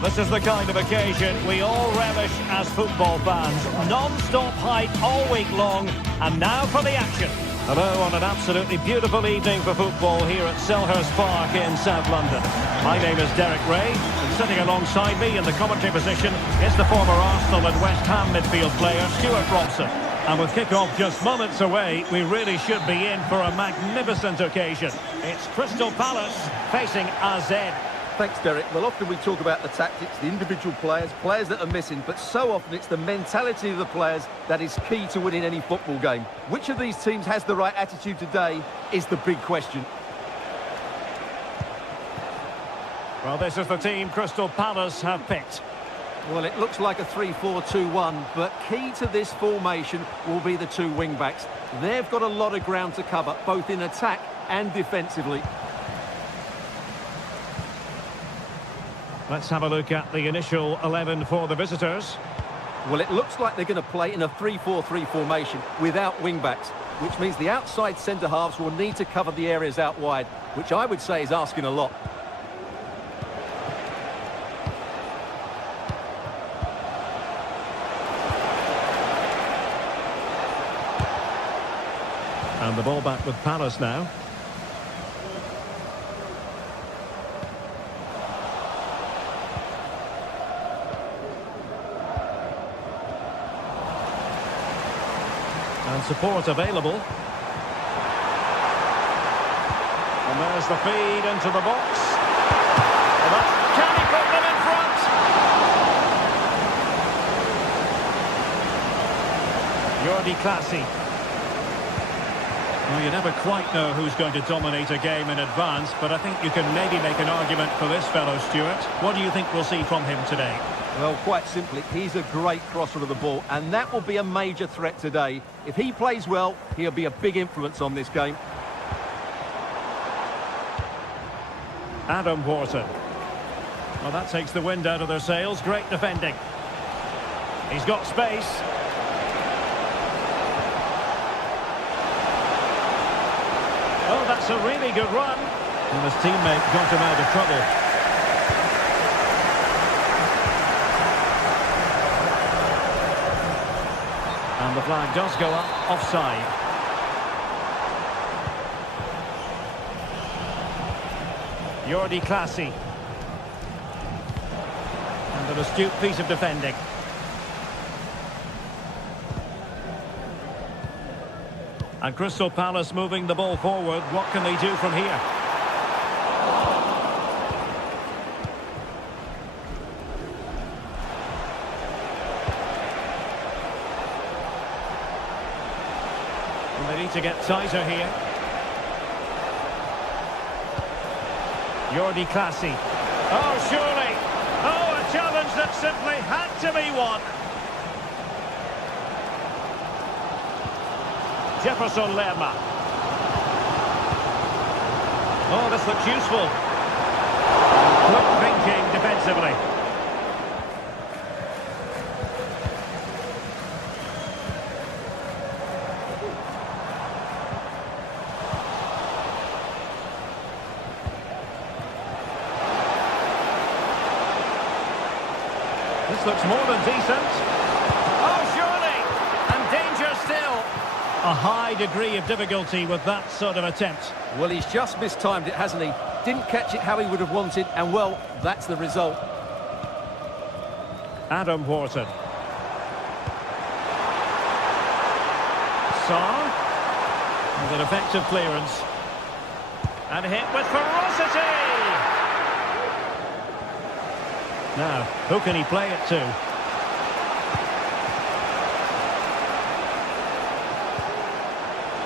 This is the kind of occasion we all relish as football fans. Non-stop hype all week long, and now for the action. Hello on an absolutely beautiful evening for football here at Selhurst Park in South London. My name is Derek Ray, and sitting alongside me in the commentary position is the former Arsenal and West Ham midfield player Stuart Robson. And with kick-off just moments away, we really should be in for a magnificent occasion. It's Crystal Palace facing AZ. Thanks, Derek. Well, often we talk about the tactics, the individual players that are missing, but so often it's the mentality of the players that is key to winning any football game. Which of these teams has the right attitude today is the big question. Well, this is the team Crystal Palace have picked. Well, it looks like a 3-4-2-1, but key to this formation will be the two wing-backs. They've got a lot of ground to cover, both in attack and defensively. Let's have a look at the initial 11 for the visitors. Well, it looks like they're going to play in a 3-4-3 formation without wing-backs, which means the outside centre-halves will need to cover the areas out wide, which I would say is asking a lot. And the ball back with Palace now. And support available. And there's the feed into the box. Can he put them in front? Jordi Classy. Well, you never quite know who's going to dominate a game in advance, but I think you can maybe make an argument for this fellow, Stuart. What do you think we'll see from him today? Well, quite simply, he's a great crosser of the ball, and that will be a major threat today. If he plays well, he'll be a big influence on this game. Adam Wharton. Well, that takes the wind out of their sails. Great defending. He's got space. Oh, that's a really good run. And his teammate got him out of trouble. And the flag does go up offside. Jordi Classy. And an astute piece of defending. And Crystal Palace moving the ball forward. What can they do from here? And they need to get tighter here. Jordi Classy. Oh, surely. Oh, a challenge that simply had to be won. Jefferson Lerma. Oh, this looks useful. Quick thinking defensively. This looks more than decent. Oh, surely! And danger still. A high degree of difficulty with that sort of attempt. Well, he's just mistimed it, hasn't he? Didn't catch it how he would have wanted, and well, that's the result. Adam Wharton. Sarr. With an effective clearance. And hit with ferocity! Now, who can he play it to?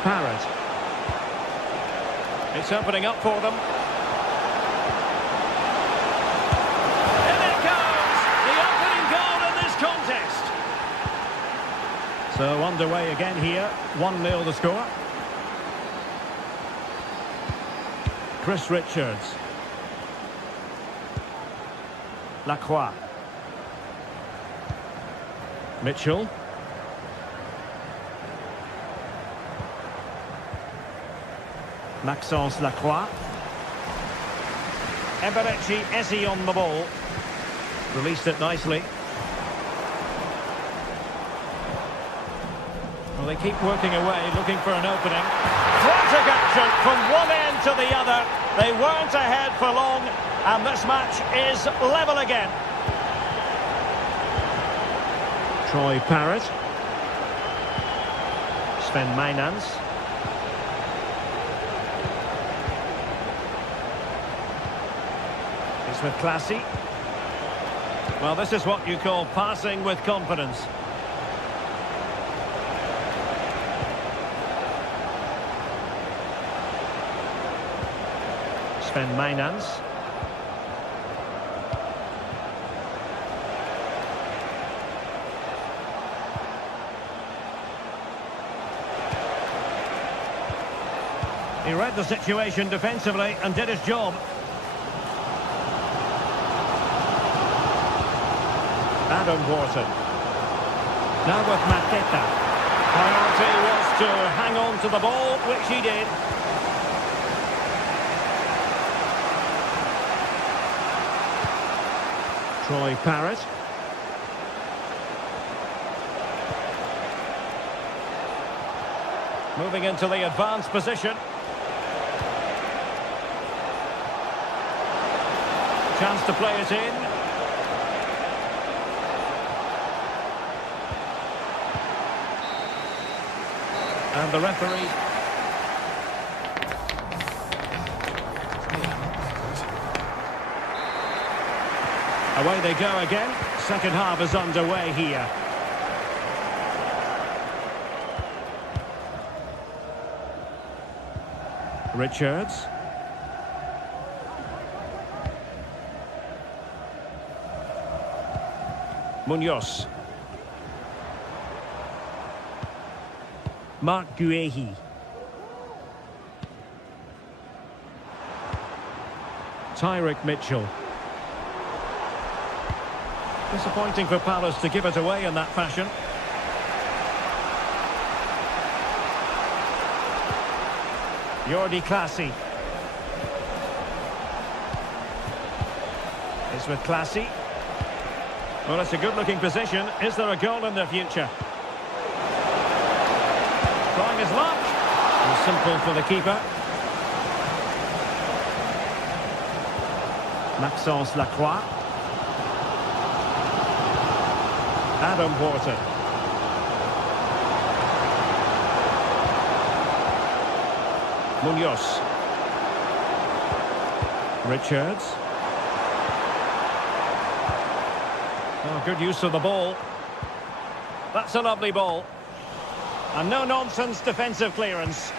Parrott. It's opening up for them. In it goes! The opening goal in this contest. So underway again here. 1-0 the score. Chris Richards. Lacroix. Mitchell. Maxence Lacroix. Eberechi Eze on the ball. Released it nicely. Well, they keep working away, looking for an opening. Frantic action from one end to the other. They weren't ahead for long, and this match is level again. Troy Parrott. Sven Meinans. It's with Classy. Well, this is what you call passing with confidence. Sven Meinans. He read the situation defensively and did his job. Adam Wharton. Now with Mateta. Priority was to hang on to the ball, which he did. Troy Parrott. Moving into the advanced position. Chance to play it in. And the referee. Away they go again. Second half is underway here. Richards. Munoz. Mark Guehi. Tyrick Mitchell. Disappointing for Palace to give it away in that fashion. Jordi Classy. It's with Classy. Well, it's a good-looking position. Is there a goal in the future? Trying his luck. And simple for the keeper. Maxence Lacroix. Adam Wharton. Munoz. Richards. Oh, good use of the ball. That's a lovely ball. And no-nonsense defensive clearance.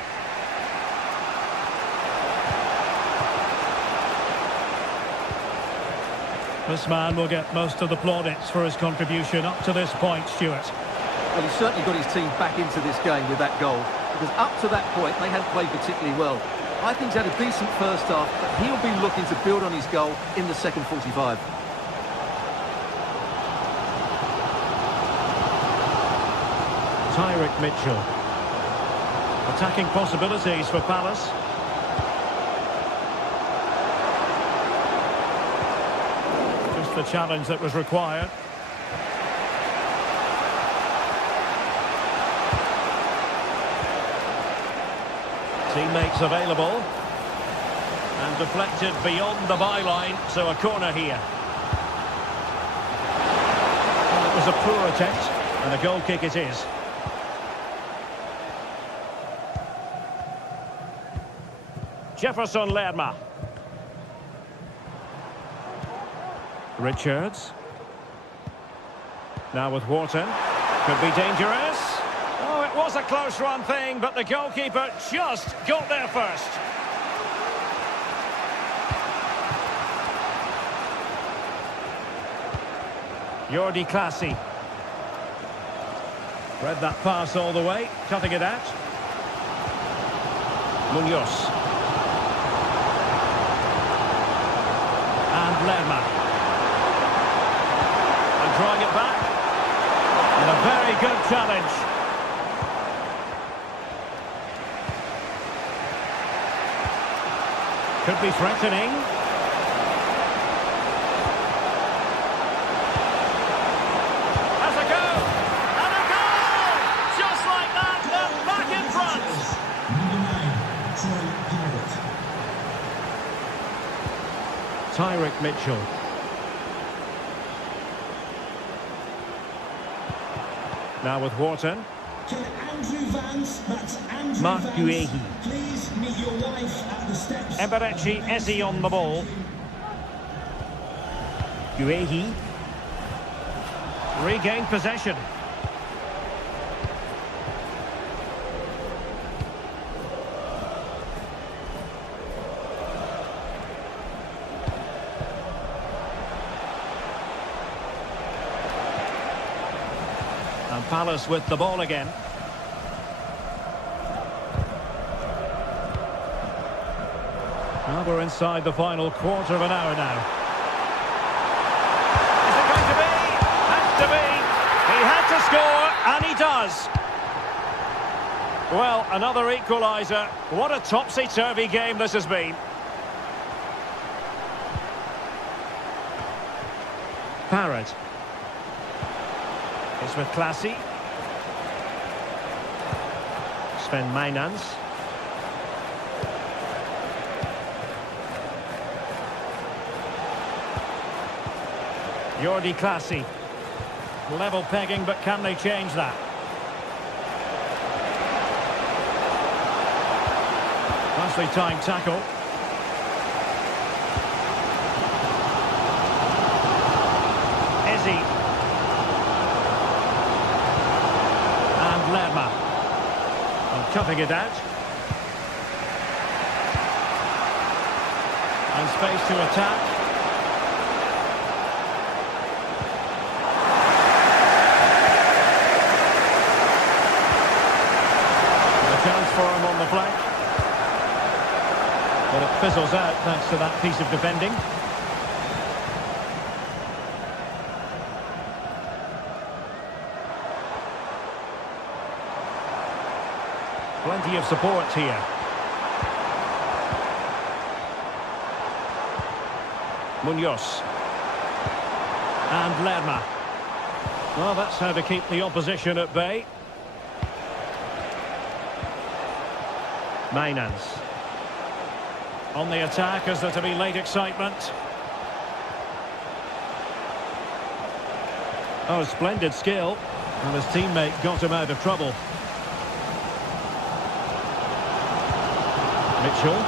This man will get most of the plaudits for his contribution up to this point, Stuart. Well, he's certainly got his team back into this game with that goal, because up to that point they hadn't played particularly well. I think he's had a decent first half, but he'll be looking to build on his goal in the second 45. Tyrick Mitchell. Attacking possibilities for Palace. Just the challenge that was required. Teammates available. And deflected beyond the byline, so a corner here. Well, it was a poor attempt, and a goal kick it is. Jefferson Lerma. Richards. Now with Wharton. Could be dangerous. Oh, it was a close run thing, but the goalkeeper just got there first. Jordi Classy. Read that pass all the way, cutting it out. Munoz. And Lerma. And drawing it back. And a very good challenge. Could be threatening. Mitchell. Now with Wharton. Mark Guehi. Please meet your wife at the steps. Eberechi Eze on the ball. Guehi. Regained possession. And Palace with the ball again. Well, we're inside the final quarter of an hour now. Is it going to be? Has to be. He had to score, and he does. Well, another equaliser. What a topsy-turvy game this has been. Parrott. It's with Classy. Sven Mijnans. Jordi Classy. Level pegging, but can they change that? Nicely timed tackle. Eze. And Lerma. And cutting it out. And space to attack. Chance for him on the flank. But it fizzles out thanks to that piece of defending. Plenty of support here. Munoz. And Lerma. Well, that's how to keep the opposition at bay. Mijnans. On the attack, is there to be late excitement? Oh, splendid skill. And his teammate got him out of trouble. Mitchell.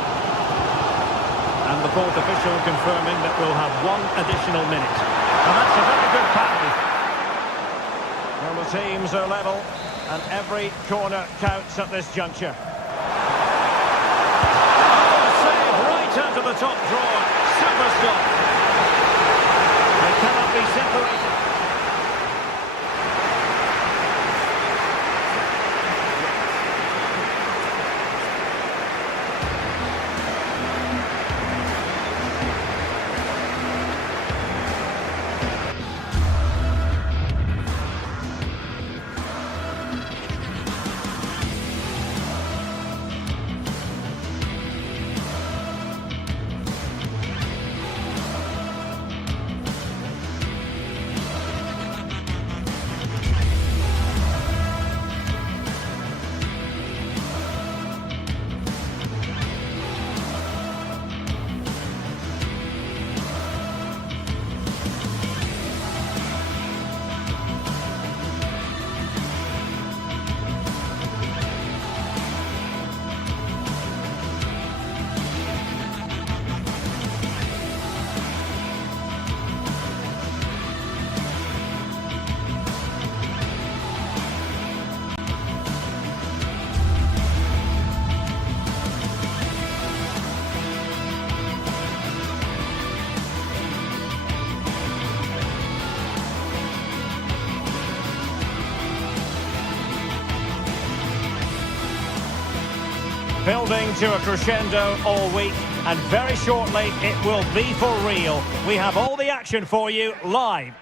And the fourth official confirming that we'll have one additional minute. And that's a very good penalty. Well, the teams are level, and every corner counts at this juncture. Out of the top drawer, super stop. They cannot be separated. Building to a crescendo all week, and very shortly it will be for real. We have all the action for you live.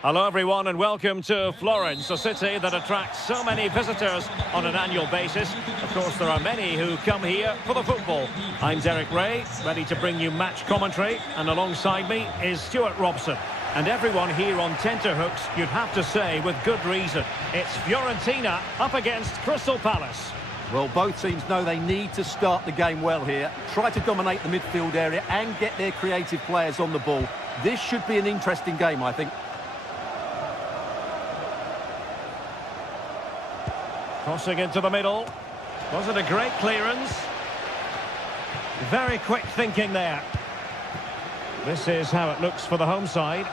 Hello everyone and welcome to Florence, a city that attracts so many visitors on an annual basis. Of course there are many who come here for the football. I'm Derek Ray, ready to bring you match commentary, and alongside me is Stuart Robson. And everyone here on tenterhooks, you'd have to say with good reason. It's Fiorentina up against Crystal Palace. Well, both teams know they need to start the game well here. Try to dominate the midfield area and get their creative players on the ball. This should be an interesting game, I think. Crossing into the middle. Was it a great clearance? Very quick thinking there. This is how it looks for the home side.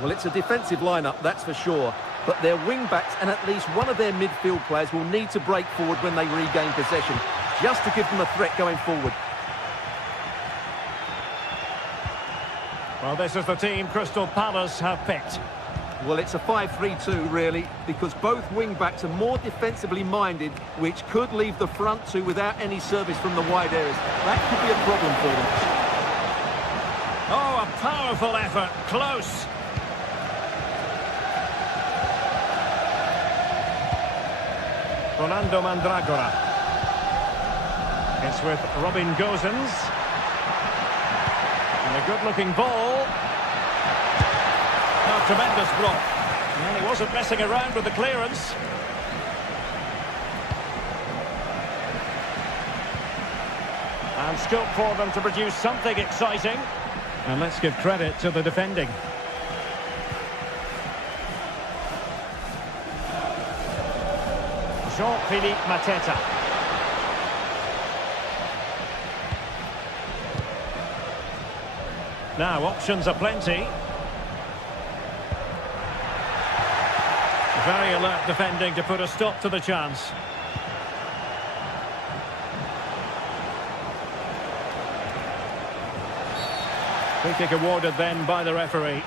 Well, it's a defensive lineup, that's for sure. But their wing-backs and at least one of their midfield players will need to break forward when they regain possession, just to give them a threat going forward. Well, this is the team Crystal Palace have picked. Well, it's a 5-3-2, really, because both wing-backs are more defensively minded, which could leave the front two without any service from the wide areas. That could be a problem for them. Oh, a powerful effort. Close. Rolando Mandragora. It's with Robin Gosens. And a good-looking ball. Oh, tremendous block. And he wasn't messing around with the clearance. And scope for them to produce something exciting. And let's give credit to the defending. Jean-Philippe Mateta. Now, options are plenty. Very alert defending to put a stop to the chance. Free kick awarded then by the referee.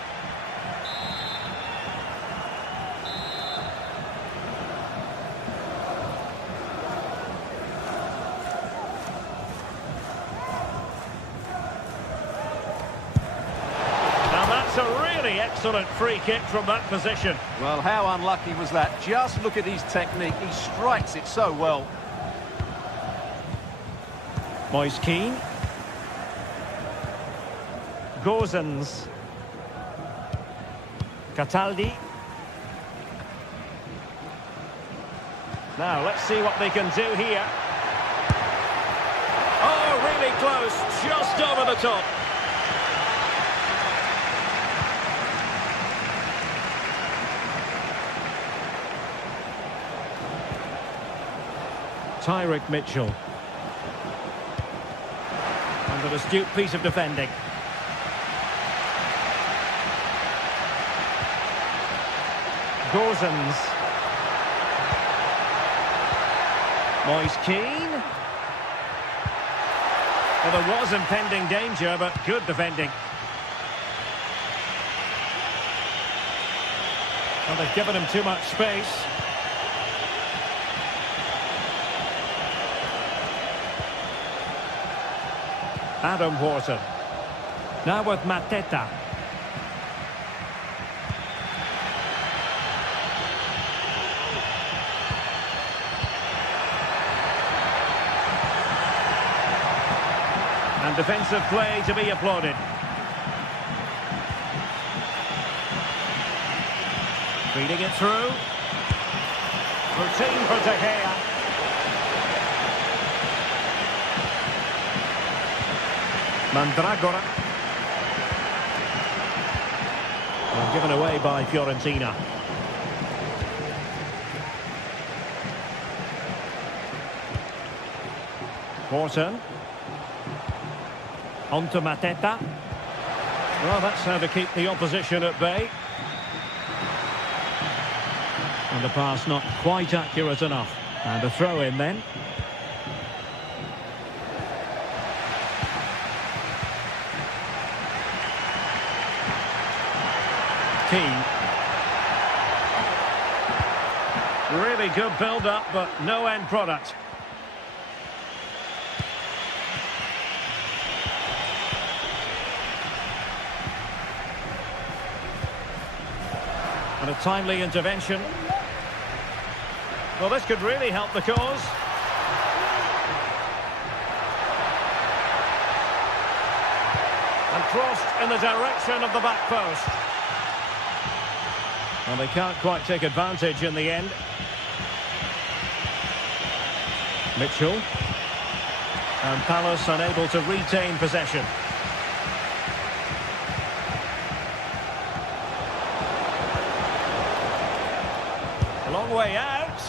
Excellent free kick from that position. Well, how unlucky was that? Just look at his technique. He strikes it so well. Moise Keane. Gosens. Cataldi. Now, let's see what they can do here. Oh, really close. Just over the top. Tyrick Mitchell. And an astute piece of defending. Gosens. Moise Keane. Well, there was impending danger, but good defending. Well, they've given him too much space. Adam Wharton. Now with Mateta. And defensive play to be applauded. Feeding it through. Routine for De Gea. Mandragora. Well, given away by Fiorentina. Wharton. On to Mateta. Well, that's how to keep the opposition at bay. And the pass not quite accurate enough. And a throw in then. Keane. Really good build-up, but no end product. And a timely intervention. Well, this could really help the cause. And crossed in the direction of the back post. Well, they can't quite take advantage in the end. Mitchell. And Palace unable to retain possession. A long way out.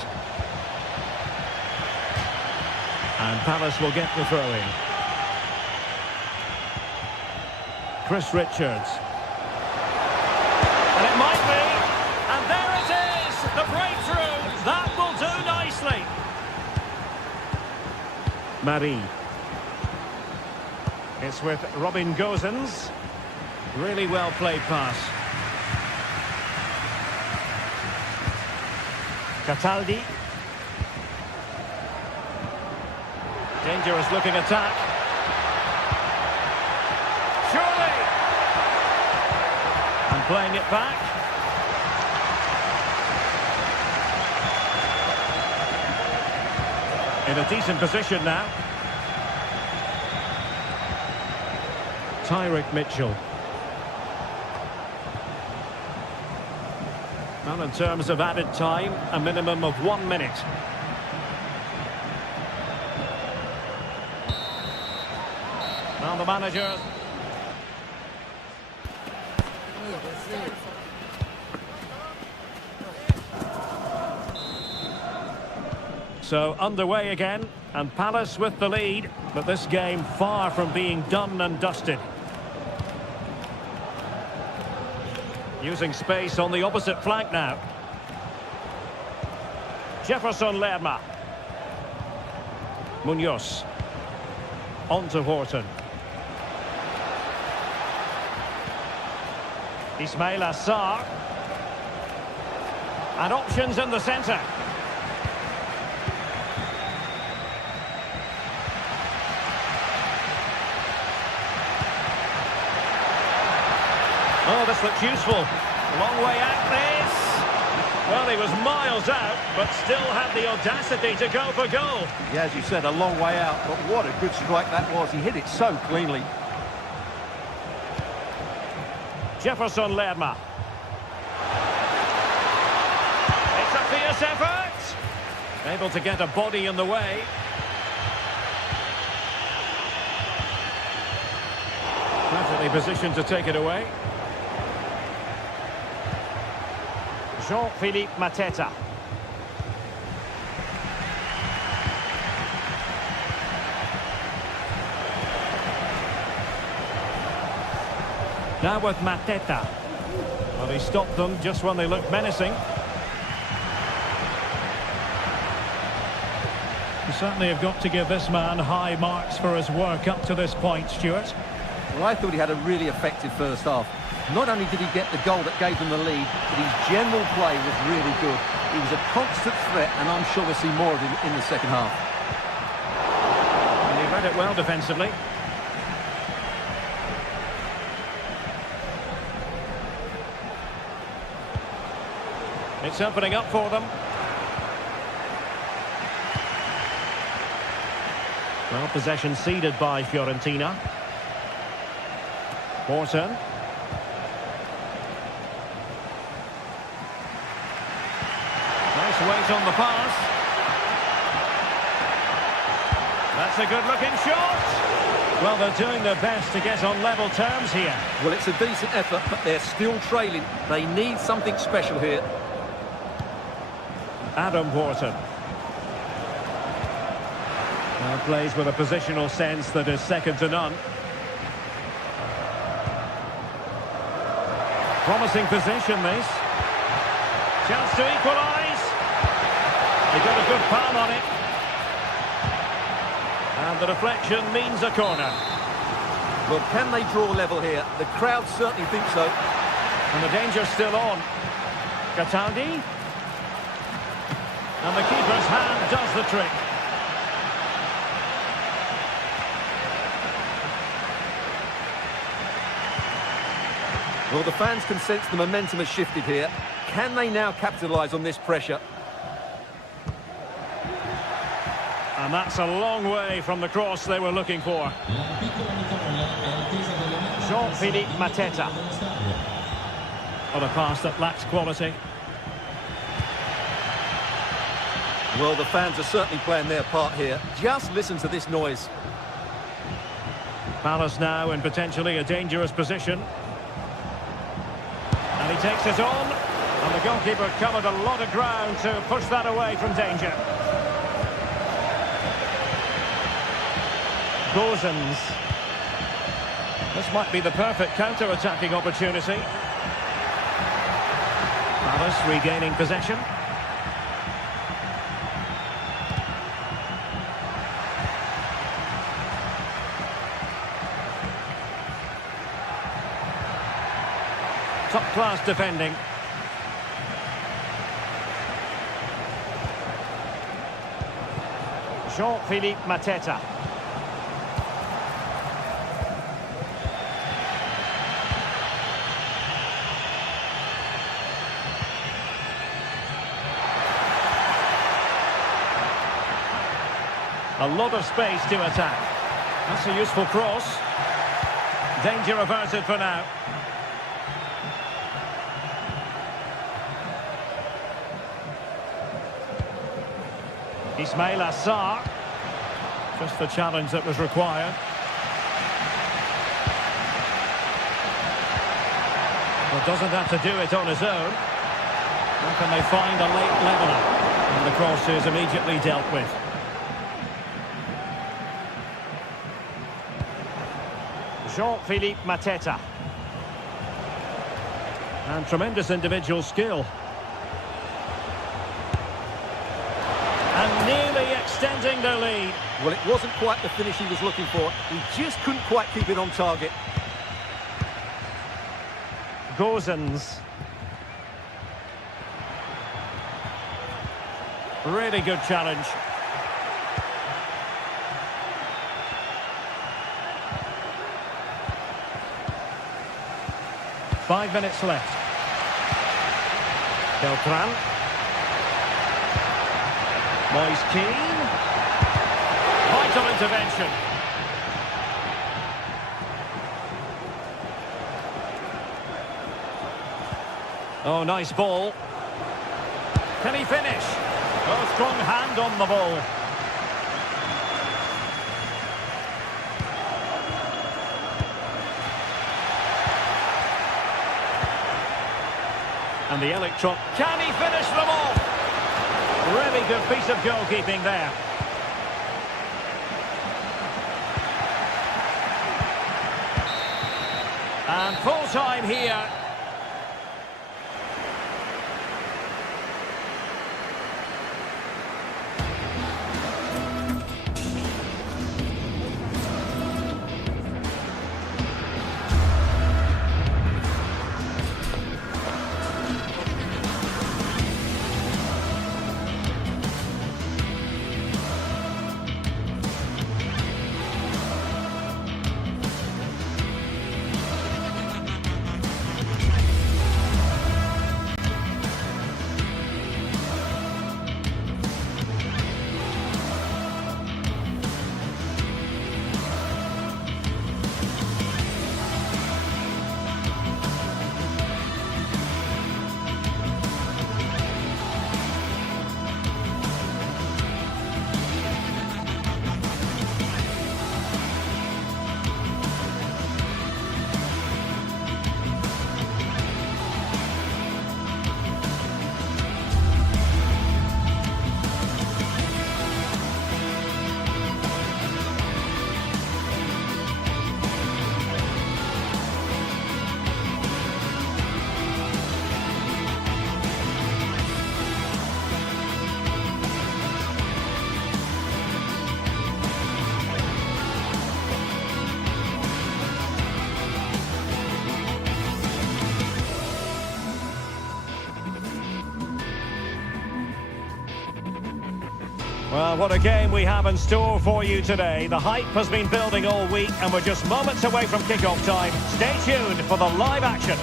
And Palace will get the throw-in. Chris Richards. And it might be. And there it is! The breakthrough! That will do nicely. Marie. It's with Robin Gosens. Really well played pass. Cataldi. Dangerous looking attack. Surely! And playing it back. In a decent position now. Tyrick Mitchell. Well, in terms of added time, a minimum of 1 minute. Now the manager. So underway again, and Palace with the lead, but this game far from being done and dusted. Using space on the opposite flank now. Jefferson Lerma. Munoz. On to Horton. Ismail Assar. And options in the centre. Oh, this looks useful. Long way out this. Well, he was miles out, but still had the audacity to go for goal. Yeah, as you said, a long way out, but what a good strike that was. He hit it so cleanly. Jefferson Lerma. It's a fierce effort. Able to get a body in the way. Perfectly positioned to take it away. Jean-Philippe Mateta. Now with Mateta. Well, he stopped them just when they looked menacing. You certainly have got to give this man high marks for his work up to this point, Stuart. Well, I thought he had a really effective first half. Not only did he get the goal that gave them the lead, but his general play was really good. He was a constant threat, and I'm sure we'll see more of him in the second half. And he read it well defensively. It's opening up for them. Well, possession ceded by Fiorentina. Horton. Nice weight on the pass. That's a good-looking shot. Well, they're doing their best to get on level terms here. Well, it's a decent effort, but they're still trailing. They need something special here. Adam Horton. Now plays with a positional sense that is second to none. Promising position, this. Chance to equalise. They got a good palm on it. And the deflection means a corner. Well, can they draw level here? The crowd certainly think so. And the danger's still on. Cataldi. And the keeper's hand does the trick. Well, the fans can sense the momentum has shifted here. Can they now capitalise on this pressure? And that's a long way from the cross they were looking for. Jean-Philippe Mateta. On a pass that lacks quality. Well, the fans are certainly playing their part here. Just listen to this noise. Palace now in potentially a dangerous position. And he takes it on. And the goalkeeper covered a lot of ground to push that away from danger. Gozens. This might be the perfect counter-attacking opportunity. Palace regaining possession. Top-class defending. Jean-Philippe Mateta. A lot of space to attack. That's a useful cross. Danger averted for now. Ismail Assar. Just the challenge that was required. Well, doesn't have to do it on his own. How can they find a late leveller? And the cross is immediately dealt with. Jean-Philippe Mateta. And tremendous individual skill. And nearly extending the lead. Well, it wasn't quite the finish he was looking for. He just couldn't quite keep it on target. Gozens. Really good challenge. Five minutes left. Beltran. Moise Keane. Vital intervention. Oh, nice ball. Can he finish? Oh, strong hand on the ball. And the electron. Can he finish them off? Really good piece of goalkeeping there. And full time here. Well, what a game we have in store for you today. The hype has been building all week and we're just moments away from kick-off time. Stay tuned for the live action.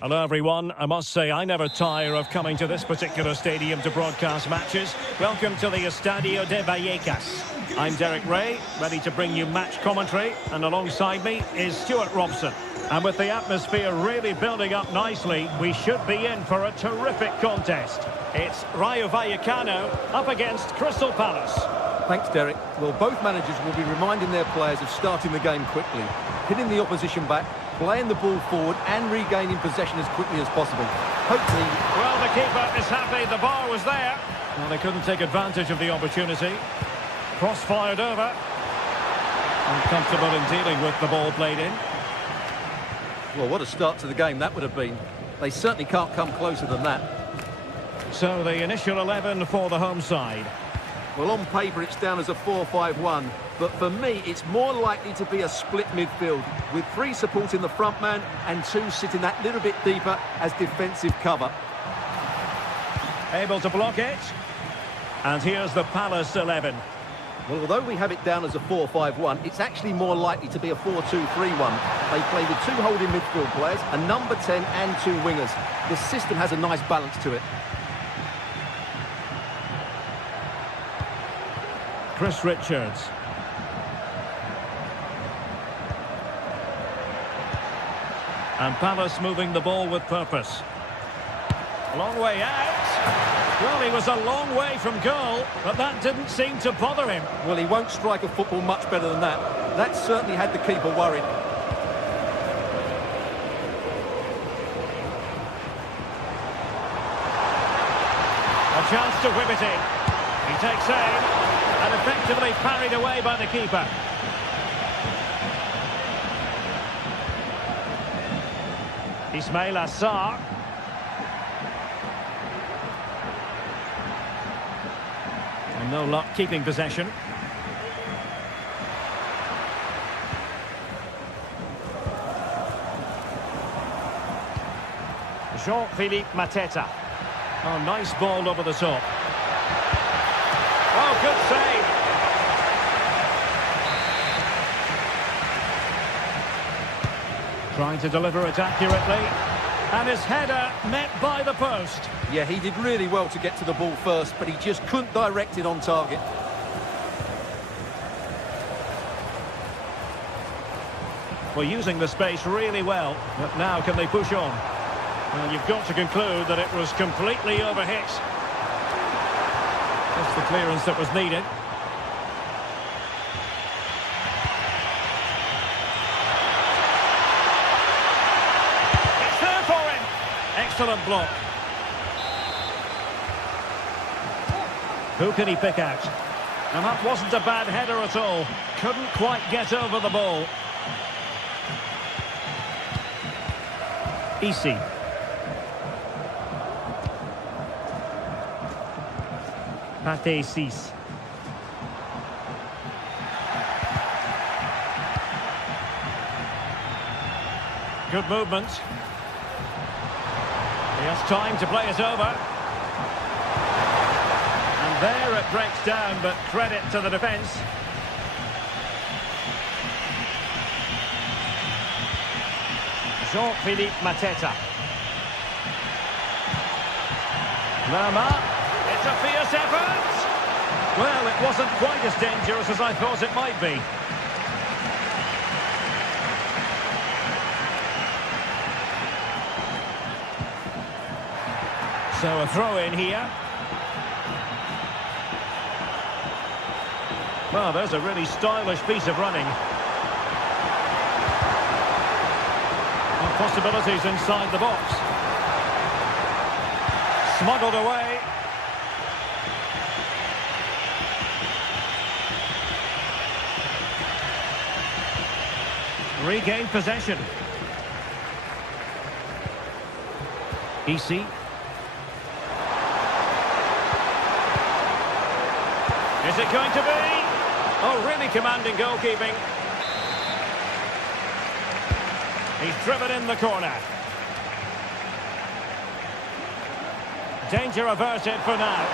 Hello everyone, I must say I never tire of coming to this particular stadium to broadcast matches. Welcome to the Estadio de Vallecas. I'm Derek Ray, ready to bring you match commentary, and alongside me is Stuart Robson. And with the atmosphere really building up nicely, we should be in for a terrific contest. It's Rayo Vallecano up against Crystal Palace. Thanks, Derek. Well, both managers will be reminding their players of starting the game quickly, hitting the opposition back, playing the ball forward and regaining possession as quickly as possible. Hopefully... Well, the keeper is happy. The bar was there. Well, they couldn't take advantage of the opportunity. Cross fired over. Uncomfortable in dealing with the ball played in. Well, what a start to the game that would have been. They certainly can't come closer than that. So the initial 11 for the home side. Well, on paper it's down as a 4-5-1, but for me it's more likely to be a split midfield, with 3 supporting the front man and 2 sitting that little bit deeper as defensive cover. Able to block it. And here's the Palace 11. Well, although we have it down as a 4-5-1, it's actually more likely to be a 4-2-3-1. They play with 2 holding midfield players, a number 10 and 2 wingers. The system has a nice balance to it. Chris Richards. And Palace moving the ball with purpose. Long way out. Well, he was a long way from goal, but that didn't seem to bother him. Well, he won't strike a football much better than that. That certainly had the keeper worried. A chance to whip it in. He takes aim and effectively parried away by the keeper. Ismail Assar. And no luck keeping possession. Jean-Philippe Mateta. Oh, nice ball over the top. Oh, good save. Trying to deliver it accurately. And his header met by the post. Yeah, he did really well to get to the ball first, but he just couldn't direct it on target. Well, using the space really well. But now can they push on? Well, you've got to conclude that it was completely overhit. That's the clearance that was needed. It's there for him. Excellent block. Who can he pick out? And that wasn't a bad header at all. Couldn't quite get over the ball. Easy. Pate 6. Good movement. He has time to play it over. And there it breaks down, but credit to the defence. Jean-Philippe Mateta. Lama. It's a fierce effort. Well, it wasn't quite as dangerous as I thought it might be. So a throw in here. Well, there's a really stylish piece of running. And possibilities inside the box. Smuggled away. Regained possession. Easy. Is it going to be? Oh, really commanding goalkeeping. He's driven in the corner. Danger averted for now.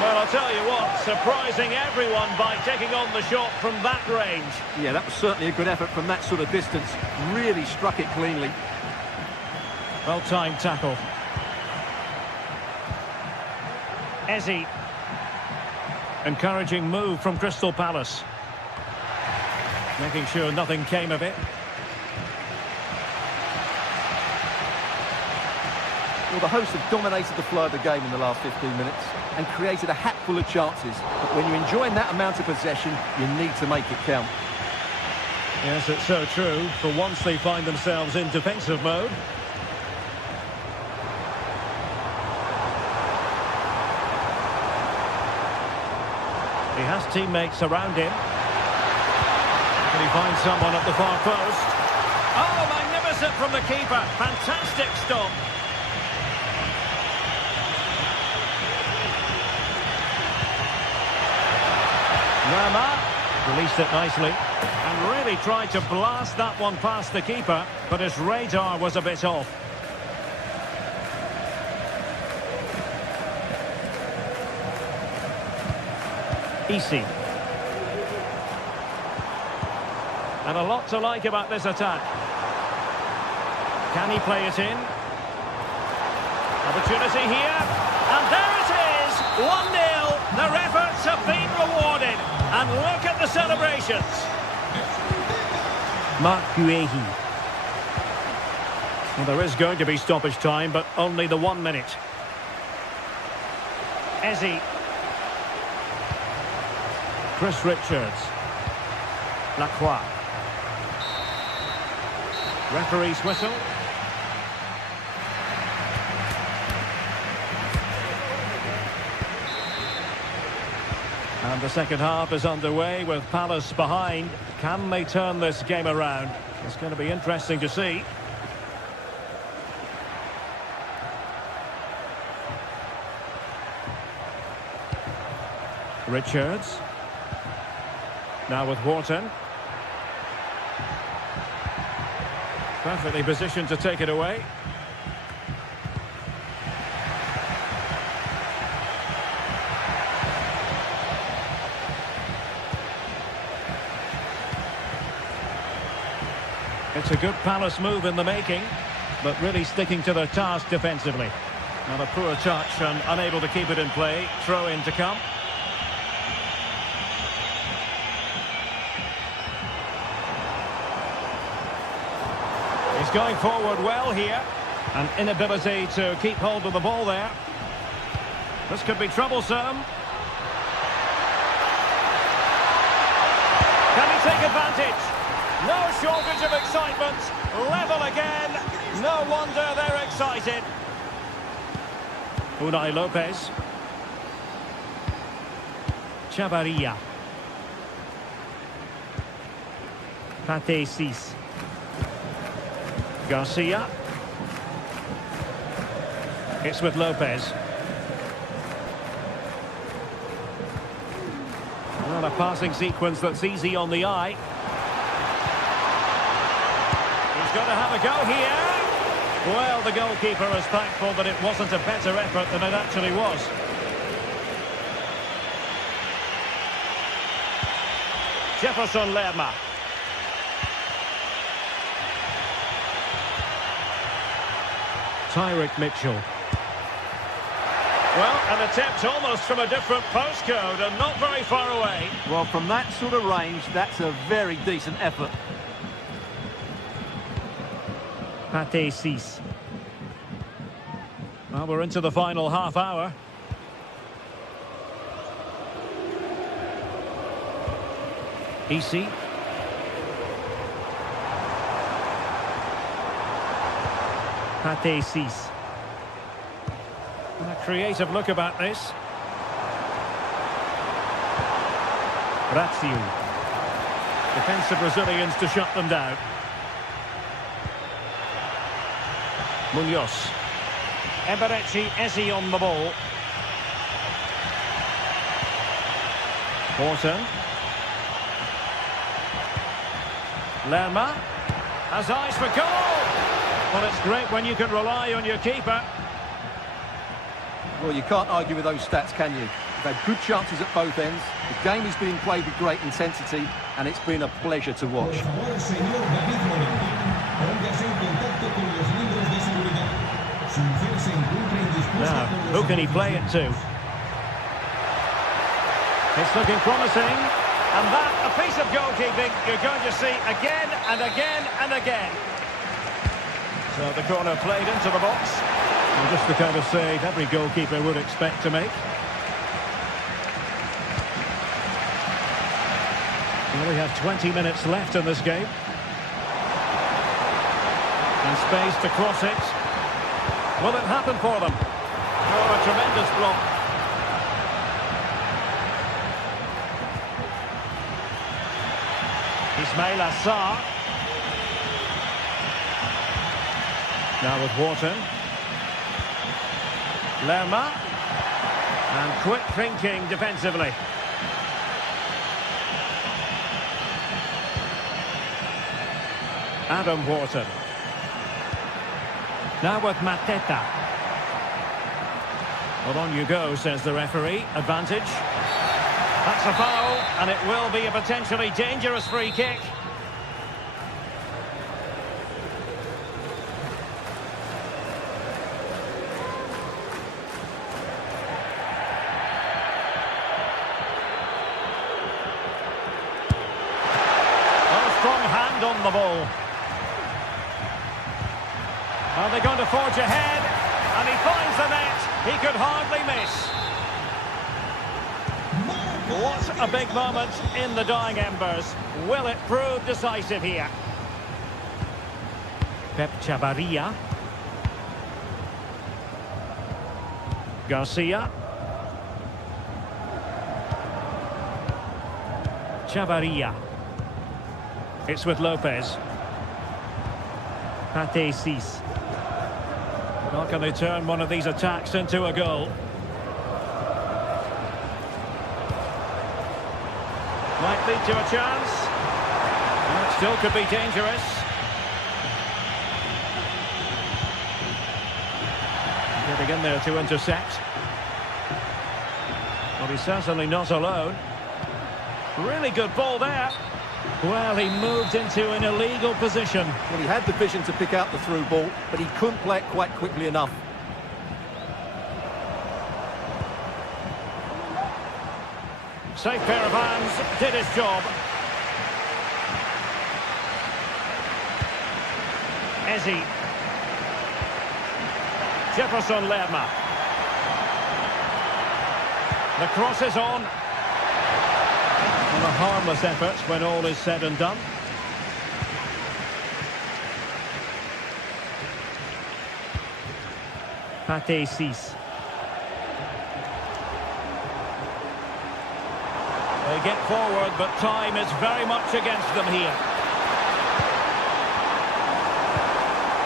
Well, I'll tell you what, surprising everyone by taking on the shot from that range. Yeah, that was certainly a good effort from that sort of distance. Really struck it cleanly. Well-timed tackle. Ezi. Encouraging move from Crystal Palace. Making sure nothing came of it. Well, the hosts have dominated the flow of the game in the last 15 minutes and created a hatful of chances. But when you're enjoying that amount of possession, you need to make it count. Yes, it's so true. For once they find themselves in defensive mode. He has teammates around him. Can he find someone at the far post? Oh, magnificent from the keeper. Fantastic stop. Rama released it nicely and really tried to blast that one past the keeper, but his radar was a bit off. Easy. And a lot to like about this attack. Can he play it in? Opportunity here. And there it is! 1-0. Their efforts have been rewarded. And look at the celebrations. Mark Guehi. Well, there is going to be stoppage time, but only the 1 minute. Eze. Chris Richards. Lacroix. Referee's whistle. And the second half is underway with Palace behind. Can they turn this game around? It's going to be interesting to see. Richards. Now with Wharton. Perfectly positioned to take it away. It's a good Palace move in the making, but really sticking to their task defensively. Not a poor touch and unable to keep it in play. Throw in to come. He's going forward well here. An inability to keep hold of the ball there. This could be troublesome. Can he take advantage? No shortage of excitement. Level again. No wonder they're excited. Unai Lopez. Chavarria. Pate Cis. Garcia. It's with Lopez. Well, a passing sequence that's easy on the eye. He's got to have a go here. Well, the goalkeeper is thankful that it wasn't a better effort than it actually was. Jefferson Lerma. Tyrick Mitchell. Well, an attempt almost from a different postcode and not very far away. Well, from that sort of range, that's a very decent effort. Pate Cis. Well, we're into the final half hour. Isi. Pate Cis. A creative look about this. Razio. Defensive Brazilians to shut them down. Munoz. Eberechi Eze on the ball. Wharton. Lerma has eyes for goal. Well, it's great when you can rely on your keeper. Well, you can't argue with those stats, can you? They've had good chances at both ends. The game is being played with great intensity, and it's been a pleasure to watch. Now, who can he play it to? It's looking promising. And that, a piece of goalkeeping you're going to see again and again and again. So the corner played into the box. And just the kind of save every goalkeeper would expect to make. We only have 20 minutes left in this game. And space to cross it. Will it happen for them? Oh, a tremendous block. Ismail Assar. Now with Wharton. Lerma. And quick thinking defensively. Adam Wharton. Now with Mateta. Well, on you go, says the referee. Advantage. That's a foul, and it will be a potentially dangerous free kick. Oh, strong hand on the ball. Are they going to forge ahead? And he finds the net. He could hardly miss. What a big moment in the dying embers. Will it prove decisive here? Pep Chavarria. Garcia. Chavarria. It's with Lopez. Pate Cis. How can they turn one of these attacks into a goal? Might lead to a chance. And it still could be dangerous. Getting in there to intercept. Well, he's certainly not alone. Really good ball there. Well, he moved into an illegal position. Well, he had the vision to pick out the through ball, but he couldn't play it quite quickly enough. Safe pair of hands, did his job. Ezi. Jefferson Lerma. The cross is on. And a harmless effort when all is said and done. Pate Cis. They get forward, but time is very much against them here.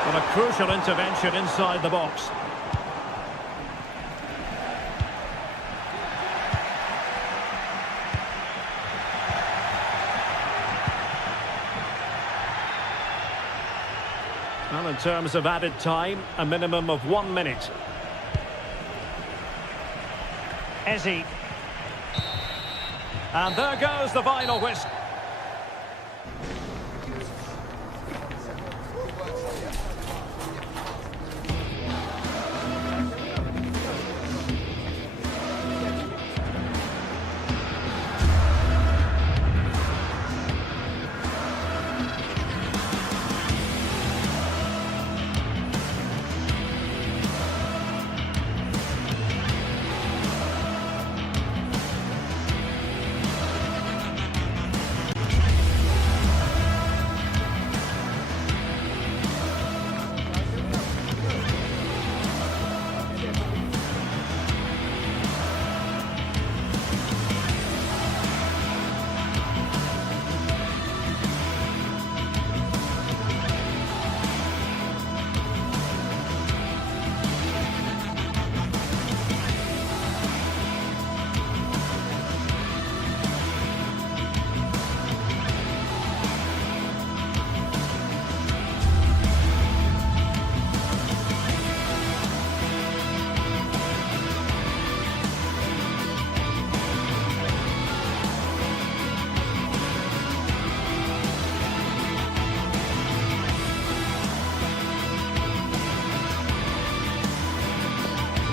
And a crucial intervention inside the box. Well, in terms of added time, a minimum of 1 minute. Ezi. And there goes the final whistle.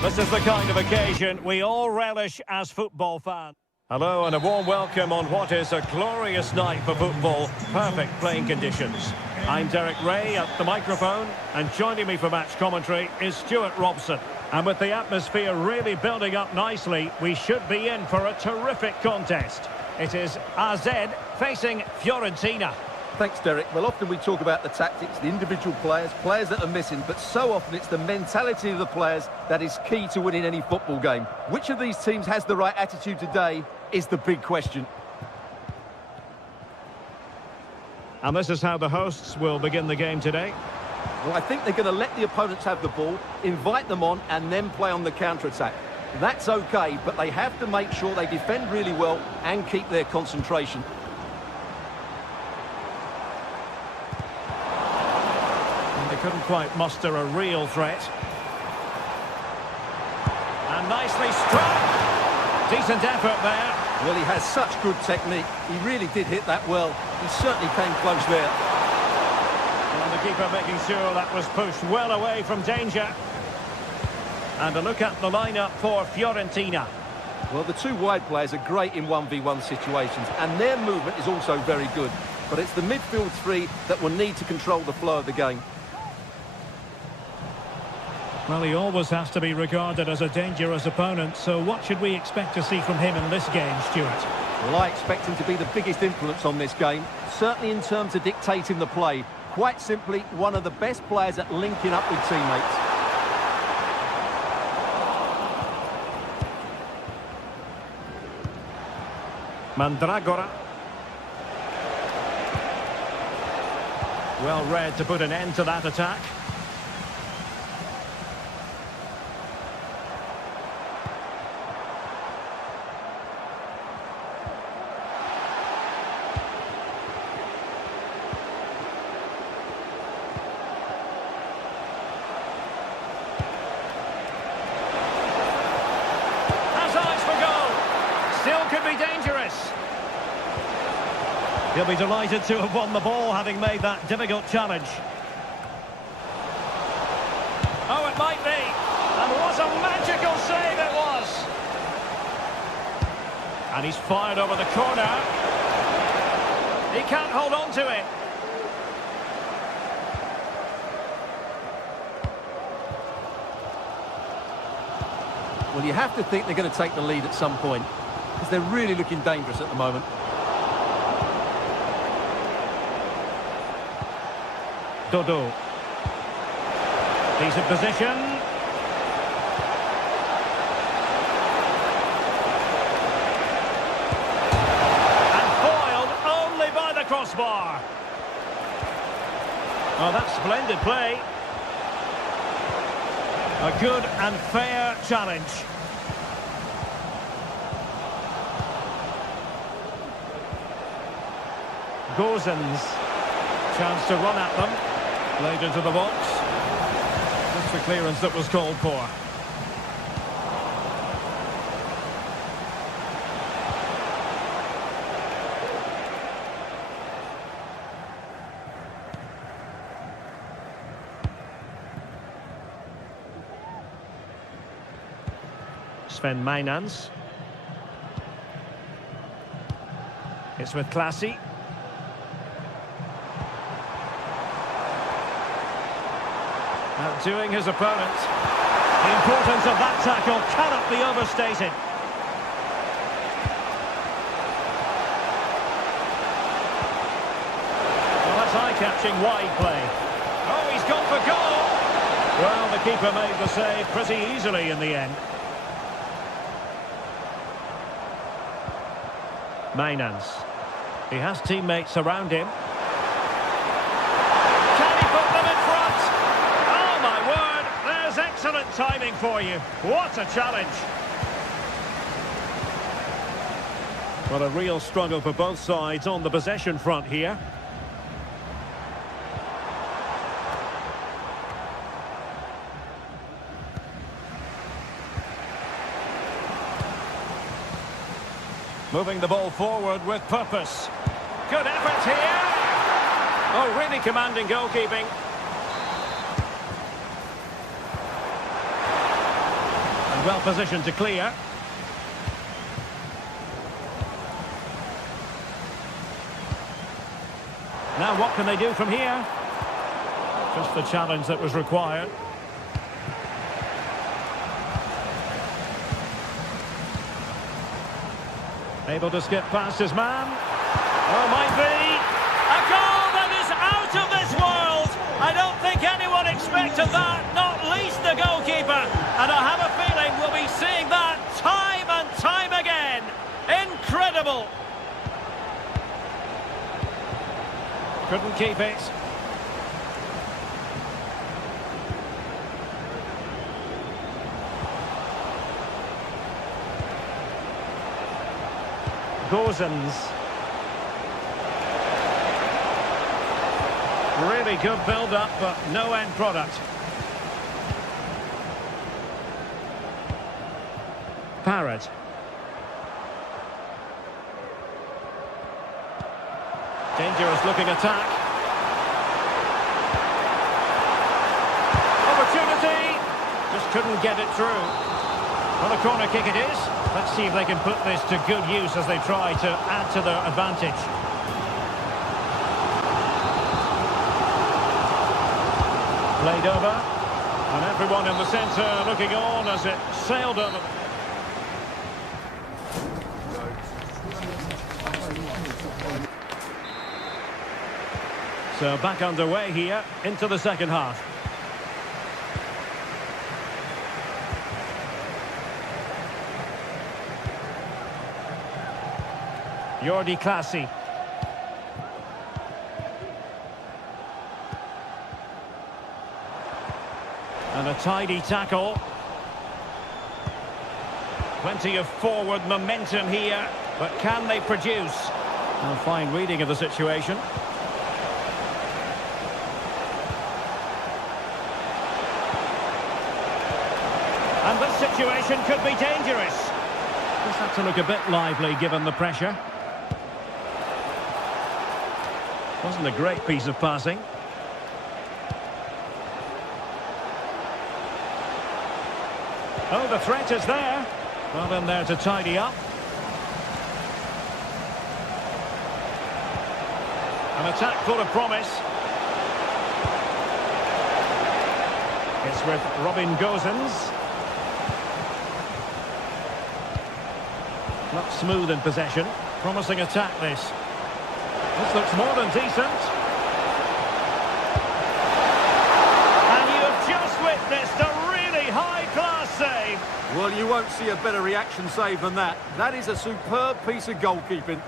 This is the kind of occasion we all relish as football fans. Hello and a warm welcome on what is a glorious night for football. Perfect playing conditions. I'm Derek Ray at the microphone, and joining me for match commentary is Stuart Robson. And with the atmosphere really building up nicely, we should be in for a terrific contest. It is AZ facing Fiorentina. Thanks, Derek. Well, often we talk about the tactics, the individual players that are missing, but so often it's the mentality of the players that is key to winning any football game. Which of these teams has the right attitude today is the big question. And this is how the hosts will begin the game today. Well, I think they're going to let the opponents have the ball, invite them on, and then play on the counter-attack. That's okay, but they have to make sure they defend really well and keep their concentration. And they couldn't quite muster a real threat. And nicely struck. Decent effort there. Well, he has such good technique. He really did hit that well. He certainly came close there. And the keeper making sure that was pushed well away from danger. And a look at the lineup for Fiorentina. Well, the two wide players are great in 1v1 situations, and their movement is also very good. But it's the midfield three that will need to control the flow of the game. Well, he always has to be regarded as a dangerous opponent, so what should we expect to see from him in this game, Stuart? Well, I expect him to be the biggest influence on this game, certainly in terms of dictating the play. Quite simply, one of the best players at linking up with teammates. Mandragora. Well read to put an end to that attack. Could be dangerous. He'll be delighted to have won the ball, having made that difficult challenge. Oh, it might be. And what a magical save it was. And he's fired over the corner. He can't hold on to it. Well, you have to think they're going to take the lead at some point, because they're really looking dangerous at the moment. Dodo. Decent position. And foiled only by the crossbar. Oh, that's splendid play. A good and fair challenge. Gozens. Chance to run at them. Played into the box. Just the clearance that was called for. Sven Mainans. It's with Classy. Outdoing his opponent. The importance of that tackle cannot be overstated. Well, that's eye-catching wide play. Oh, he's gone for goal. Well, the keeper made the save pretty easily in the end. Mainans. He has teammates around him. Can he put them in front? Oh, my word. There's excellent timing for you. What a challenge. Well, a real struggle for both sides on the possession front here. Moving the ball forward with purpose. Good effort here. Oh, really commanding goalkeeping. And well positioned to clear. Now what can they do from here? Just the challenge that was required. Able to skip past his man. Oh, might be. A goal that is out of this world. I don't think anyone expected that, not least the goalkeeper. And I have a feeling we'll be seeing that time and time again. Incredible. Couldn't keep it. Gozens. Really good build-up, but no end product. Parrott. Dangerous looking attack. Opportunity. Just couldn't get it through. Well, a corner kick it is. Let's see if they can put this to good use as they try to add to their advantage. Played over. And everyone in the centre looking on as it sailed over. So back underway here into the second half. Jordi Clasie. And a tidy tackle. Plenty of forward momentum here, but can they produce? A fine reading of the situation. And this situation could be dangerous. Just have to look a bit lively given the pressure. Wasn't a great piece of passing. Oh, the threat is there. Well, in there to tidy up. An attack full of promise. It's with Robin Gozens. Not smooth in possession. Promising attack this. This looks more than decent. And you have just witnessed a really high-class save. Well, you won't see a better reaction save than that. That is a superb piece of goalkeeping.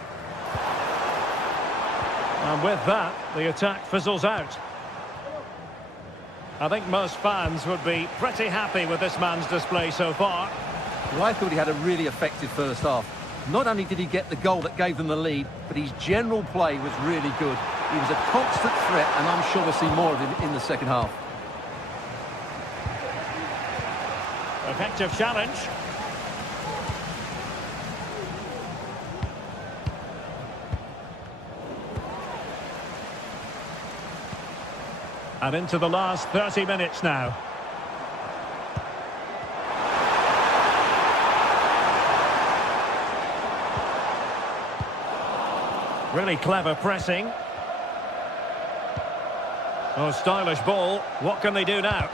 And with that, the attack fizzles out. I think most fans would be pretty happy with this man's display so far. Well, I thought he had a really effective first half. Not only did he get the goal that gave them the lead, but his general play was really good. He was a constant threat, and I'm sure we'll see more of him in the second half. Effective challenge. And into the last 30 minutes now. Really clever pressing. Oh, stylish ball. What can they do now?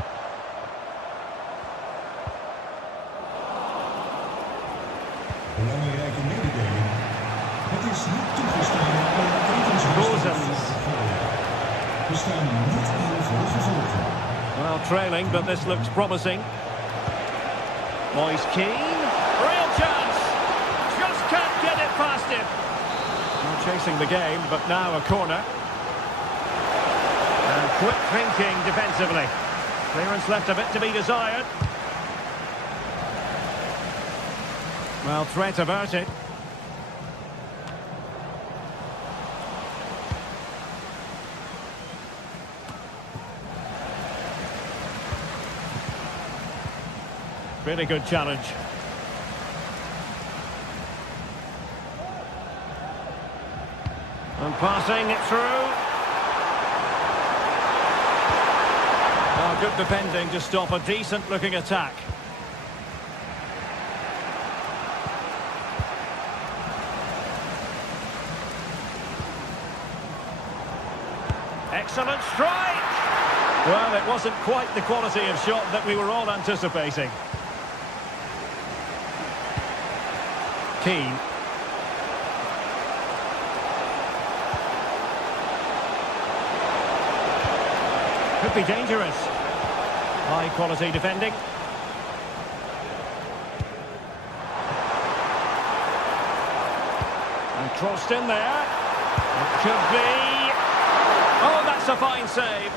Belangrijke mededeling. Het is niet toegestaan om etenswissels We staan niet in voor de gevolgen. Well, trailing, but this looks promising. Moyes Keane. Real chance. Just can't get it past him. Well, chasing the game, but now a corner. And quick thinking defensively. Clearance left a bit to be desired. Well, threat averted. Really good challenge. And passing it through. Oh, good defending to stop a decent-looking attack. Excellent strike! Well, it wasn't quite the quality of shot that we were all anticipating. Keane. Could be dangerous. High quality defending. And crossed in there. It could be... Oh, that's a fine save.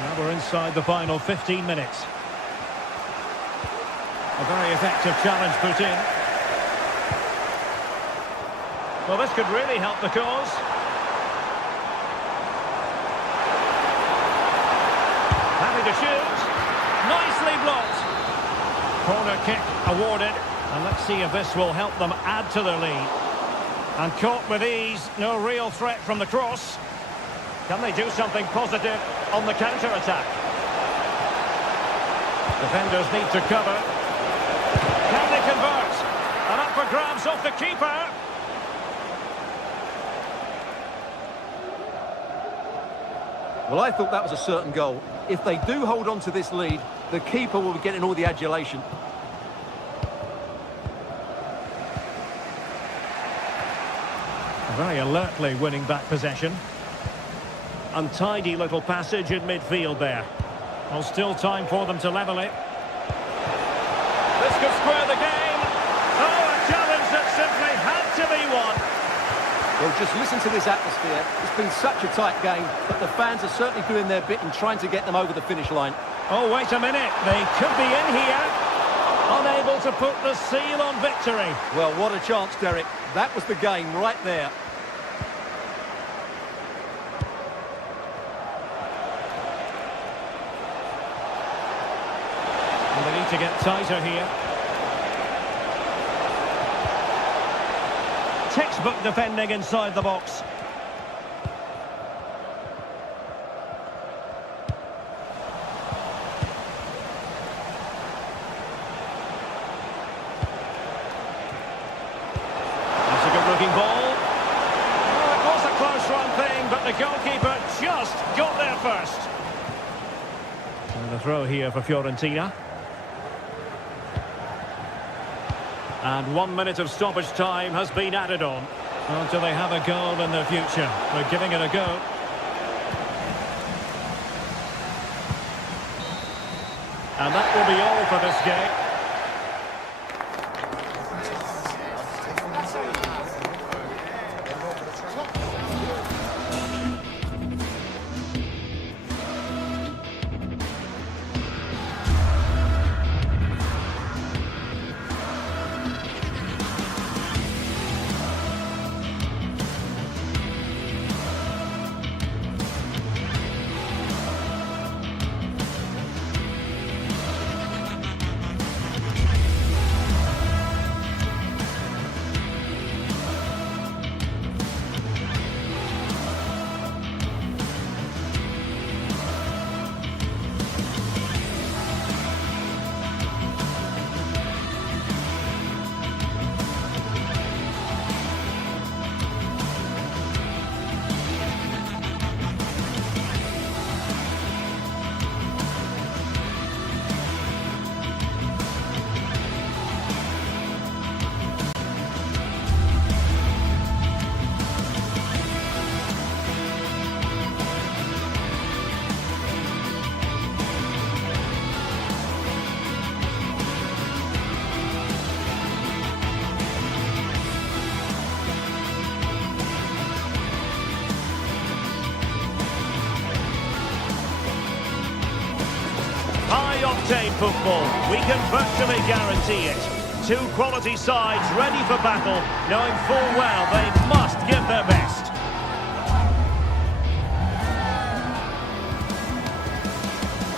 Now we're inside the final 15 minutes. A very effective challenge put in. Well, this could really help the cause. Happy to shoot. Nicely blocked. Corner kick awarded. And let's see if this will help them add to their lead. And caught with ease. No real threat from the cross. Can they do something positive on the counter-attack? Defenders need to cover. Can they convert? And up for grabs off the keeper. Well, I thought that was a certain goal. If they do hold on to this lead, the keeper will be getting all the adulation. Very alertly winning back possession. Untidy little passage in midfield there. Well, still time for them to level it. This could square the game. Oh, a challenge that simply had to be won. Well, just listen to this atmosphere. It's been such a tight game, but the fans are certainly doing their bit in trying to get them over the finish line. Oh, wait a minute. They could be in here. Unable to put the seal on victory. Well, what a chance, Derek. That was the game right there. And they need to get tighter here. Textbook defending inside the box. That's a good-looking ball. Oh, it was a close-run thing, but the goalkeeper just got there first. And the throw here for Fiorentina. And 1 minute of stoppage time has been added on. Well, do they have a goal in the future? They're giving it a go. And that will be all for this game. High-octane football, we can virtually guarantee it. Two quality sides ready for battle, knowing full well they must give their best.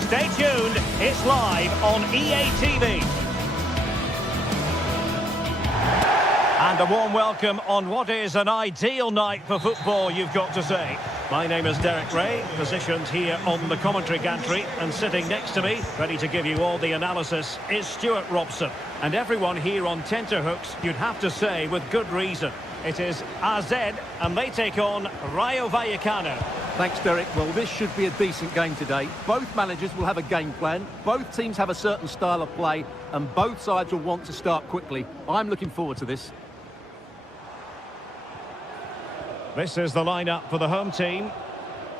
Stay tuned, it's live on EA TV. And a warm welcome on what is an ideal night for football, you've got to say. My name is Derek Ray, positioned here on the commentary gantry, and sitting next to me, ready to give you all the analysis, is Stuart Robson. And everyone here on tenterhooks, you'd have to say with good reason. It is AZ, and they take on Rayo Vallecano. Thanks, Derek. Well, this should be a decent game today. Both managers will have a game plan. Both teams have a certain style of play, and both sides will want to start quickly. I'm looking forward to this. This is the lineup for the home team.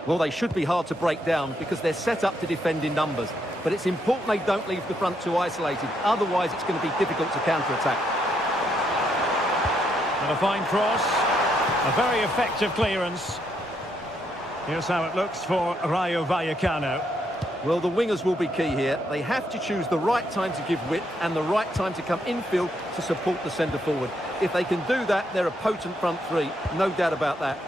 Well, they should be hard to break down because they're set up to defend in numbers. But it's important they don't leave the front too isolated. Otherwise, it's going to be difficult to counter-attack. And a fine cross. A very effective clearance. Here's how it looks for Rayo Vallecano. Well, the wingers will be key here. They have to choose the right time to give width and the right time to come infield to support the centre-forward. If they can do that, they're a potent front three. No doubt about that.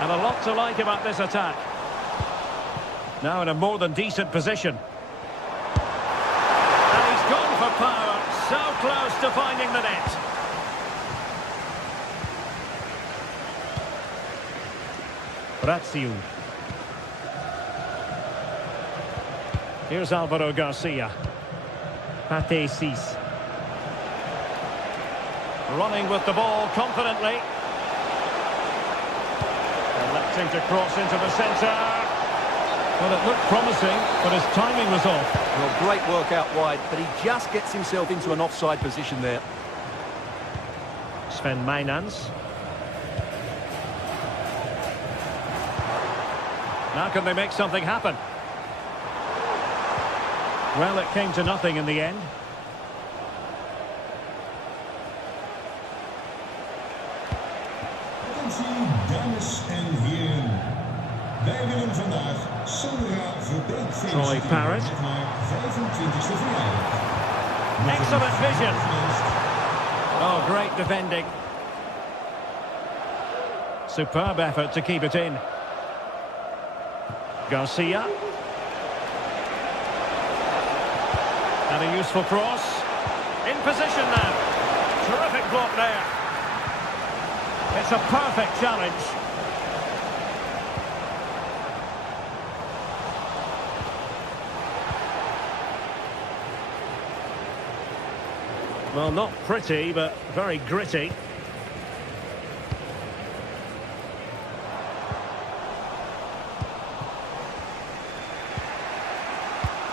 And a lot to like about this attack. Now in a more than decent position. And he's gone for power. So close to finding the net. Razziu. Here's Alvaro Garcia. Pate Cis. Running with the ball confidently. Electing to cross into the centre. Well, it looked promising, but his timing was off. Well, great work out wide, but he just gets himself into an offside position there. Sven Mijnans. Now can they make something happen? Well, it came to nothing in the end. Attentie, dames en heren. Wij willen vandaag Sandra Verbeek Troy Parrott. met haar 25e verjaardag. Excellent vision. Oh, great defending. Superb effort to keep it in. Garcia. And a useful cross. In position now. Terrific block there. It's a perfect challenge. Well, not pretty, but very gritty.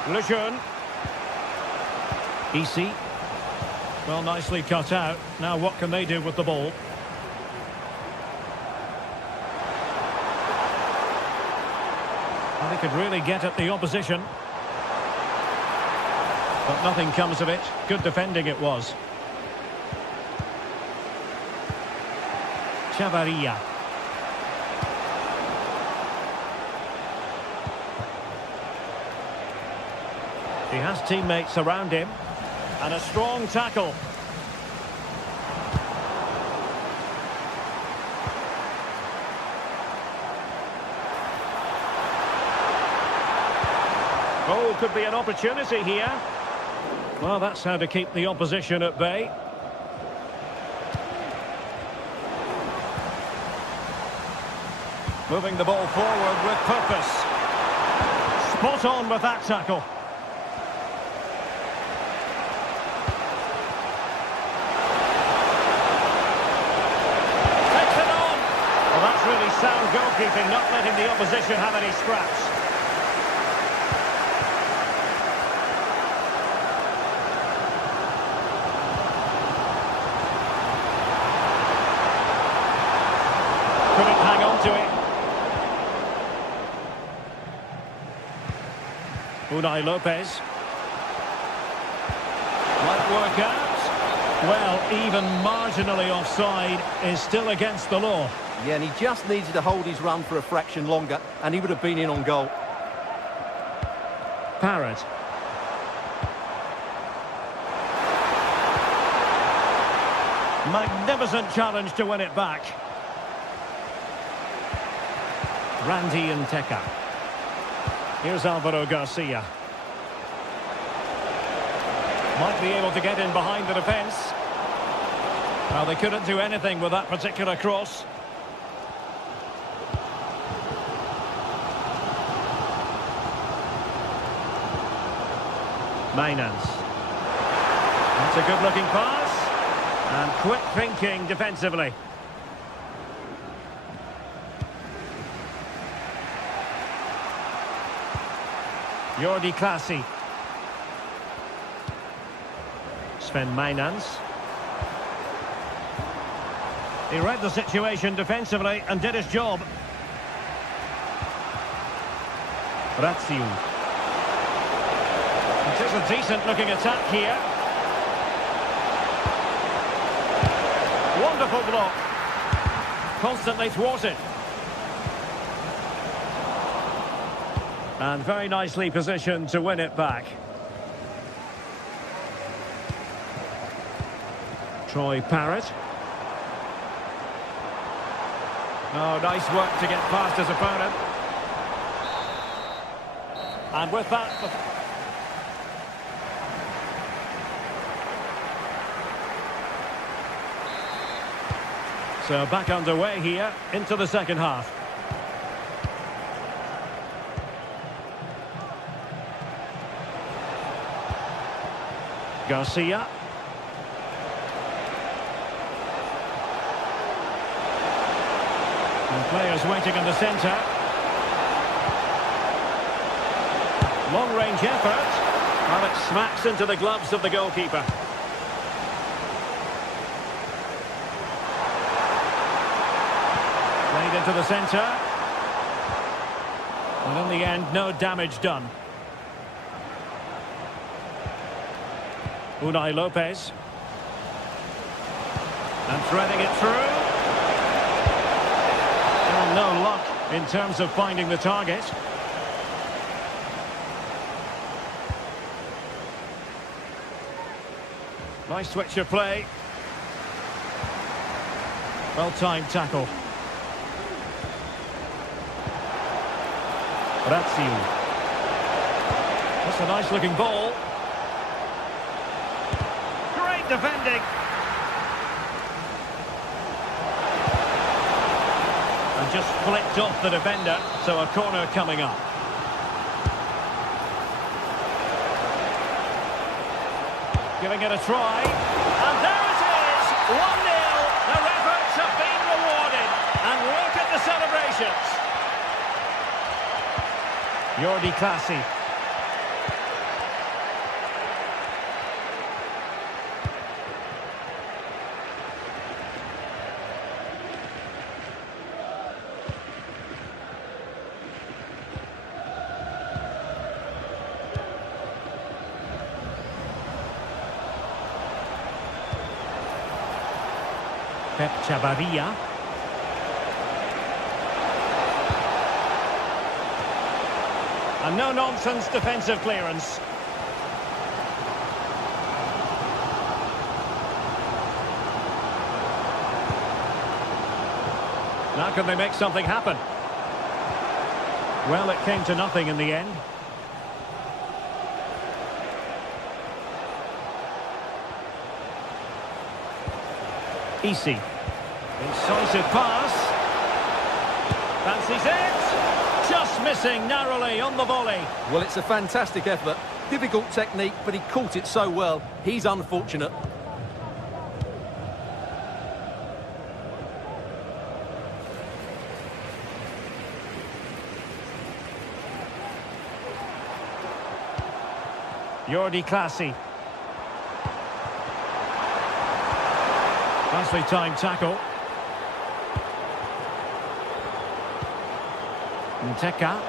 Lejeune. Easy. Well, nicely cut out. Now what can they do with the ball? Well, they could really get at the opposition. But nothing comes of it. Good defending it was. Chavarria. He has teammates around him. And a strong tackle. Oh, could be an opportunity here. Well, that's how to keep the opposition at bay. Moving the ball forward with purpose. Spot on with that tackle. Takes it on. Well, that's really sound goalkeeping, not letting the opposition have any scraps. Couldn't hang on to it. Unai Lopez. Might work out. Well, even marginally offside is still against the law. Yeah, and he just needed to hold his run for a fraction longer, and he would have been in on goal. Parrott. Magnificent challenge to win it back. Randy and Teka. Here's Alvaro Garcia. Might be able to get in behind the defence. Well, they couldn't do anything with that particular cross. Mainans. That's a good-looking pass. And quick thinking defensively. Jordi Klaasie. Sven Mainans. He read the situation defensively and did his job. Raziu. It is a decent-looking attack here. Wonderful block. Constantly thwarted. And very nicely positioned to win it back. Troy Parrott. Oh, nice work to get past his opponent. And with that... So back underway here into the second half. Garcia. And players waiting in the centre. Long-range effort. Well, it smacks into the gloves of the goalkeeper. Played into the centre. And in the end, no damage done. Unai Lopez. And threading it through. Oh, no luck in terms of finding the target. Nice switch of play. Well-timed tackle. Raziu. That's a nice-looking ball. Great defending. And just flicked off the defender, so a corner coming up. Giving it a try. And there it is! 1-0. Their efforts have been rewarded. And look at the celebrations. Jordi Klaasie. Pep Chavarria. And no-nonsense defensive clearance. Now can they make something happen? Well, it came to nothing in the end. Easy. Incisive pass. Fancies it. Just missing narrowly on the volley. Well, it's a fantastic effort. Difficult technique, but he caught it so well. He's unfortunate. Jordi Klaasie. Nicely timed tackle. Nteka.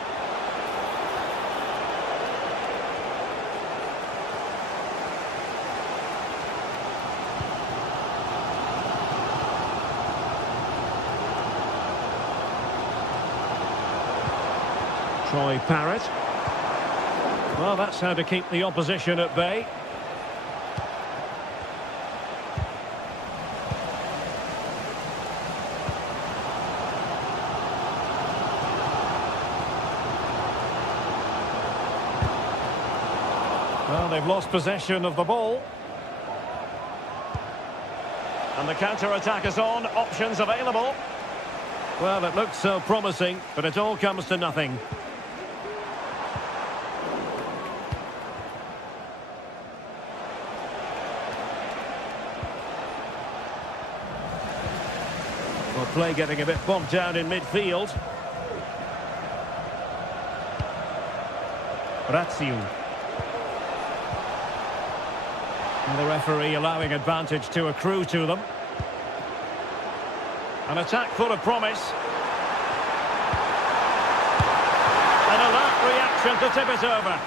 Troy Parrott. Well, that's how to keep the opposition at bay. Well, they've lost possession of the ball. And the counter-attack is on, options available. Well, it looked so promising, but it all comes to nothing. Well, play getting a bit bogged down in midfield. Razziu. And the referee allowing advantage to accrue to them. An attack full of promise. An alert reaction to tip it over.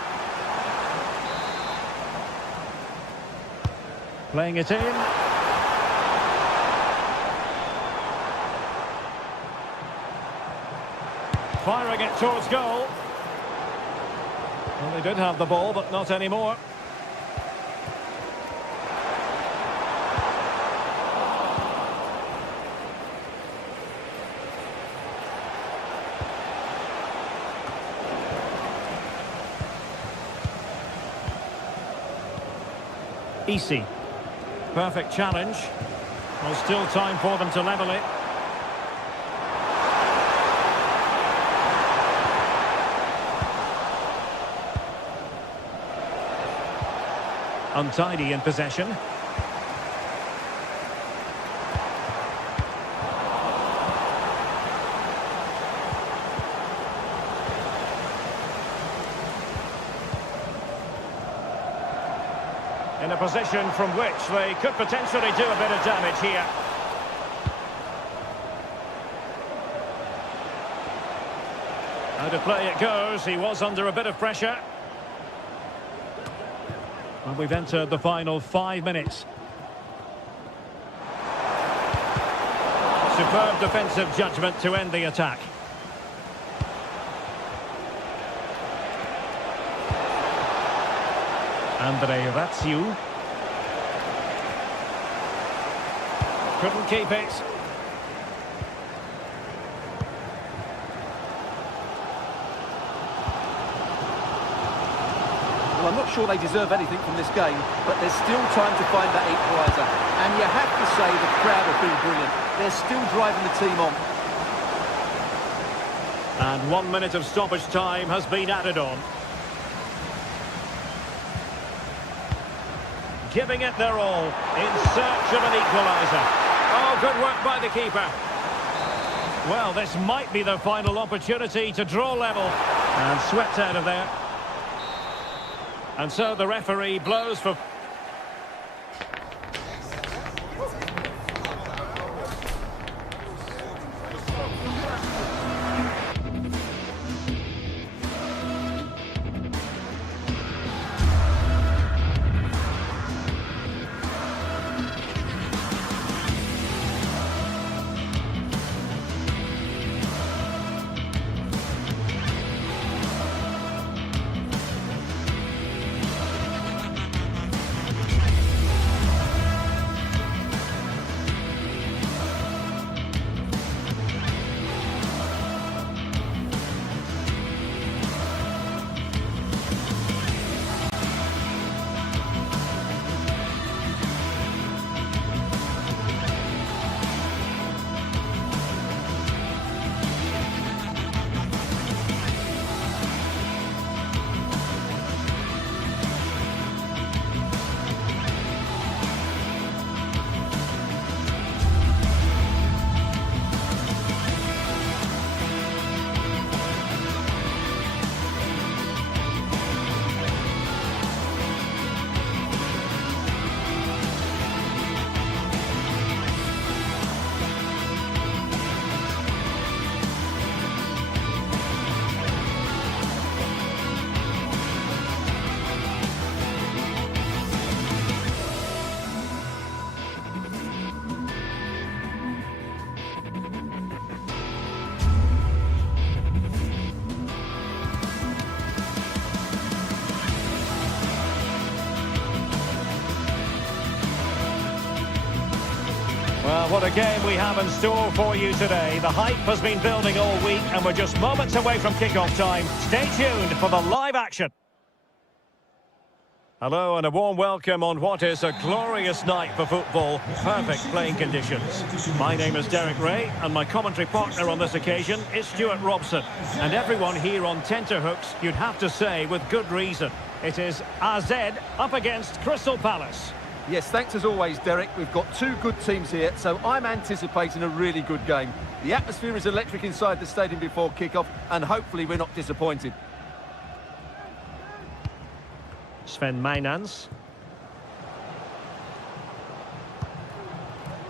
Playing it in. Firing it towards goal. Well, they did have the ball, but not anymore. Easy. Perfect challenge. Well, still time for them to level it. Untidy in possession. In a position from which they could potentially do a bit of damage here. How to play it goes. He was under a bit of pressure. And we've entered the final 5 minutes. Superb defensive judgment to end the attack. Razziu. Couldn't keep it. Well, I'm not sure they deserve anything from this game, but there's still time to find that equaliser. And you have to say the crowd have been brilliant. They're still driving the team on. And 1 minute of stoppage time has been added on. Giving it their all in search of an equaliser. Oh, good work by the keeper. Well, this might be their final opportunity to draw level. And swept out of there. And so the referee blows for... Well, what a game we have in store for you today. The hype has been building all week and we're just moments away from kick-off time. Stay tuned for the live action. Hello and a warm welcome on what is a glorious night for football. Perfect playing conditions. My name is Derek Ray and my commentary partner on this occasion is Stuart Robson. And everyone here on tenterhooks, you'd have to say with good reason. It is AZ up against Crystal Palace. Yes, thanks as always, Derek. We've got two good teams here, so I'm anticipating a really good game. The atmosphere is electric inside the stadium before kick-off, and hopefully we're not disappointed. Sven Meinans.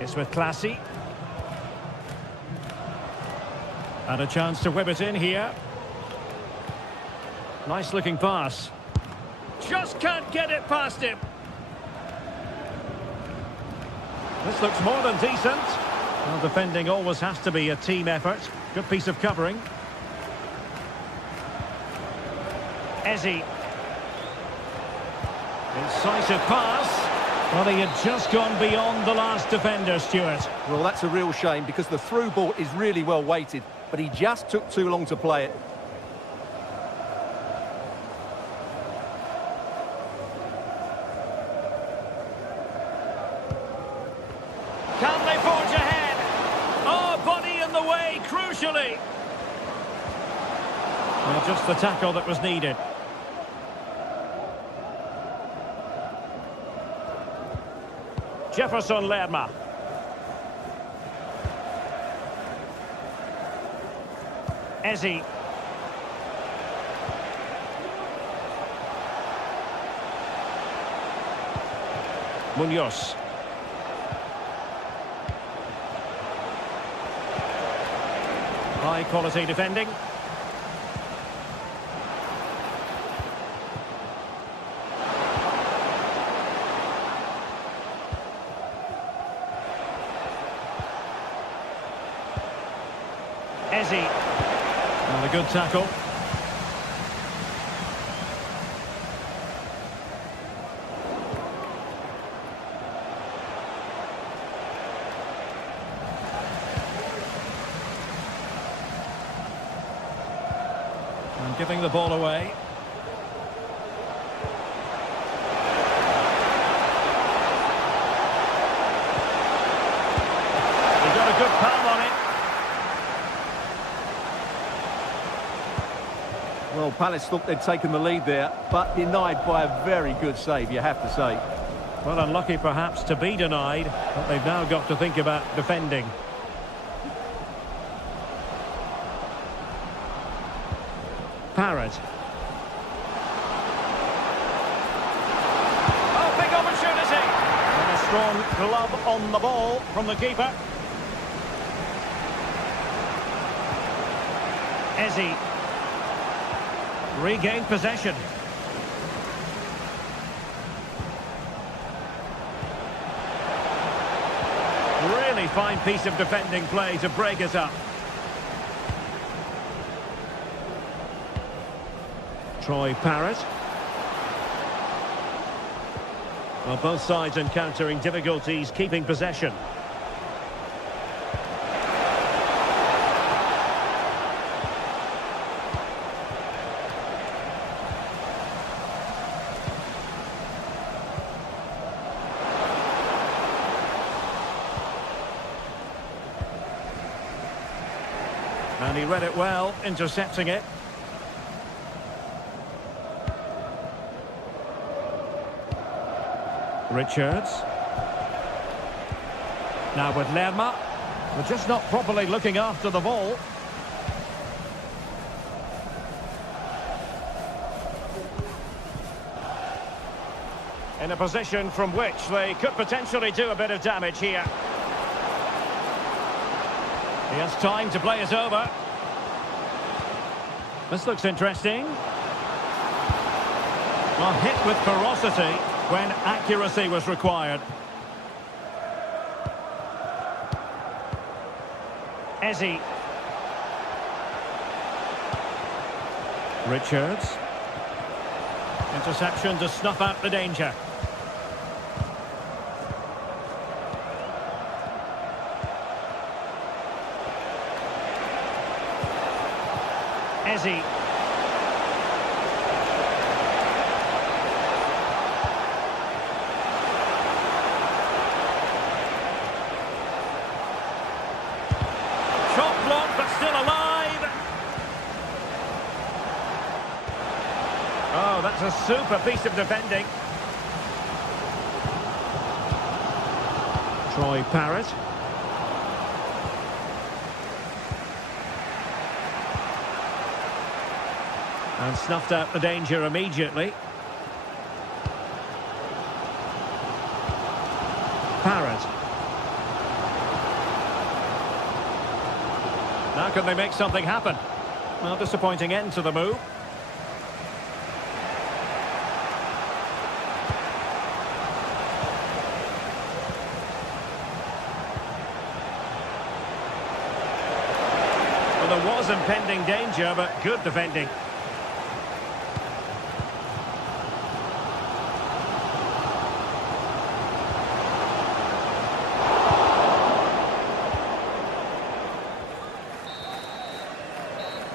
It's with Classy. And a chance to whip it in here. Nice looking pass. Just can't get it past him. This looks more than decent. Well, defending always has to be a team effort. Good piece of covering. Ezzy. Incisive pass. Well, he had just gone beyond the last defender, Stuart. Well, that's a real shame because the through ball is really well weighted, but he just took too long to play it. Can they forge ahead? Oh, body in the way, crucially. Well, just the tackle that was needed. Jefferson Lerma. Ezzy. Munoz. High quality defending. Ezzy. And a good tackle. And giving the ball away. He got a good palm on it. Well, Palace thought they'd taken the lead there, but denied by a very good save, you have to say. Well, unlucky perhaps to be denied, but they've now got to think about defending. Parrott. Oh, big opportunity! And a strong glove on the ball from the keeper. Ezzy. Regained possession. Really fine piece of defending play to break us up. Troy Parrott. Well, both sides encountering difficulties keeping possession. And he read it well, intercepting it. Richards. Now with Lerma. But just not properly looking after the ball. In a position from which they could potentially do a bit of damage here. He has time to play it over. This looks interesting. Well, hit with ferocity when accuracy was required. Ezzy. Richards. Interception to snuff out the danger. Ezzy. Shot blocked, but still alive. Oh, that's a super piece of defending. Troy Parrott. And snuffed out the danger immediately. Parrott. Now can they make something happen? Well, disappointing end to the move. Well, there was impending danger, but good defending.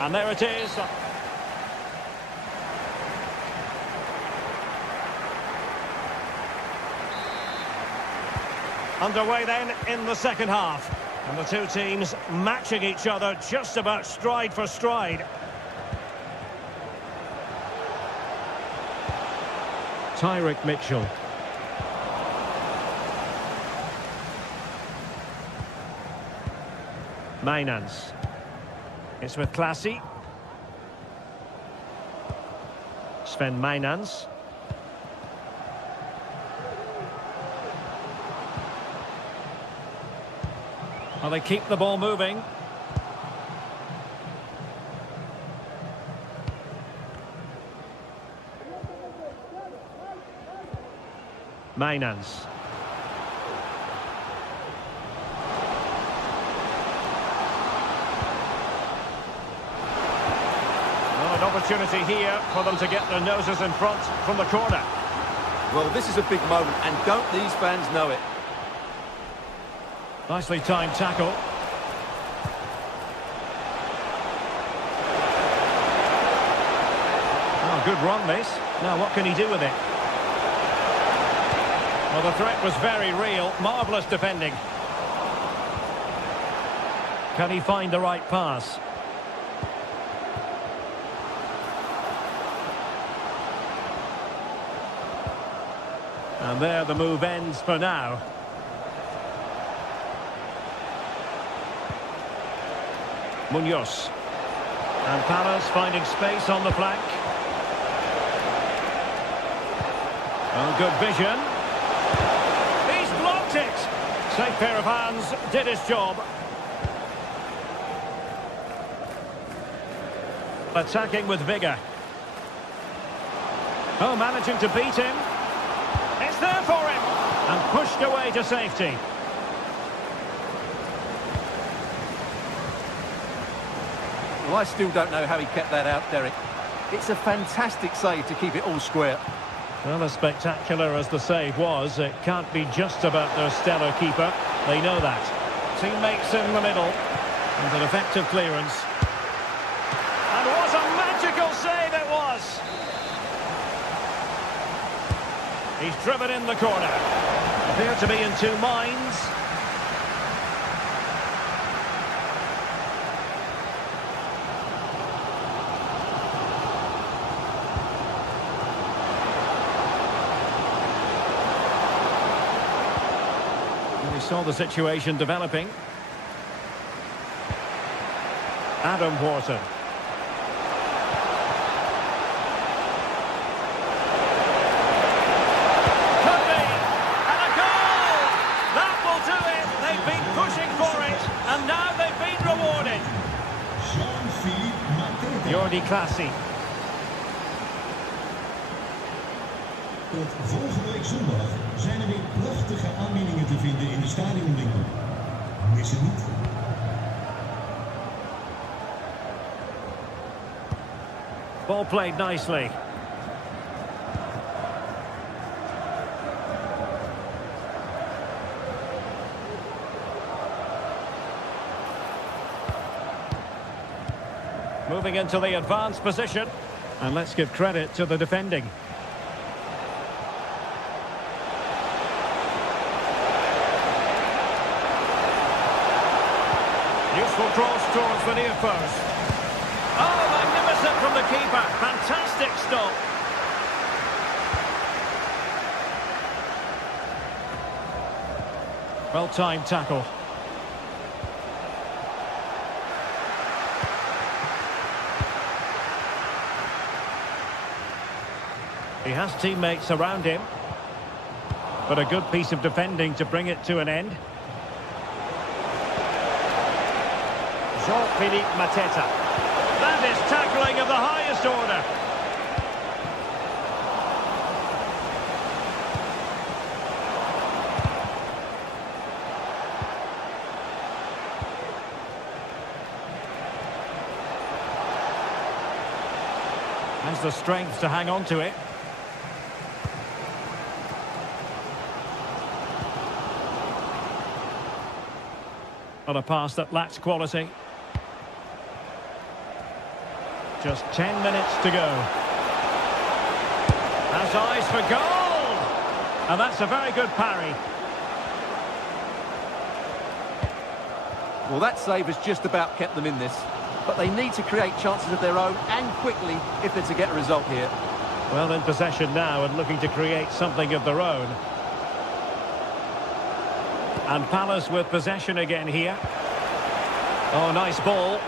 And there it is. Underway then in the second half. And the two teams matching each other just about stride for stride. Tyrick Mitchell. Mainans. It's with Classy. Sven Mainans. Well, they keep the ball moving. Mainans. Opportunity here for them to get their noses in front from the corner. Well, this is a big moment, and don't these fans know it? Nicely timed tackle. Oh, good run, this. Now, what can he do with it? Well, the threat was very real. Marvellous defending. Can he find the right pass? And there the move ends for now. Munoz. And Palace finding space on the flank. Oh, good vision. He's blocked it. Safe pair of hands, did his job. Attacking with vigour. Oh, managing to beat him. It's there for him. And pushed away to safety. Well, I still don't know how he kept that out, Derek. It's a fantastic save to keep it all square. Well, as spectacular as the save was, it can't be just about their stellar keeper. They know that. Teammates in the middle. And an effective clearance. And what a magical save it was! He's driven in the corner. Appeared to be in two minds. We saw the situation developing. Adam Wharton. Could be. And a goal! That will do it. They've been pushing for it. And now they've been rewarded. Jordi Classy. Tot volgende week zondag zijn er weer prachtige aanbiedingen te vinden in de stadionwinkel. Mis het niet. Ball played nicely. Moving into the advanced position. And let's give credit to the defending. Useful cross towards the near post. Oh, magnificent from the keeper. Fantastic stop. Well-timed tackle. He has teammates around him. But a good piece of defending to bring it to an end. Jean-Philippe Mateta. That is tackling of the highest order. Has the strength to hang on to it. On a pass that lacks quality. Just 10 minutes to go. Has eyes for goal! And that's a very good parry. Well, that save has just about kept them in this. But they need to create chances of their own and quickly if they're to get a result here. Well, in possession now and looking to create something of their own. And Palace with possession again here. Oh, nice ball.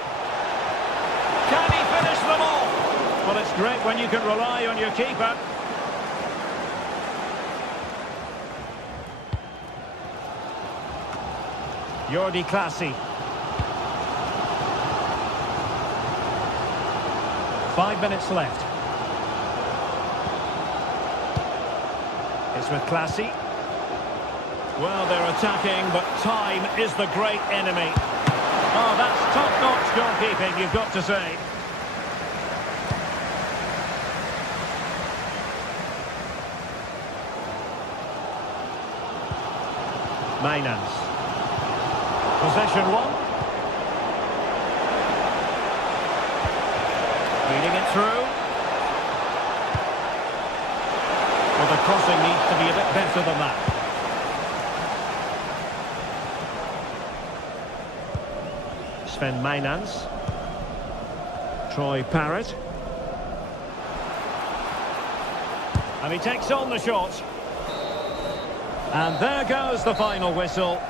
Can he finish them off? Well, it's great when you can rely on your keeper. Jordi Clasie. 5 minutes left. It's with Clasie. Well, they're attacking, but time is the great enemy. Oh, that's top-notch goalkeeping, you've got to say. Mainans. Possession one. Reading it through. Well, the crossing needs to be a bit better than that. Sven Mainans. Troy Parrott. And he takes on the shot. And there goes the final whistle.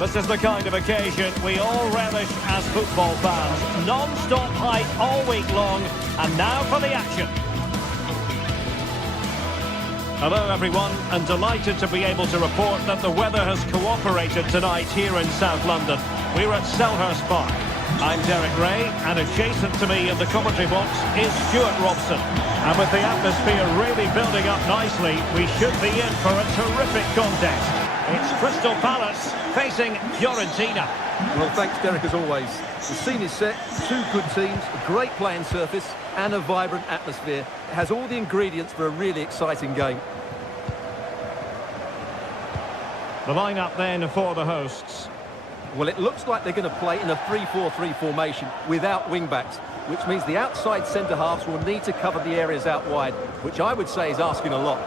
This is the kind of occasion we all relish as football fans. Non-stop hype all week long, and now for the action. Hello everyone, and delighted to be able to report that the weather has cooperated tonight here in South London. We're at Selhurst Park. I'm Derek Ray, and adjacent to me in the commentary box is Stuart Robson. And with the atmosphere really building up nicely, we should be in for a terrific contest. It's Crystal Palace facing Fiorentina. Well, thanks, Derek, as always. The scene is set, two good teams, a great playing surface, and a vibrant atmosphere. It has all the ingredients for a really exciting game. The lineup then for the hosts. Well, it looks like they're going to play in a 3-4-3 formation without wing-backs. which means the outside centre-halves will need to cover the areas out wide, which I would say is asking a lot.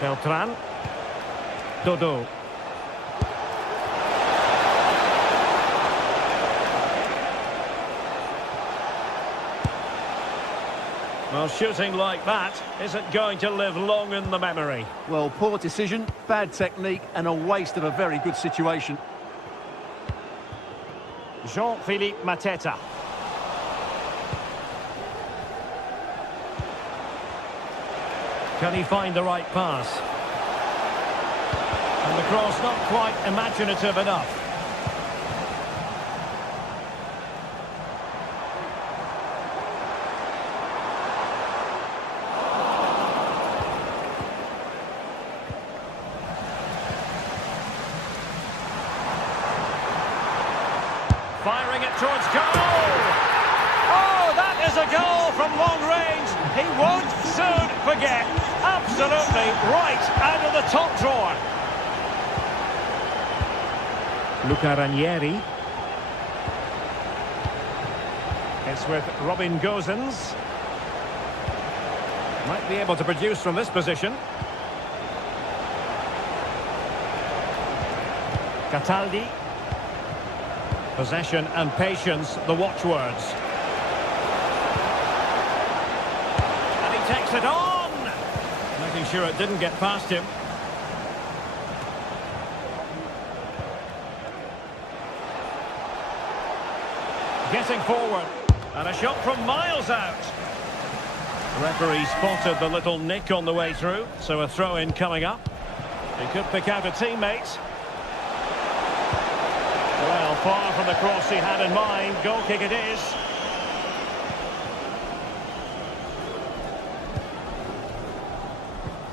Beltran. Dodo. Well, shooting like that isn't going to live long in the memory. Well, poor decision, bad technique, and a waste of a very good situation. Jean-Philippe Mateta. Can he find the right pass? And the cross not quite imaginative enough. Firing it towards goal! Oh, that is a goal from long range. He won't soon forget. Absolutely right out of the top drawer. Luca Ranieri. It's with Robin Gosens. Might be able to produce from this position. Cataldi. Possession and patience, the watchwords. And he takes it on! Making sure it didn't get past him. Getting forward. And a shot from miles out. The referee spotted the little nick on the way through, so a throw-in coming up. He could pick out a teammate. Well, far from the cross he had in mind. Goal kick it is.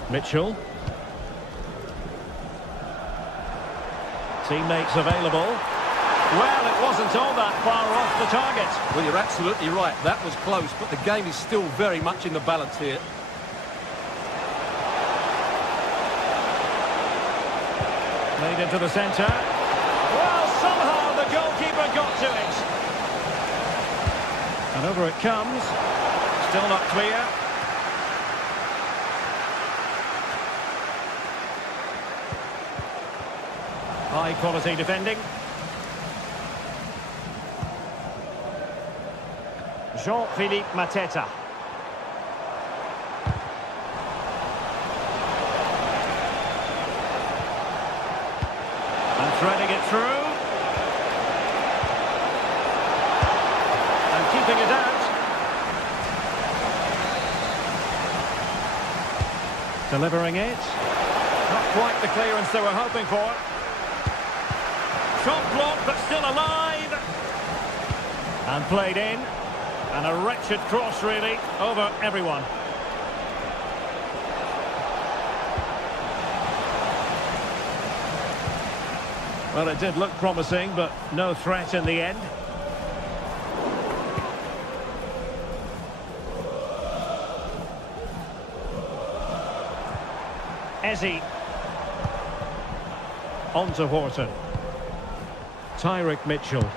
Mitchell. Teammates available. Well, it wasn't all that far off the target. Well, you're absolutely right. That was close, but the game is still very much in the balance here. Played into the centre. Well, somehow the goalkeeper got to it. And over it comes. Still not clear. High quality defending. Jean-Philippe Mateta. And threading it through. And keeping it out. Delivering it. Not quite the clearance they were hoping for. Shot blocked, but still alive. And played in. And a wretched cross, really, over everyone. Well, it did look promising, but no threat in the end. Ezzy. On to Horton. Tyrick Mitchell.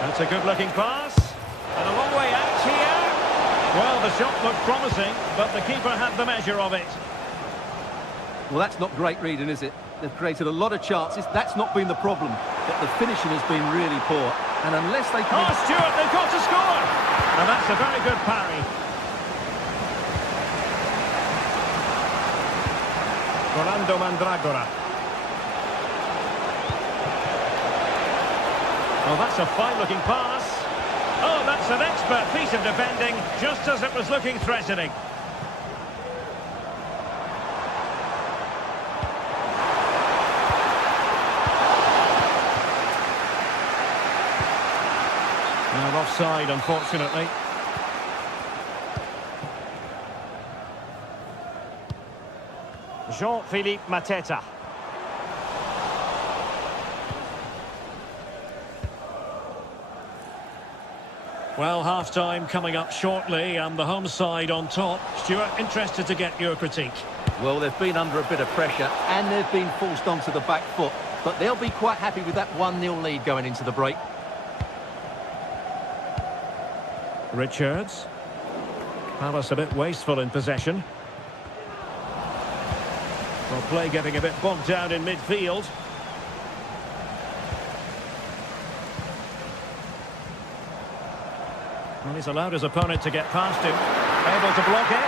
That's a good-looking pass. And a long way out here. Well, the shot looked promising, but the keeper had the measure of it. Well, that's not great reading, is it? They've created a lot of chances. That's not been the problem. But the finishing has been really poor. And unless they can... Oh, Stewart, they've got to score! And that's a very good parry. Rolando Mandragora. Well, that's a fine-looking pass. Oh, that's an expert piece of defending, just as it was looking threatening. Now offside, unfortunately. Jean-Philippe Mateta. Well, half-time coming up shortly and the home side on top. Stuart, interested to get your critique. Well, they've been under a bit of pressure and they've been forced onto the back foot. But they'll be quite happy with that 1-0 lead going into the break. Richards. Palace a bit wasteful in possession. Well, play getting a bit bogged down in midfield. Well, he's allowed his opponent to get past him. Able to block it.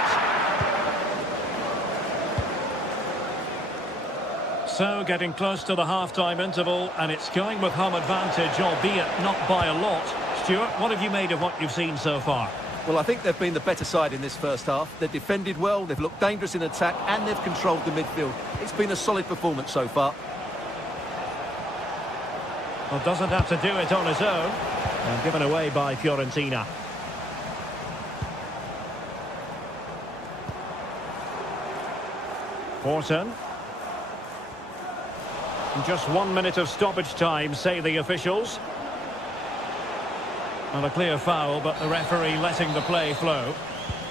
So, getting close to the half-time interval, and it's going with home advantage, albeit not by a lot. Stuart, what have you made of what you've seen so far? Well, I think they've been the better side in this first half. They've defended well, they've looked dangerous in attack, and they've controlled the midfield. It's been a solid performance so far. Well, doesn't have to do it on his own. And given away by Fiorentina. Horton. Just 1 minute of stoppage time, say the officials. Well, a clear foul, but the referee letting the play flow.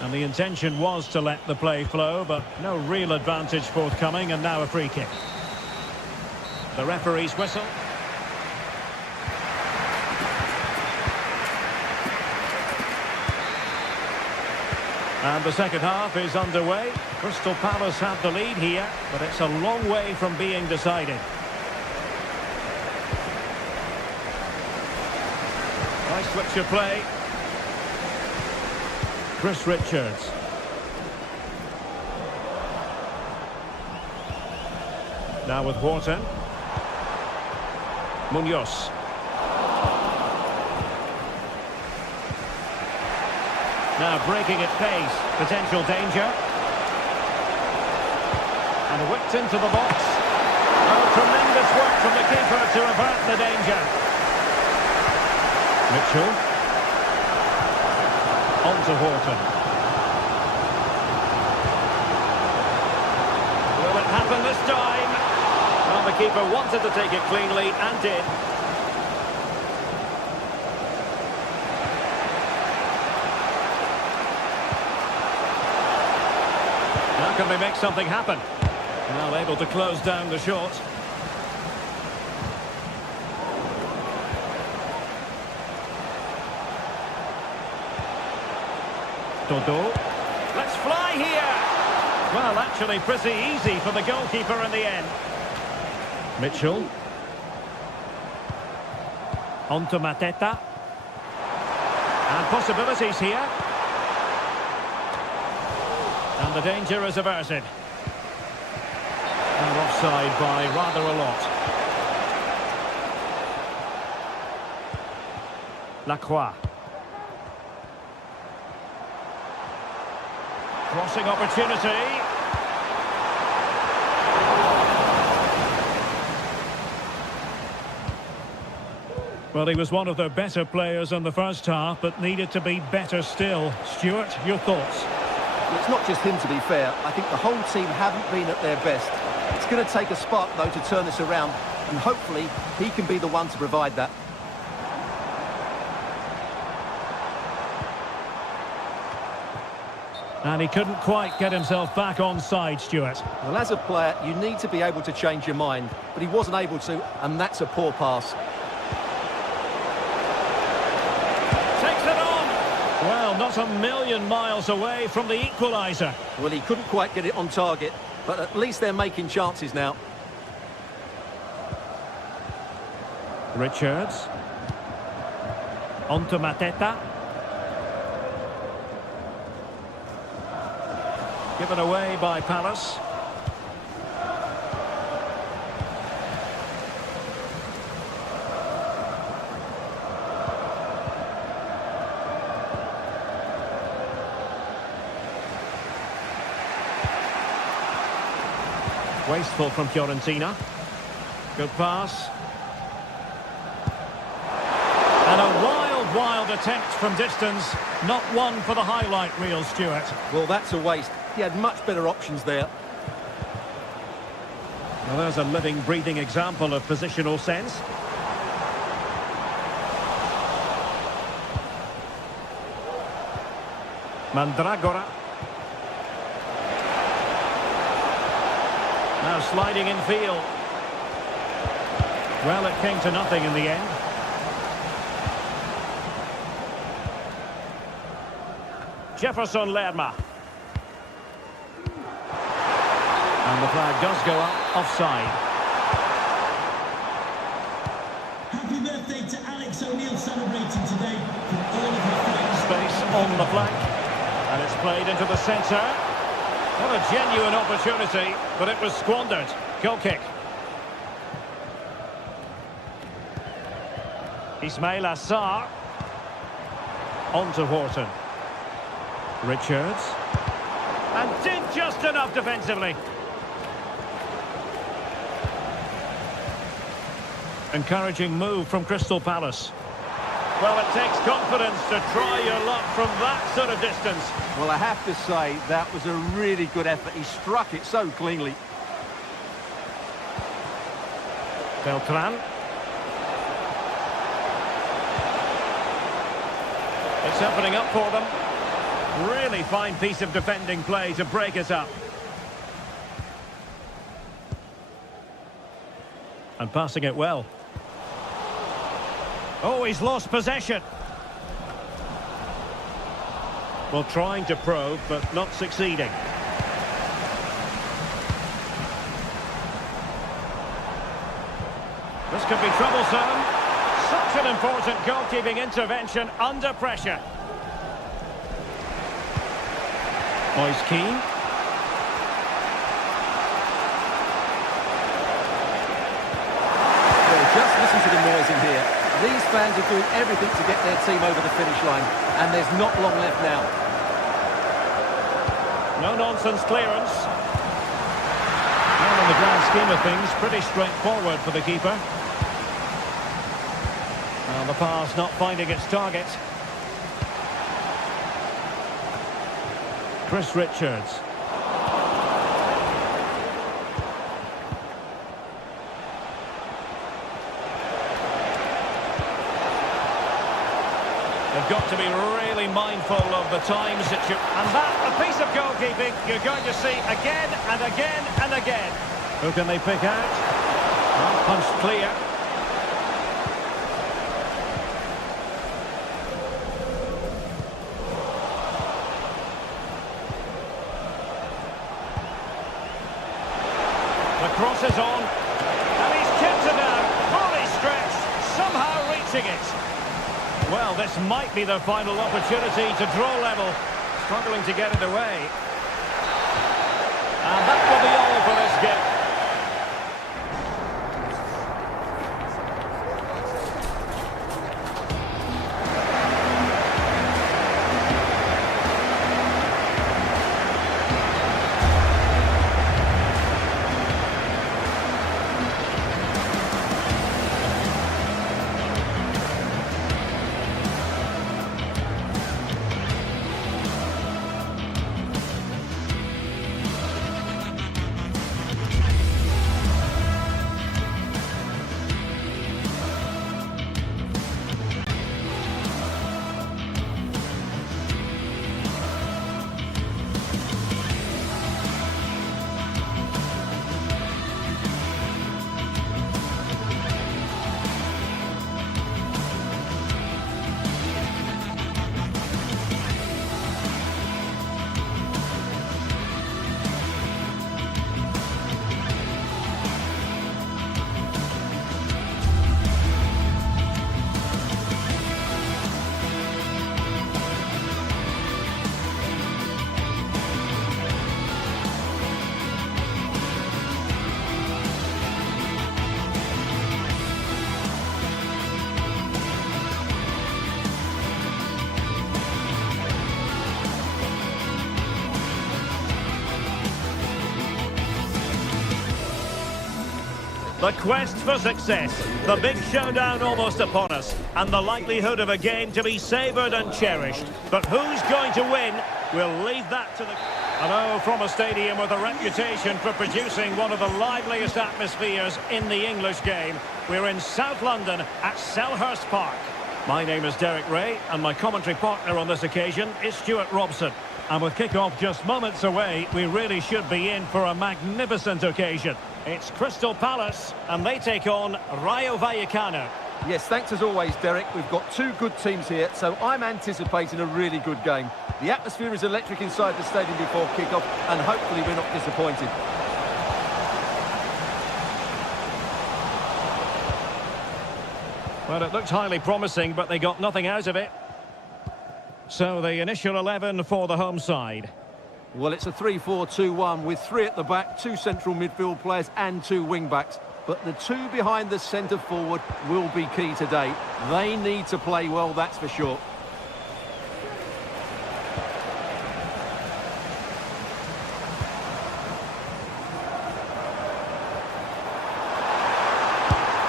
And the intention was to let the play flow, but no real advantage forthcoming, and now a free kick. The referee's whistle. And the second half is underway. Crystal Palace have the lead here, but it's a long way from being decided. Nice switch of play. Chris Richards. Now with Horton. Munoz. Now breaking at pace. Potential danger. And whipped into the box. Oh, tremendous work from the keeper to avert the danger. Mitchell. On to Horton. Will it happen this time? Well, the keeper wanted to take it cleanly and did. How can they make something happen? Well, able to close down the shot. Dodo. Let's fly here! Well, actually pretty easy for the goalkeeper in the end. Mitchell. On to Mateta. And possibilities here. And the danger is averted. And offside by rather a lot. Lacroix. Crossing opportunity. Well, he was one of their better players in the first half, but needed to be better still. Stuart, your thoughts? It's not just him, to be fair. I think the whole team haven't been at their best. It's going to take a spark, though, to turn this around, and hopefully he can be the one to provide that. And he couldn't quite get himself back on side, Stuart. Well, as a player, you need to be able to change your mind, but he wasn't able to, and that's a poor pass. Takes it on! Well, not a million miles away from the equaliser. Well, he couldn't quite get it on target, but at least they're making chances now. Richards. On to Mateta. Given away by Palace. Wasteful from Fiorentina. Good pass. And a wild attempt from distance. Not one for the highlight reel, Stuart. Well, that's a waste. He had much better options there. Well, there's a living, breathing example of positional sense. Mandragora. Now sliding in field. Well, it came to nothing in the end. Jefferson Lerma. And the flag does go up, offside. Happy birthday to Alex O'Neill celebrating today from all of her fans. Space on the flank. And it's played into the centre. What a genuine opportunity, but it was squandered. Goal kick. Ismail Assar. On to Horton. Richards. And did just enough defensively. Encouraging move from Crystal Palace. Well, it takes confidence to try your luck from that sort of distance. Well, I have to say, that was a really good effort. He struck it so cleanly. Beltran. It's opening up for them. Really fine piece of defending play to break it up. And passing it well. Oh, he's lost possession. Well, trying to probe, but not succeeding. This could be troublesome. Such an important goalkeeping intervention under pressure. Moise Keane. Well, just listen to the noise in here. These fans are doing everything to get their team over the finish line, and there's not long left now. No-nonsense clearance. Well, in the grand scheme of things, pretty straightforward for the keeper. Well, the pass not finding its target. Chris Richards. They've got to be really mindful of the times that you... And that, a piece of goalkeeping you're going to see again and again and again. Who can they pick out? Well, punched clear. The cross is on. And he's kept it down. Fully stretched. Somehow reaching it. Well, this might be their final opportunity to draw level. Struggling to get it away. And that will be all for this game. The quest for success, the big showdown almost upon us, and the likelihood of a game to be savoured and cherished. But who's going to win? We'll leave that to the... Hello from a stadium with a reputation for producing one of the liveliest atmospheres in the English game. We're in South London at Selhurst Park. My name is Derek Ray, and my commentary partner on this occasion is Stuart Robson. And with kick-off just moments away, we really should be in for a magnificent occasion. It's Crystal Palace, and they take on Rayo Vallecano. Yes, thanks as always, Derek. We've got two good teams here, so I'm anticipating a really good game. The atmosphere is electric inside the stadium before kick-off, and hopefully we're not disappointed. Well, it looked highly promising, but they got nothing out of it. So the initial 11 for the home side. Well, it's a 3-4-2-1 with 3 at the back, 2 central midfield players and 2 wing-backs. But the 2 behind the centre forward will be key today. They need to play well, that's for sure.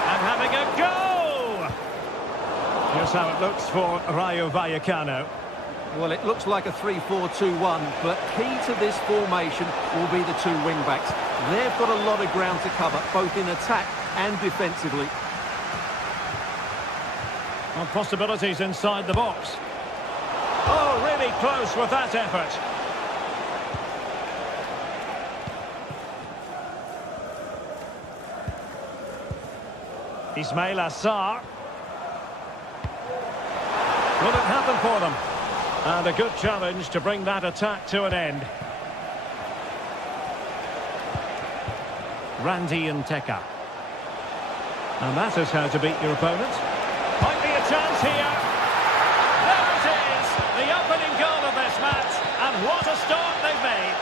And having a go! Here's how it looks for Rayo Vallecano. Well, it looks like a 3-4-2-1, but key to this formation will be the 2 wing-backs. They've got a lot of ground to cover, both in attack and defensively. And possibilities inside the box. Oh, really close with that effort. Ismail Assar. Will it happen for them? And a good challenge to bring that attack to an end. Randy Nteka. And that is how to beat your opponent. Might be a chance here. There it is, the opening goal of this match. And what a start they've made.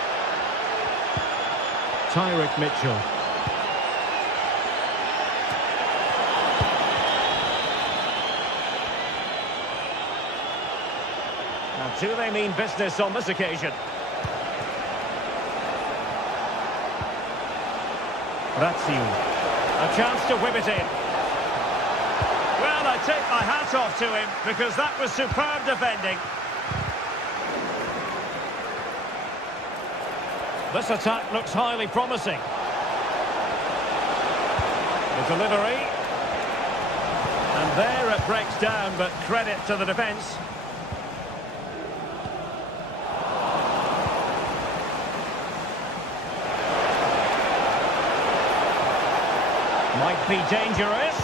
Tyrick Mitchell. Now, do they mean business on this occasion? Razio. A chance to whip it in. Well, I take my hat off to him because that was superb defending. This attack looks highly promising. The delivery. And there it breaks down, but credit to the defence. Might be dangerous.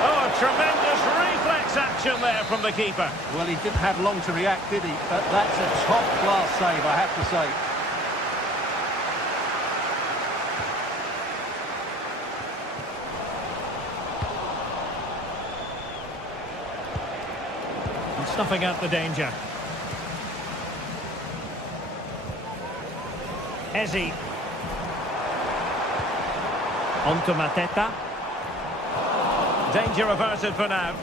Oh, tremendous reflex action there from the keeper. Well, he didn't have long to react, did he? But that's a top-class save, I have to say. And snuffing out the danger. Ezi. On to Mateta. Danger averted for now.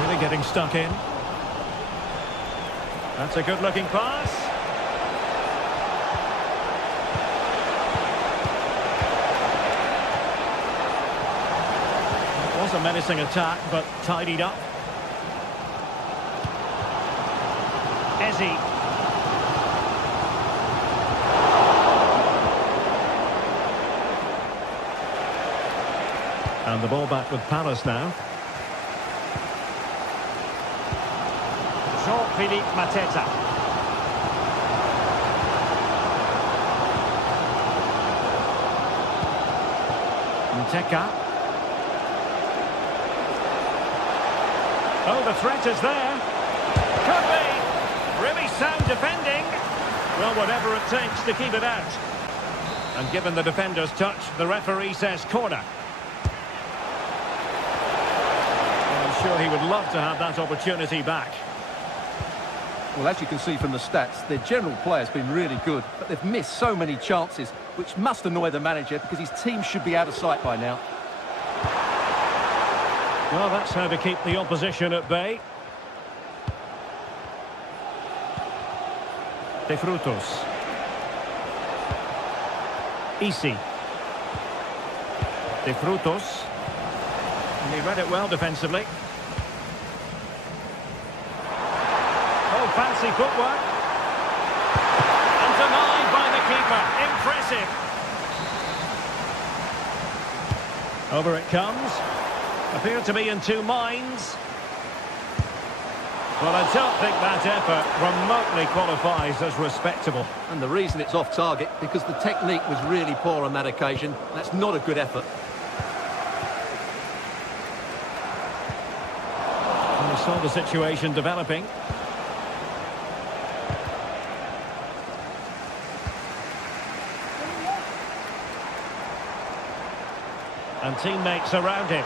Really getting stuck in. That's a good-looking pass. A menacing attack, but tidied up. Ezi. And the ball back with Palace now. Jean-Philippe Mateta. Nteka. Oh, the threat is there. Could be. Really sound defending. Well, whatever it takes to keep it out. And given the defender's touch, the referee says corner. Well, I'm sure he would love to have that opportunity back. Well, as you can see from the stats, their general play has been really good, but they've missed so many chances, which must annoy the manager because his team should be out of sight by now. Well, that's how to keep the opposition at bay. De Frutos. Isi. De Frutos. And he read it well defensively. fancy footwork. And denied by the keeper. Impressive. Over it comes. Appear to be in two minds. Well, I don't think that effort remotely qualifies as respectable. And the reason it's off target, because the technique was really poor on that occasion. That's not a good effort. And we saw the situation developing. And teammates around him.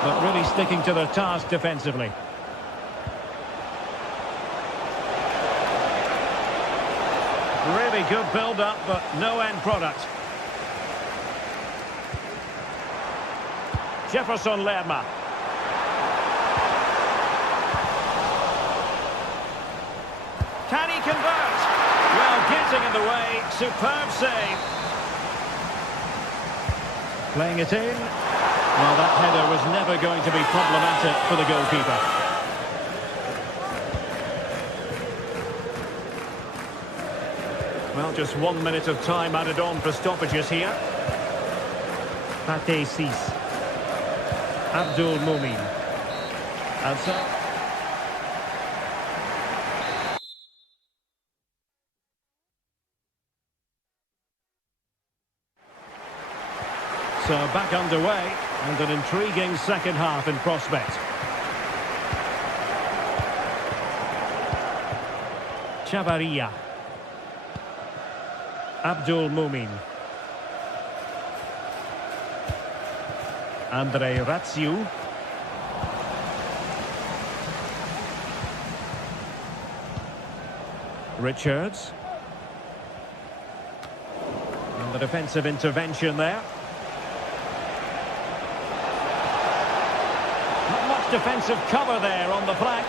But really sticking to their task defensively. Really good build-up, but no end product. Jefferson Lerma. Can he convert? Well, getting in the way. Superb save. Playing it in. Well, that header was never going to be problematic for the goalkeeper. Well, just 1 minute of time added on for stoppages here. Pate Sis. Abdul Mumin. And so... So back underway, and an intriguing second half in prospect. Chavarria. Abdul Mumin. Andre Ratsiu. Richards. And the defensive intervention there. Defensive cover there on the flank.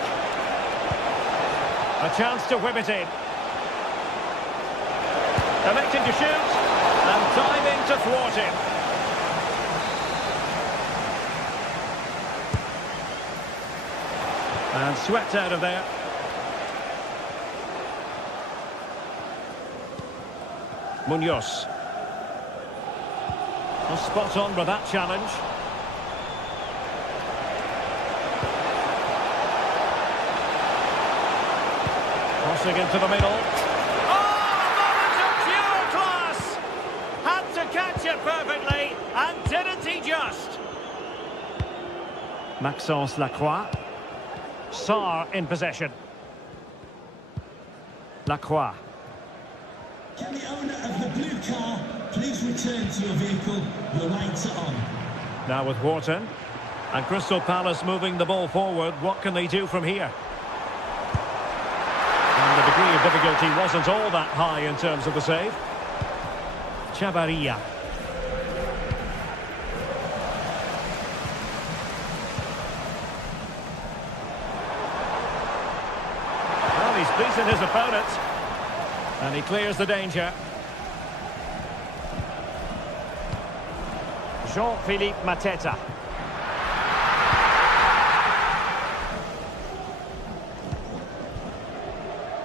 A chance to whip it in. Electing to shoot and diving to thwart him. And swept out of there. Munoz. Well, spot on with that challenge. Crossing into the middle. Oh, a moment of pure class! Had to catch it perfectly, and didn't he just? Maxence Lacroix. Sarr in possession. Lacroix. Can the owner of the blue car please return to your vehicle? Your lights are on. Now with Wharton. And Crystal Palace moving the ball forward. What can they do from here? And the degree of difficulty wasn't all that high in terms of the save. Chavarria. Well, he's beaten his opponent. And he clears the danger. Jean-Philippe Mateta.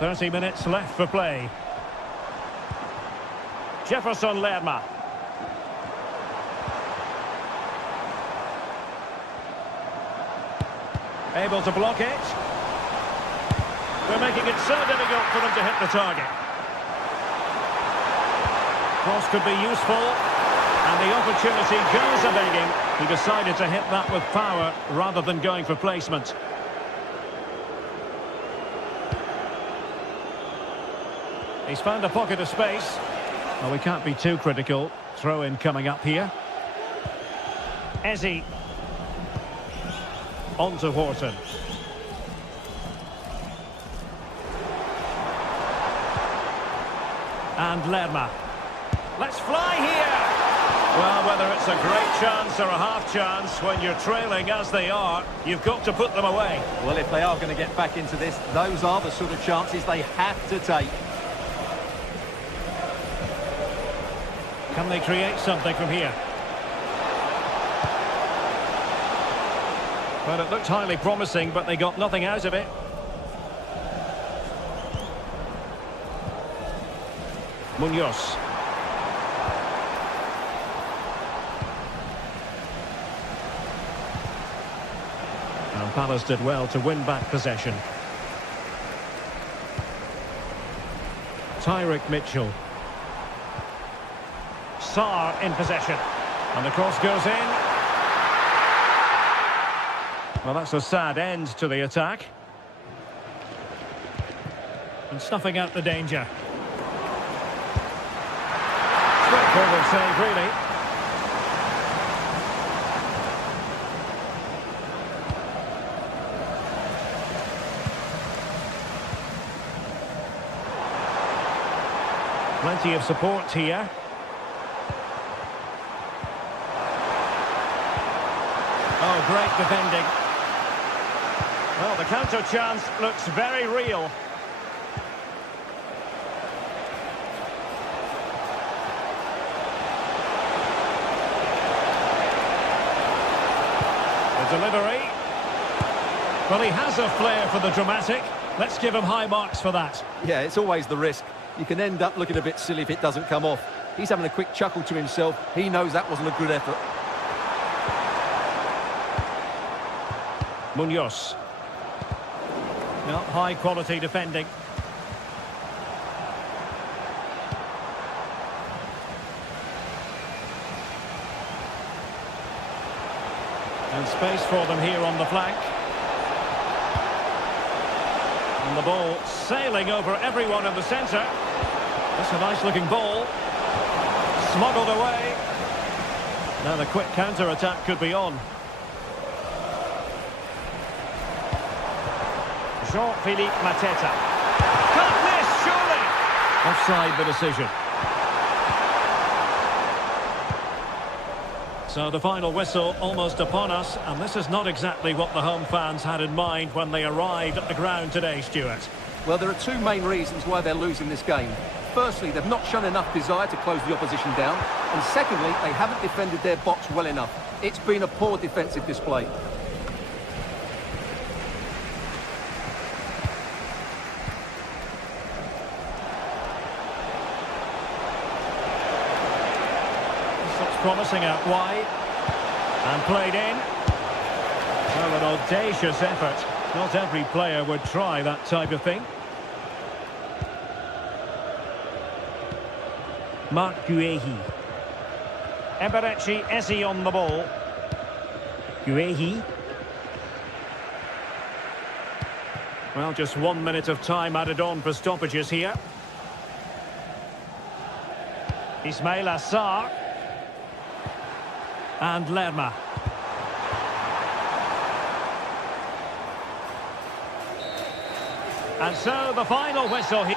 30 minutes left for play. Jefferson Lerma. Able to block it. They're making it so difficult for them to hit the target. Cross could be useful. And the opportunity goes a-begging. He decided to hit that with power rather than going for placement. He's found a pocket of space. Well, we can't be too critical. Throw-in coming up here. Eze. On to Wharton. And Lerma. Let's fly here! Well, whether it's a great chance or a half chance, when you're trailing as they are, you've got to put them away. Well, if they are going to get back into this, those are the sort of chances they have to take. Can they create something from here? Well, it looked highly promising, but they got nothing out of it. Munoz. And Palace did well to win back possession. Tyrick Mitchell. Sarr in possession. And the cross goes in. Well, that's a sad end to the attack. And snuffing out the danger. Straightforward save, really. Plenty of support here. Oh, great defending. Well, the counter chance looks very real. The delivery. Well, he has a flair for the dramatic. Let's give him high marks for that. Yeah, it's always the risk. You can end up looking a bit silly if it doesn't come off. He's having a quick chuckle to himself. He knows that wasn't a good effort. Munoz. No, high quality defending. And space for them here on the flank. And the ball sailing over everyone in the centre. That's a nice looking ball. Smuggled away. Now the quick counter-attack could be on. Jean-Philippe Mateta. Can't miss, surely! Offside the decision. So the final whistle almost upon us, and this is not exactly what the home fans had in mind when they arrived at the ground today, Stuart. Well, there are two main reasons why they're losing this game. Firstly, they've not shown enough desire to close the opposition down. And secondly, they haven't defended their box well enough. It's been a poor defensive display. Promising out wide and played in. Well, an audacious effort. Not every player would try that type of thing. Marc Guehi. Eberechi Eze on the ball. Guehi. Well, just 1 minute of time added on for stoppages here. Ismaila Sarr. And Lerma. And so the final whistle here.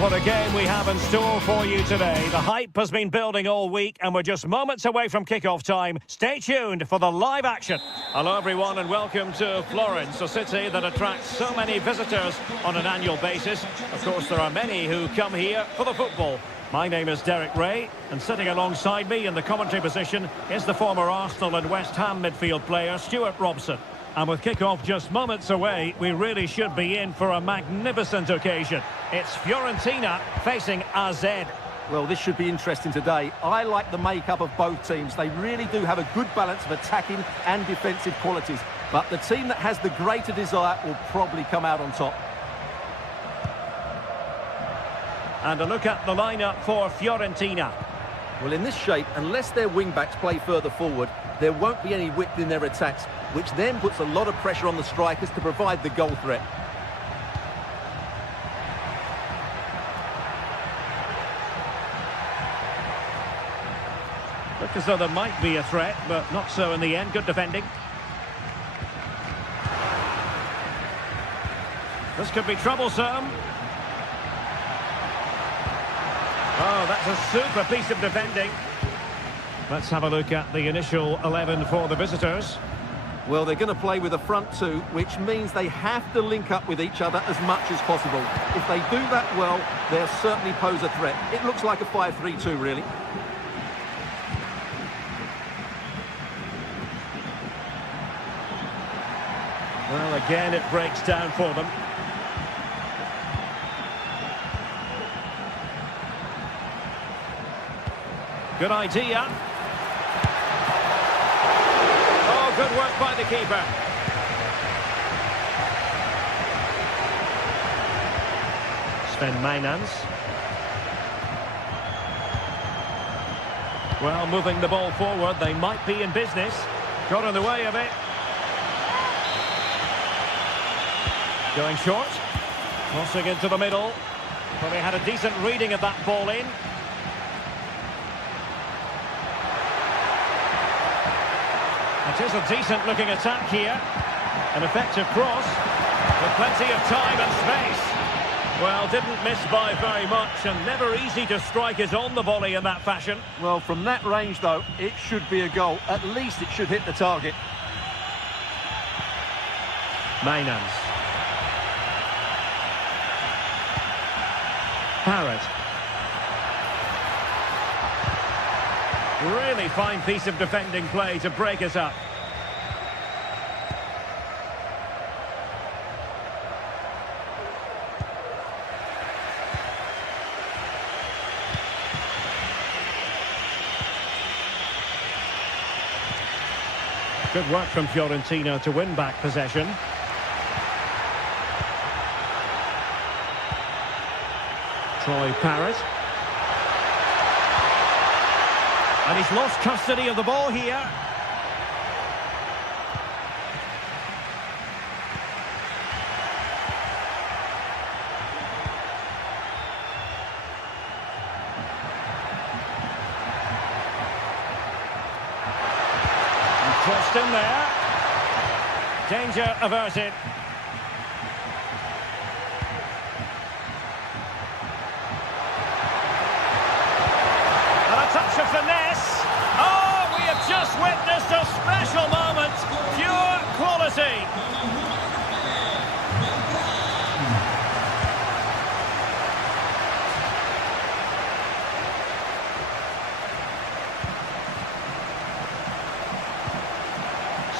what a game we have in store for you today. The hype has been building all week and we're just moments away from kick-off time. Stay tuned for the live action. Hello everyone and welcome to Florence, a city that attracts so many visitors on an annual basis. Of course, there are many who come here for the football. My name is Derek Ray, and sitting alongside me in the commentary position is the former Arsenal and West Ham midfield player Stuart Robson. And with kick-off just moments away, we really should be in for a magnificent occasion. It's Fiorentina facing AZ. Well, this should be interesting today. I like the makeup of both teams. They really do have a good balance of attacking and defensive qualities. But the team that has the greater desire will probably come out on top. And a look at the lineup for Fiorentina. Well, in this shape, unless their wing-backs play further forward, there won't be any width in their attacks, which then puts a lot of pressure on the strikers to provide the goal threat. Look as though there might be a threat, but not so in the end. Good defending. This could be troublesome. Oh, that's a super piece of defending. Let's have a look at the initial 11 for the visitors. Well, they're going to play with a front two, which means they have to link up with each other as much as possible. If they do that well, they'll certainly pose a threat. It looks like a 5-3-2, really. Well, again, it breaks down for them. Good idea. Oh, good work by the keeper. Sven Mainans. Well, moving the ball forward, they might be in business. Got in the way of it. Going short. Crossing into the middle. Well, they had a decent reading of that ball in. It is a decent-looking attack here. An effective cross with plenty of time and space. Well, didn't miss by very much and never easy to strike it on the volley in that fashion. Well, from that range, though, it should be a goal. At least it should hit the target. Mainans. Parrott. Really fine piece of defending play to break us up. Good work from Fiorentina to win back possession. Troy Parrott. And he's lost custody of the ball here. And crossed in there. Danger averted. Touch of finesse. Oh, we have just witnessed a special moment. Pure quality.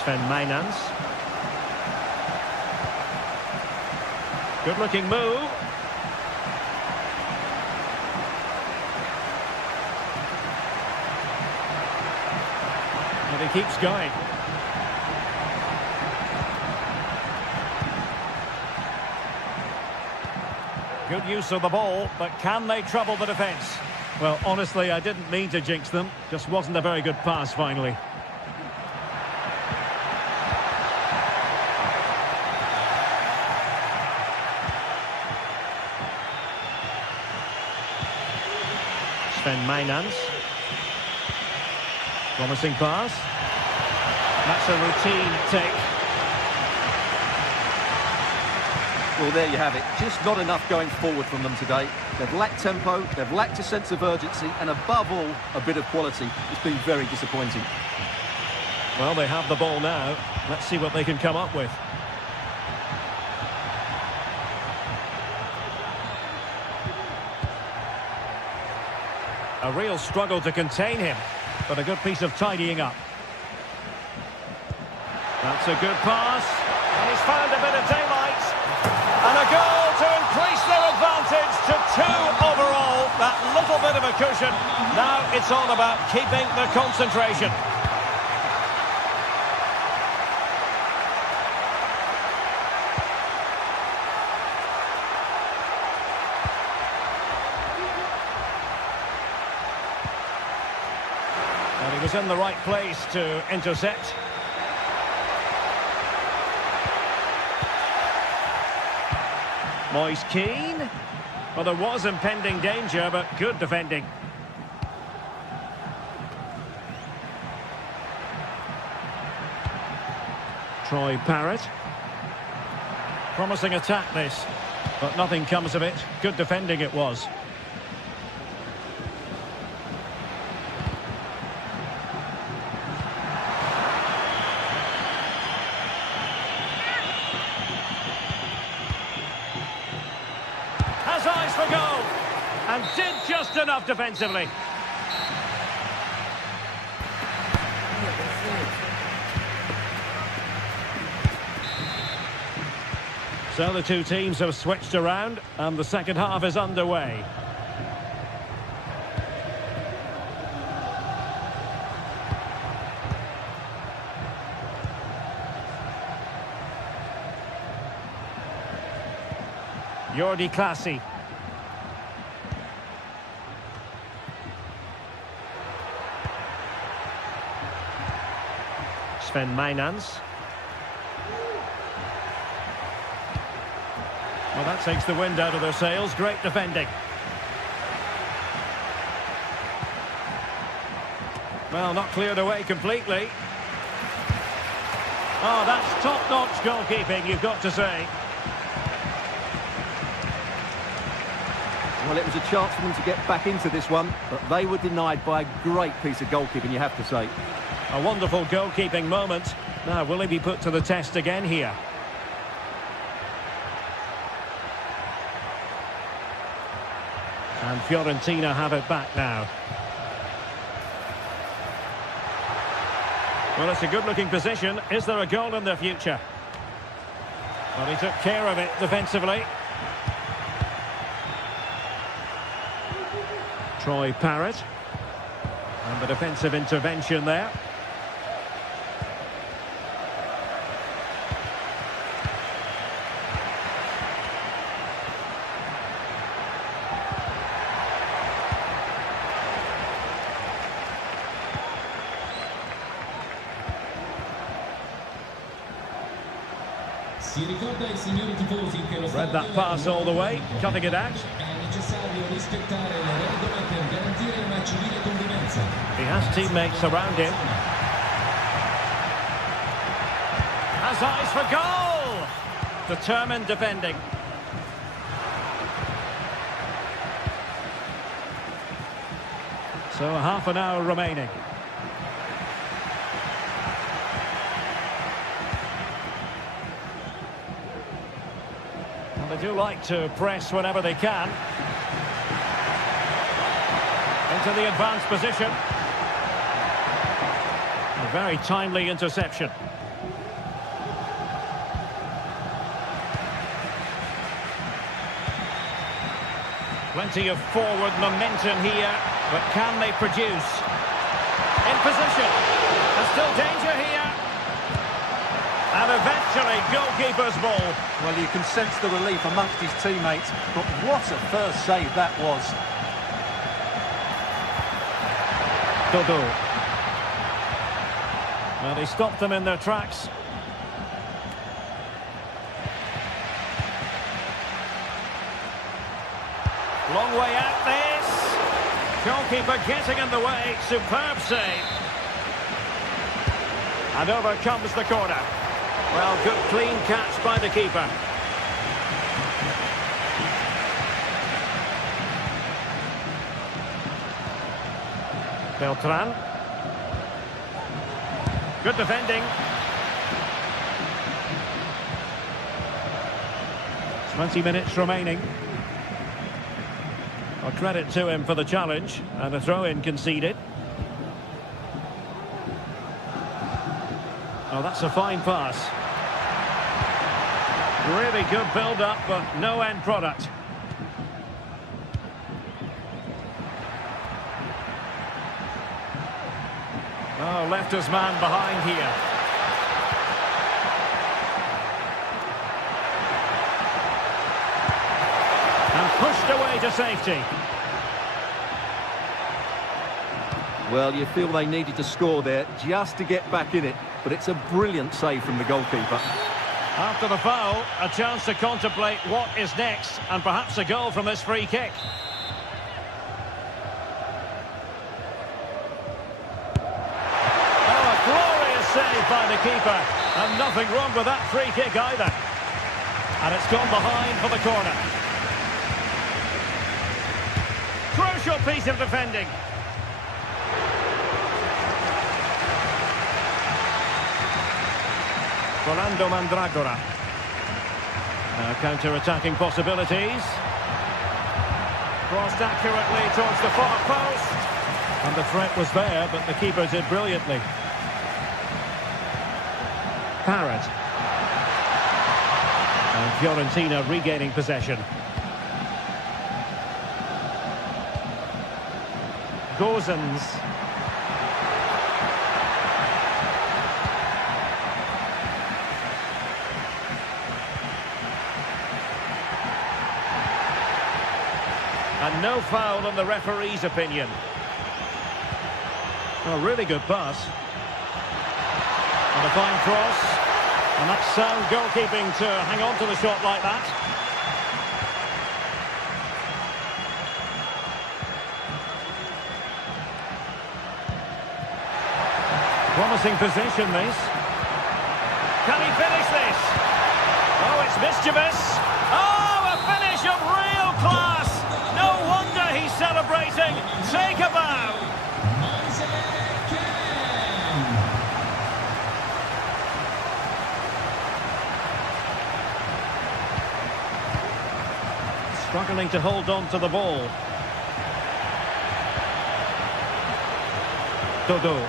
Sven Mainans. Good-looking move. He keeps going. Good use of the ball, but can they trouble the defence? Well, honestly, I didn't mean to jinx them. Just wasn't a very good pass, finally. Sven Mainans. Promising pass. That's a routine take. Well, there you have it. Just not enough going forward from them today. They've lacked tempo, they've lacked a sense of urgency, and above all, a bit of quality. It's been very disappointing. Well, they have the ball now. Let's see what they can come up with. A real struggle to contain him, but a good piece of tidying up. That's a good pass. And he's found a bit of daylight. And a goal to increase their advantage to 2 overall. That little bit of a cushion. Now it's all about keeping the concentration. And he was in the right place to intercept. Moise Keane. Well, there was impending danger, but good defending. Troy Parrott. Promising attack this, but nothing comes of it. Good defending it was. Has eyes for goal, and did just enough defensively. So the two teams have switched around, and the second half is underway. Jordi Clasie. Sven Mijnans. Well, that takes the wind out of their sails. Great defending. Well, not cleared away completely. Oh, that's top-notch goalkeeping, you've got to say. Well, it was a chance for them to get back into this one, but they were denied by a great piece of goalkeeping, you have to say. A wonderful goalkeeping moment. Now, will he be put to the test again here? And Fiorentina have it back now. Well, it's a good-looking position. Is there a goal in their future? Well, he took care of it defensively. Troy Parrott. And the defensive intervention there. Read that pass all the way, cutting it out. He has teammates around him. Has eyes for goal! Determined defending. So half an hour remaining. They do like to press whenever they can. Into the advanced position. A very timely interception. Plenty of forward momentum here, but can they produce? In position. There's still danger here. And eventually, goalkeeper's ball. Well, you can sense the relief amongst his teammates, but what a first save that was. Dodo. Well, he stopped them in their tracks. Long way out this. Goalkeeper getting in the way. Superb save. And over comes the corner. Well, good clean catch by the keeper. Beltran. Good defending. 20 minutes remaining. Well, credit to him for the challenge, and a throw-in conceded. Oh, that's a fine pass. Really good build-up, but no end product. Oh, left his man behind here. And pushed away to safety. Well, you feel they needed to score there just to get back in it, but it's a brilliant save from the goalkeeper. After the foul, a chance to contemplate what is next, and perhaps a goal from this free kick. Oh, a glorious save by the keeper, and nothing wrong with that free kick either. And it's gone behind for the corner. Crucial piece of defending. Rolando Mandragora. Now counter-attacking possibilities. Crossed accurately towards the far post. And the threat was there, but the keeper did brilliantly. Parrott. And Fiorentina regaining possession. Gozens. And no foul in the referee's opinion. Oh, really good pass. And a fine cross. And that's sound goalkeeping to hang on to the shot like that. Promising position, this. Can he finish this? Oh, it's mischievous. Oh, a finish of real class. No wonder he's celebrating. Take a bow. Struggling to hold on to the ball. Dodo.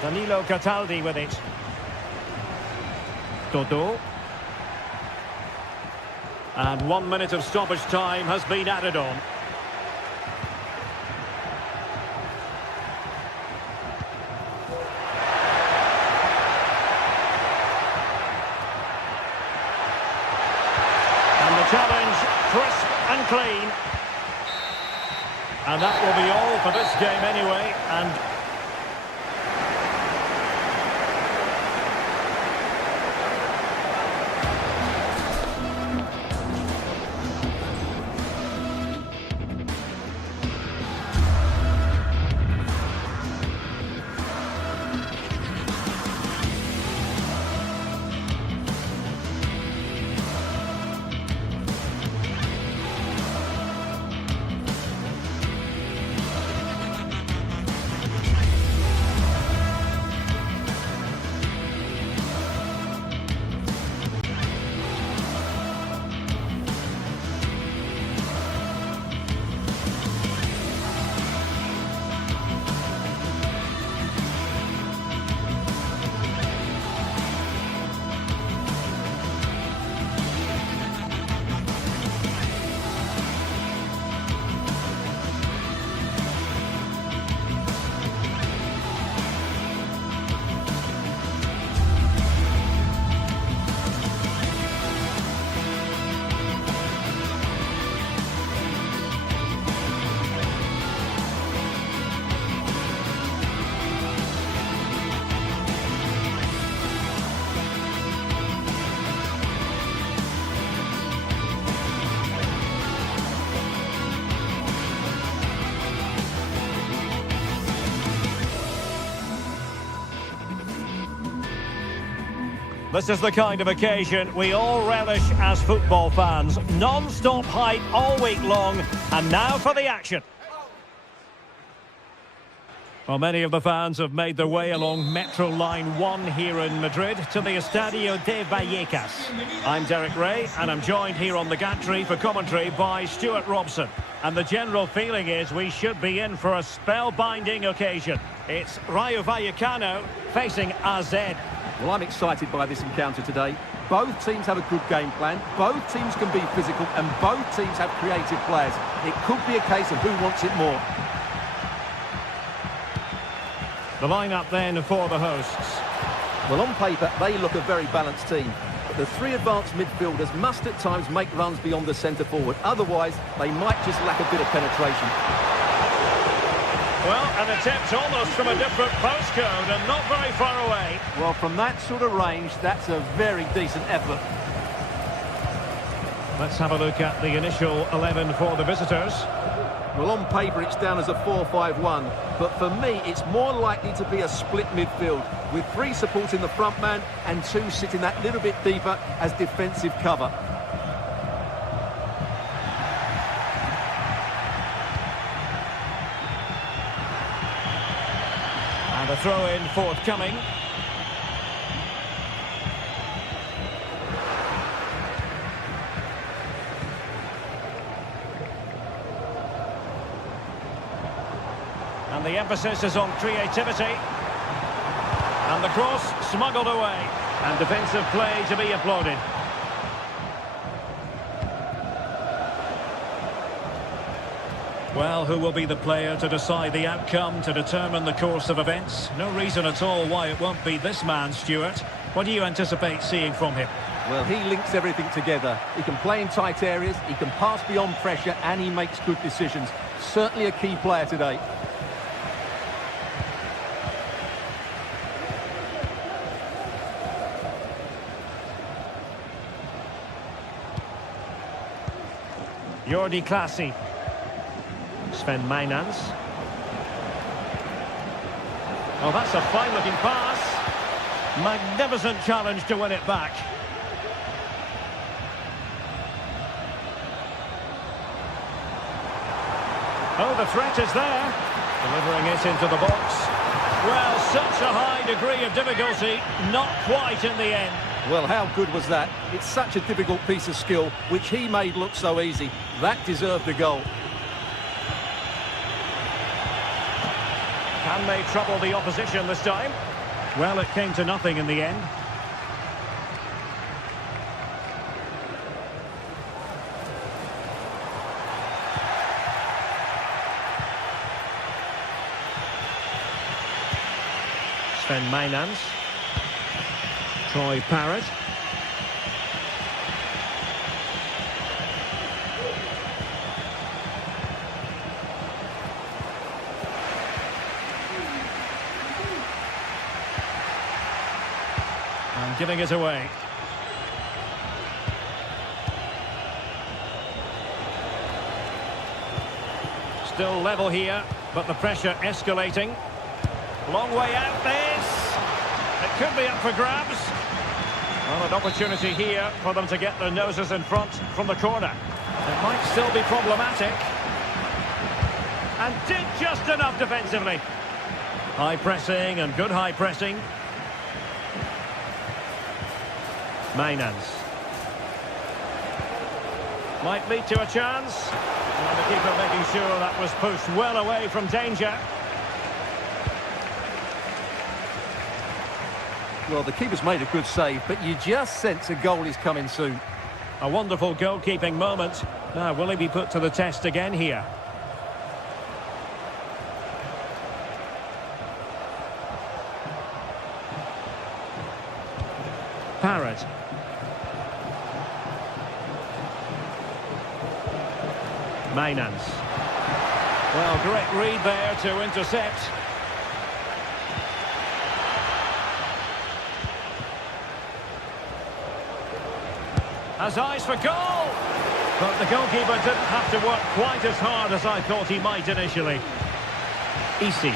Danilo Cataldi with it. Dodo. And 1 minute of stoppage time has been added on. And the challenge, crisp and clean. And that will be all for this game anyway. And this is the kind of occasion we all relish as football fans. Non-stop hype all week long, and now for the action. Well, many of the fans have made their way along Metro Line 1 here in Madrid to the Estadio de Vallecas. I'm Derek Ray, and I'm joined here on the gantry for commentary by Stuart Robson. And the general feeling is we should be in for a spellbinding occasion. It's Rayo Vallecano facing AZ. Well, I'm excited by this encounter today. Both teams have a good game plan, both teams can be physical, and both teams have creative players. It could be a case of who wants it more. The lineup then for the hosts. Well, on paper, they look a very balanced team. But the three advanced midfielders must at times make runs beyond the centre forward. Otherwise, they might just lack a bit of penetration. Well, an attempt almost from a different postcode and not very far away. Well, from that sort of range, that's a very decent effort. Let's have a look at the initial 11 for the visitors. Well, on paper, it's down as a 4-5-1. But for me, it's more likely to be a split midfield, with three supporting the front man and two sitting that little bit deeper as defensive cover. And a throw-in forthcoming. And the emphasis is on creativity. And the cross smuggled away. And defensive play to be applauded. Well, who will be the player to decide the outcome, to determine the course of events? No reason at all why it won't be this man, Stuart. What do you anticipate seeing from him? Well, he links everything together. He can play in tight areas, he can pass beyond pressure, and he makes good decisions. Certainly a key player today. Jordi Clasie. Sven Mijnans. Oh, that's a fine-looking pass. Magnificent challenge to win it back. Oh, the threat is there. Delivering it into the box. Well, such a high degree of difficulty, not quite in the end. Well, how good was that? It's such a difficult piece of skill, which he made look so easy. That deserved a goal. Can they trouble the opposition this time? Well, it came to nothing in the end. Sven Mijnans. Troy Parrott. And giving it away. Still level here, but the pressure escalating. Long way out this. It could be up for grabs. Well, an opportunity here for them to get their noses in front from the corner. It might still be problematic. And did just enough defensively. High pressing and good high pressing. Mijnans. Might lead to a chance. And the keeper making sure that was pushed well away from danger. Well, the keeper's made a good save, but you just sense a goal is coming soon. A wonderful goalkeeping moment. Now, will he be put to the test again here? Parrott. Mijnans. Well, great read there to intercept. Has eyes for goal! But the goalkeeper didn't have to work quite as hard as I thought he might initially. Isi.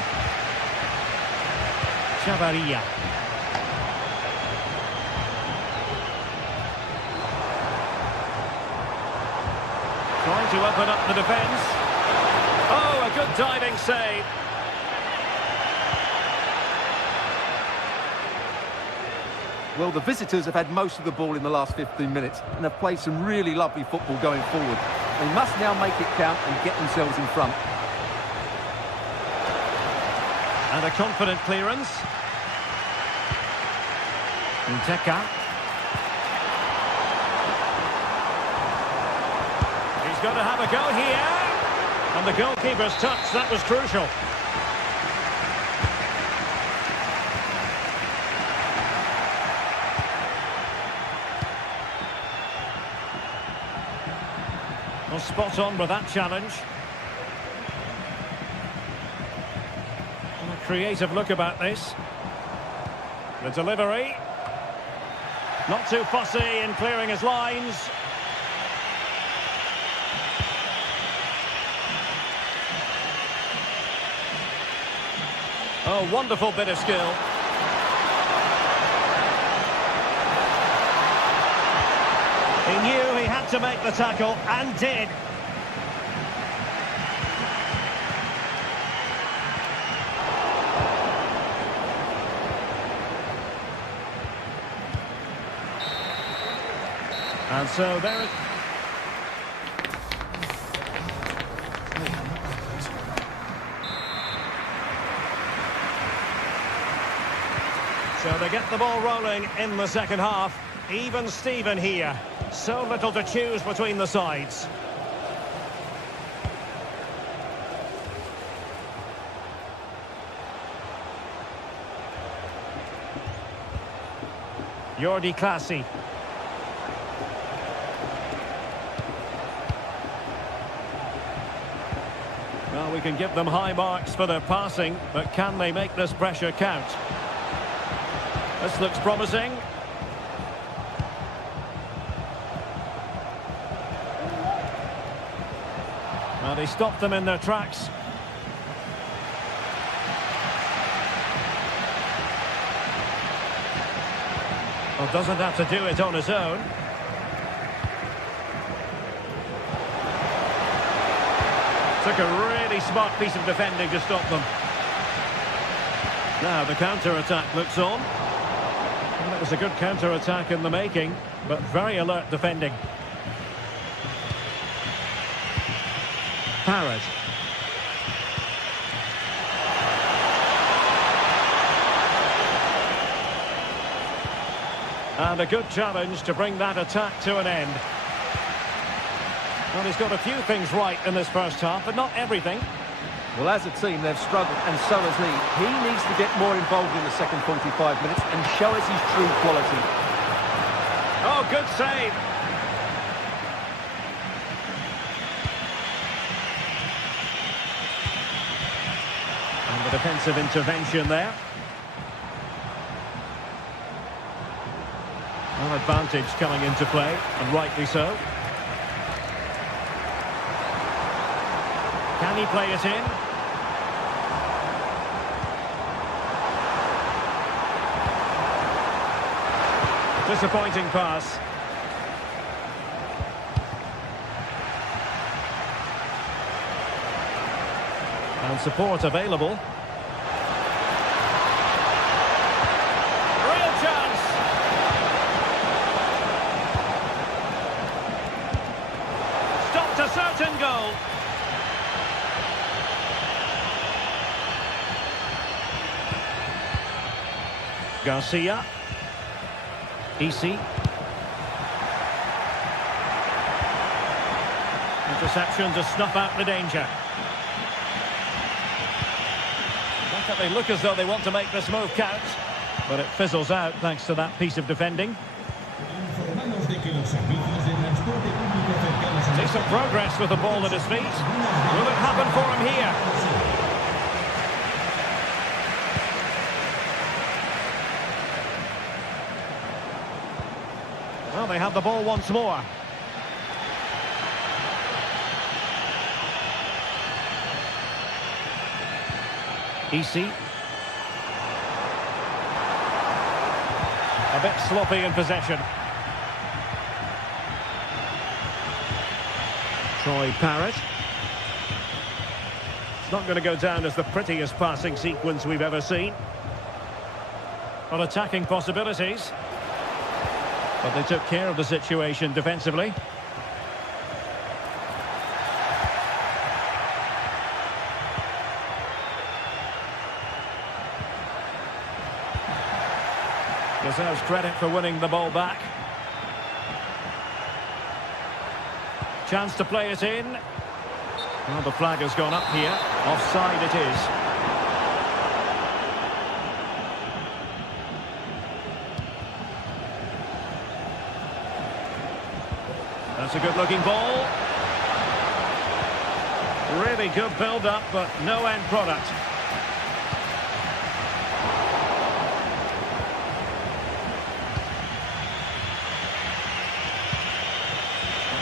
Chavarria. Trying to open up the defence. Oh, a good diving save. Well, the visitors have had most of the ball in the last 15 minutes and have played some really lovely football going forward. They must now make it count and get themselves in front. And a confident clearance. Nteka. He's going to have a go here. And the goalkeeper's touch, that was crucial. Well, spot on with that challenge. And a creative look about this. The delivery. Not too fussy in clearing his lines. Oh, wonderful bit of skill. He knew he had to make the tackle, and did. And so there it... So they get the ball rolling in the second half. Even Steven here. So little to choose between the sides. Jordi Clasie. Well, we can give them high marks for their passing, but can they make this pressure count? This looks promising. Well, they stopped them in their tracks. Well, doesn't have to do it on his own. Took a really smart piece of defending to stop them. Now the counter-attack looks on. Well, it was a good counter-attack in the making, but very alert defending. Parrott. And a good challenge to bring that attack to an end. Well, he's got a few things right in this first half, but not everything. Well, as a team, they've struggled, and so has he. He needs to get more involved in the second 45 minutes and show us his true quality. Oh, good save. And the defensive intervention there. Well, advantage coming into play, and rightly so. Can he play it in? Disappointing pass. And support available. Real chance. Stopped a certain goal. Garcia. Easy. Interception to snuff out the danger. Not that they look as though they want to make this move count, but it fizzles out thanks to that piece of defending. Decent progress with the ball at his feet. Will it happen for him here? Well, they have the ball once more. Easy. A bit sloppy in possession. Troy Parrott. It's not going to go down as the prettiest passing sequence we've ever seen. But attacking possibilities. But they took care of the situation defensively. Deserves credit for winning the ball back. Chance to play it in. Well, the flag has gone up here. Offside it is. That's a good-looking ball. Really good build-up, but no end product.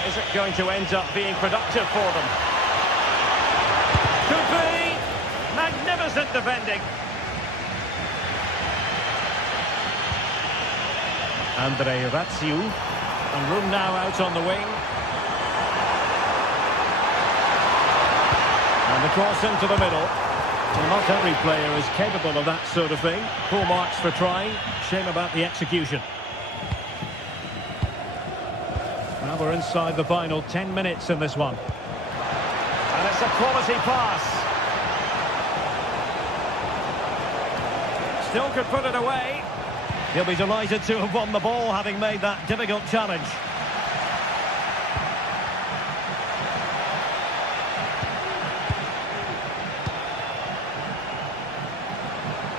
Is it going to end up being productive for them? Could be. Magnificent defending. Andre Ratsiu. And room now out on the wing. And the cross into the middle. Well, not every player is capable of that sort of thing. Full marks for trying. Shame about the execution. Now we're inside the final 10 minutes in this one. And it's a quality pass. Still could put it away. He'll be delighted to have won the ball, having made that difficult challenge.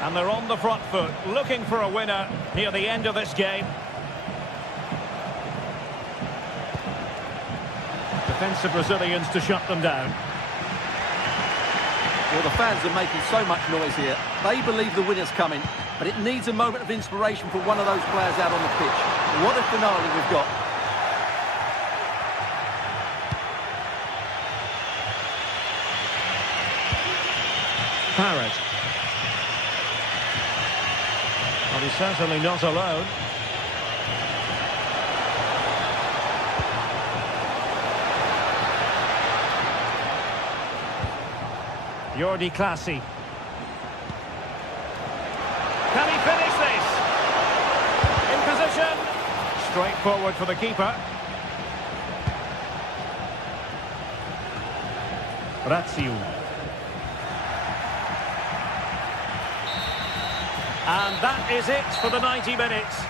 And they're on the front foot, looking for a winner near the end of this game. Defensive Brazilians to shut them down. Well, the fans are making so much noise here. They believe the winner's coming, but it needs a moment of inspiration for one of those players out on the pitch. What a finale we've got. Parrott. Well, he's certainly not alone. Jordi Clasie. Can he finish this? In position. Straight forward for the keeper. Ratsiu. And that is it for the 90 minutes.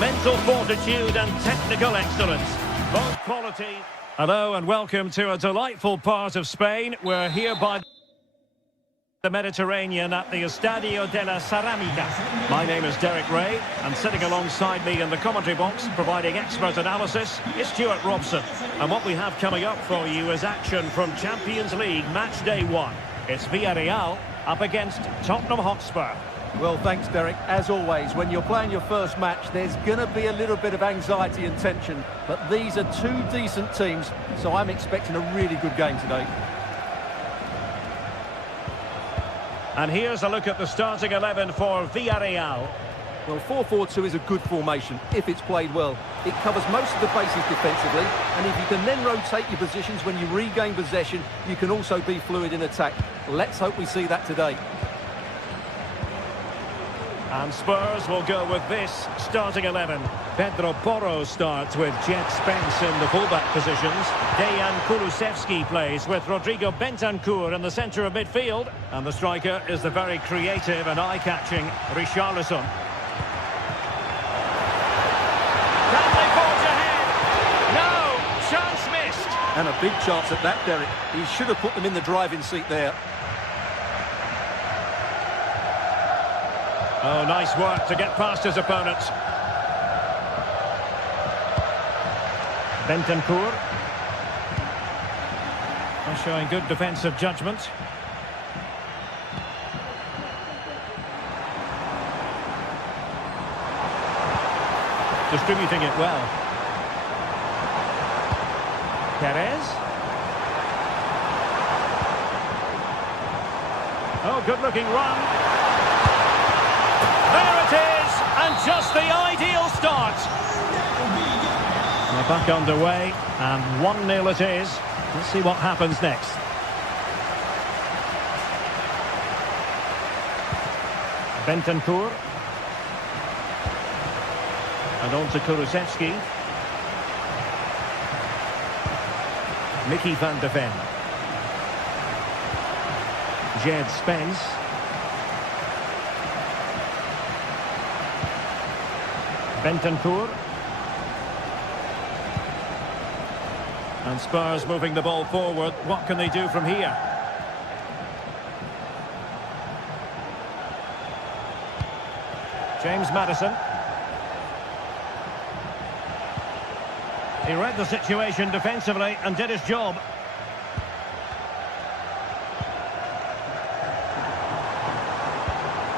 Mental fortitude and technical excellence. Both qualities. Hello and welcome to a delightful part of Spain. We're here by... The Mediterranean at the Estadio della Ceramica. My name is Derek Ray, and sitting alongside me in the commentary box, providing expert analysis, is Stuart Robson. And what we have coming up for you is action from Champions League Match Day 1. It's Villarreal up against Tottenham Hotspur. Well, thanks, Derek. As always, when you're playing your first match, there's going to be a little bit of anxiety and tension. But these are two decent teams, so I'm expecting a really good game today. And here's a look at the starting 11 for Villarreal. Well, 4-4-2 is a good formation if it's played well. It covers most of the bases defensively, and if you can then rotate your positions when you regain possession, you can also be fluid in attack. Let's hope we see that today. And Spurs will go with this starting 11. Pedro Porro starts with Jed Spence in the fullback positions. Dejan Kulusevski plays with Rodrigo Bentancur in the centre of midfield. And the striker is the very creative and eye-catching Richarlison. Can they forge ahead? No! Chance missed! And a big chance at that, Derek. He should have put them in the driving seat there. Oh, nice work to get past his opponent. Bentancur. Showing good defensive judgment. Distributing it well. Perez. Oh, good-looking run. There it is, and just the ideal start. They're back underway, and 1-0 it is. Let's see what happens next. Bentancur. And on to Kulusevski. Mickey van de Ven. Jed Spence. Bentancur. And Spurs moving the ball forward. What can they do from here? James Maddison. He read the situation defensively and did his job.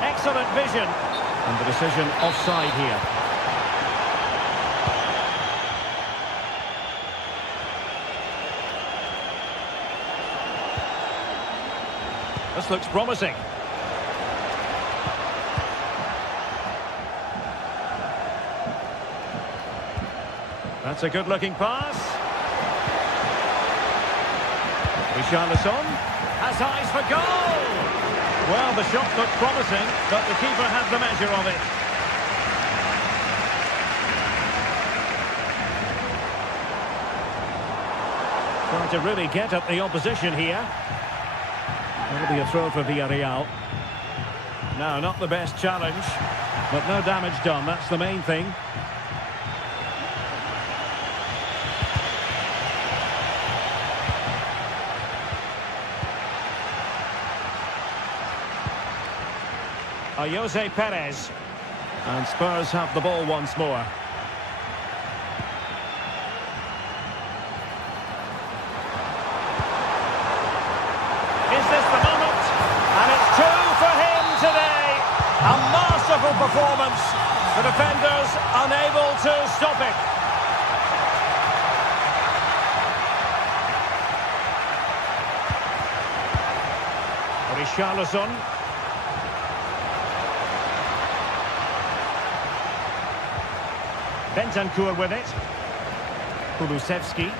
Excellent vision. And the decision offside here. This looks promising. That's a good-looking pass. Richarlison has eyes for goal. Well, the shot looked promising, but the keeper had the measure of it. Trying to really get at the opposition here. That'll be a throw for Villarreal. No, not the best challenge, but no damage done. That's the main thing. Jose Perez. And Spurs have the ball once more. A masterful performance. The defenders unable to stop it. Richarlison. Bentancur with it. Kulusevski.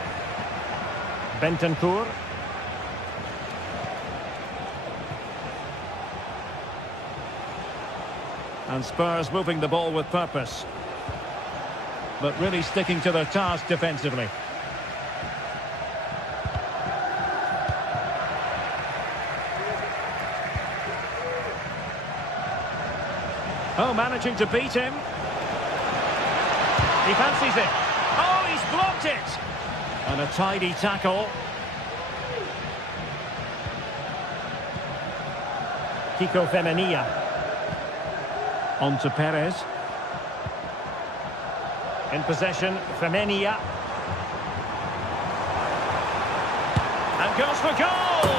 Bentancur. And Spurs moving the ball with purpose. But really sticking to their task defensively. Oh, managing to beat him. He fancies it. Oh, he's blocked it. And a tidy tackle. Kiko Femenia. On to Perez. In possession, Femenia. And goes for goal!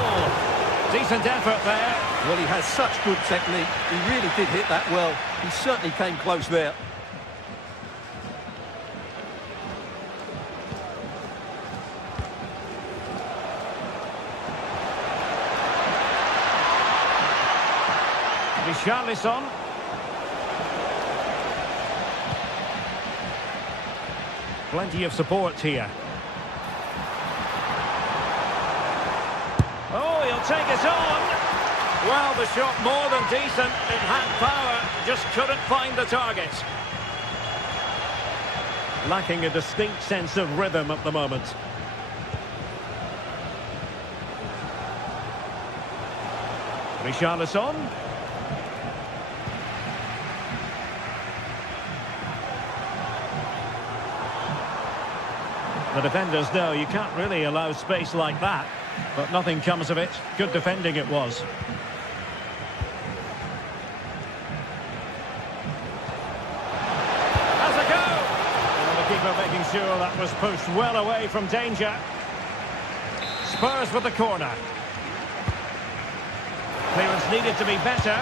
Decent effort there. Well, he has such good technique. He really did hit that well. He certainly came close there. Richarlison. Plenty of support here. Oh, he'll take it on. Well, the shot more than decent. It had power, just couldn't find the target. Lacking a distinct sense of rhythm at the moment. Richarlison. The defenders know you can't really allow space like that, but nothing comes of it. Good defending it was. Has a go! And the keeper making sure that was pushed well away from danger. Spurs with the corner. Clearance needed to be better.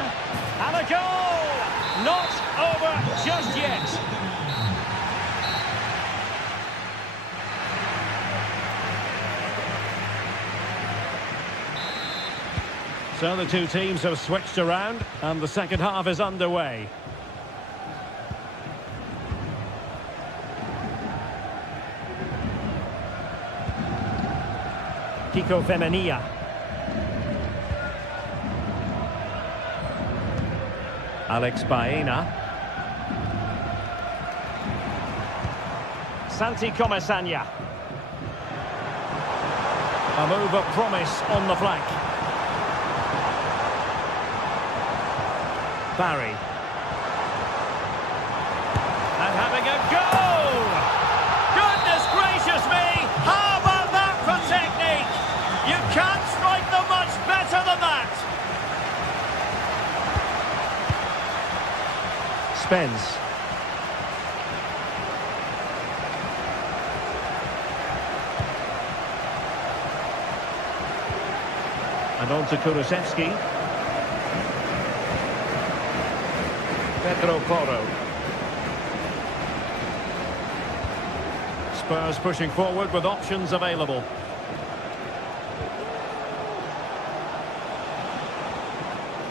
And a goal! Not over just yet. So the two teams have switched around and the second half is underway. Kiko Femenia. Alex Baena. Santi Comesanya. A move of promise on the flank. Barry. And having a go! Goodness gracious me! How about that for technique? You can't strike them much better than that! Spence. And on to Kulusevski. Pedro Porro. Spurs pushing forward with options available.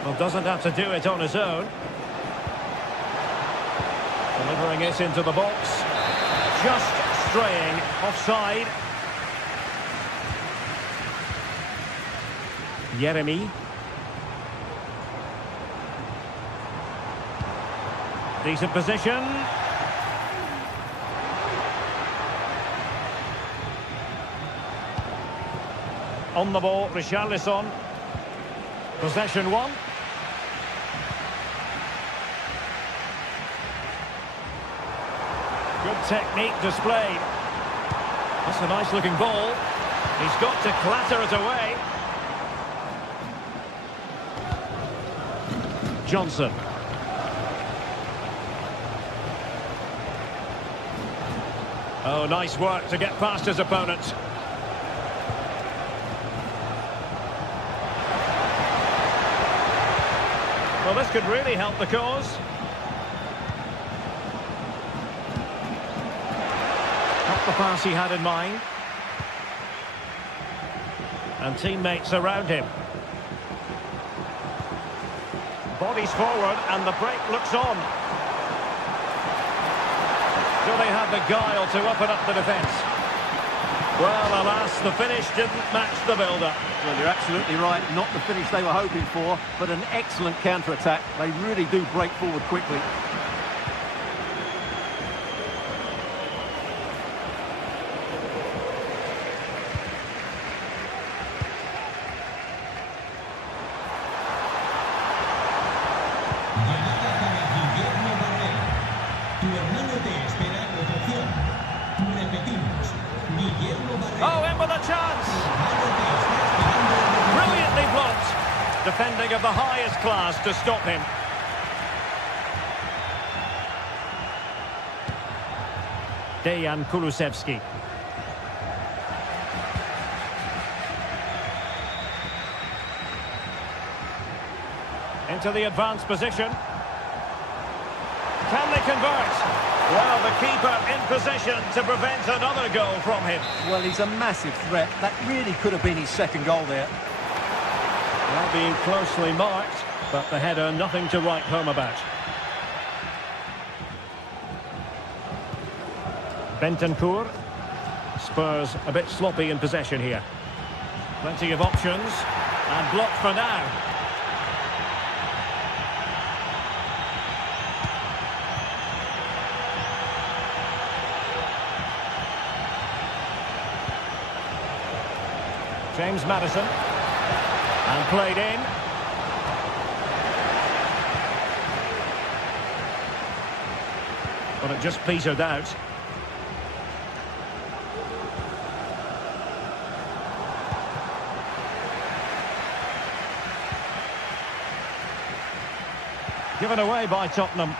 Well, doesn't have to do it on his own. Delivering it into the box. Just straying offside. Yeremy. Decent position. On the ball, Richarlison. Possession one. Good technique displayed. That's a nice looking ball. He's got to clatter it away. Johnson. Oh, nice work to get past his opponent. Well, this could really help the cause. Not the pass he had in mind. And teammates around him. Bodies forward and the break looks on. Do they have the guile to open up the defence? Well, alas, the finish didn't match the build-up. Well, you're absolutely right. Not the finish they were hoping for, but an excellent counter-attack. They really do break forward quickly. Oh, in with a chance! Brilliantly blocked. Defending of the highest class to stop him. Dejan Kulusevski. Into the advanced position. Can they convert? Well, the keeper in possession to prevent another goal from him. Well, he's a massive threat. That really could have been his second goal there. Well, being closely marked, but the header nothing to write home about. Bentancur. Spurs a bit sloppy in possession here. Plenty of options, and blocked for now. James Maddison, and played in. But it just petered out. Given away by Tottenham.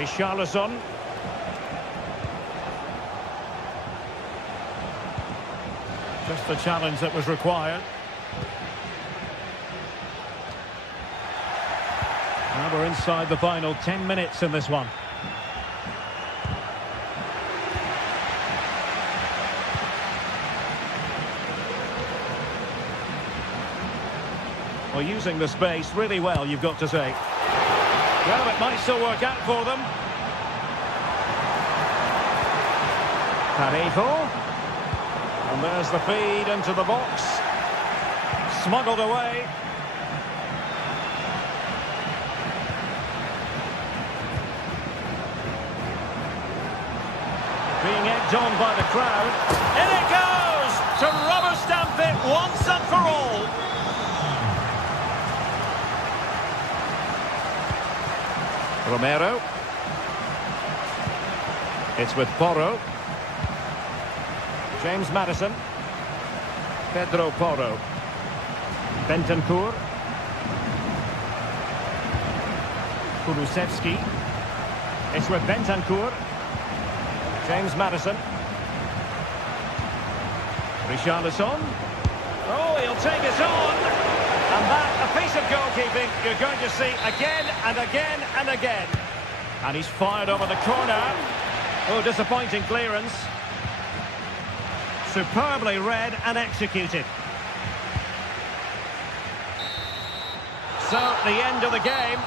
Richarlison. Just the challenge that was required. Now we're inside the final 10 minutes in this one. Well, using the space really well, you've got to say. Well, it might still work out for them. Parejo. And there's the feed into the box. Smuggled away. Being egged on by the crowd. In it goes! To rubber stamp it once and for all. Romero. It's with Porro. James Maddison. Pedro Porro. Bentancur. Kulusevski. It's with Bentancur. James Maddison. Richarlison. Oh, he'll take it on. And that, a piece of goalkeeping you're going to see again and again and again. And he's fired over the corner. Oh, disappointing clearance. Superbly read and executed. So, the end of the game.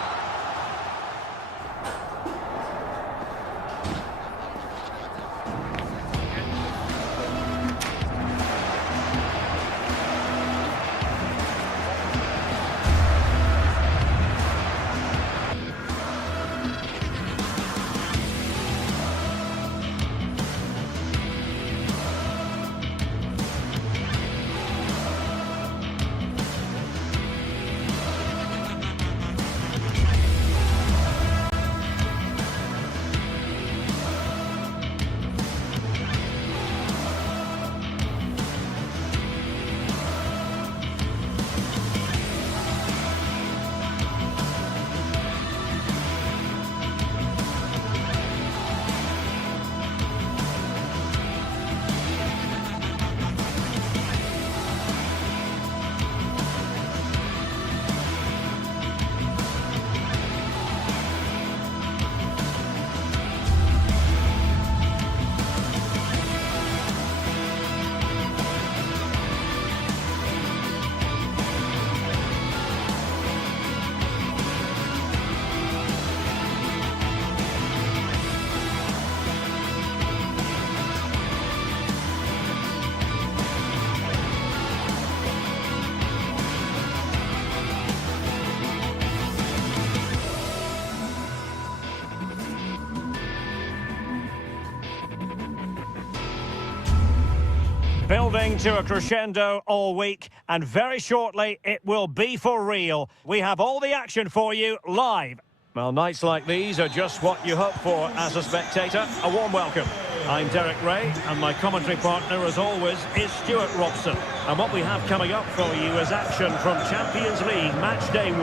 Building to a crescendo all week, and very shortly it will be for real. We have all the action for you live. Well, nights like these are just what you hope for as a spectator. A warm welcome. I'm Derek Ray, and my commentary partner, as always, is Stuart Robson. And what we have coming up for you is action from Champions League Match Day 1.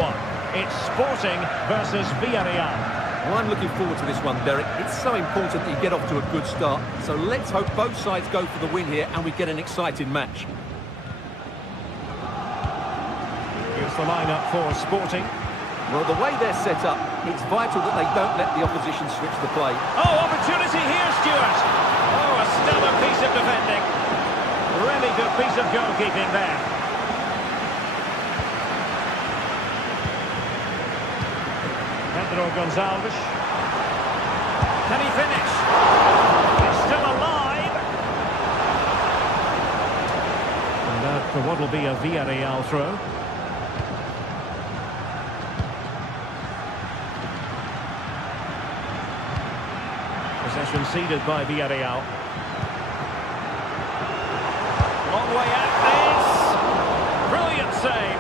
It's Sporting versus Villarreal. Well, I'm looking forward to this one, Derek. It's so important that you get off to a good start. So let's hope both sides go for the win here and we get an exciting match. Here's the lineup for Sporting. Well, the way they're set up, it's vital that they don't let the opposition switch the play. Oh, opportunity here, Stuart. Oh, a stellar piece of defending. Really good piece of goalkeeping there. Pedro Gonçalves. Can he finish? It's still alive. And that for what will be a Villarreal throw. Possession ceded by Villarreal. Long way out this. Brilliant save.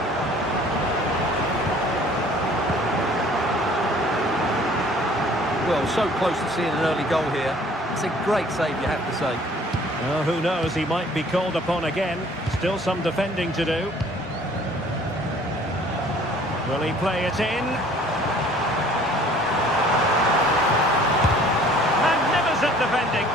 Well, so close to seeing an early goal here. It's a great save, you have to say. Well, who knows, he might be called upon again. Still some defending to do. Will he play it in? Magnificent defending.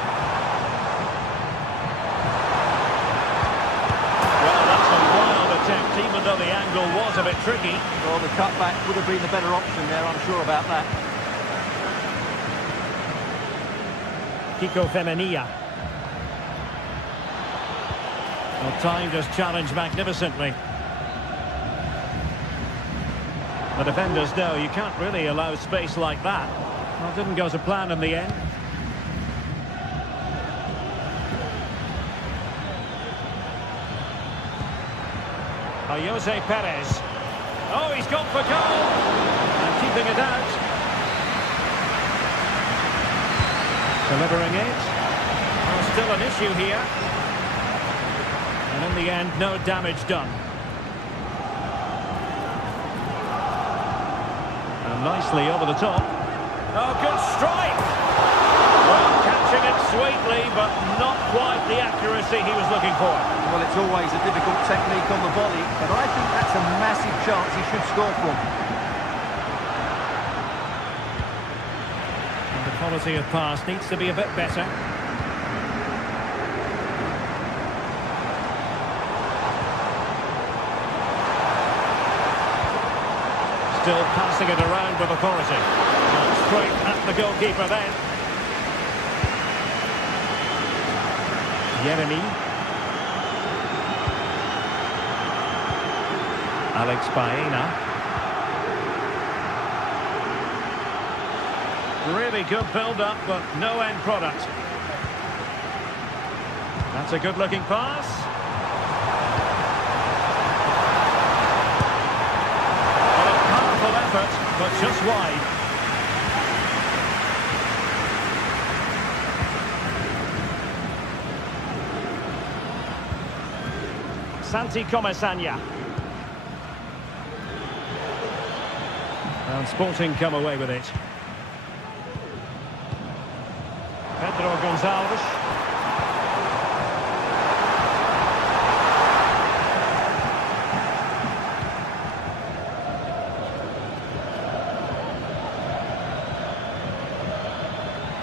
Well, that's a wild attempt, even though the angle was a bit tricky. Well, the cutback would have been the better option there, I'm sure about that. Kiko Femenia. Well, timed his challenge magnificently. The defenders know you can't really allow space like that. Well, it didn't go to plan in the end. Jose Perez. Oh, he's gone for goal. And keeping it out. Delivering it. Oh, still an issue here. And in the end, no damage done. And nicely over the top. Oh, good strike! Well, catching it sweetly, but not quite the accuracy he was looking for. Well, it's always a difficult technique on the volley, but I think that's a massive chance he should score from. The quality of pass needs to be a bit better. Still passing it around with authority. Straight at the goalkeeper then. Yeremy. Alex Baena. Really good build-up, but no end product. That's a good-looking pass. Well, a powerful effort, but just wide. Santi Comesaña. And Sporting come away with it. Pedro Gonçalves.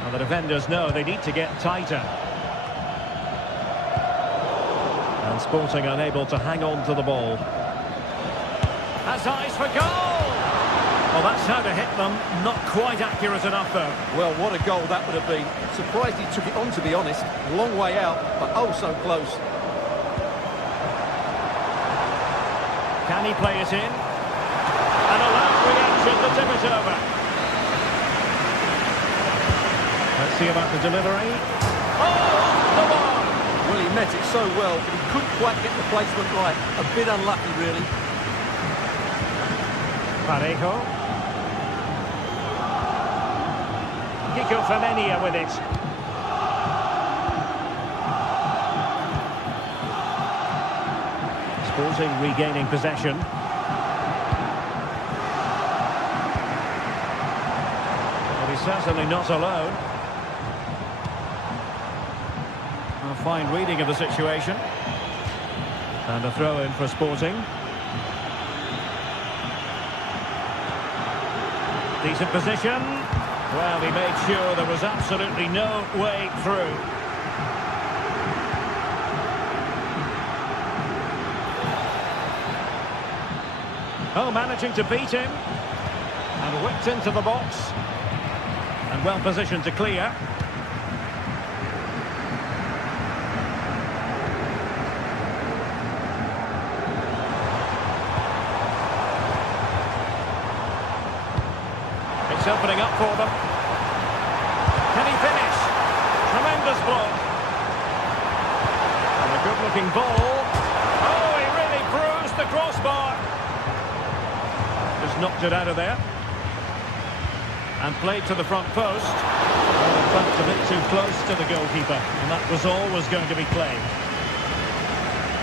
Well, the defenders know they need to get tighter. And Sporting unable to hang on to the ball. Has eyes for goal! Well, that's how to hit them. Not quite accurate enough, though. Well, what a goal that would have been. Surprised he took it on, to be honest. A long way out, but oh so close. Can he play it in? And a loud reaction to tip it over. Let's see about the delivery. Oh, the ball! Well, he met it so well, but he couldn't quite get the placement right. A bit unlucky, really. Parejo. Kiko Femenia with it. Sporting regaining possession. But he's certainly not alone. A fine reading of the situation. And a throw in for Sporting. Decent position. Well, he made sure there was absolutely no way through. Oh, managing to beat him. And whipped into the box. And well positioned to clear. It's opening up for them. Can he finish? Tremendous block. And a good-looking ball. Oh, he really bruised the crossbar. Just knocked it out of there. And played to the front post. Well, in fact, a bit too close to the goalkeeper. And that was always going to be played.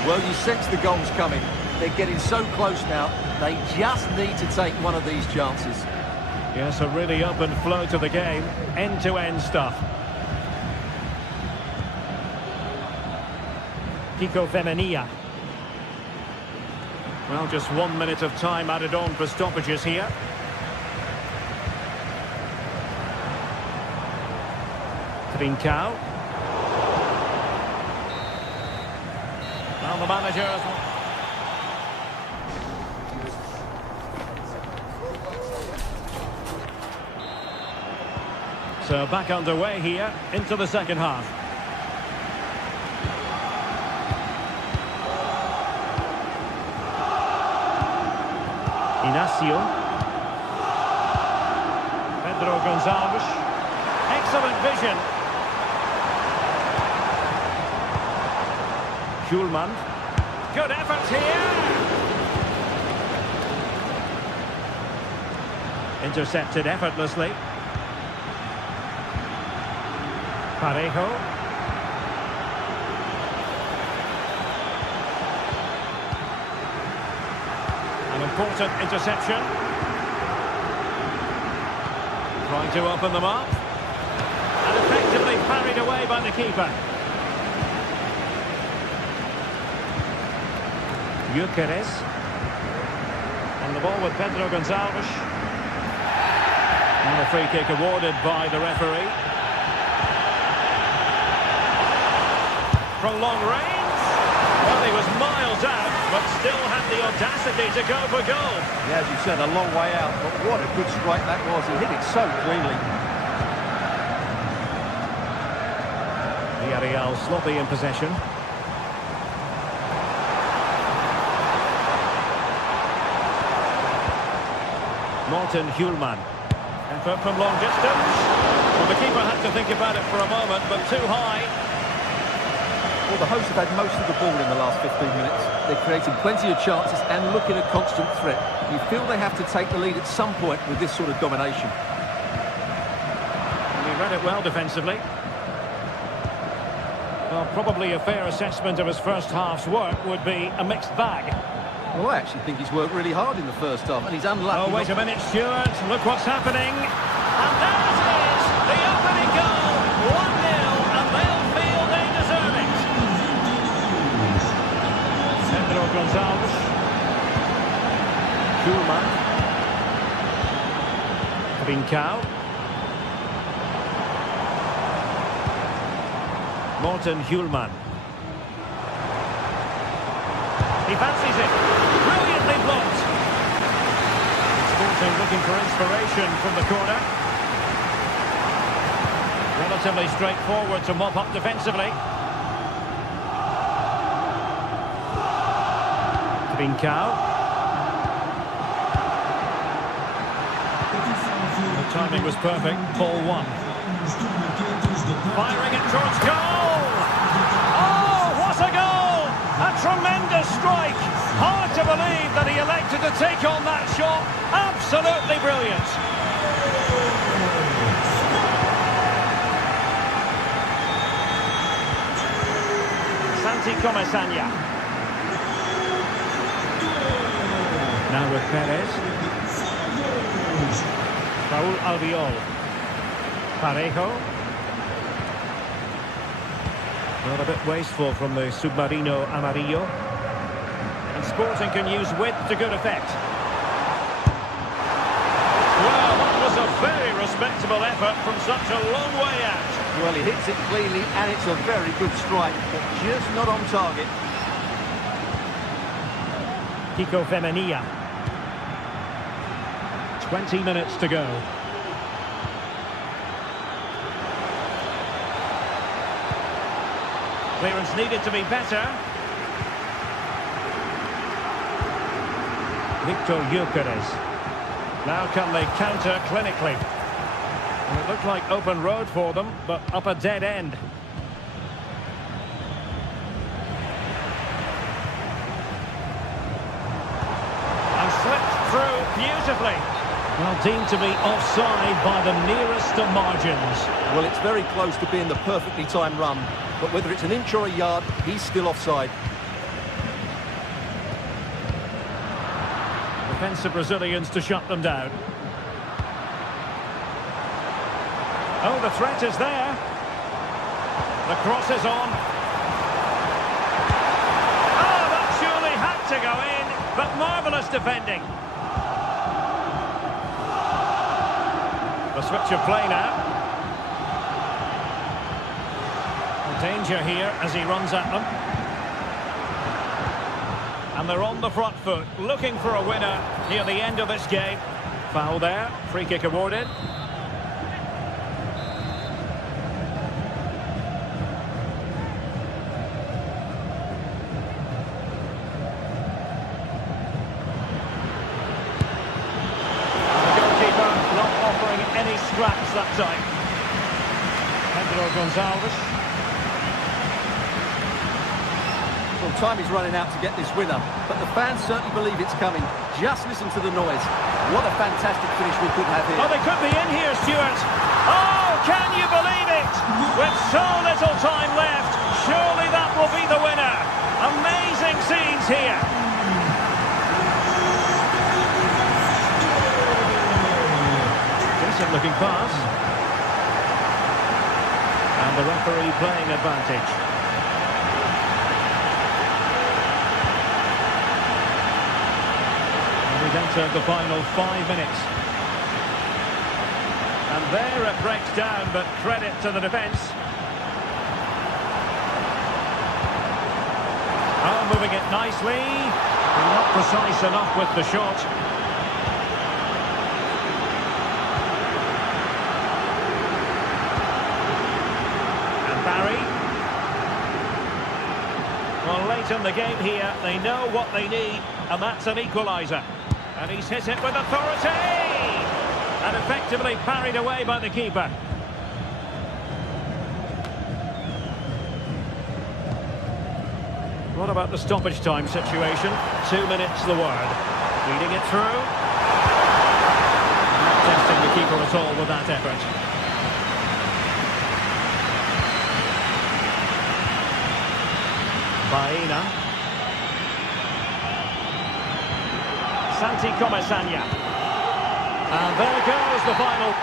Well, you sense the goal's coming. They're getting so close now. They just need to take one of these chances. Yes, a really open flow to the game. End-to-end stuff. Kiko Femenia. Well, just 1 minute of time added on for stoppages here. Trincao. Well, the manager has... So back underway here into the second half. Inacio. Pedro Gonçalves. Excellent vision. Schulman. Good effort here. Intercepted effortlessly. Parejo. An important interception. Trying to open them up. And effectively parried away by the keeper. Gyökeres. And the ball with Pedro Gonçalves. And a free kick awarded by the referee. From long range. Well, he was miles out, but still had the audacity to go for goal. Yeah, as you said, a long way out, but what a good strike that was. He hit it so cleanly. Villarreal sloppy in possession. Morten Hjulman. Effort from long distance. Well, the keeper had to think about it for a moment, but too high. Well, the hosts have had most of the ball in the last 15 minutes. They're creating plenty of chances and looking a constant threat. You feel they have to take the lead at some point with this sort of domination. And he read it well defensively. Well, probably a fair assessment of his first half's work would be a mixed bag. Well, I actually think he's worked really hard in the first half, and he's unlucky. Oh, wait a minute, Stuart. Look what's happening. And there it is! The opening goal! 1-0, and they'll feel they deserve it. Pedro Gonçalves. Schulman. Trincao. Morten Hjulman. He fancies it. Brilliantly blocked. Sporting looking for inspiration from the corner. Relatively straightforward to mop up defensively. Trincao. The timing was perfect. Ball one. Firing it towards goal. Oh, what a goal! A tremendous strike. Hard to believe that he elected to take on that shot. Absolutely brilliant. Santi Comesaña. Now with Perez. Raúl Albiol. Parejo. Well, a bit wasteful from the Submarino Amarillo. And Sporting can use width to good effect. Well, that was a very respectable effort from such a long way out. Well, he hits it cleanly, and it's a very good strike, but just not on target. Kiko Femenia. 20 minutes to go. Clearance needed to be better. Victor Gyökeres. Now can they counter clinically? And it looked like open road for them, but up a dead end. And slipped through beautifully. Well, deemed to be offside by the nearest of margins. Well, it's very close to being the perfectly timed run, but whether it's an inch or a yard, he's still offside. Defensive Brazilians to shut them down. Oh, the threat is there. The cross is on. Oh, that surely had to go in, but marvellous defending. The switch of play now. Danger here as he runs at them. And they're on the front foot, looking for a winner near the end of this game. Foul there, free kick awarded. The goalkeeper not offering any scraps that time. Pedro Gonçalves. Well, time is running out to get this winner, but the fans certainly believe it's coming. Just listen to the noise. What a fantastic finish we could have here. Oh, they could be in here, Stuart. Oh, can you believe it? With so little time left, surely that will be the winner. Amazing scenes here. Decent looking pass. And the referee playing advantage. We've entered the final 5 minutes. And there it breaks down, but credit to the defence. Oh, moving it nicely. Not precise enough with the shot. And Barry. Well, late in the game here, they know what they need, and that's an equaliser. And he's hit it with authority! And effectively parried away by the keeper. What about the stoppage time situation? 2 minutes the word. Feeding it through. Not testing the keeper at all with that effort. Baena. Santi Comesaña. And there goes the final.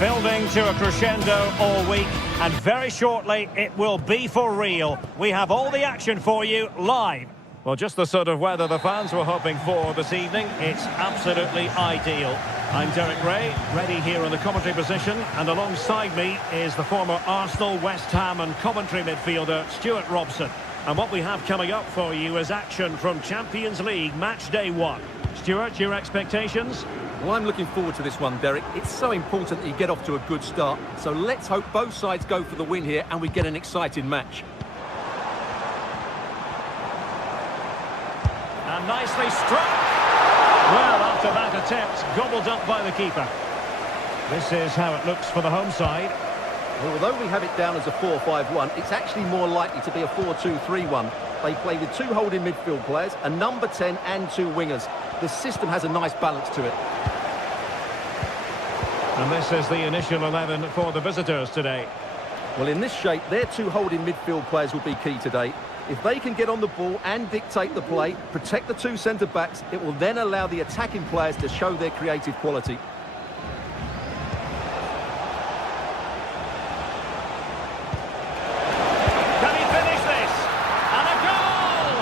Building to a crescendo all week. And very shortly, it will be for real. We have all the action for you live. Well, just the sort of weather the fans were hoping for this evening. It's absolutely ideal. I'm Derek Ray, ready here in the commentary position, and alongside me is the former Arsenal, West Ham and Coventry midfielder, Stuart Robson. And what we have coming up for you is action from Champions League match day 1. Stuart, your expectations? Well, I'm looking forward to this one, Derek. It's so important that you get off to a good start. So let's hope both sides go for the win here and we get an exciting match. And nicely struck. Well, after that attempt, gobbled up by the keeper. This is how it looks for the home side. Well, although we have it down as a 4-5-1, it's actually more likely to be a 4-2-3-1. They play with 2 holding midfield players, a number 10 and 2 wingers. The system has a nice balance to it. And this is the initial 11 for the visitors today. Well, in this shape, their 2 holding midfield players will be key today. If they can get on the ball and dictate the play, protect the 2 centre-backs, it will then allow the attacking players to show their creative quality. Can he finish this? And a goal!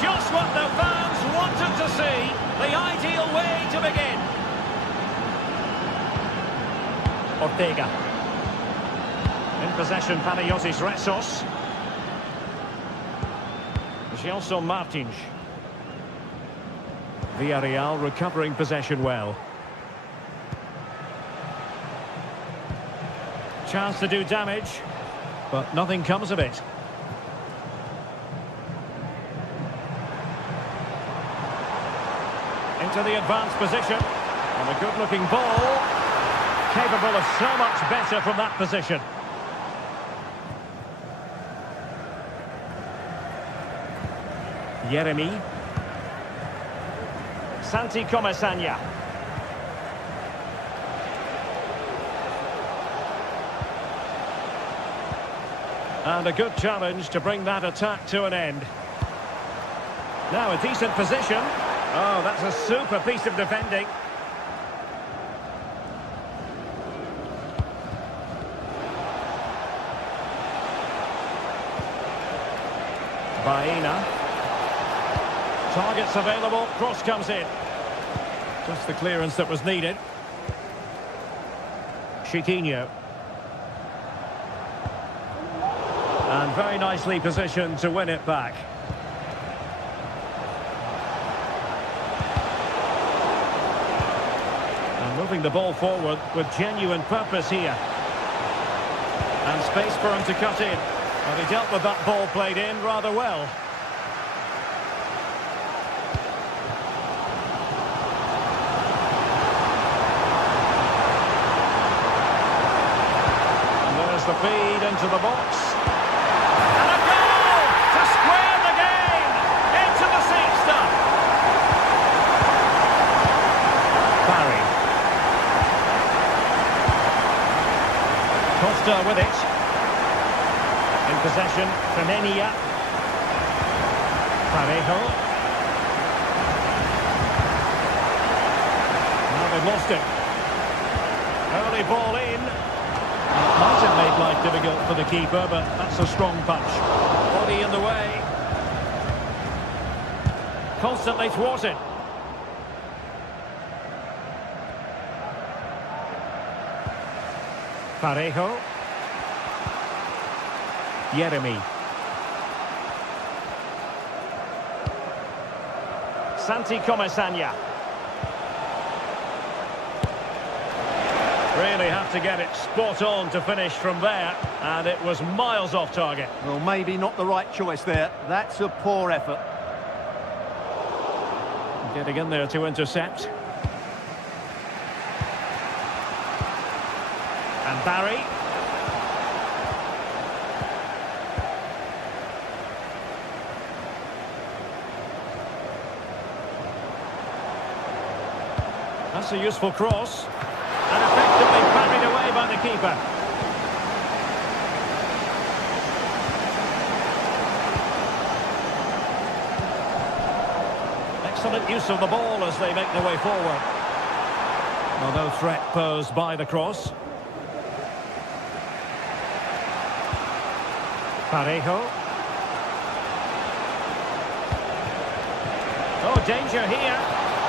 Just what the fans wanted to see. The ideal way to begin. Ortega. In possession, Panayotis Retsos. Gelson Martins. Villarreal recovering possession well. Chance to do damage, but nothing comes of it. Into the advanced position. And a good-looking ball. Capable of so much better from that position. Yeremi. Santi Comesanya. And a good challenge to bring that attack to an end. Now a decent position. Oh, that's a super piece of defending. Baena. Targets available, cross comes in. Just the clearance that was needed. Chiquinho. And very nicely positioned to win it back. And moving the ball forward with genuine purpose here. And space for him to cut in. Well, he dealt with that ball played in rather well. The feed into the box. And a goal to square the game. Into the seat stuff. Barry. Costa with it. In possession, Femenia. Parejo. Now they've lost it. Early ball in. Might have made life difficult for the keeper, but that's a strong punch. Body in the way. Constantly thwarted. Parejo. Yeremi. Santi Comesanya. Really have to get it spot on to finish from there, and it was miles off target. Well, maybe not the right choice there. That's a poor effort. Getting in there to intercept. And Barry. That's a useful cross. And effectively parried away by the keeper. Excellent use of the ball as they make their way forward. Well, no threat posed by the cross. Parejo. Oh, danger here.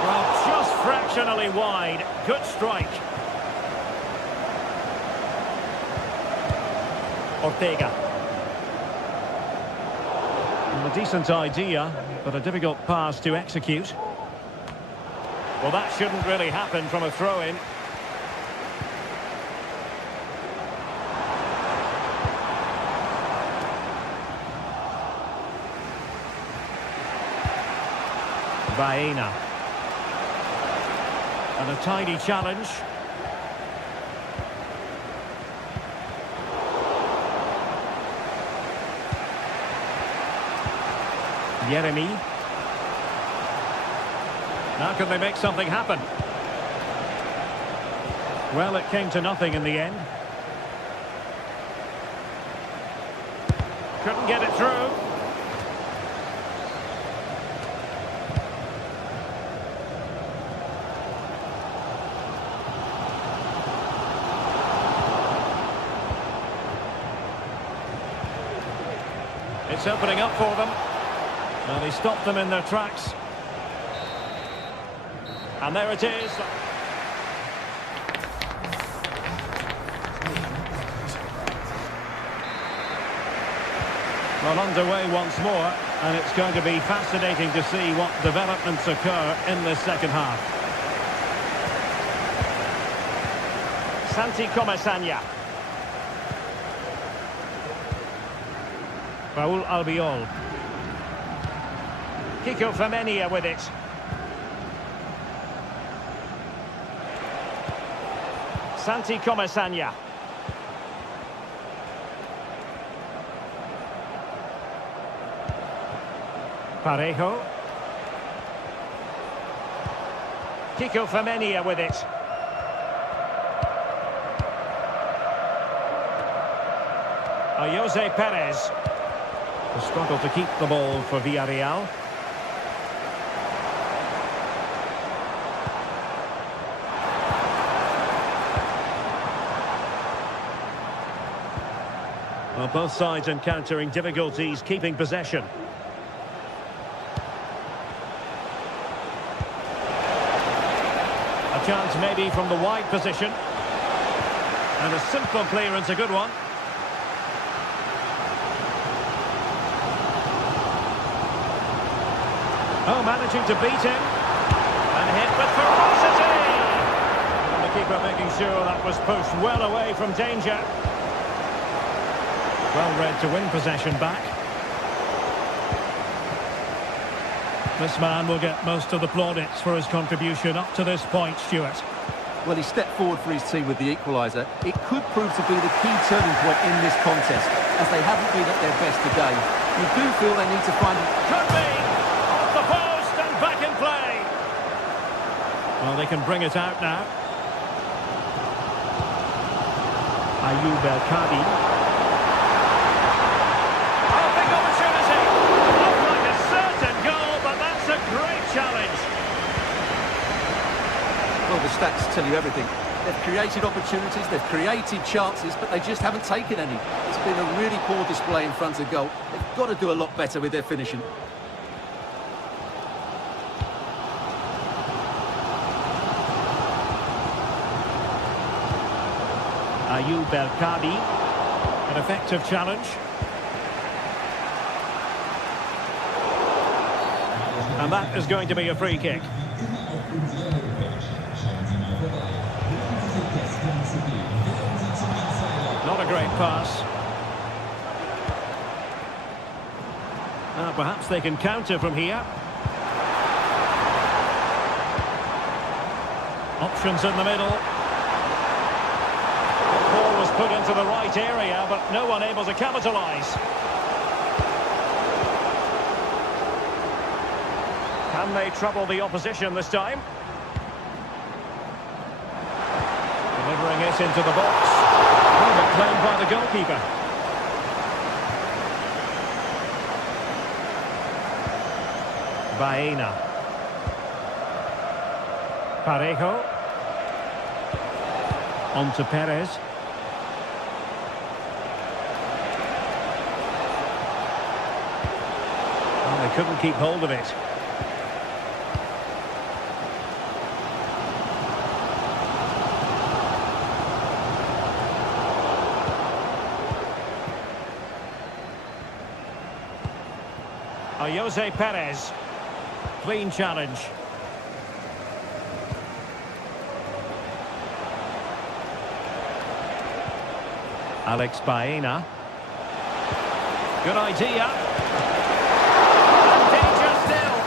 Well, just fractionally wide. Good strike. Ortega. Well, a decent idea, but a difficult pass to execute. Well, that shouldn't really happen from a throw-in. Baena. And a tidy challenge. Jeremy. Now can they make something happen? Well, it came to nothing in the end. Couldn't get it through. It's opening up for them. And he stopped them in their tracks. And there it is. Well, underway once more, and it's going to be fascinating to see what developments occur in this second half. Santi Comesaña. Raúl Albiol. Kiko Femenia with it. Santi Comesaña. Parejo. Kiko Femenia with it. Jose Perez. The struggle to keep the ball for Villarreal. Well, both sides encountering difficulties keeping possession. A chance maybe from the wide position. And a simple clearance, a good one. Oh, managing to beat him. And hit with ferocity. And the keeper making sure that was pushed well away from danger. Well read to win possession back. This man will get most of the plaudits for his contribution up to this point, Stuart. Well, he stepped forward for his team with the equaliser. It could prove to be the key turning point in this contest, as they haven't been at their best today. You do feel they need to find... Could be! Off the post and back in play! Well, they can bring it out now. Ayoub El Kadi. Well, the stats tell you everything. They've created opportunities, they've created chances, but they just haven't taken any. It's been a really poor display in front of goal. They've got to do a lot better with their finishing. Ayoub El Kadi. An effective challenge. And that is going to be a free kick. Not a great pass. Perhaps they can counter from here. Options in the middle. The ball was put into the right area, but no one able to capitalise. Can they trouble the opposition this time? Delivering it into the box. But claimed by the goalkeeper. Baena. Parejo. On to Perez. couldn't keep hold of it. Jose Perez. Clean challenge. Alex Baena. Good idea. And danger still.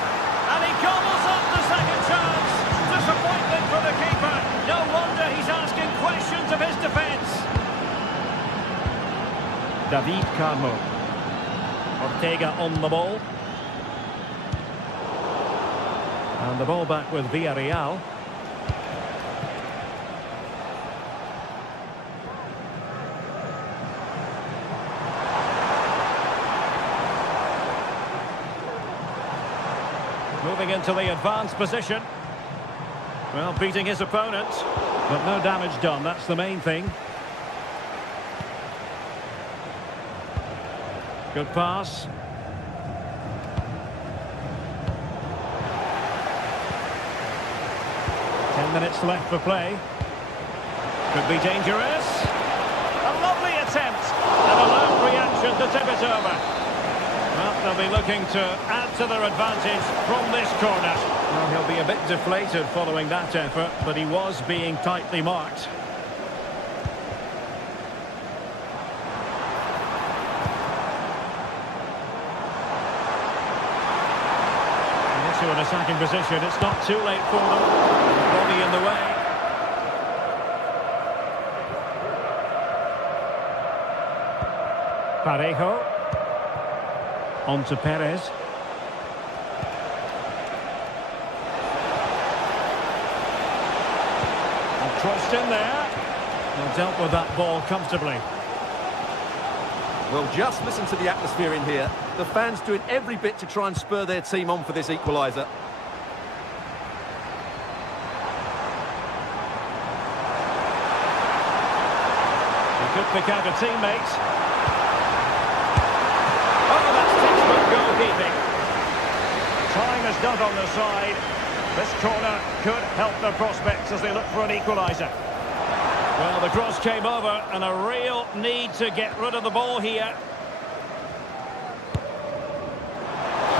And he gobbles up the second chance. Disappointment for the keeper. No wonder he's asking questions of his defence. David Carmo. Ortega on the ball. And the ball back with Villarreal. Moving into the advanced position. Well, beating his opponent. But no damage done, that's the main thing. Good pass. Minutes left for play. Could be dangerous. A lovely attempt. And a lone reaction to tip it over. Well, they'll be looking to add to their advantage from this corner. Well, he'll be a bit deflated following that effort, but he was being tightly marked. Into an attacking position. It's not too late for them. Body in the way. Parejo. On to Perez. And crossed in there. And dealt with that ball comfortably. Well, just listen to the atmosphere in here. The fans doing every bit to try and spur their team on for this equaliser. He could pick out a teammate. Oh, that's textbook goalkeeping. Time is done on the side. This corner could help their prospects as they look for an equaliser. Well, the cross came over and a real need to get rid of the ball here.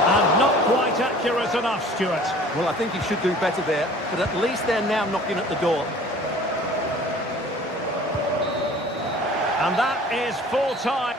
And not quite accurate enough, Stuart. Well, I think he should do better there, but at least they're now knocking at the door. And that is full time.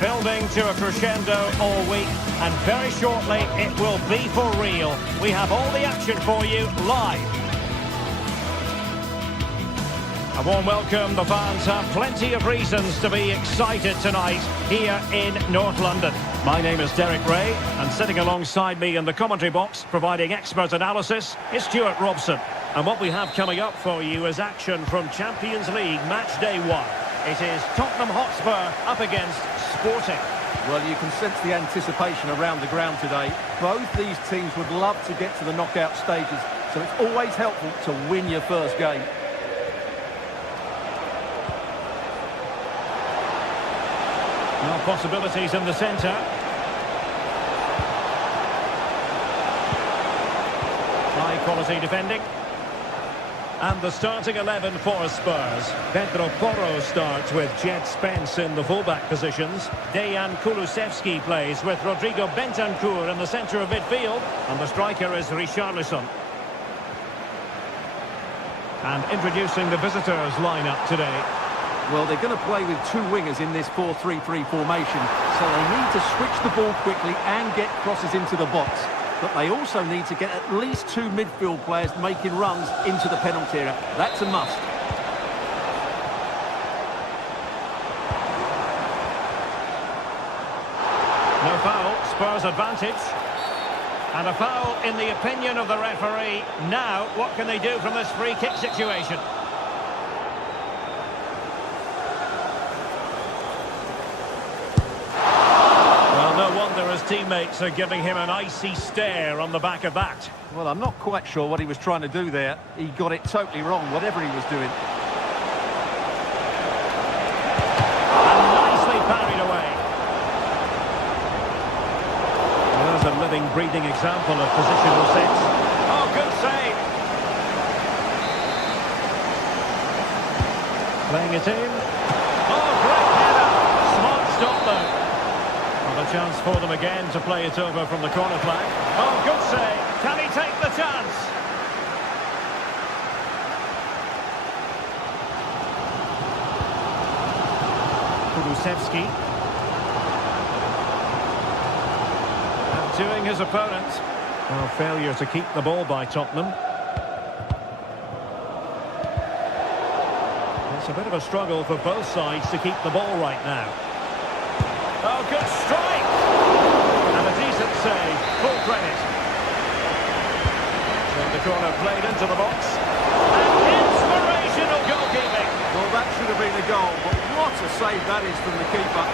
Building to a crescendo all week, and very shortly it will be for real. We have all the action for you live. A warm welcome. The fans have plenty of reasons to be excited tonight here in North London. My name is Derek Ray, and sitting alongside me in the commentary box, providing expert analysis, is Stuart Robson. And what we have coming up for you is action from Champions League Match Day 1. It is Tottenham Hotspur up against Sporting. Well, you can sense the anticipation around the ground today. Both these teams would love to get to the knockout stages, so it's always helpful to win your first game. No possibilities in the centre. High quality defending. And the starting 11 for Spurs. Pedro Porro starts with Jed Spence in the fullback positions. Dejan Kulusevski plays with Rodrigo Bentancur in the centre of midfield. And the striker is Richarlison. And introducing the visitors lineup today. Well, they're going to play with two wingers in this 4-3-3 formation, so they need to switch the ball quickly and get crosses into the box. But they also need to get at least two midfield players making runs into the penalty area. That's a must. No foul, Spurs advantage. And a foul in the opinion of the referee. Now, what can they do from this free kick situation? His teammates are giving him an icy stare on the back of that. Well, I'm not quite sure what he was trying to do there. He got it totally wrong, whatever he was doing. And nicely parried away. Well, there's a living, breathing example of positional sense. Oh, good save. Playing it in. Oh, great header. Smart stop, though. A chance for them again to play it over from the corner flag. Oh, good save. Can he take the chance? Kulusevski. Outdoing his opponent. Well, failure to keep the ball by Tottenham. It's a bit of a struggle for both sides to keep the ball right now. Oh, good strike! And a decent save, full credit. So the corner played into the box. And inspirational goalkeeping. Well, that should have been a goal, but what a save that is from the keeper.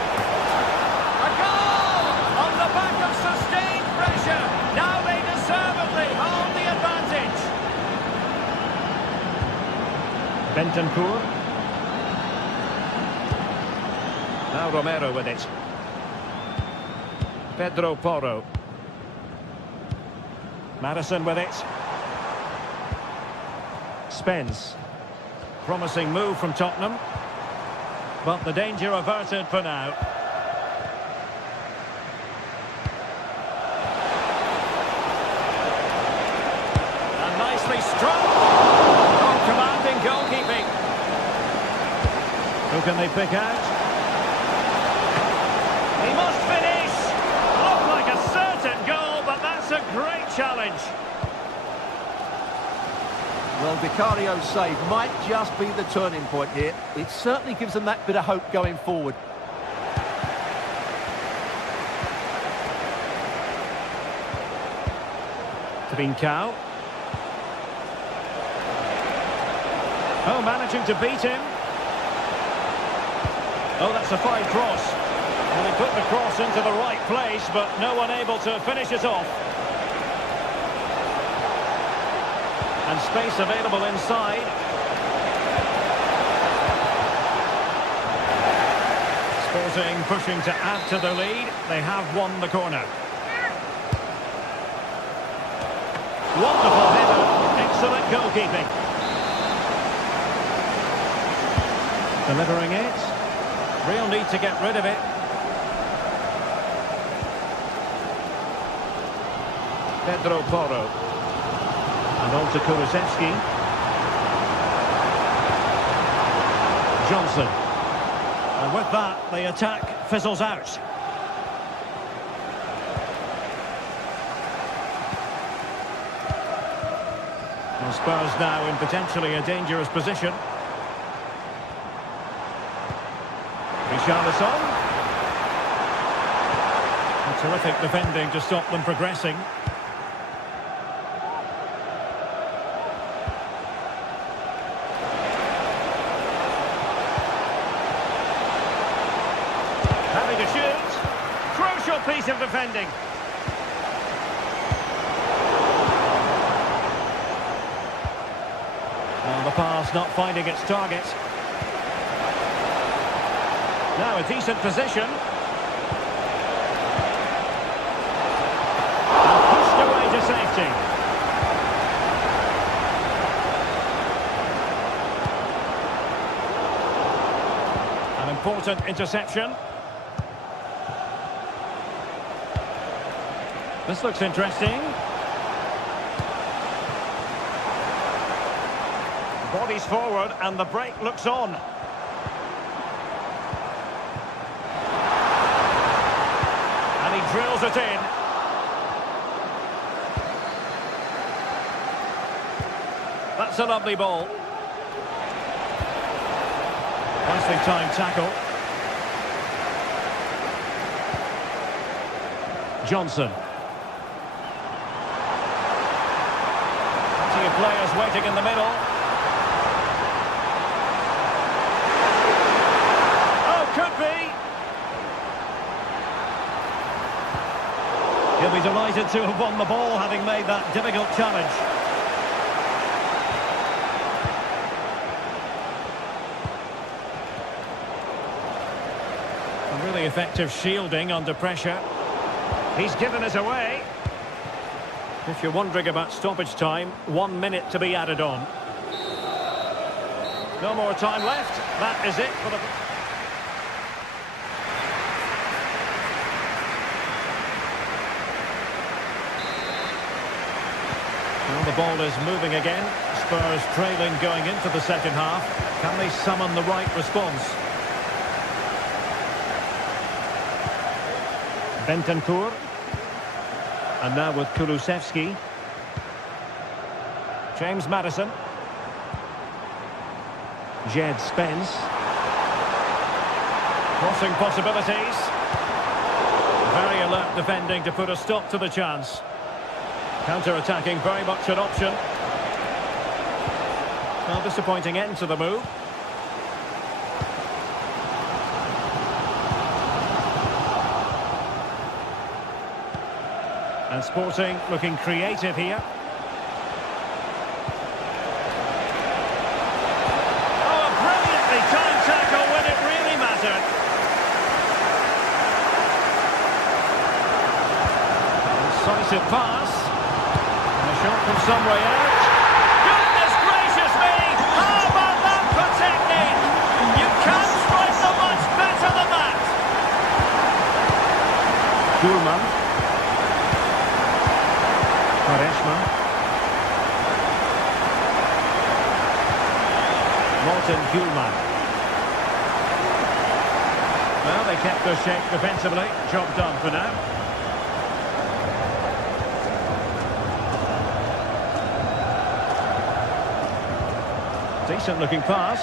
A goal! On the back of sustained pressure. Now they deservedly hold the advantage. Bentancur. Now Romero with it. Pedro Porro. Madison with it. Spence. Promising move from Tottenham. But the danger averted for now. And nicely struck. Oh, commanding goalkeeping. Who can they pick out? He must finish. Looked like a certain goal, but that's a great challenge. Well, Vicario's save might just be the turning point here. It certainly gives them that bit of hope going forward. Trincao. Oh, managing to beat him. Oh, that's a fine cross. Well, he put the cross into the right place, but no one able to finish it off. And space available inside. Sporting pushing to add to the lead. They have won the corner. Wonderful header. Excellent goalkeeping. Delivering it. Real need to get rid of it. Pedro Porro. And on to Kulusevski. Johnson. And with that, the attack fizzles out. And Spurs now in potentially a dangerous position. Richarlison. Terrific defending to stop them progressing. Having to shoot. Crucial piece of defending. And the pass not finding its target. Now a decent position. And pushed away to safety. An important interception. This looks interesting. Bodies forward and the break looks on. And he drills it in. That's a lovely ball. Nicely timed tackle. Johnson. Plenty of players waiting in the middle. Could be. He'll be delighted to have won the ball, having made that difficult challenge. A really effective shielding under pressure. He's given us away. If you're wondering about stoppage time, 1 minute to be added on. No more time left. That is it for the... Well, the ball is moving again. Spurs trailing going into the second half. Can they summon the right response? Bentancur. And now with Kulusevski. James Maddison. Jed Spence. Crossing possibilities. Very alert defending to put a stop to the chance. Counter-attacking, very much an option. Well, disappointing end to the move. And Sporting looking creative here. Oh, a brilliantly timed tackle when it really mattered. Incisive pass. Shot from some way out. Goodness gracious me! How about that for technique? You can't strike them much better than that. Kuhlmann. Quaresma. Morten Kuhlmann. Well, they kept their shape defensively. Job done for now. Decent looking pass.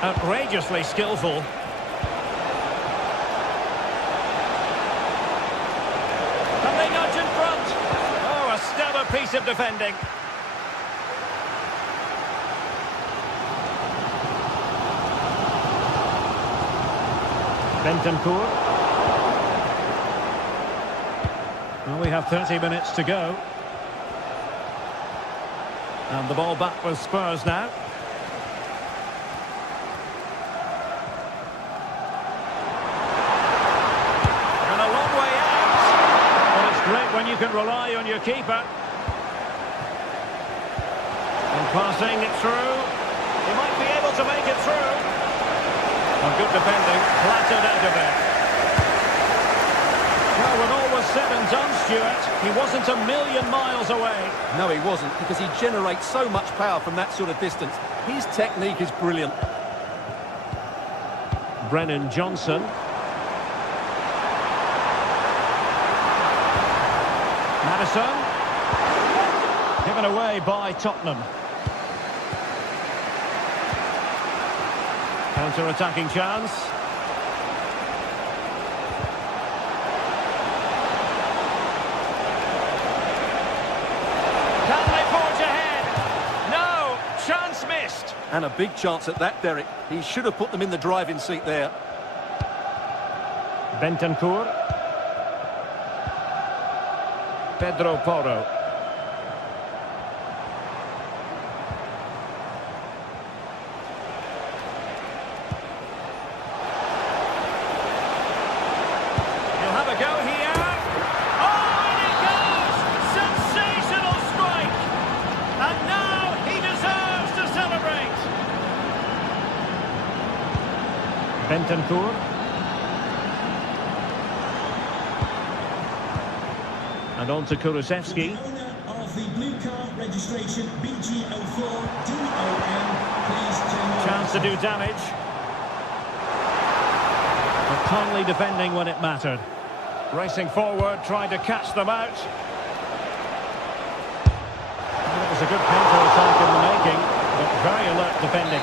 Outrageously skillful. And they nudge in front. Oh, a stellar piece of defending. Bentancur. Well, we have 30 minutes to go. And the ball back with Spurs now. And a long way out. Well, it's great when you can rely on your keeper. And passing it through. He might be able to make it through. And good defending, flattered out of it. Well, when all was said and done, Stuart, he wasn't a million miles away. No, he wasn't, because he generates so much power from that sort of distance. His technique is brilliant. Brennan Johnson. Maddison. given away by Tottenham. Counter-attacking chance. Can they forge ahead? No, chance missed. And a big chance at that, Derek. He should have put them in the driving seat there. Bentancur. Pedro Porro. He'll have a go here. Oh, and it goes! Sensational strike! And now he deserves to celebrate. Bentancur. And on to Kulusevski. The owner of the blue car registration BG04DOM, please turn your Chance to do damage. But kindly defending when it mattered. Racing forward, trying to catch them out. Well, it was a good counter-attack in the making, but very alert defending.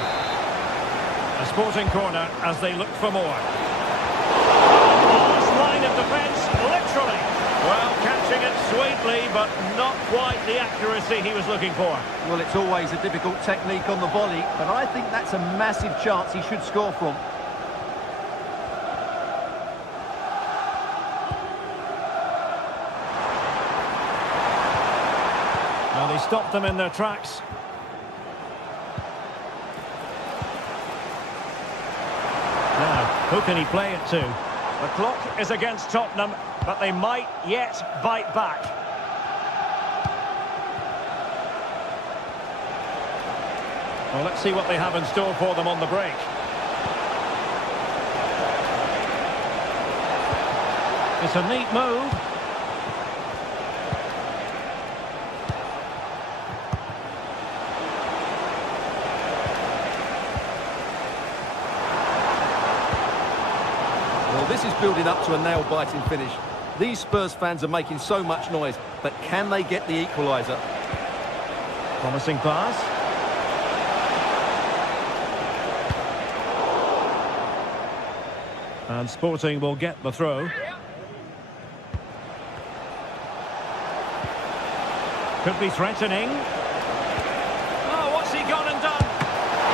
A Sporting corner as they look for more. Last line of defence, literally. Well, catching it sweetly, but not quite the accuracy he was looking for. Well, it's always a difficult technique on the volley, but I think that's a massive chance he should score from. Well, he stopped them in their tracks. Now, who can he play it to? The clock is against Tottenham, but they might yet bite back. Well, let's see what they have in store for them on the break. It's a neat move. Well, this is building up to a nail-biting finish. These Spurs fans are making so much noise, but can they get the equaliser? Promising pass. And Sporting will get the throw. Could be threatening. Oh, what's he gone and done?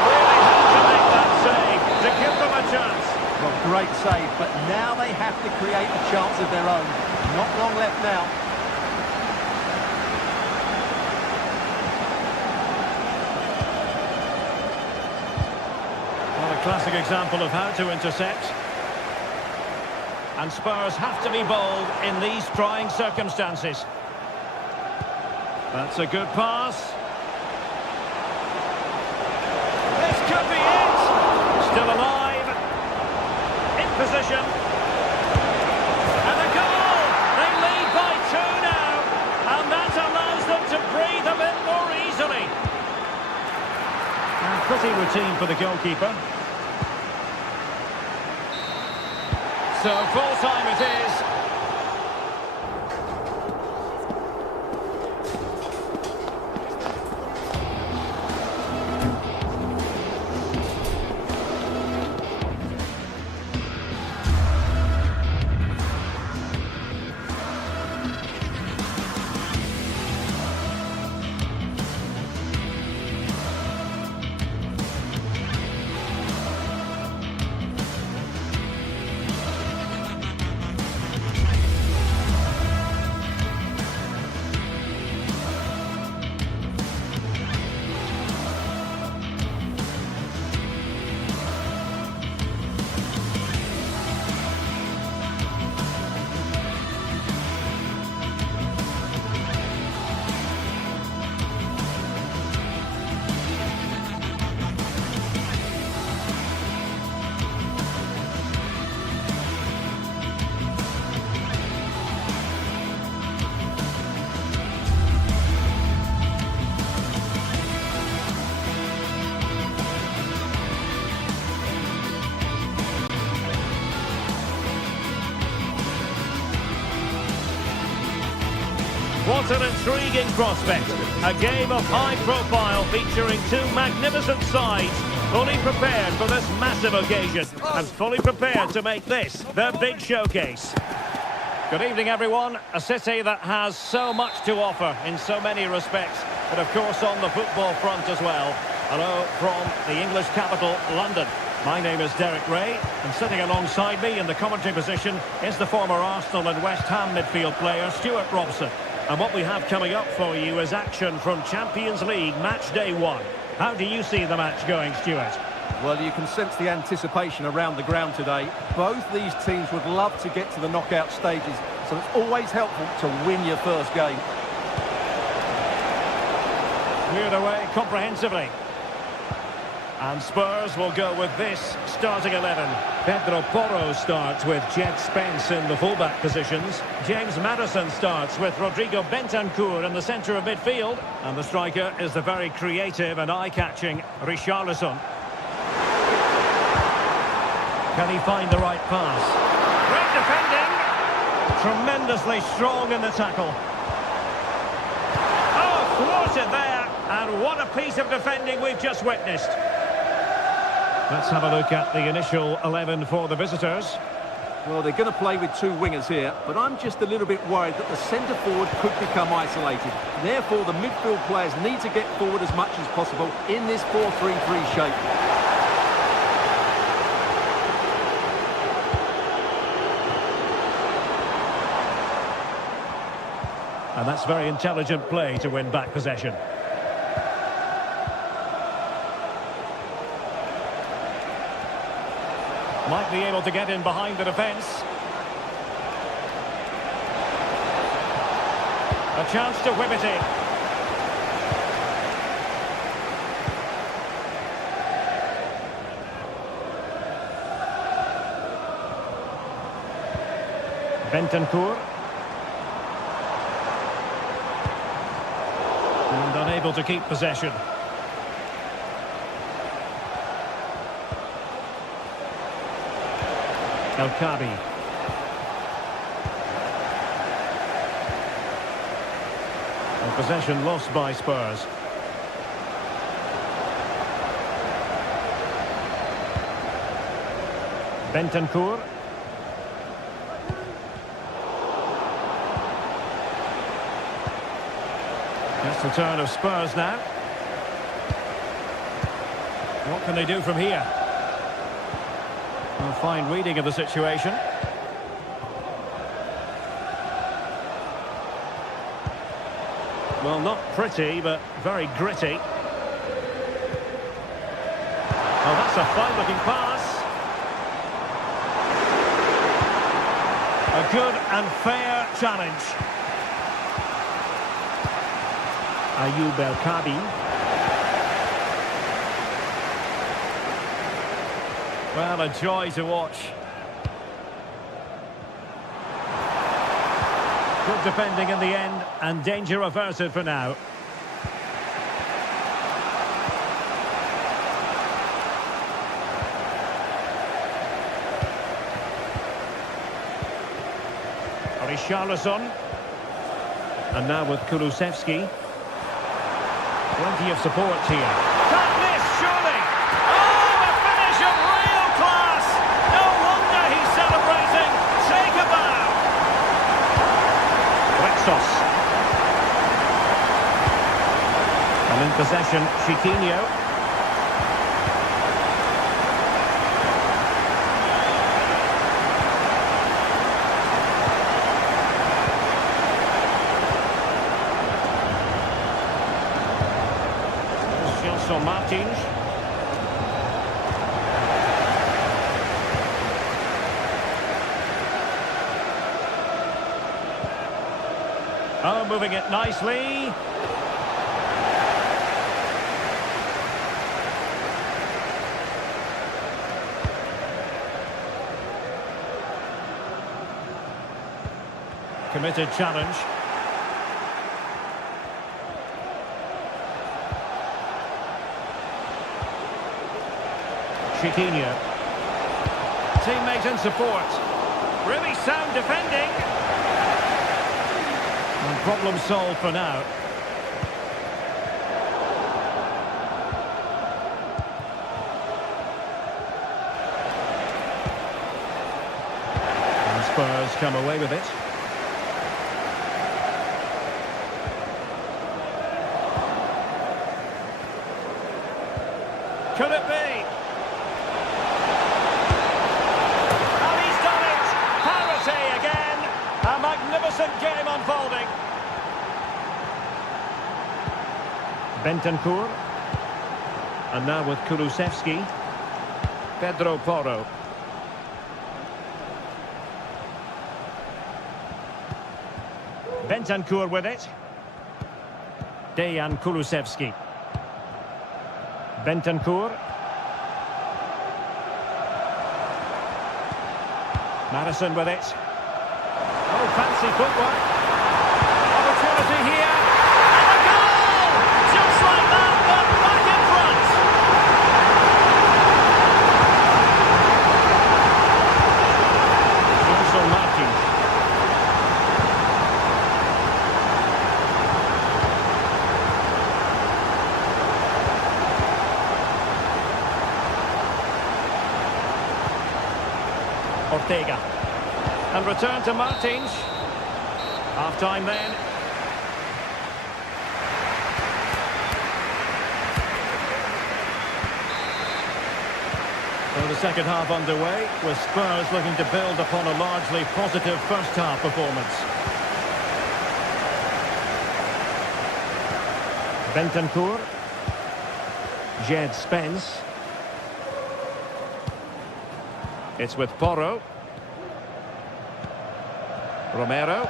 Really had to make that save to give them a chance. Well, great save, but now they have to create a chance of their own. Not long left now. Well, a classic example of how to intercept. And Spurs have to be bold in these trying circumstances. That's a good pass. This could be it. Still alive. In position. And a goal! They lead by 2 now. And that allows them to breathe a bit more easily. And pretty routine for the goalkeeper. So full time it is. What an intriguing prospect. A game of high profile featuring two magnificent sides, fully prepared for this massive occasion and fully prepared to make this their big showcase. Good evening, everyone. A city that has so much to offer in so many respects, but of course on the football front as well. Hello from the English capital, London. My name is Derek Ray, and sitting alongside me in the commentary position is the former Arsenal and West Ham midfield player, Stuart Robson. And what we have coming up for you is action from Champions League match day 1. How do you see the match going, Stuart? Well, you can sense the anticipation around the ground today. Both these teams would love to get to the knockout stages, so it's always helpful to win your first game. Cleared away comprehensively. And Spurs will go with this starting 11. Pedro Porro starts with Jet Spence in the fullback positions. James Maddison starts with Rodrigo Bentancur in the centre of midfield. And the striker is the very creative and eye-catching Richarlison. Can he find the right pass? Great defending. Tremendously strong in the tackle. Oh, thwarted there. And what a piece of defending we've just witnessed. Let's have a look at the initial 11 for the visitors. Well, they're going to play with two wingers here, but I'm just a little bit worried that the centre-forward could become isolated. Therefore, the midfield players need to get forward as much as possible in this 4-3-3 shape. And that's very intelligent play to win back possession. Might be able to get in behind the defence. A chance to whip it in. Bentancur. And unable to keep possession. El Kabi. And possession lost by Spurs. Bentancur. That's the turn of Spurs now. What can they do from here? A fine reading of the situation. Well, not pretty, but very gritty. Oh, that's a fine-looking pass. A good and fair challenge. Ayoub El Kabi. Well, a joy to watch. Good defending in the end, and danger averted for now. Richarlison. And now with Kulusevski. Plenty of support here. Can't miss, surely! Oh, a finish of real class! No wonder he's celebrating. Take a bow! Rexos. And in possession, Chiquinho. Martins. Oh, moving it nicely. Committed challenge. Chiquinho. Teammate and support. Really sound defending. And problem solved for now. And Spurs come away with it. Could it be? And he's done it! Parity again! A magnificent game unfolding. Bentancur. And now with Kulusevski. Pedro Porro. Bentancur with it. Dejan Kulusevski. Bentancur. Madison with it. Oh, fancy footwork. Opportunity here. And a goal! Just like that, but back in front. Johnson Martin. Ortega. And return to Martins. Half-time then. So the second half underway, with Spurs looking to build upon a largely positive first-half performance. Bentancur. Jed Spence. It's with Porro. Romero.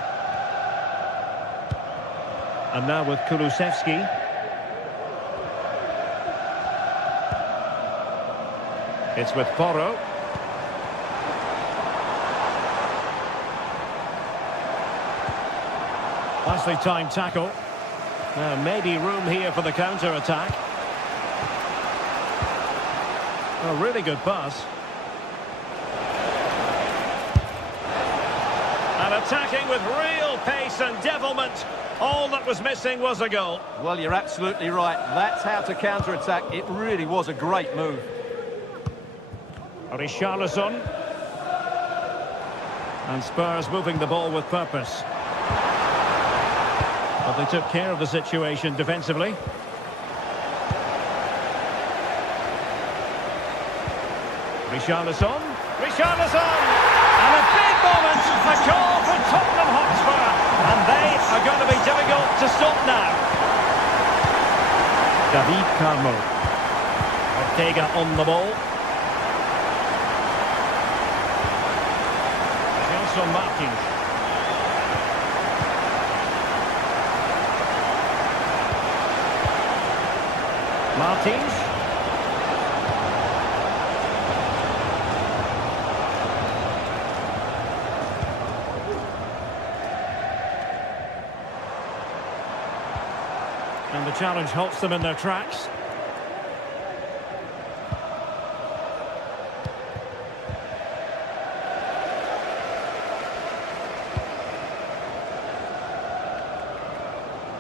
And now with Kulusevski. It's with Porro. Nicely timed tackle. Maybe room here for the counter-attack. A really good pass. And attacking with real pace and devilment. All that was missing was a goal. Well, you're absolutely right. That's how to counter-attack. It really was a great move. Richarlison. And Spurs moving the ball with purpose. But they took care of the situation defensively. Richarlison. Richarlison! And a big moment, a goal for Tottenham Hotspur. And they are going to be difficult to stop now. David Carmo. Ortega on the ball. Johnson Martins. Martins. And the challenge halts them in their tracks.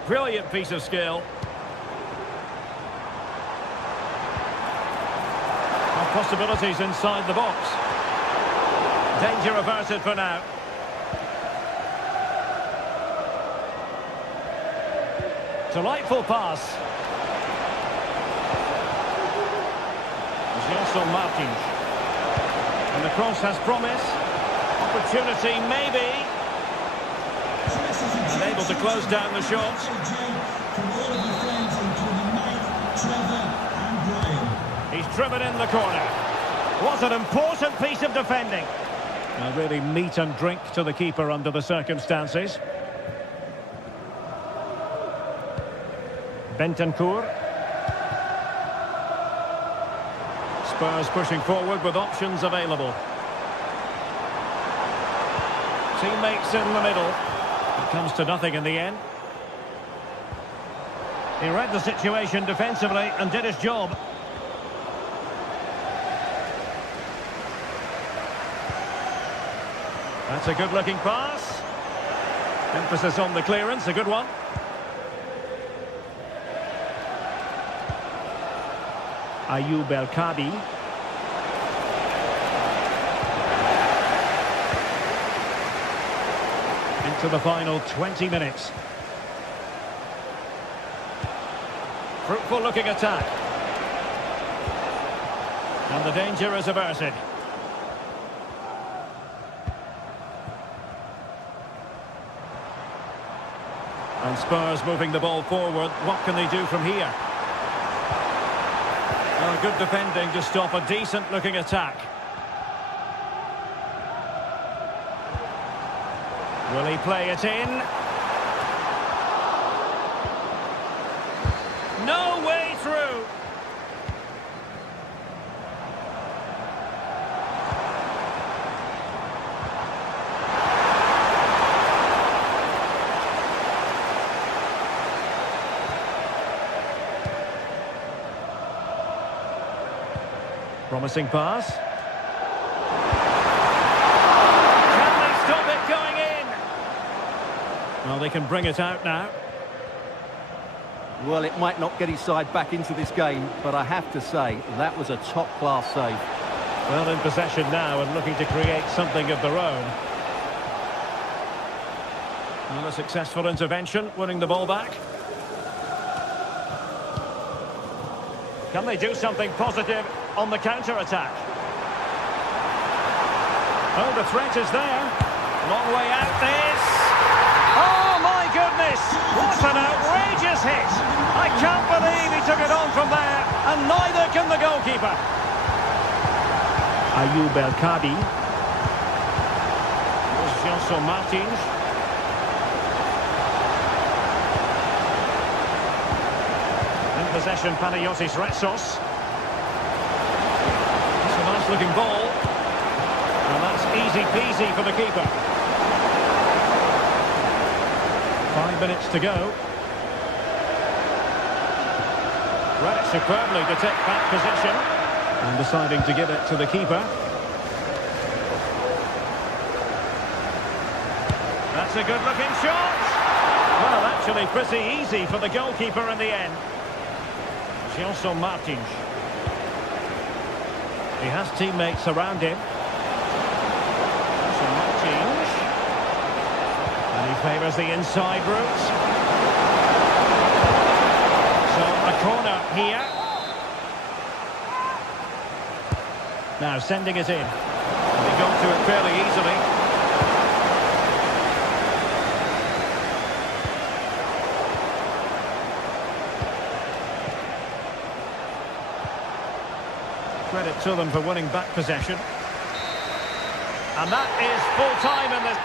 Brilliant piece of skill. And possibilities inside the box. Danger averted for now. Delightful pass. Johnson Martins. And the cross has promise. Opportunity maybe. And able to close down the shot. He's driven in the corner. What an important piece of defending. And really meat and drink to the keeper under the circumstances. Bentancur. Spurs pushing forward with options available. Teammates in the middle. It comes to nothing in the end. He read the situation defensively and did his job. That's a good-looking pass. Emphasis on the clearance, a good one. Ayoub El-Kadi. Into the final 20 minutes. Fruitful looking attack. And the danger is averted. And Spurs moving the ball forward. What can they do from here? Well, good defending to stop a decent-looking attack. Will he play it in? No way through. Promising pass. Can they stop it going in? Well, they can bring it out now. Well, it might not get his side back into this game, but I have to say, that was a top-class save. Well, in possession now and looking to create something of their own. Well, a successful intervention, winning the ball back. Can they do something positive on the counter-attack? Oh, the threat is there. Long way out this. Oh, my goodness! What an outrageous hit! I can't believe he took it on from there, and neither can the goalkeeper. Ayoub El-Kadi. Gelson Martins. Possession, Panagiotis Retsos. It's a nice looking ball. And that's easy peasy for the keeper. 5 minutes to go. Read it superbly to take back possession. And deciding to give it to the keeper. That's a good looking shot. Well, actually pretty easy for the goalkeeper in the end. Gelson Martins. He has teammates around him. Gelson Martins. And he favours the inside route. So a corner here. Now sending it in. And he got to it fairly easily. Credit to them for winning back possession. And that is full time in this.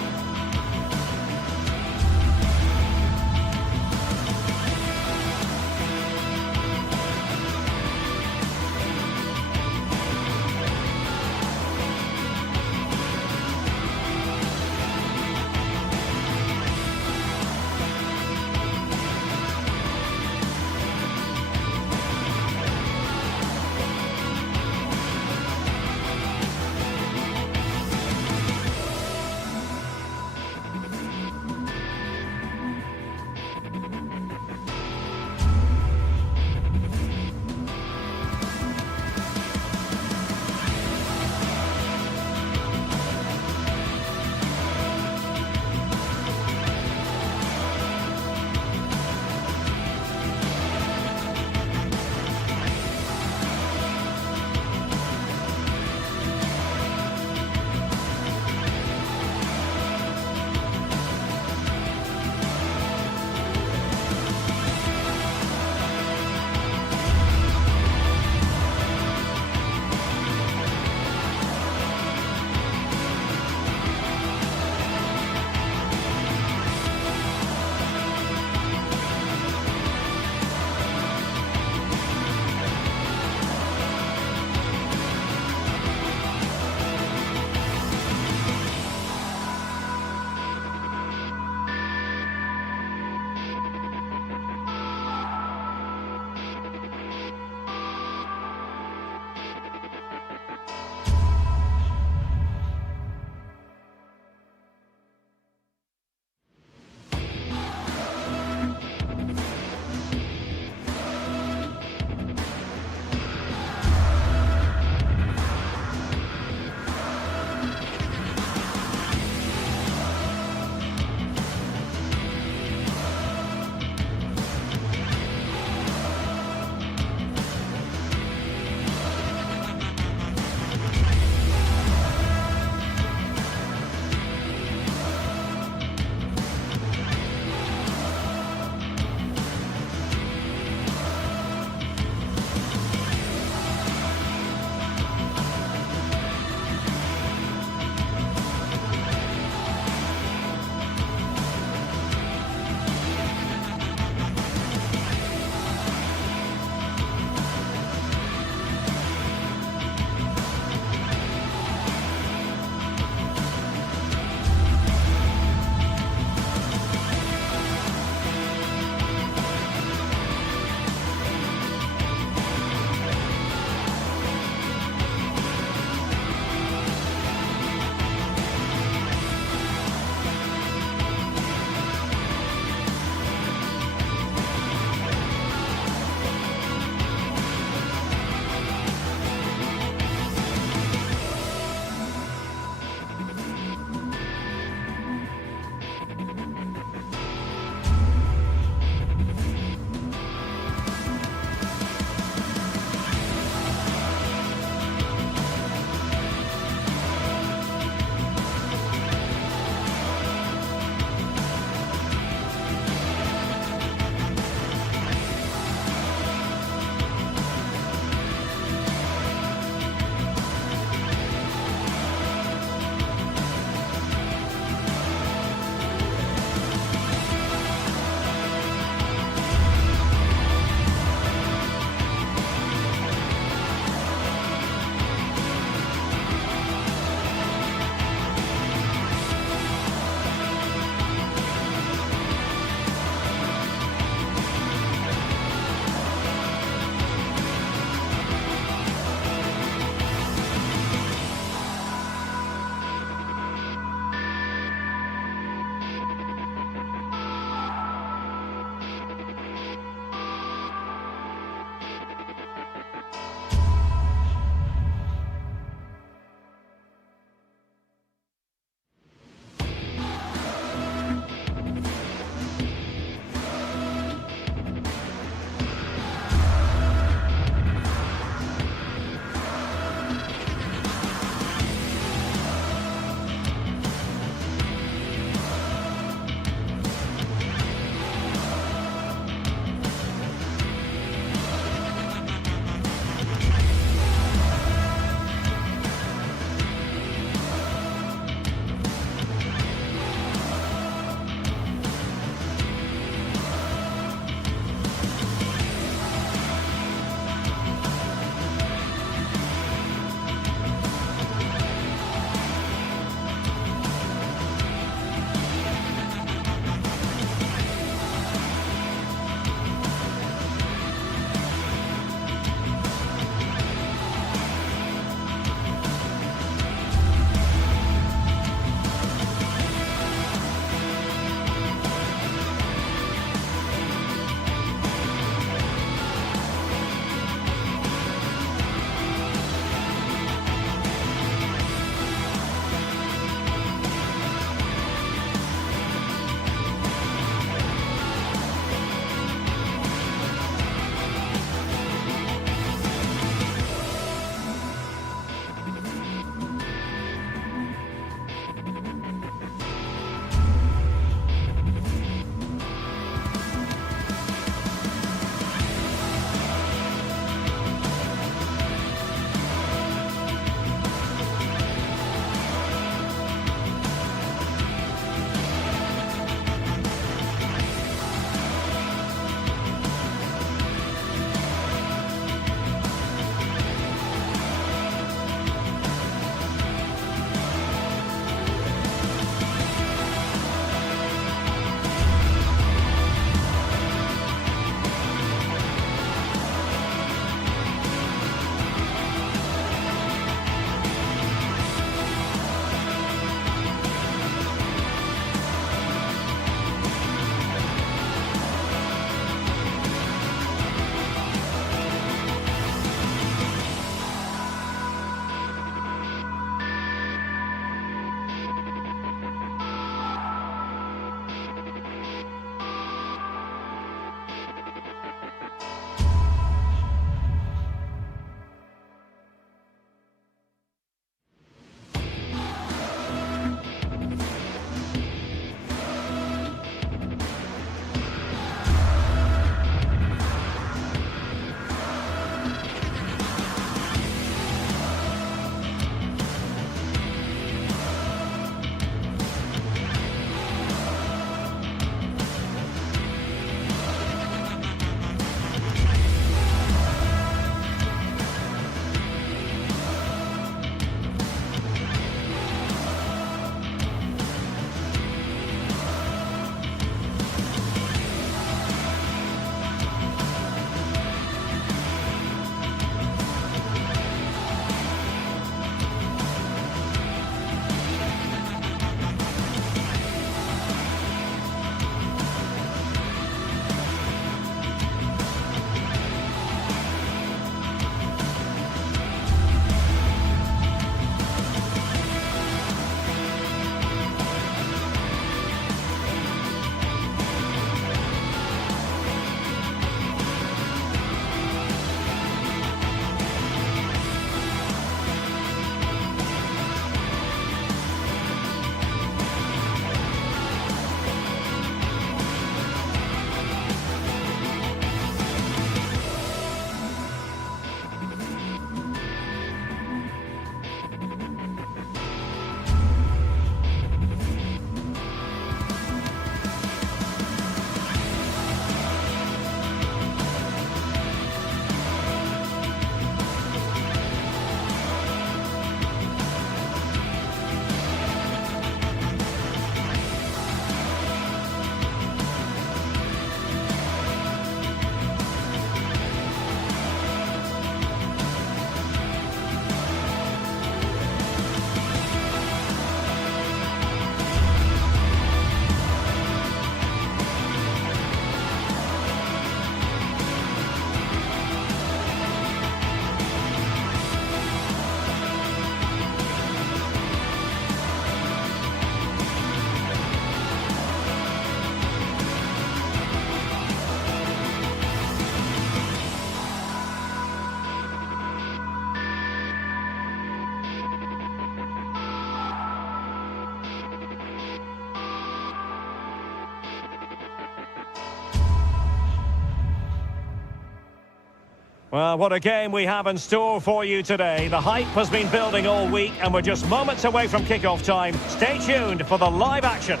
Well, what a game we have in store for you today. The hype has been building all week and we're just moments away from kick-off time. Stay tuned for the live action.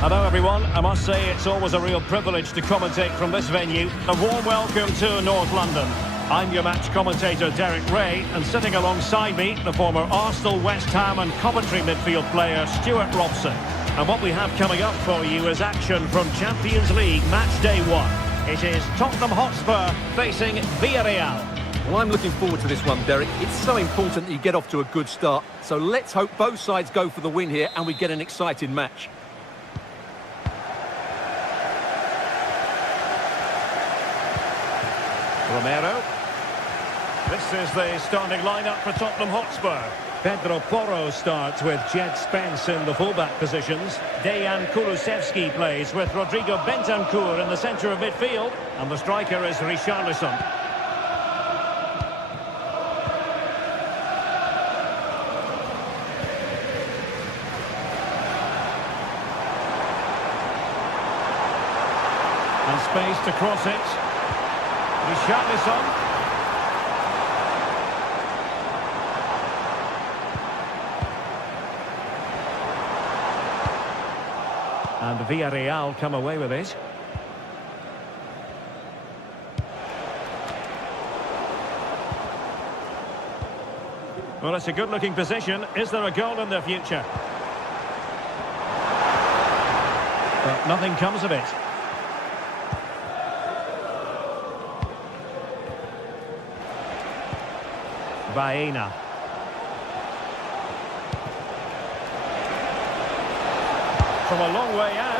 Hello everyone, I must say it's always a real privilege to commentate from this venue. A warm welcome to North London. I'm your match commentator Derek Ray, and sitting alongside me, the former Arsenal, West Ham and Coventry midfield player Stuart Robson. And what we have coming up for you is action from Champions League match day 1. It is Tottenham Hotspur facing Villarreal. Well, I'm looking forward to this one, Derek. It's so important that you get off to a good start. So let's hope both sides go for the win here and we get an exciting match. Romero. This is the starting lineup for Tottenham Hotspur. Pedro Porro starts with Jed Spence in the fullback positions. Dejan Kulusevski plays with Rodrigo Bentancur in the centre of midfield. And the striker is Richarlison. And space to cross it. Richarlison. And Villarreal come away with it. Well, it's a good-looking position. Is there a goal in the future? But nothing comes of it. Baena. From a long way out.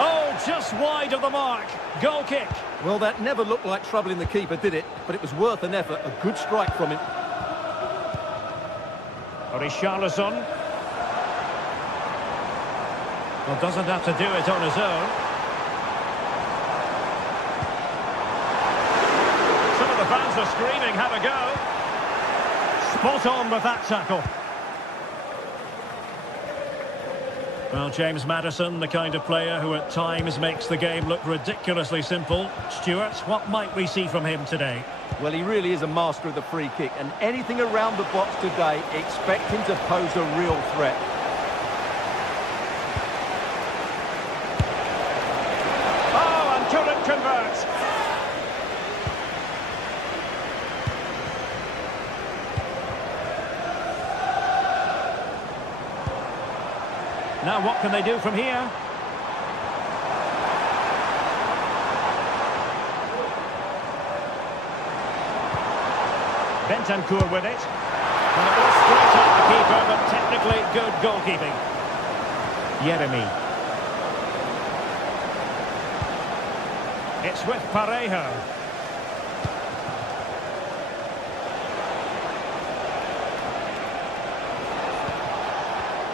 Oh, just wide of the mark. Goal kick. Well, that never looked like troubling the keeper, did it? But it was worth an effort. A good strike from him. Richarlison. Well, doesn't have to do it on his own. Some of the fans are screaming, have a go. Spot on with that tackle. Well, James Maddison, the kind of player who at times makes the game look ridiculously simple. Stuart, what might we see from him today? Well, he really is a master of the free kick, and anything around the box today, expect him to pose a real threat. Oh, and couldn't convert. Now what can they do from here? Bentancur with it. And it was straight at the keeper, but technically good goalkeeping. Yeremy. It's with Parejo.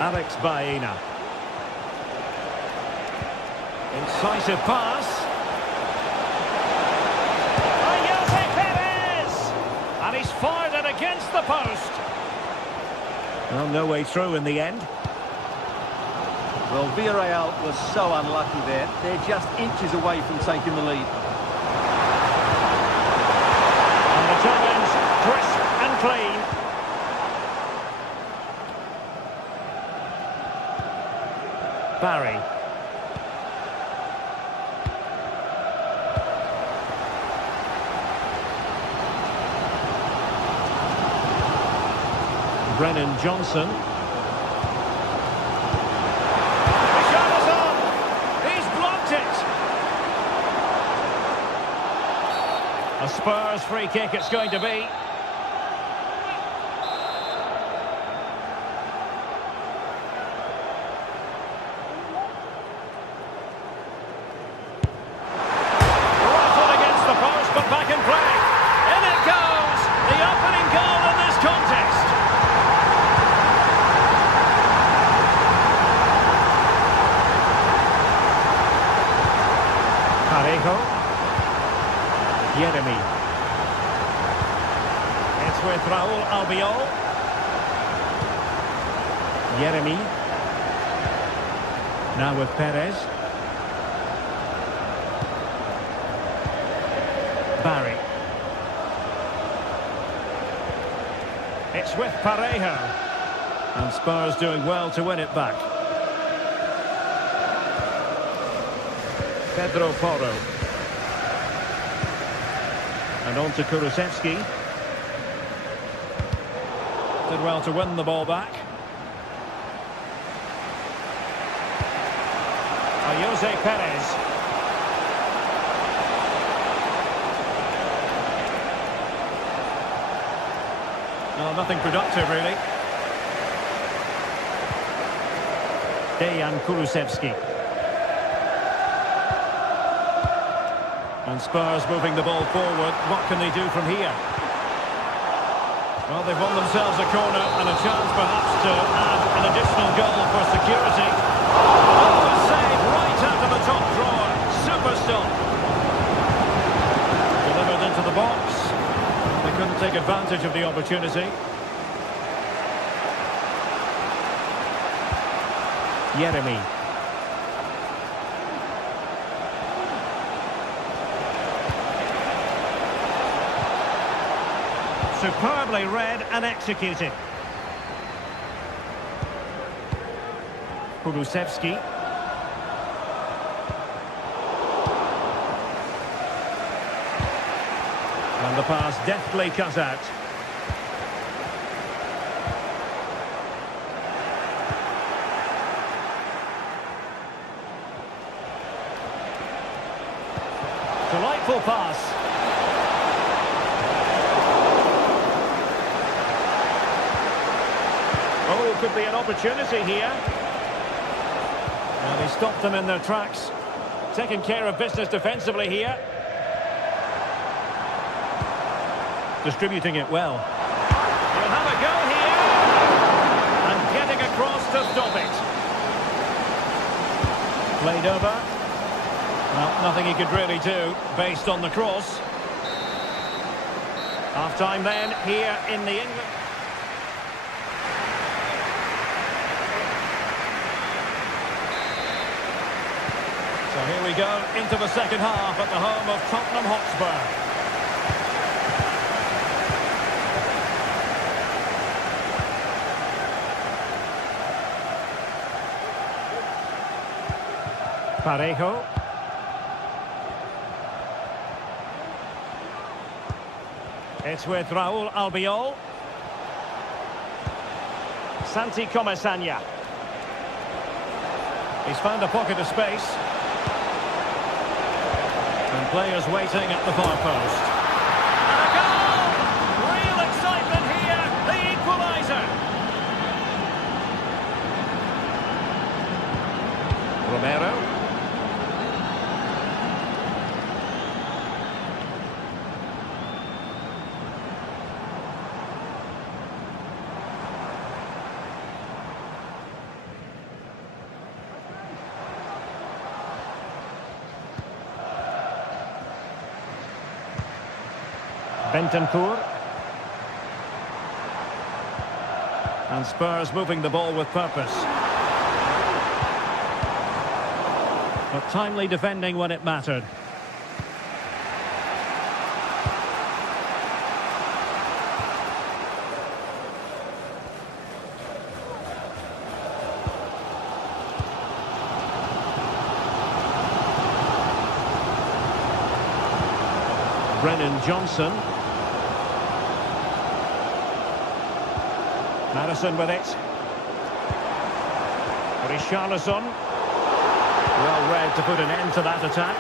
Alex Baena. Incisive pass. Perez! And he's fired it against the post. Well, no way through in the end. Well, Villarreal was so unlucky there. They're just inches away from taking the lead. And the challenge, crisp and clean. Barry. Brennan Johnson. Richarlison! He's blocked it! A Spurs free kick it's going to be. Rifled against the post, but back in play. In it goes! The opening goal in this contest. Parejo. Yeremy. It's with Raúl Albiol. Yeremy. Now with Perez. Barry. with Parejo. And Spurs doing well to win it back. Pedro Porro. And on to Kulusevski. Did well to win the ball back. Jose Perez. No, nothing productive, really. Dejan Kulusevski. And Spurs moving the ball forward. What can they do from here? Well, they've won themselves a corner and a chance perhaps to add an additional goal for security. Oh, a save right out of the top drawer. Super stop. Delivered into the box. They couldn't take advantage of the opportunity. Yeremy. Superbly read and executed. Kulusevski. And the pass deftly cut out. Delightful pass. Oh, could be an opportunity here. And he stopped them in their tracks. Taking care of business defensively here. Distributing it well. He'll have a go here. And getting across to stop it. Played over. Well, nothing he could really do based on the cross. Half-time then here in the England. So here we go into the second half at the home of Tottenham Hotspur. Parejo. It's with Raúl Albiol. Santi Comesaña. He's found a pocket of space. And players waiting at the far post. And a goal! Real excitement here, the equaliser. Romero. Bentancur. And Spurs moving the ball with purpose. But timely defending when it mattered. Brennan Johnson. Madison with it. Richarlison. Well read to put an end to that attack.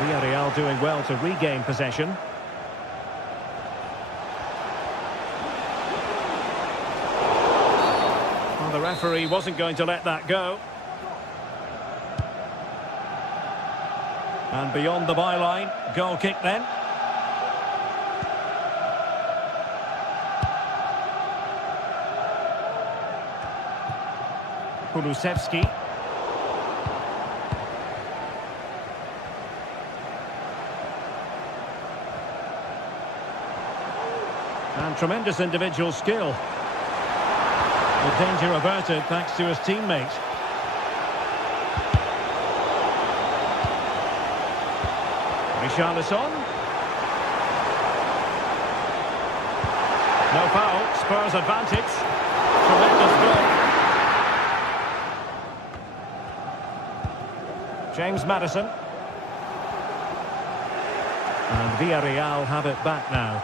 Villarreal doing well to regain possession. Well, the referee wasn't going to let that go. And beyond the byline, goal kick then. Kulusevski. And tremendous individual skill. The danger averted thanks to his teammate. Richarlison. No foul, Spurs advantage. Tremendous goal. James Maddison. And Villarreal have it back now.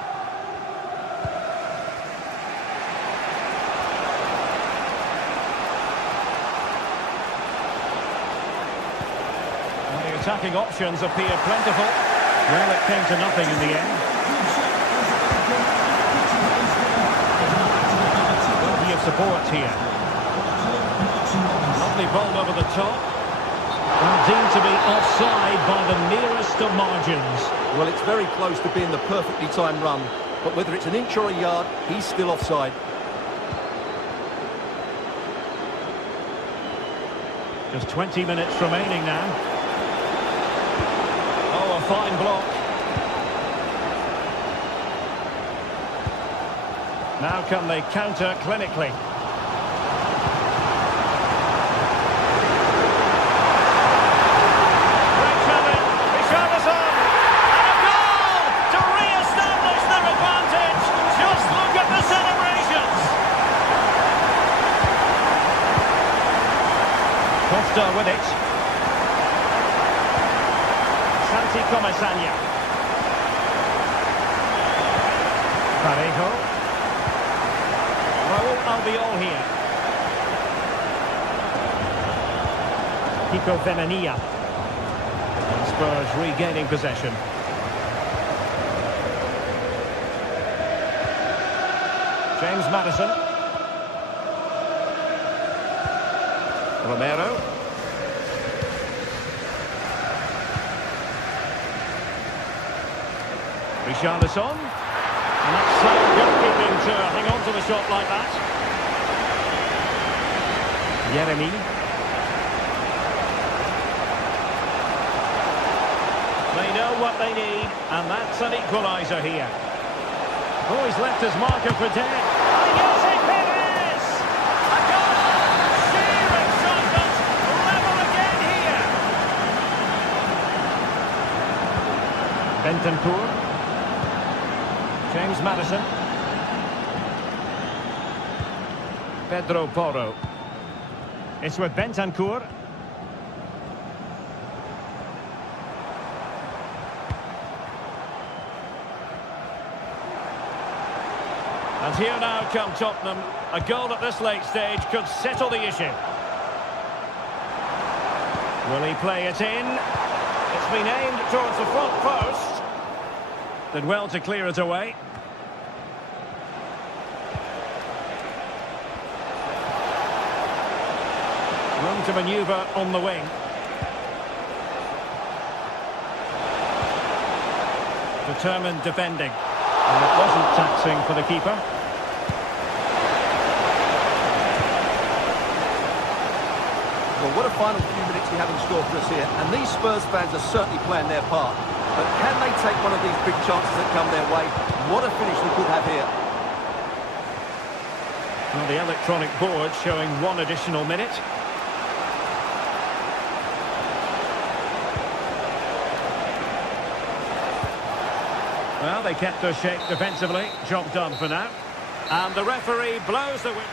The attacking options appear plentiful. Well, it came to nothing in the end. Plenty of support here. Lovely ball over the top. And deemed to be offside by the nearest of margins. Well, it's very close to being the perfectly timed run, but whether it's an inch or a yard, he's still offside. Just 20 minutes remaining now. Oh, a fine block. Now can they counter clinically? Costa with it. Santi Comasagna. Parejo. Raul Albiol here. Kiko Femenia. And Spurs regaining possession. James Maddison. Romero. Richarlison. And that's goalkeeping to hang on to the shot like that. Yeremy. They know what they need, and that's an equaliser here. Oh, he's left his marker for dead. Bentancur. James Maddison. Pedro Porro. It's with Bentancur. And here now come Tottenham. A goal at this late stage could settle the issue. Will he play it in? It's been aimed towards the front post. Did well to clear it away. Room to manoeuvre on the wing. Determined defending. And it wasn't taxing for the keeper. Well, what a final few minutes we have in store for us here. And these Spurs fans are certainly playing their part. But can they take one of these big chances that come their way? What a finish they could have here. Well, the electronic board showing one additional minute. Well, they kept their shape defensively. Job done for now. And the referee blows the whistle.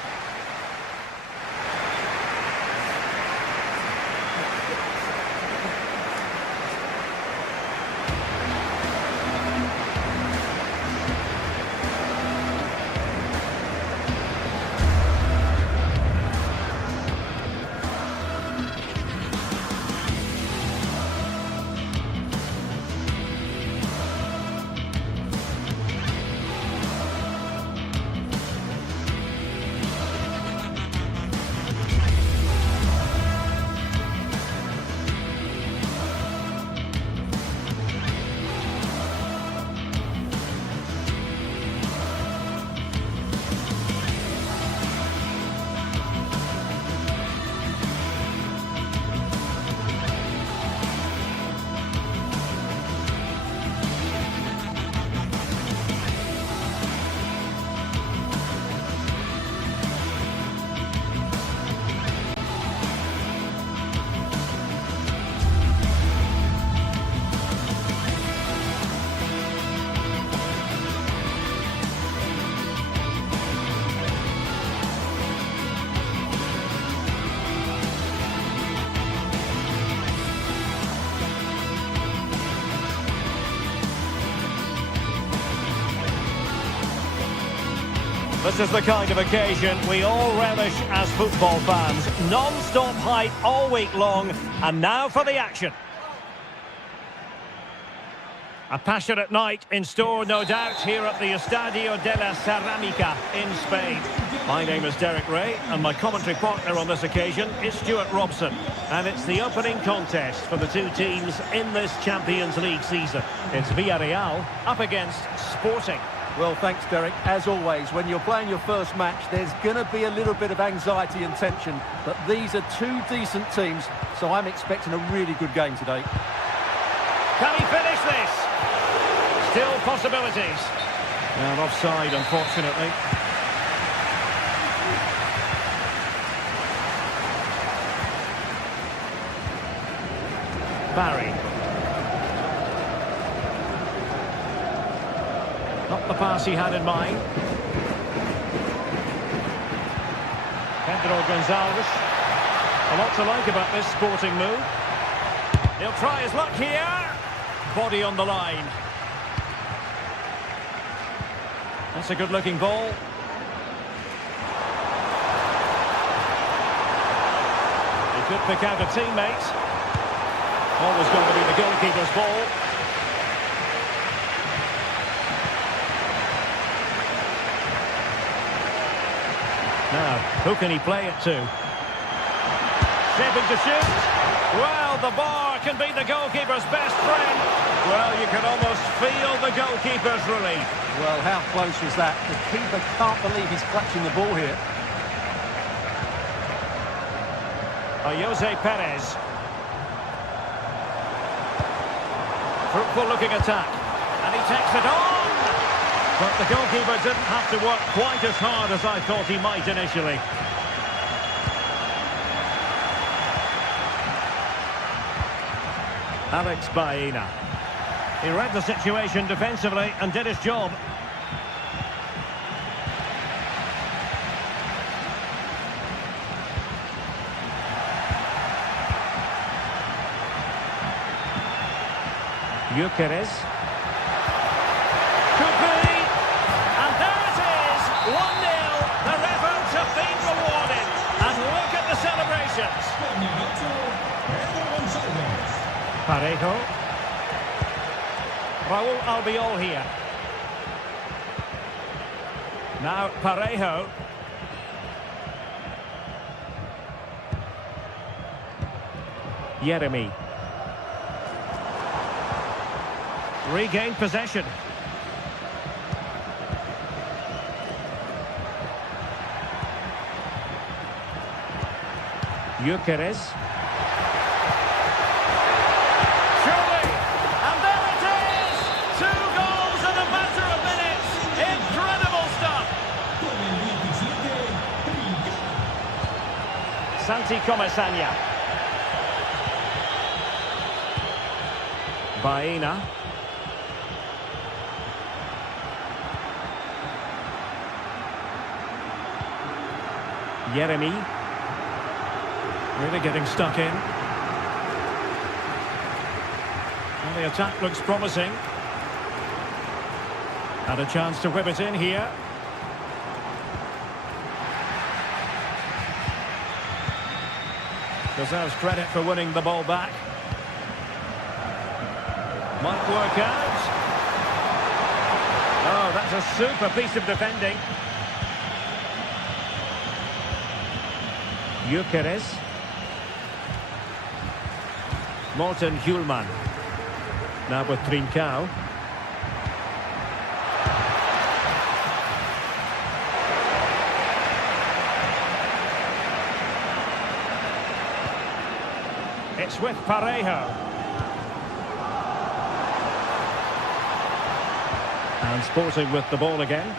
This is the kind of occasion we all relish as football fans. Non-stop hype all week long, and now for the action. A passionate night in store, no doubt, here at the Estadio de la Ceramica in Spain. My name is Derek Ray, and my commentary partner on this occasion is Stuart Robson. And it's the opening contest for the two teams in this Champions League season. It's Villarreal up against Sporting. Well, thanks, Derek. As always, when you're playing your first match, there's going to be a little bit of anxiety and tension. But these are two decent teams, so I'm expecting a really good game today. Can he finish this? Still possibilities. And offside, unfortunately. Barry. Not the pass he had in mind. Pedro Gonzalez. A lot to like about this Sporting move. He'll try his luck here. Body on the line. That's a good-looking ball. He could pick out a teammate. Always going to be the goalkeeper's ball. Now, who can he play it to? Shaping to shoot. Well, the bar can be the goalkeeper's best friend. Well, you can almost feel the goalkeeper's relief. Well, how close was that? The keeper can't believe he's clutching the ball here. Jose Perez. Fruitful looking attack. And he takes it on. But the goalkeeper didn't have to work quite as hard as I thought he might initially. Alex Baena. He read the situation defensively and did his job. Gyökeres. Could be. And there it is. 1-0. Their efforts have been rewarded. And look at the celebrations. Parejo. Raúl Albiol here. Now Parejo. Yeremy. Regained possession. Gyökeres. Surely! And there it is! 2 goals in a matter of minutes! Incredible stuff! Santi Comesaña. Baena. Yeremy. Really getting stuck in. Well, the attack looks promising. Had a chance to whip it in here. Deserves credit for winning the ball back. Might work out. Oh, that's a super piece of defending. Gyökeres. Morten Hjulman. Now with Trincao. It's with Parejo. And Sporting with the ball again.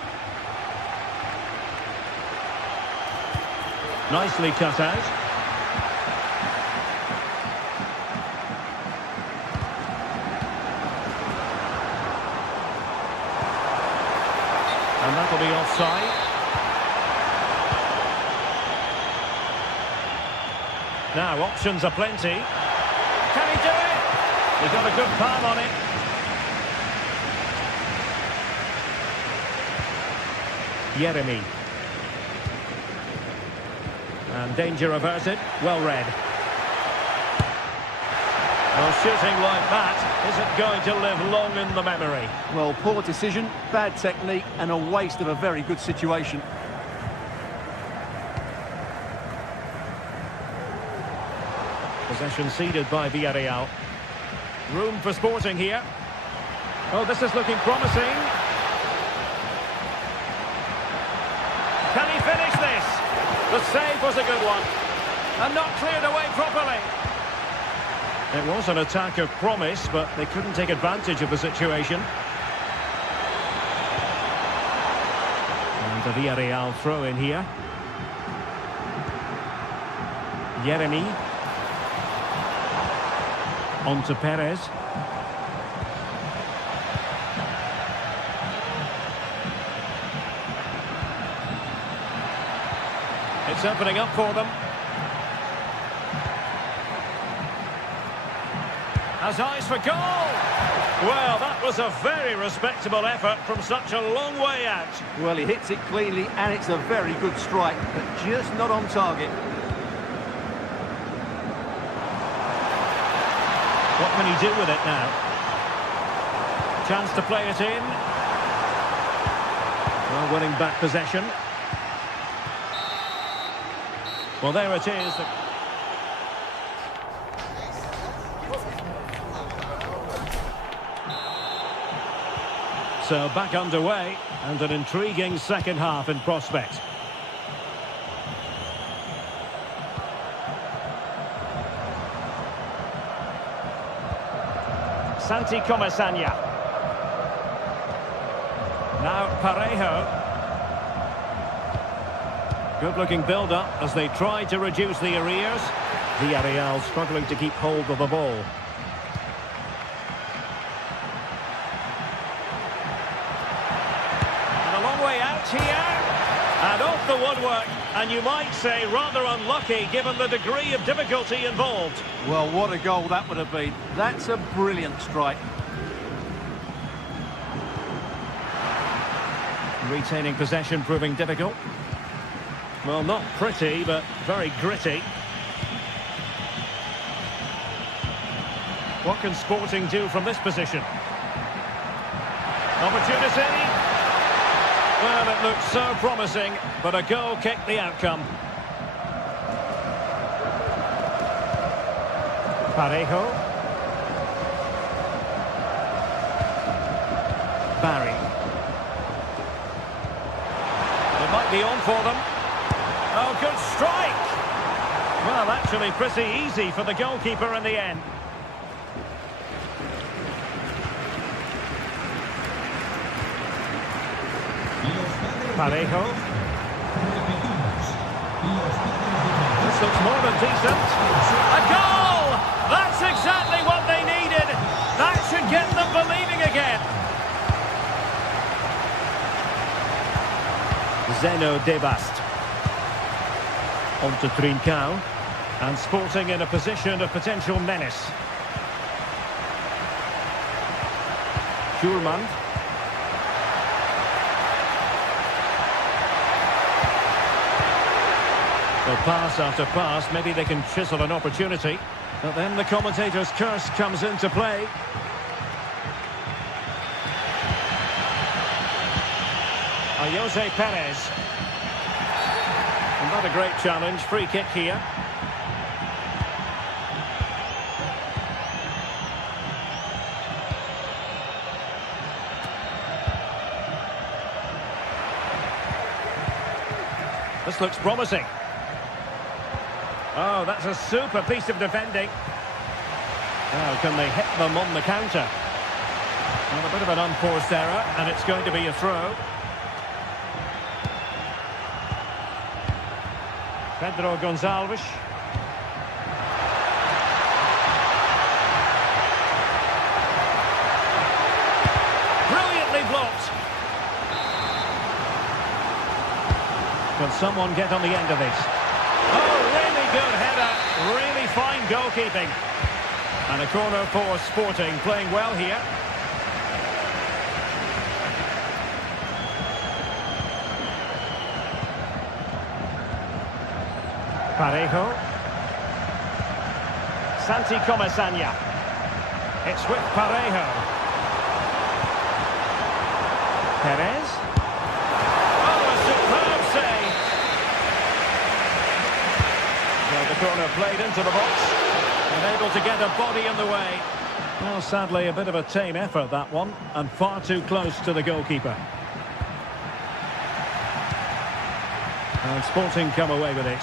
Nicely cut out. And that'll be offside. Now, options are plenty. Can he do it? He's got a good palm on it. Jeremy. And danger averted. Well read. Well, shooting like that isn't going to live long in the memory. Well, poor decision, bad technique, and a waste of a very good situation. Possession ceded by Villarreal. Room for Sporting here. Oh, this is looking promising. Can he finish this? The save was a good one. And not cleared away properly. It was an attack of promise, but they couldn't take advantage of the situation. And the Villarreal throw in here. Jeremy. On to Perez. It's opening up for them. Has eyes for goal. Well, that was a very respectable effort from such a long way out. Well, he hits it cleanly, and it's a very good strike, but just not on target. What can he do with it now? Chance to play it in. Well, winning back possession. Well, there it is. So back underway, and an intriguing second half in prospect. Santi Comesaña. Now Parejo. Good-looking build-up as they try to reduce the arrears. Villarreal struggling to keep hold of the ball. And a long way out here. And off the woodwork. And you might say rather unlucky given the degree of difficulty involved. Well, what a goal that would have been. That's a brilliant strike. Retaining possession proving difficult. Well, not pretty, but very gritty. What can Sporting do from this position? Opportunity. Well, it looked so promising, but a goal kicked the outcome. Parejo. Barry. It might be on for them. Oh, good strike! Well, actually pretty easy for the goalkeeper in the end. Parejo. This looks more than decent. A goal! That's exactly what they needed. That should get them believing again. Zeno Debast. On to Trincao. And Sporting in a position of potential menace. Schürmann. Well, pass after pass, maybe they can chisel an opportunity. But then the commentator's curse comes into play. Jose Perez. And not a great challenge, free kick here. This looks promising. Oh, that's a super piece of defending. Now, can they hit them on the counter? Well, a bit of an unforced error, and it's going to be a throw. Pedro Gonçalves. Brilliantly blocked. Can someone get on the end of this? Oh, really good header. Really fine goalkeeping. And a corner for Sporting, playing well here. Parejo. Santi Comasagna. It's with Parejo. Perez. Oh, a superb save. Well, the corner played into the box. And able to get a body in the way. Well, sadly, a bit of a tame effort, that one. And far too close to the goalkeeper. And Sporting come away with it.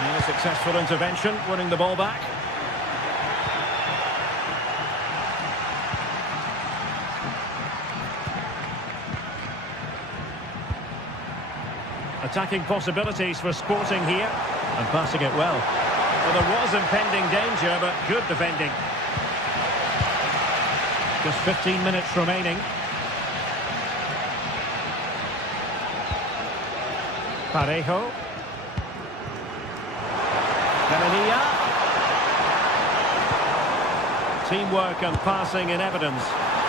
And a successful intervention, winning the ball back. Attacking possibilities for Sporting here. And passing it well. Well, there was impending danger, but good defending. Just 15 minutes remaining. Parejo. Canania. Teamwork and passing in evidence.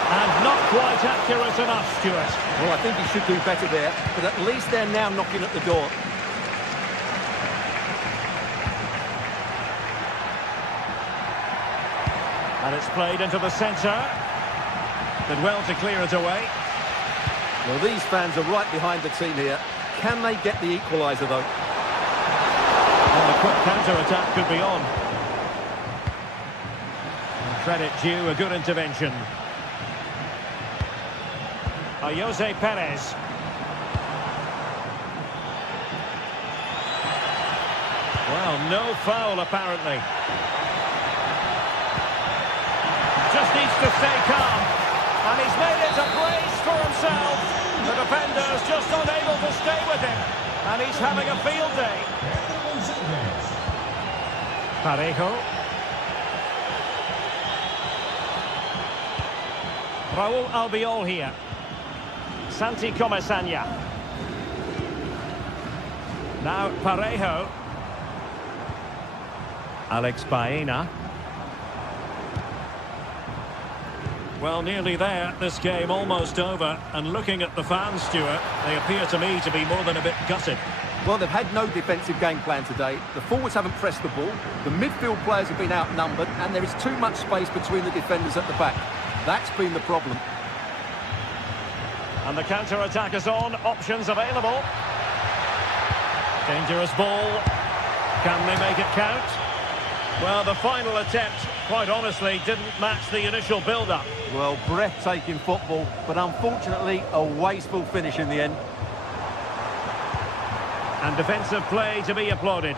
And not quite accurate enough, Stuart. Well, I think he should do better there, but at least they're now knocking at the door. And it's played into the centre. Did well to clear it away. Well, these fans are right behind the team here. Can they get the equaliser, though? Well, the quick counter-attack could be on. And credit due, a good intervention. Jose Perez. Well, no foul, apparently. Just needs to stay calm. And he's made it a brace for himself. The defender's just unable to stay with him. And he's having a field day. Parejo. Raúl Albiol here. Santi Comasagna. Now Parejo. Alex Baena. Well, nearly there. This game almost over. And looking at the fans, Stuart, they appear to me to be more than a bit gutted. Well, they've had no defensive game plan today. The forwards haven't pressed the ball. The midfield players have been outnumbered. And there is too much space between the defenders at the back. That's been the problem. And the counter-attack is on. Options available. Dangerous ball. Can they make it count? Well, the final attempt, quite honestly, didn't match the initial build-up. Well, breathtaking football, but unfortunately a wasteful finish in the end. And defensive play to be applauded.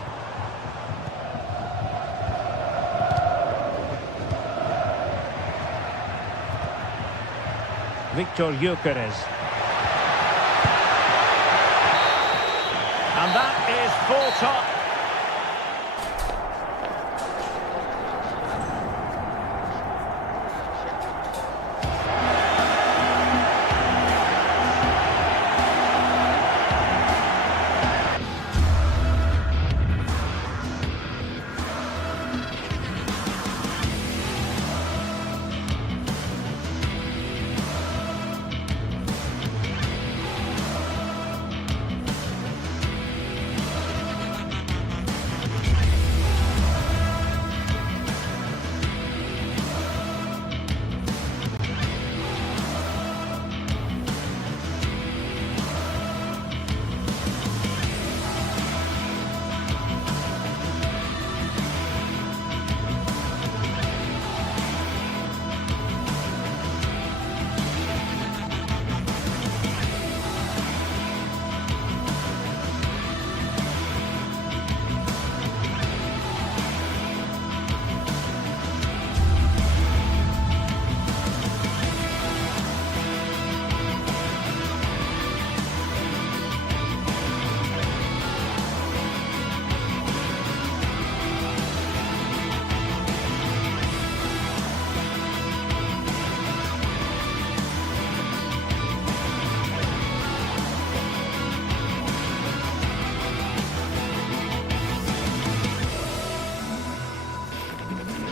Victor Gyökeres. And that is full top.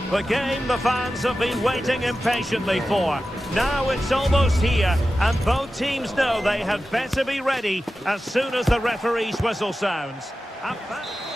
The game the fans have been waiting impatiently for. Now it's almost here, and both teams know they had better be ready as soon as the referee's whistle sounds.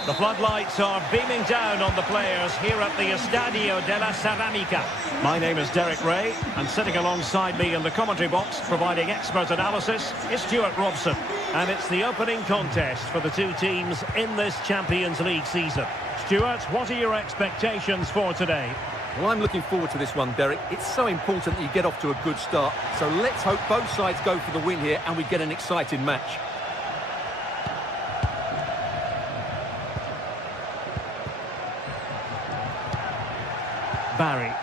The floodlights are beaming down on the players here at the Estadio de la Ceramica. My name is Derek Ray, and sitting alongside me in the commentary box, providing expert analysis, is Stuart Robson. And it's the opening contest for the two teams in this Champions League season. Stuart, what are your expectations for today? Well, I'm looking forward to this one, Derek. It's so important that you get off to a good start. So let's hope both sides go for the win here and we get an exciting match. Barry.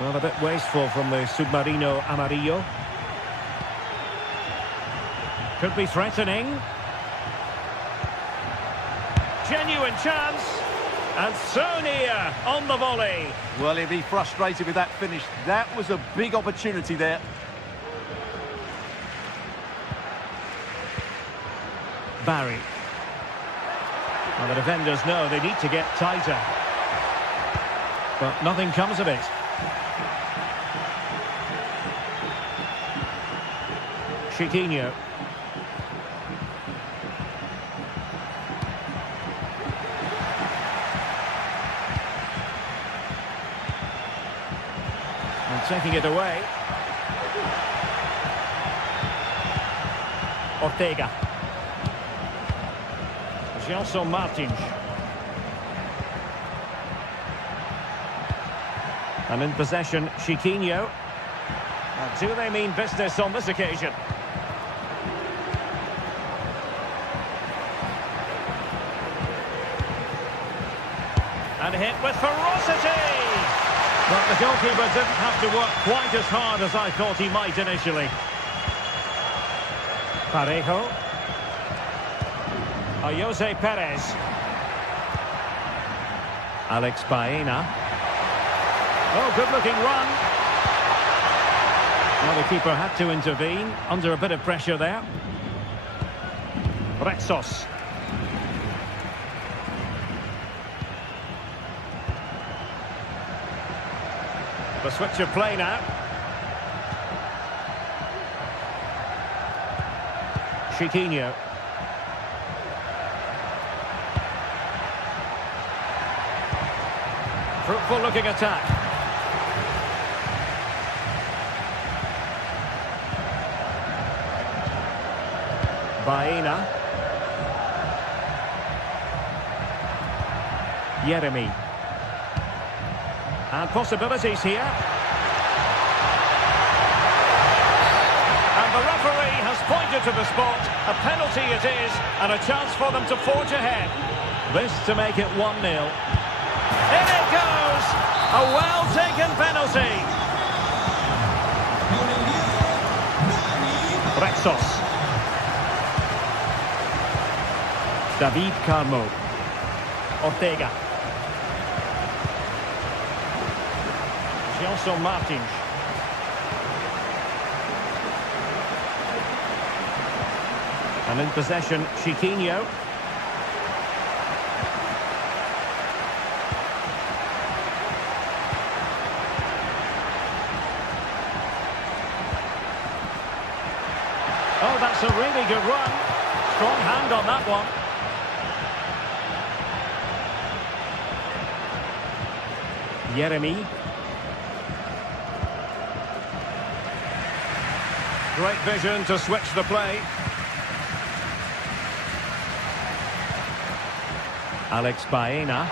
Well, a bit wasteful from the Submarino Amarillo. Could be threatening. Genuine chance. And so near on the volley. Well, he'll be frustrated with that finish. That was a big opportunity there. Barry. Well, the defenders know they need to get tighter. But nothing comes of it. Chiquinho. And taking it away. Ortega. Gelson Martins. And in possession, Chiquinho. Do they mean business on this occasion? And hit with ferocity! But the goalkeeper didn't have to work quite as hard as I thought he might initially. Parejo. Jose Perez. Alex Baena. Oh, good-looking run. Well, the keeper had to intervene under a bit of pressure there. Rexos. The switch of play now. Chiquinho. Fruitful looking attack. Baena. Yeremy. And possibilities here. And the referee has pointed to the spot. A penalty it is, and a chance for them to forge ahead. This to make it 1-0. In it goes! A well-taken penalty. Rexos. David Carmo. Ortega. Gelson Martins. And in possession, Chiquinho. Oh, that's a really good run. Strong hand on that one. Yeremy. Great vision to switch the play. Alex Baena.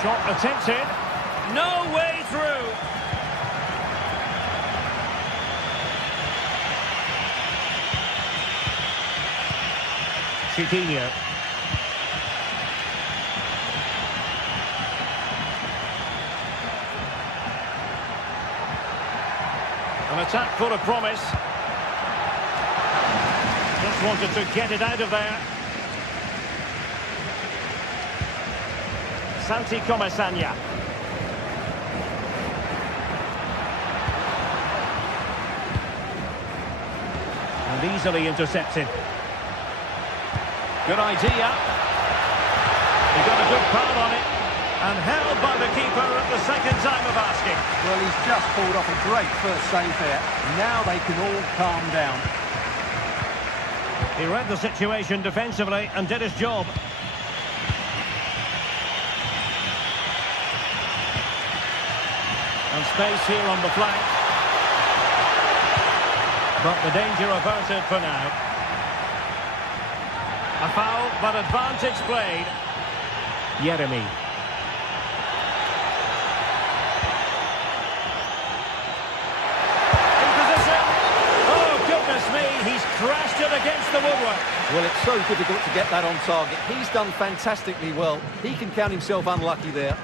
Shot attempted. No way through. Chiquinho. An attack full of promise. Just wanted to get it out of there. Santi Comesaña. And easily intercepted. Good idea. He got a good pal on it. And held by the keeper at the second time of asking. Well, he's just pulled off a great first save there. Now they can all calm down. He read the situation defensively and did his job. And space here on the flank. But the danger averted for now. A foul, but advantage played. Yeremy. In position. Oh, goodness me, he's crashed it against the woodwork. Well, it's so difficult to get that on target. He's done fantastically well. He can count himself unlucky there.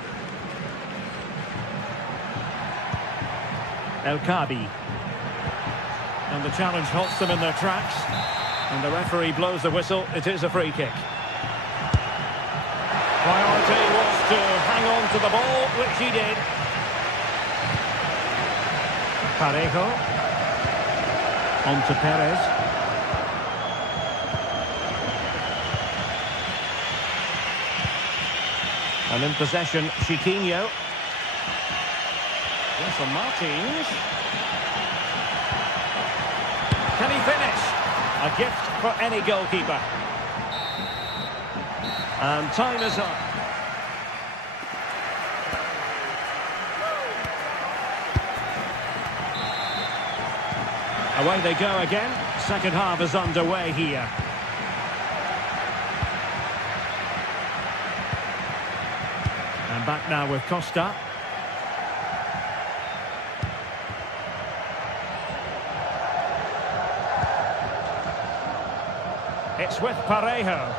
El Kabi. And the challenge halts them in their tracks. And the referee blows the whistle. It is a free kick. Priority was to hang on to the ball, which he did. Parejo. On to Perez. And in possession, Chiquinho. Yes, on Martins. Can he finish? A gift for any goalkeeper. And time is up. Away they go again. Second half is underway here. And back now with Costa. It's with Parejo.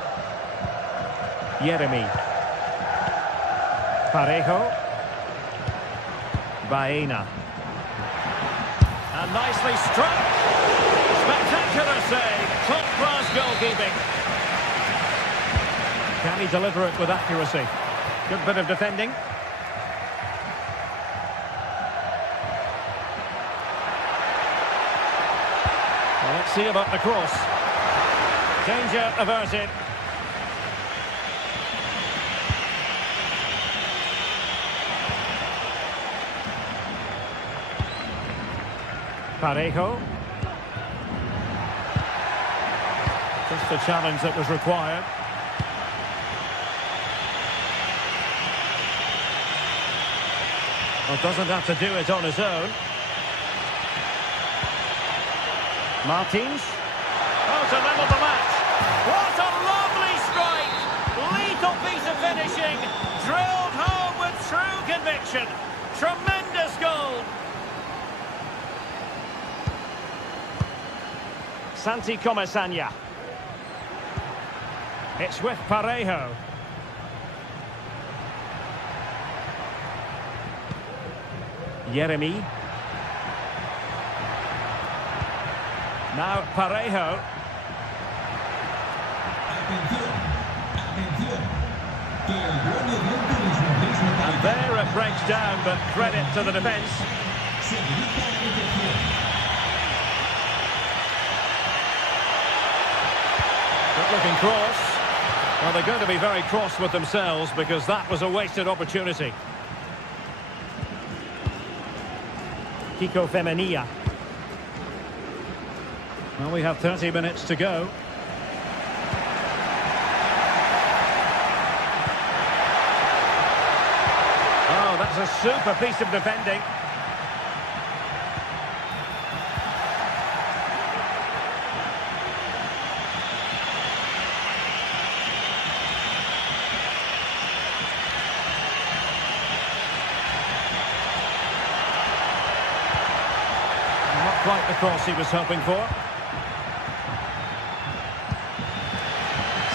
Yeremy. Parejo. Baena. And nicely struck. Spectacular save. Top-class goalkeeping. Can he deliver it with accuracy? Good bit of defending. Well, let's see about the cross. Danger averted. Parejo. Just the challenge that was required. Well, doesn't have to do it on his own. Martins. Oh, to level the match. What a lovely strike! Lethal piece of finishing. Drilled home with true conviction. Tremendous goal. Santi Comesaña. It's with Parejo. Yeremy. Now Parejo. And there it breaks down, but credit to the defence. Good looking cross. Well, they're going to be very cross with themselves because that was a wasted opportunity. Kiko Femenia. Well, we have 30 minutes to go. Oh, that's a super piece of defending. Not quite the cross he was hoping for.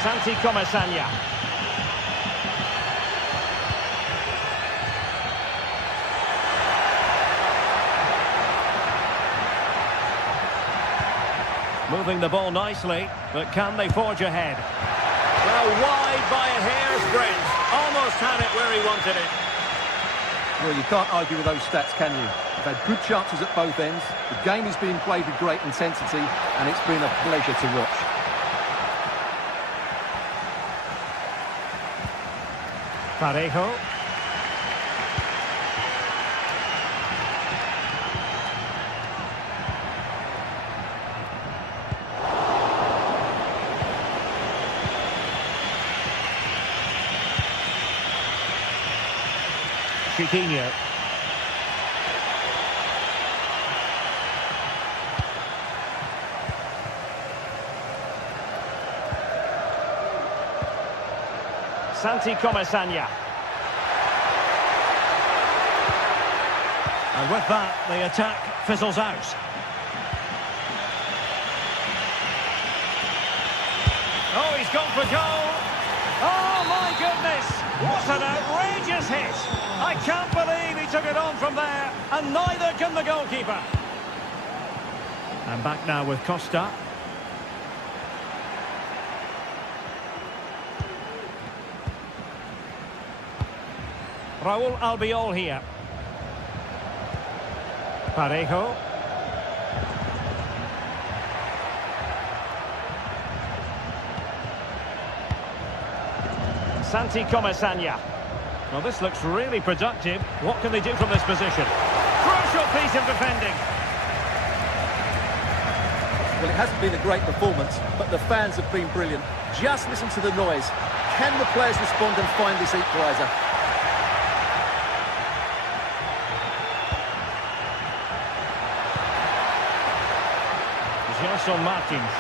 Santi Comesaña. Moving the ball nicely, but can they forge ahead? Well, wide by a hair's breadth. Almost had it where he wanted it. Well, you can't argue with those stats, can you? They've had good chances at both ends. The game is being played with great intensity, and it's been a pleasure to watch. Parejo. Chiquinho. Santi Comesaña. And with that, the attack fizzles out. Oh, he's gone for goal. Oh, my goodness. What an outrageous hit. I can't believe he took it on from there, and neither can the goalkeeper. And back now with Costa. Raúl Albiol here. Parejo. Santi Comesaña. Well, this looks really productive. What can they do from this position? Crucial piece of defending. Well, it hasn't been a great performance, but the fans have been brilliant. Just listen to the noise. Can the players respond and find this equaliser? Gelson Martins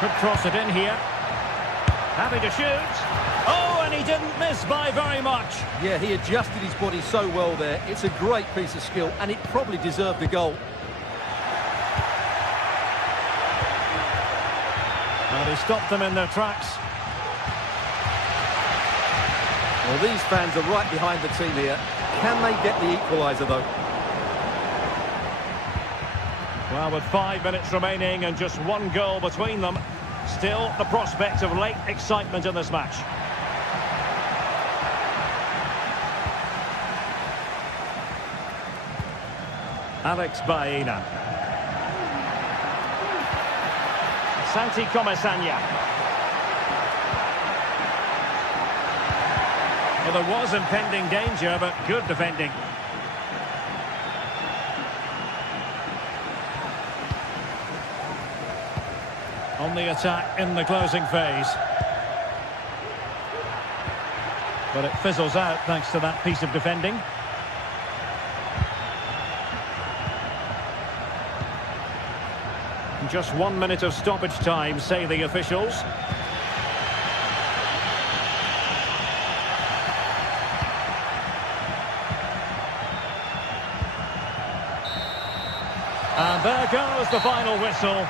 could cross it in here. Happy to shoot. Oh, and he didn't miss by very much. Yeah, he adjusted his body so well there. It's a great piece of skill, and it probably deserved a goal. And he stopped them in their tracks. Well, these fans are right behind the team here. Can they get the equaliser, though? Well, with 5 minutes remaining and just one goal between them, still the prospect of late excitement in this match. Alex Baena. Santi Comesaña. Well, there was impending danger, but good defending. On the attack in the closing phase. But it fizzles out thanks to that piece of defending. Just 1 minute of stoppage time, say the officials. And there goes the final whistle.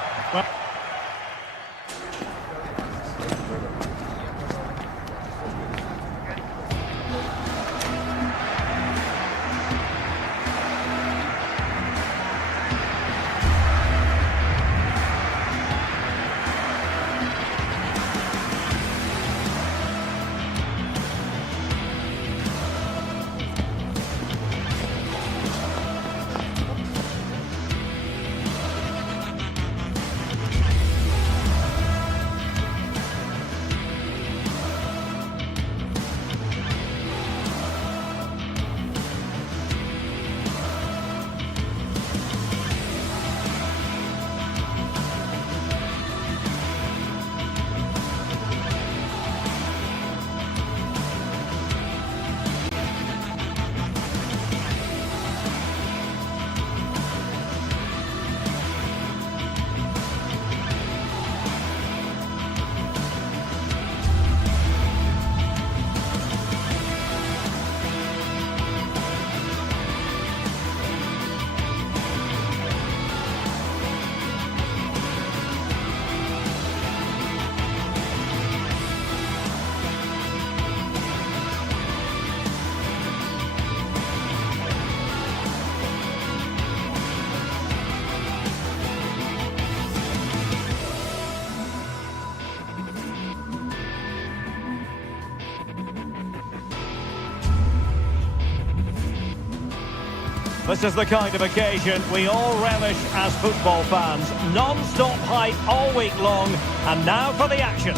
Well, this is the kind of occasion we all relish as football fans. Non-stop hype all week long, and now for the action.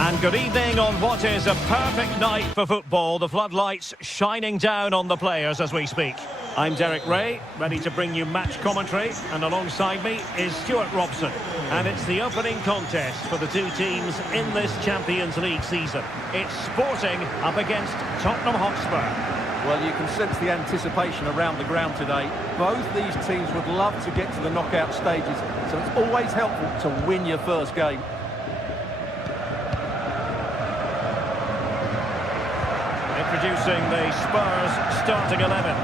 And good evening on what is a perfect night for football. The floodlights shining down on the players as we speak. I'm Derek Ray, ready to bring you match commentary, and alongside me is Stuart Robson. And it's the opening contest for the two teams in this Champions League season. It's Sporting up against Tottenham Hotspur. Well, you can sense the anticipation around the ground today. Both these teams would love to get to the knockout stages, so it's always helpful to win your first game. Introducing the Spurs starting 11.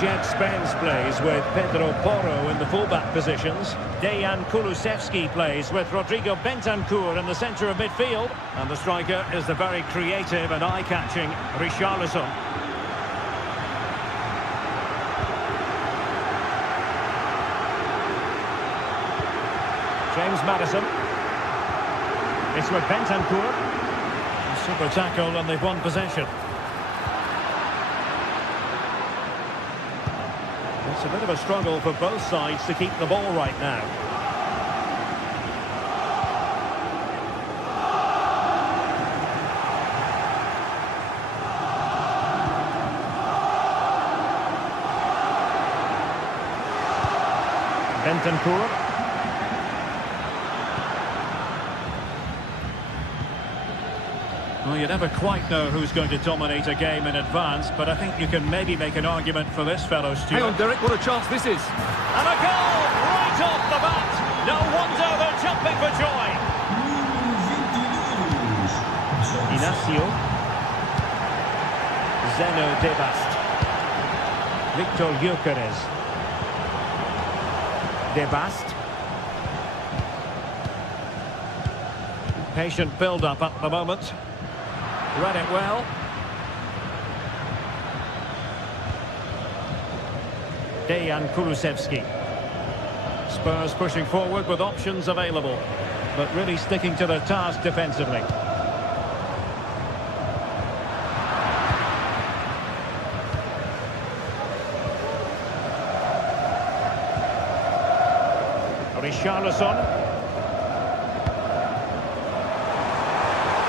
Jed Spence plays with Pedro Porro in the fullback positions. Dejan Kulusevski plays with Rodrigo Bentancur in the centre of midfield. And the striker is the very creative and eye-catching Richarlison. James Maddison. It's with Bentancur. Super tackle and they've won possession. It's a bit of a struggle for both sides to keep the ball right now. Bentancur. Well, you never quite know who's going to dominate a game in advance, but I think you can maybe make an argument for this fellow, Stuart. Hang on, Derek, what a chance this is. And a goal right off the bat. No wonder they're jumping for joy. Inacio. Zeno Debast. Victor Gyökeres. Debast. Patient build-up at the moment. Read it well. Dejan Kulusevski. Spurs pushing forward with options available, but really sticking to their task defensively. Richarlison.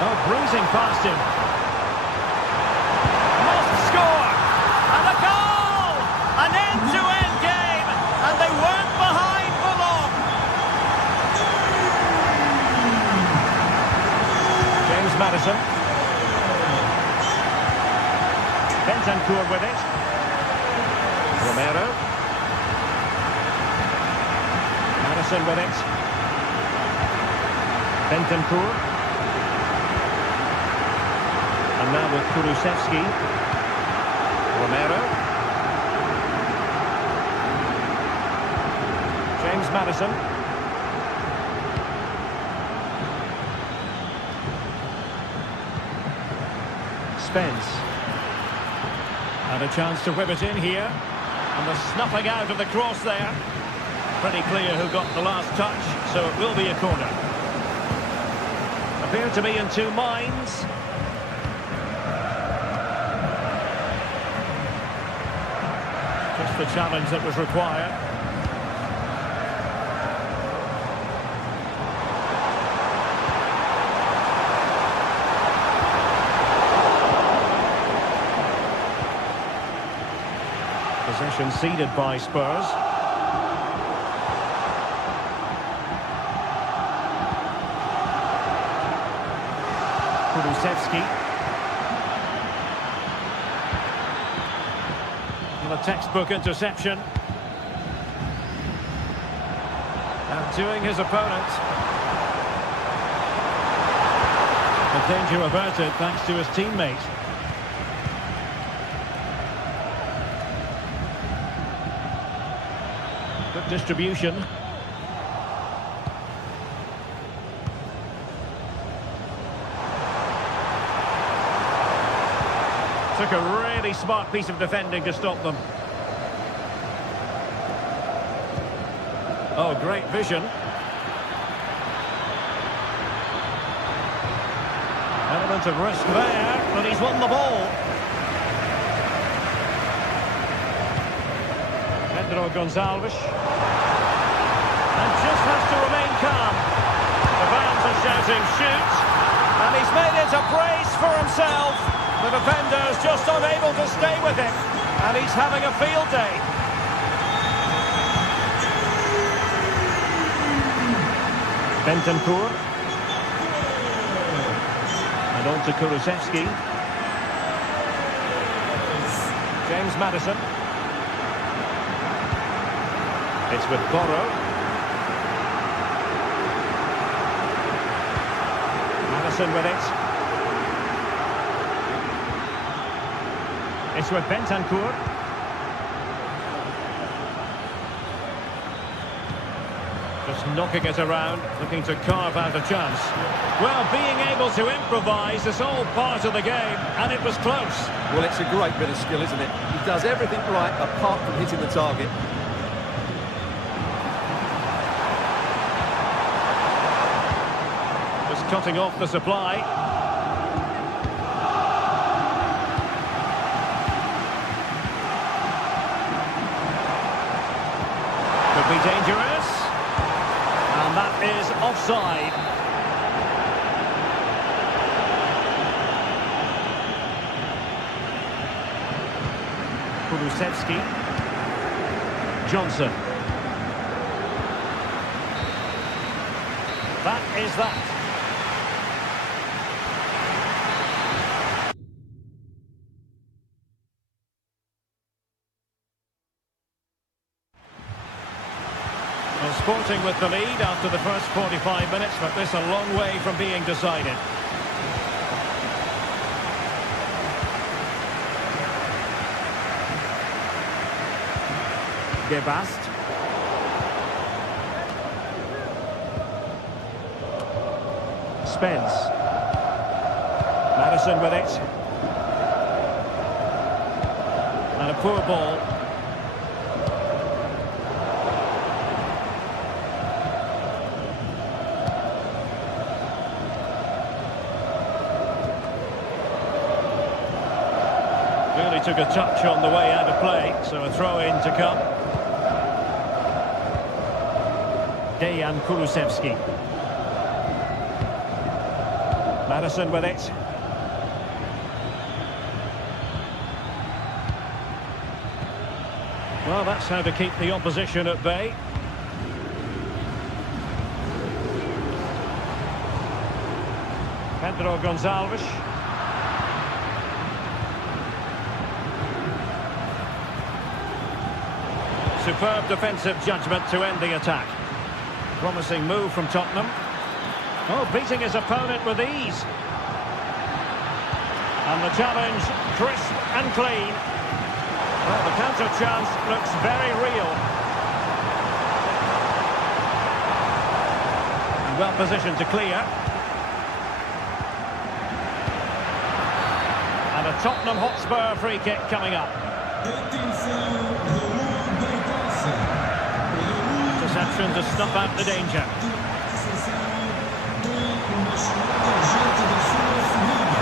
Oh, bruising past him. Must score! And a goal! An end-to-end game! And they weren't behind for long! James Maddison. Bentancur with it. Romero. Maddison with it. Bentancur. And now with Kulusevski. Romero. James Maddison. Spence. And a chance to whip it in here. And the snuffing out of the cross there. Pretty clear who got the last touch, so it will be a corner. Appear to be in two minds. Just the challenge that was required. Possession ceded by Spurs. Kulusevski. A textbook interception. Outdoing his opponent. The danger averted thanks to his teammate. Good distribution. Took a really smart piece of defending to stop them. Oh, great vision. Element of risk there, but he's won the ball. Pedro Gonçalves. And just has to remain calm. The fans are shouting, shoot! And he's made it a brace for himself. The defender's just unable to stay with him. And he's having a field day. Bentancur. And on to Kulusevski. James Maddison. It's with Porro. Maddison with it. It's with Bentancur. Just knocking it around, looking to carve out a chance. Well, being able to improvise is all part of the game, and it was close. Well, it's a great bit of skill, isn't it? He does everything right apart from hitting the target. Just cutting off the supply. Could be dangerous. And that is offside. Kulusevski. Johnson. That is that. Well, Sporting with the lead after the first 45 minutes, but this a long way from being decided. Gebast. Spence. Maddison with it. And a poor ball. Really took a touch on the way out of play, so a throw-in to come. Dejan Kulusevski. Maddison with it. Well, that's how to keep the opposition at bay. Pedro Gonçalves. Superb defensive judgment to end the attack. Promising move from Tottenham. Oh, beating his opponent with ease. And the challenge, crisp and clean. Well, the counter chance looks very real. And well positioned to clear. And a Tottenham Hotspur free kick coming up. Interception to snuff out the danger.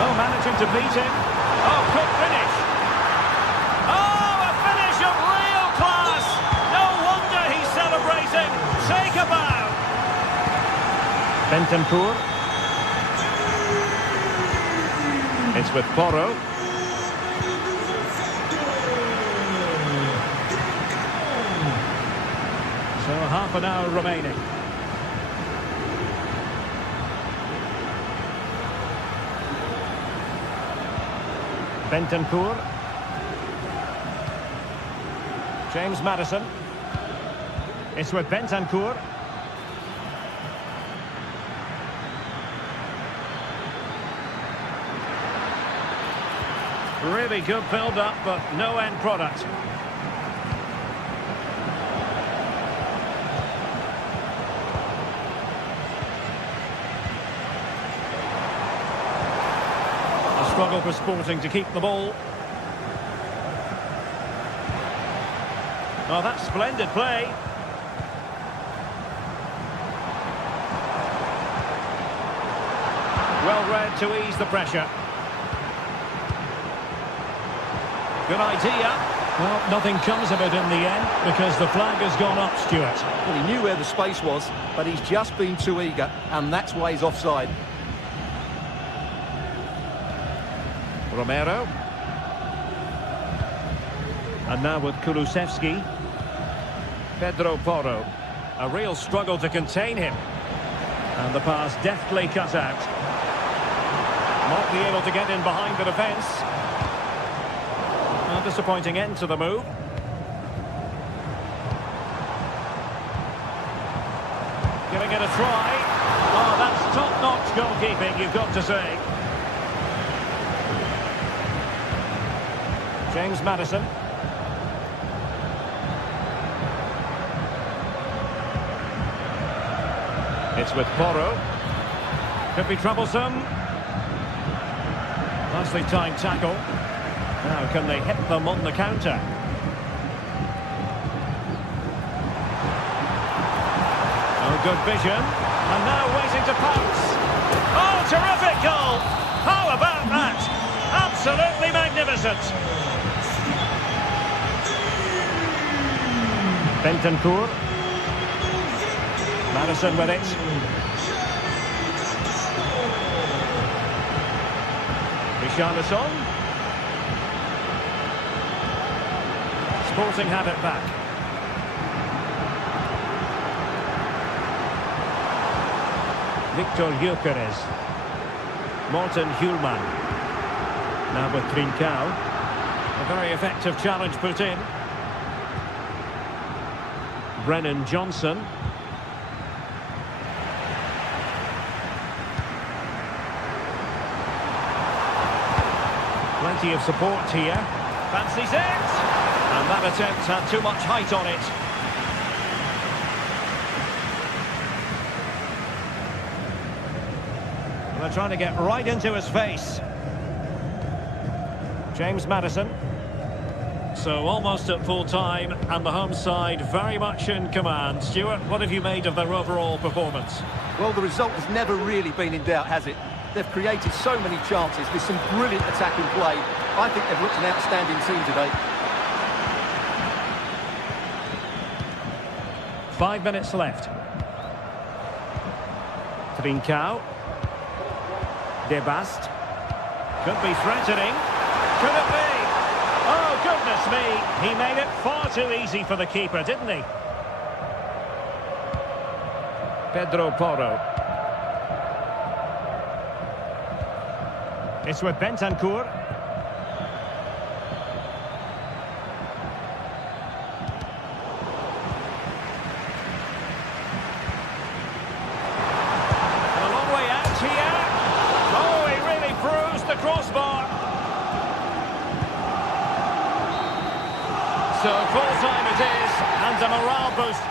Oh, managing to beat him. Oh, quick finish. Oh, a finish of real class. No wonder he's celebrating. Take a bow. Bentancur. It's with Porro. So half an hour remaining. Bentancur. James Maddison. It's with Bentancur. Really good build-up, but no end product. Struggle for Sporting to keep the ball. Oh, that's splendid play. Well read to ease the pressure. Good idea. Well, nothing comes of it in the end because the flag has gone up, Stuart. Well, he knew where the space was, but he's just been too eager, and that's why he's offside. Romero. And now with Kulusevski. Pedro Porro. A real struggle to contain him. And the pass deftly cut out. Not be able to get in behind the defence. A disappointing end to the move. Giving it a try. Oh, that's top-notch goalkeeping, you've got to say. James Maddison. It's with Porro. Could be troublesome. Nicely timed tackle. Now can they hit them on the counter? Oh, good vision. And now waiting to pounce. Oh, terrific goal! How about that? Absolutely magnificent. Bentancur. Maddison with it. Richarlison. Sporting have it back. Victor Gyökeres. Morten Hjulman. Now with Trincao. A very effective challenge put in. Brennan Johnson. Plenty of support here. Fancies it! And that attempt had too much height on it. They're trying to get right into his face. James Maddison. So almost at full time, and the home side very much in command. Stuart, what have you made of their overall performance? Well, the result has never really been in doubt, has it? They've created so many chances with some brilliant attacking play. I think they've looked an outstanding team today. 5 minutes left. Trincao. Debast. Could be threatening. Could it be? Oh, goodness me. He made it far too easy for the keeper, didn't he? Pedro Porro. It's with Bentancur. And a long way out here. Oh, he really bruised the crossbar. So full time it is, and a morale boost.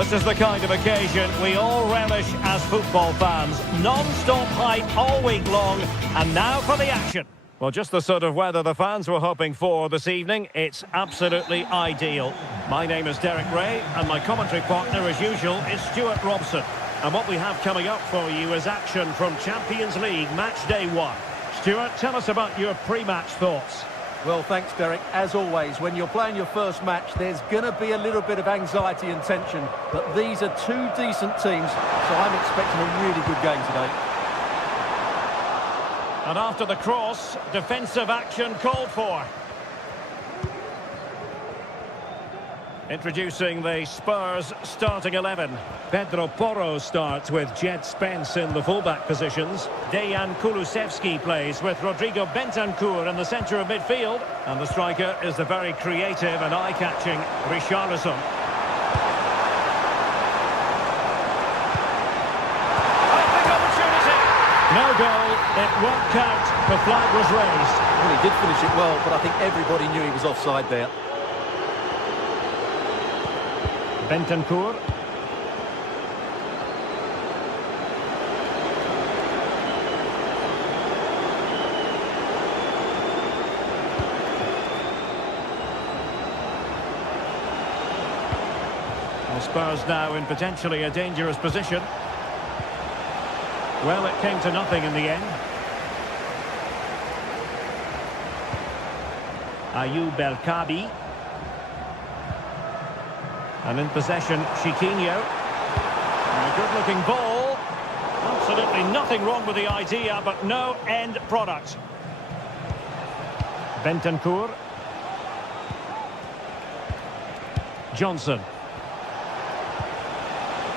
This is the kind of occasion we all relish as football fans. Non-stop hype all week long, and now for the action. Well, just the sort of weather the fans were hoping for this evening. It's absolutely ideal. My name is Derek Ray, and my commentary partner, as usual, is Stuart Robson. And what we have coming up for you is action from Champions League Match Day 1. Stuart, tell us about your pre-match thoughts. Well, thanks, Derek. As always, when you're playing your first match, there's going to be a little bit of anxiety and tension. But these are two decent teams, so I'm expecting a really good game today. And after the cross, defensive action called for. Introducing the Spurs starting 11. Pedro Porro starts with Jed Spence in the fullback positions. Dejan Kulusevski plays with Rodrigo Bentancur in the centre of midfield. And the striker is the very creative and eye-catching Richarlison. Big opportunity! No goal, it won't count. The flag was raised. Well, he did finish it well, but I think everybody knew he was offside there. Bentancur. Well, Spurs now in potentially a dangerous position. Well, it came to nothing in the end. Ayoub El Kabi. And in possession, Chiquinho. And a good-looking ball. Absolutely nothing wrong with the idea, but no end product. Bentancur. Johnson.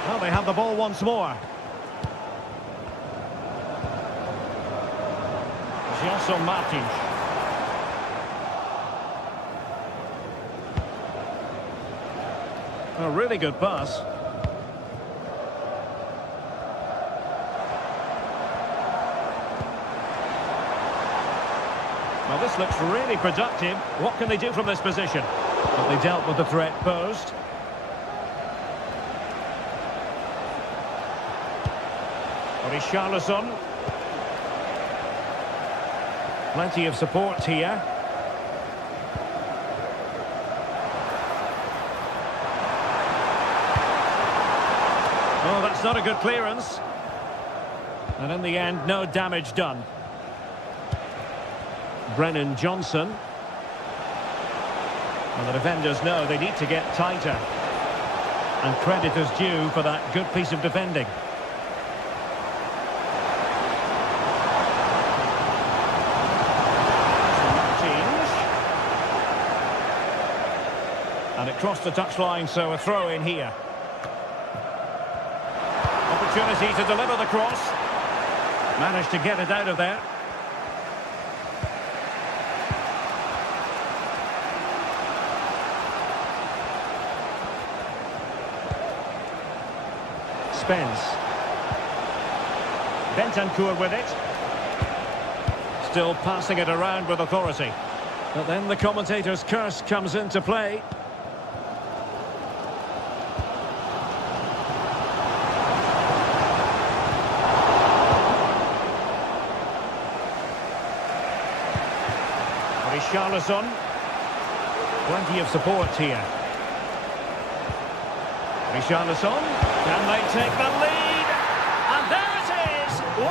Well, they have the ball once more. Gelson Martins. A really good pass. Well, this looks really productive. What can they do from this position? But they dealt with the threat posed. Richarlison. Plenty of support here. Oh, that's not a good clearance. And in the end, no damage done. Brennan Johnson. And the defenders know they need to get tighter. And credit is due for that good piece of defending. And it crossed the touchline, so a throw in here. Opportunity to deliver the cross. Managed to get it out of there. Spence. Bentancur with it. Still passing it around with authority. But then the commentator's curse comes into play. Richarlison. Plenty of support here. Richarlison. Can they take the lead? And there it is! 1-0.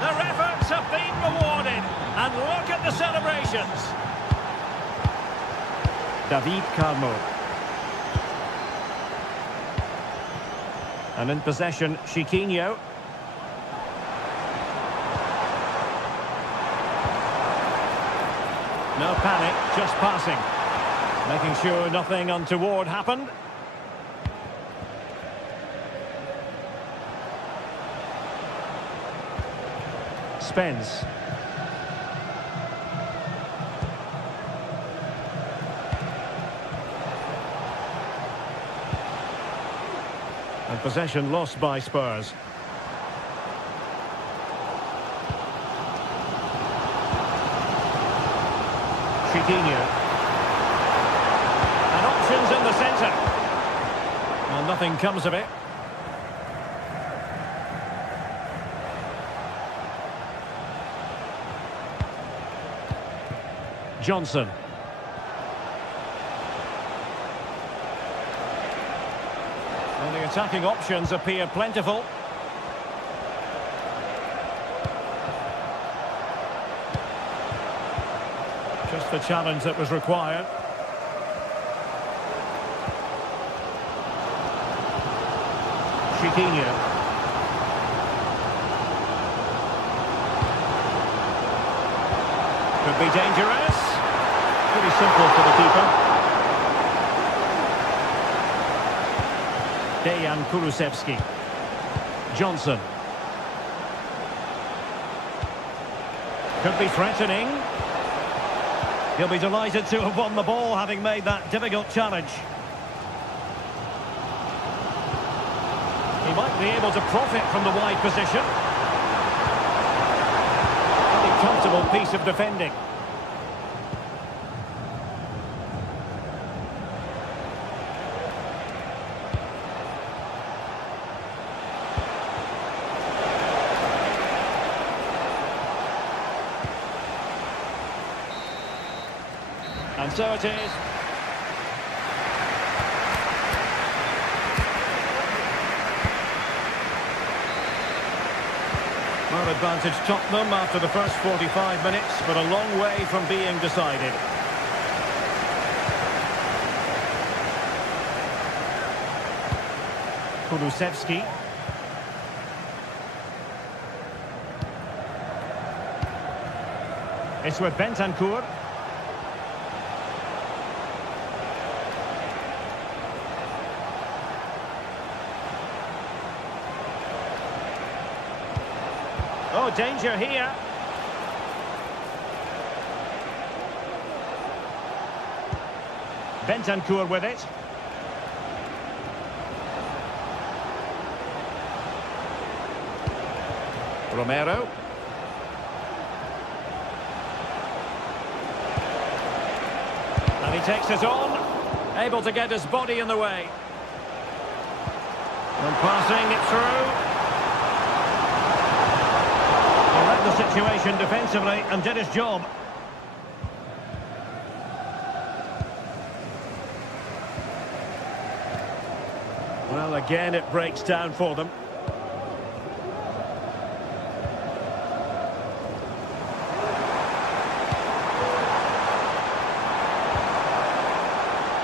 Their efforts have been rewarded. And look at the celebrations. David Carmo. And in possession, Chiquinho. No panic, just passing. Making sure nothing untoward happened. Spence. And possession lost by Spurs. Chiquinho. And options in the centre. Well, nothing comes of it. Johnson. And the attacking options appear plentiful. Just the challenge that was required. Chiquinho. Could be dangerous. Pretty simple for the keeper. Dejan Kulusevski. Johnson. Could be threatening. He'll be delighted to have won the ball, having made that difficult challenge. He might be able to profit from the wide position. Very comfortable piece of defending. And so it is. Well, advantage Tottenham after the first 45 minutes, but a long way from being decided. Kulusevski. It's with Bentancur. Oh, danger here. Bentancur with it. Romero. And he takes it on. Able to get his body in the way. And passing it through. The situation defensively and did his job. Well, again it breaks down for them.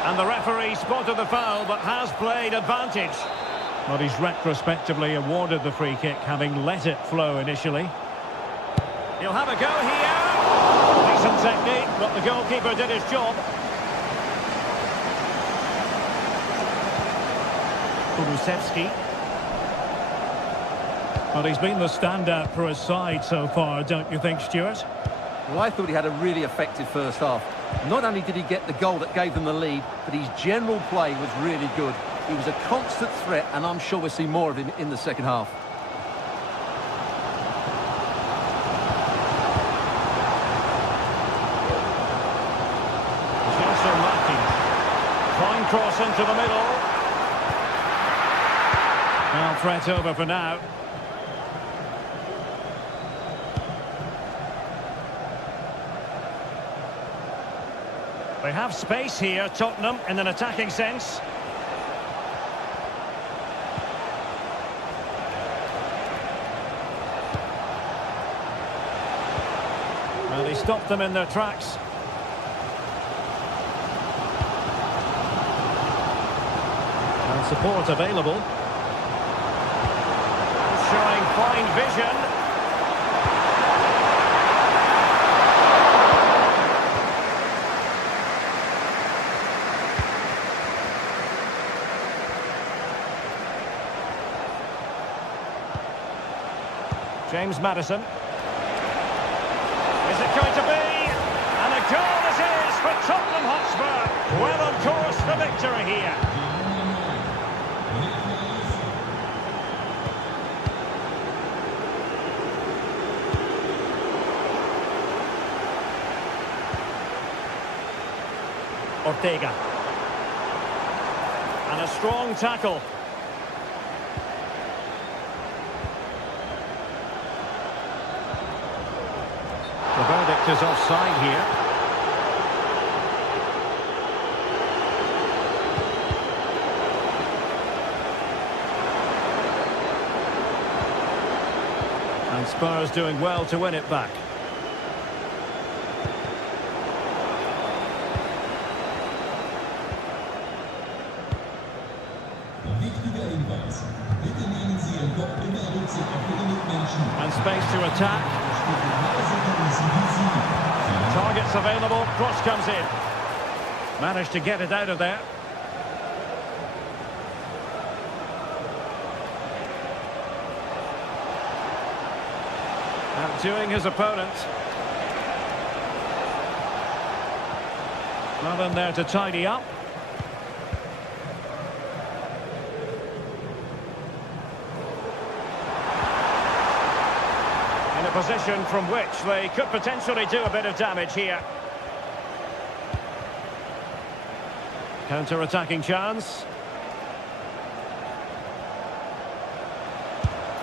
And the referee spotted the foul but has played advantage. But he's retrospectively awarded the free kick, having let it flow initially. He'll have a go here. Decent technique, but the goalkeeper did his job. Kulusevski. Well, he's been the standout for his side so far, don't you think, Stuart? Well, I thought he had a really effective first half. Not only did he get the goal that gave them the lead, but his general play was really good. He was a constant threat, and I'm sure we'll see more of him in the second half. Fine cross into the middle. Now threat over for now. They have space here, Tottenham, in an attacking sense. Well, he stopped them in their tracks. And support available. Showing fine vision. James Maddison. Is it going to be? And a goal it is for Tottenham Hotspur. Well on course for victory here. Ortega. And a strong tackle. marked as offside here. And Spurs doing well to win it back. And space to attack. Targets available. Cross comes in. Managed to get it out of there. Outdoing his opponent. Not in there to tidy up. In a position from which they could potentially do a bit of damage here. Counter-attacking chance.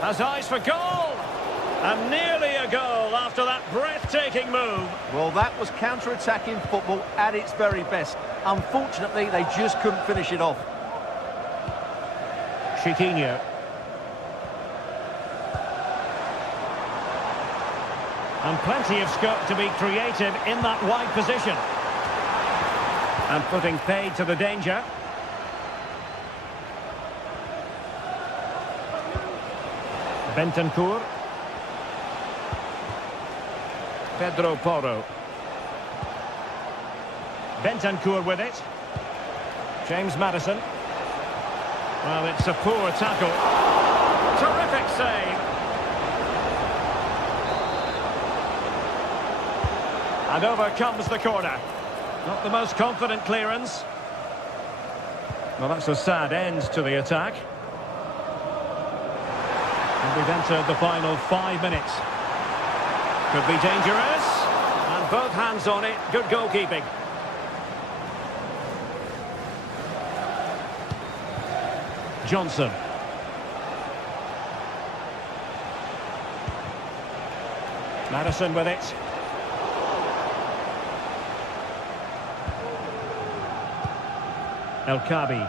Has eyes for goal! And nearly a goal after that breathtaking move. Well, that was counter-attacking football at its very best. Unfortunately, they just couldn't finish it off. Chiquinho. And plenty of scope to be creative in that wide position. And putting paid to the danger. Bentancur. Pedro Porro. Bentancur with it. James Maddison. Well, it's a poor tackle. Terrific save. And over comes the corner. Not the most confident clearance. Well, that's a sad end to the attack. And we've entered the final 5 minutes. Could be dangerous. And both hands on it. Good goalkeeping. Johnson. Maddison with it. El Kabi.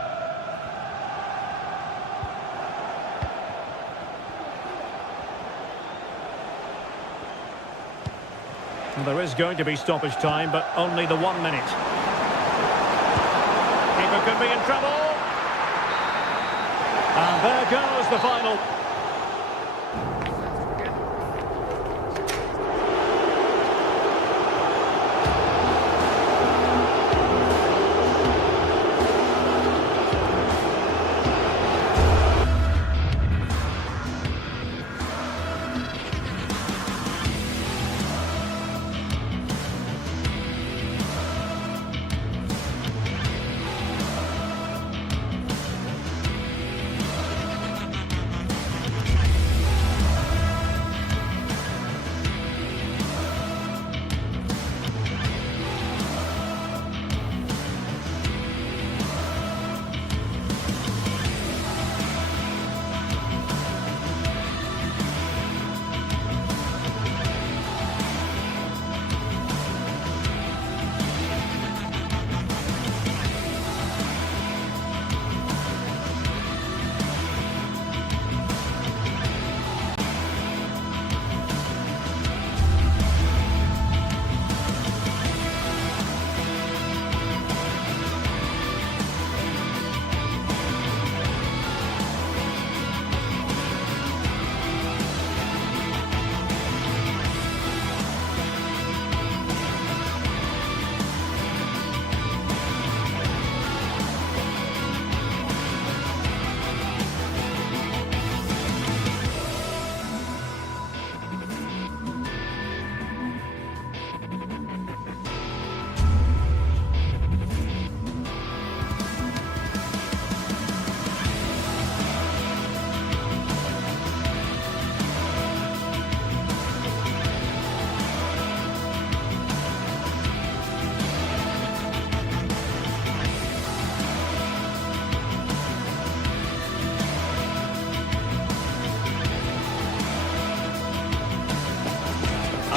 And there is going to be stoppage time, but only the 1 minute. Keeper could be in trouble. And there goes the final.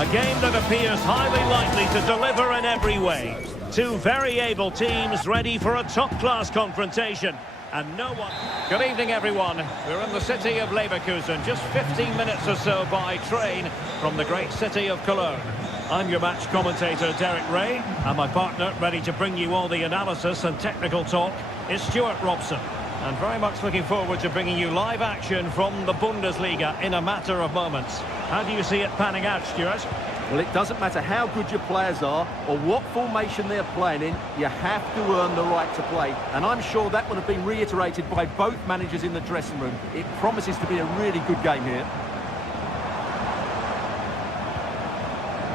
A game that appears highly likely to deliver in every way. Two very able teams ready for a top-class confrontation. And no one... Good evening, everyone. We're in the city of Leverkusen, just 15 minutes or so by train from the great city of Cologne. I'm your match commentator, Derek Ray, and my partner, ready to bring you all the analysis and technical talk, is Stuart Robson. And very much looking forward to bringing you live action from the Bundesliga in a matter of moments. How do you see it panning out, Stuart? Well, it doesn't matter how good your players are or what formation they're playing in, you have to earn the right to play. And I'm sure that would have been reiterated by both managers in the dressing room. It promises to be a really good game here.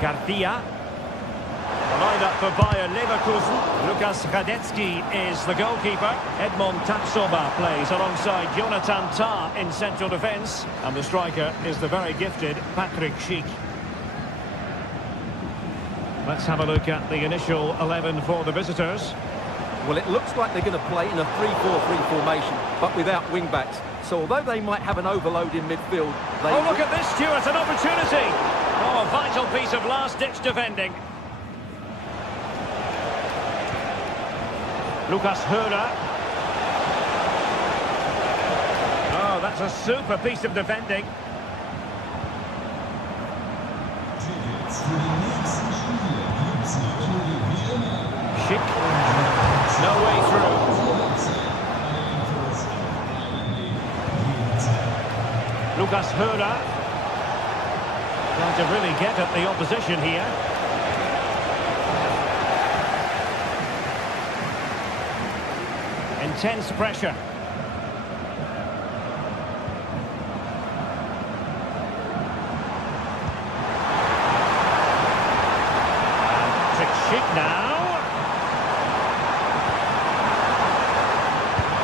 Garcia. The line-up for Bayer Leverkusen. Lukas Radetzky is the goalkeeper. Edmond Tapsoba plays alongside Jonathan Tah in central defence. And the striker is the very gifted Patrick Schick. Let's have a look at the initial 11 for the visitors. Well, it looks like they're going to play in a 3-4-3 formation, but without wing-backs. So although they might have an overload in midfield, they... Oh, look at this, Stuart, an opportunity! Oh, a vital piece of last-ditch defending. Lucas Höhler. Oh, that's a super piece of defending. Schick. No way through. Lucas Höhler. Trying to really get at the opposition here. Intense pressure. Schick now.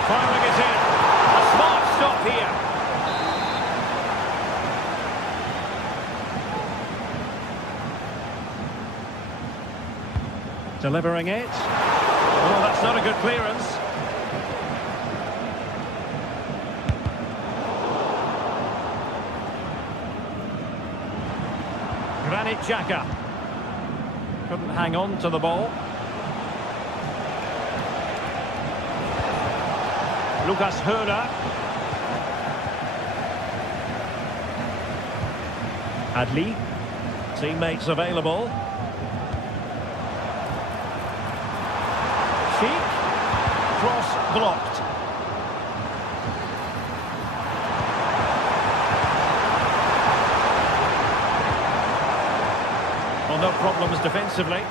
Firing it in. A smart stop here. Delivering it. Oh, that's not a good clearance. Granit Xhaka. Couldn't hang on to the ball. Lucas Höhler. Adli. Teammates available. Schick. Cross blocked. Well, no problems defensively.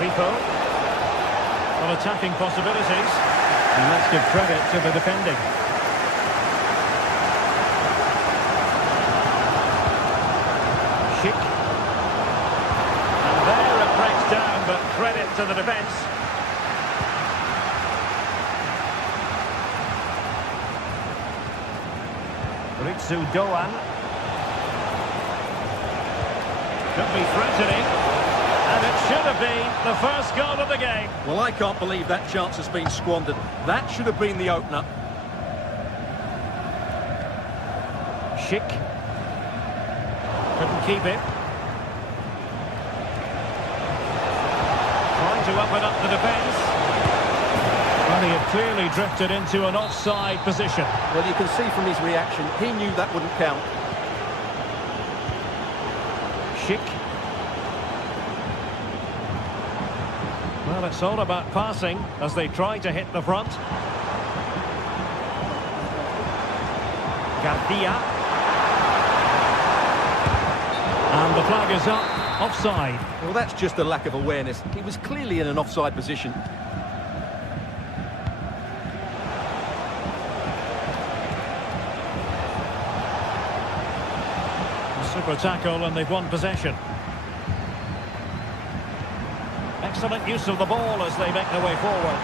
Rico. On attacking possibilities. And let's give credit to the defending. Schick. And there it breaks down, but credit to the defence. Ritsu Doan. Could be threatening. And it should have been the first goal of the game. Well, I can't believe that chance has been squandered. That should have been the opener. Schick. Couldn't keep it. Trying to open up the defence. Well, he had clearly drifted into an offside position. Well, you can see from his reaction, he knew that wouldn't count. Schick. Well, it's all about passing as they try to hit the front. Garcia. And the flag is up, offside. Well, that's just a lack of awareness. He was clearly in an offside position. Super tackle and they've won possession. Excellent use of the ball as they make their way forward.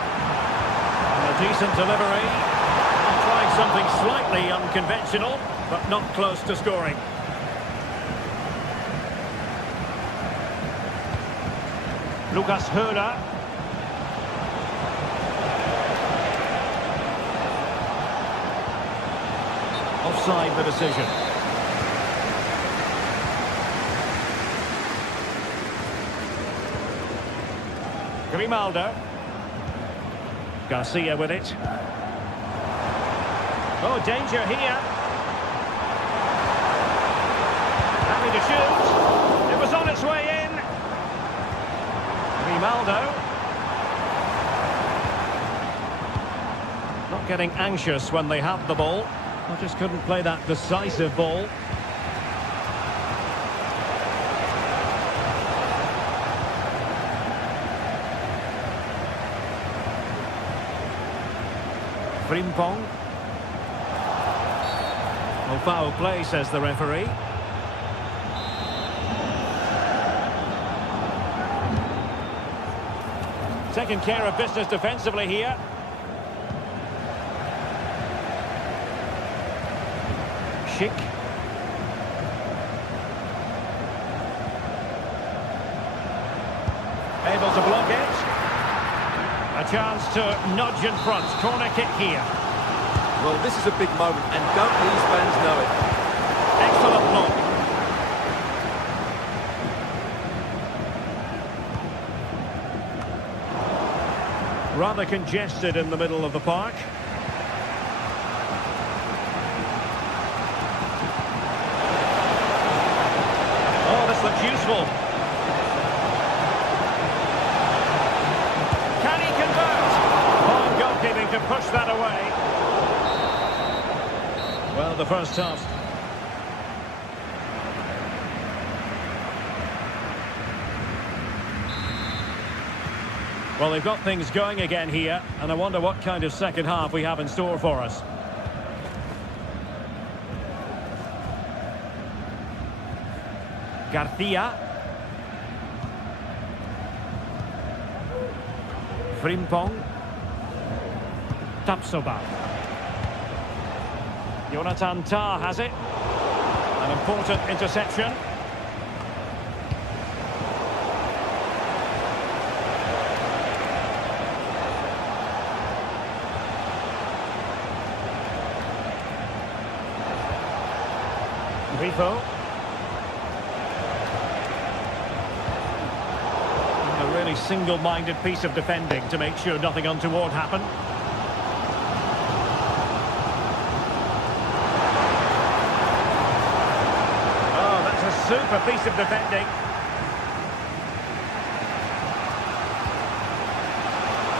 And a decent delivery. Trying something slightly unconventional, but not close to scoring. Lucas Höhler. offside the decision. Grimaldo. Garcia with it. Oh, danger here. Happy to shoot. It was on its way in. Grimaldo. Not getting anxious when they have the ball. I just couldn't play that decisive ball. Frimpong. Well, foul play, says the referee. Taking care of business defensively here. Schick. Able to block it. A chance to nudge in front. Corner kick here. Well, this is a big moment, and don't these fans know it? Excellent block. Rather congested in the middle of the park. Oh, this looks useful. Can he convert? Fine goalkeeping to push that away. Well, the first half. Well, they've got things going again here, and I wonder what kind of second half we have in store for us. Garcia. Frimpong. Tapsoba. Jonathan Tah has it. An important interception. Grifo. A really single-minded piece of defending to make sure nothing untoward happened. Oh, that's a super piece of defending.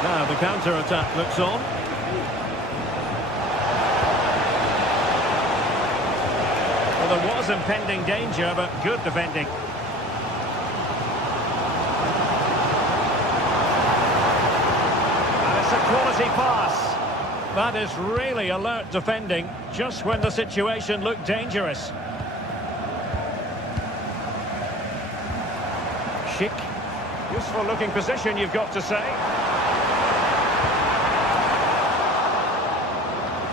Now the counter-attack looks on. Well, there was impending danger, but good defending. And it's a quality pass. That is really alert defending, just when the situation looked dangerous. Schick. Useful looking position, you've got to say.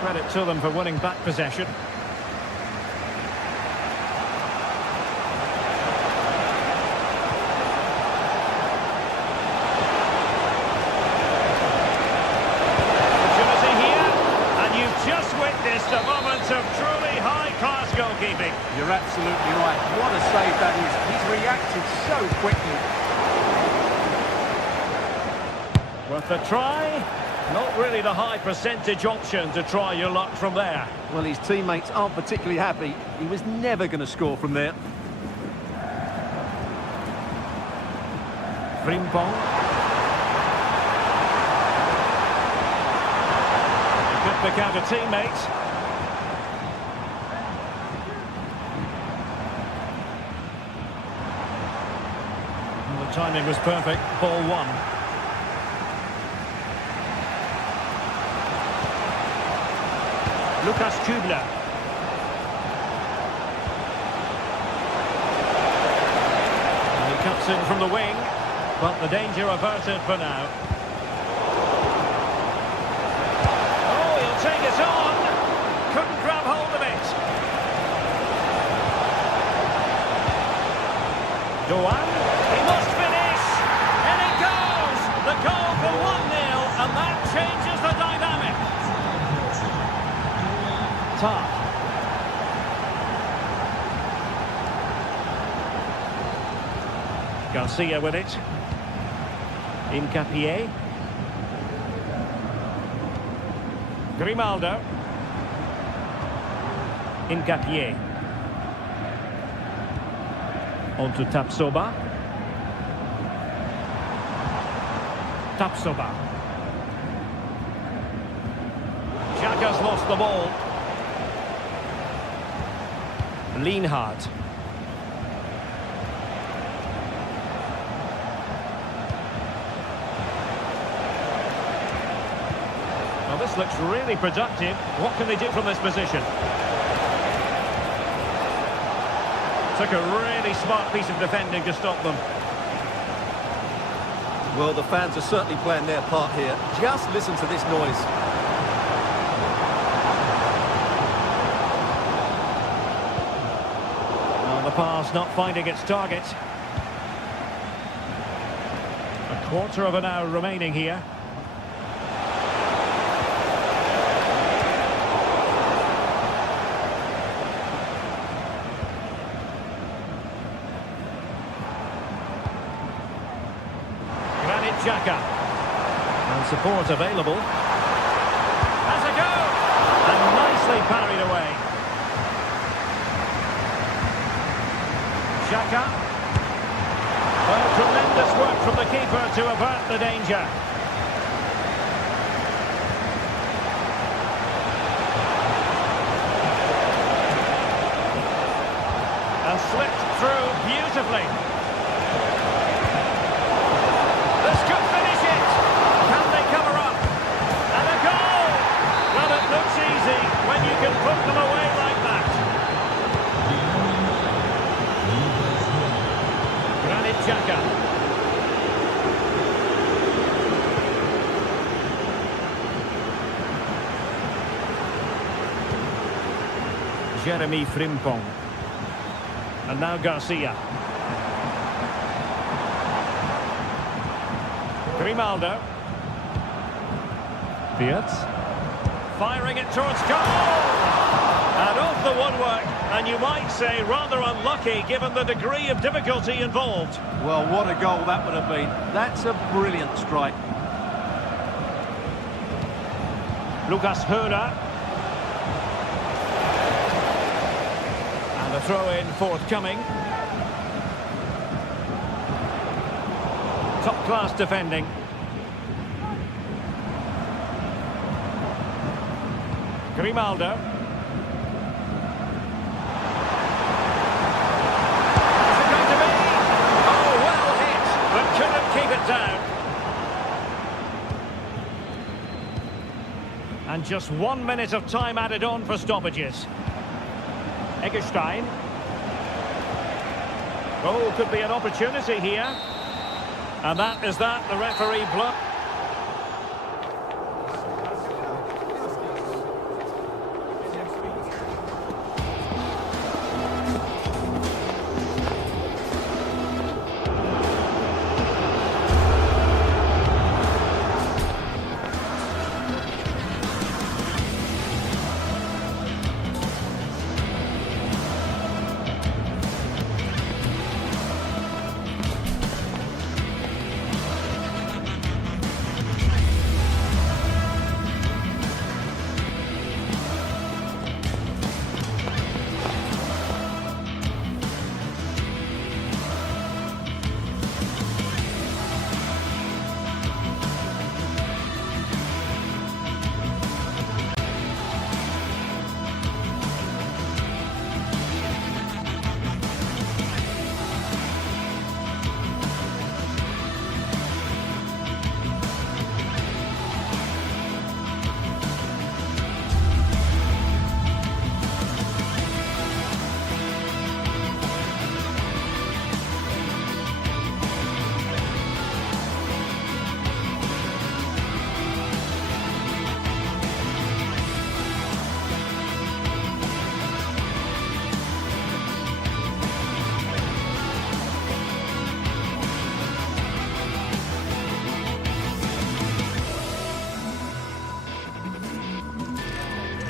Credit to them for winning back possession. A moment of truly high-class goalkeeping. You're absolutely right. What a save that is. He's reacted so quickly. Worth a try. Not really the high percentage option to try your luck from there. Well, his teammates aren't particularly happy. He was never going to score from there. Frimpong. Could pick out a teammate. The timing was perfect. Ball one. Lucas Kubler. And he cuts in from the wing, but the danger averted for now. Oh, he'll take it on. Couldn't grab hold of it. Doan. He must finish. And it goes. The goal for 1-0, and that changes the dynamic. Tah. Garcia with it. Hincapié. Grimaldo. Hincapié. On to Tapsoba. Tapsoba. Xhaka's lost the ball. Lienhard. Well, this looks really productive. What can they do from this position? Took a really smart piece of defending to stop them. Well, the fans are certainly playing their part here. Just listen to this noise. Well, the pass not finding its target. A quarter of an hour remaining here. Xhaka. And support available. Has a go! And nicely parried away. Xhaka. Well, tremendous work from the keeper to avert the danger. And slipped through beautifully. This could finish it. Can they cover up? And a goal! Well, it looks easy when you can put them away like that. Granit Xhaka. Jeremy Frimpong. And now Garcia. Grimaldo. Fiat. Firing it towards goal! And off the woodwork, and you might say rather unlucky given the degree of difficulty involved. Well, what a goal that would have been. That's a brilliant strike. Lucas Höhler. And a throw-in forthcoming. Top-class defending. Grimaldo. Is it going to be? Oh, well hit, but couldn't keep it down. And just 1 minute of time added on for stoppages. Eggestein. Oh, could be an opportunity here. And that is that, the referee blocked.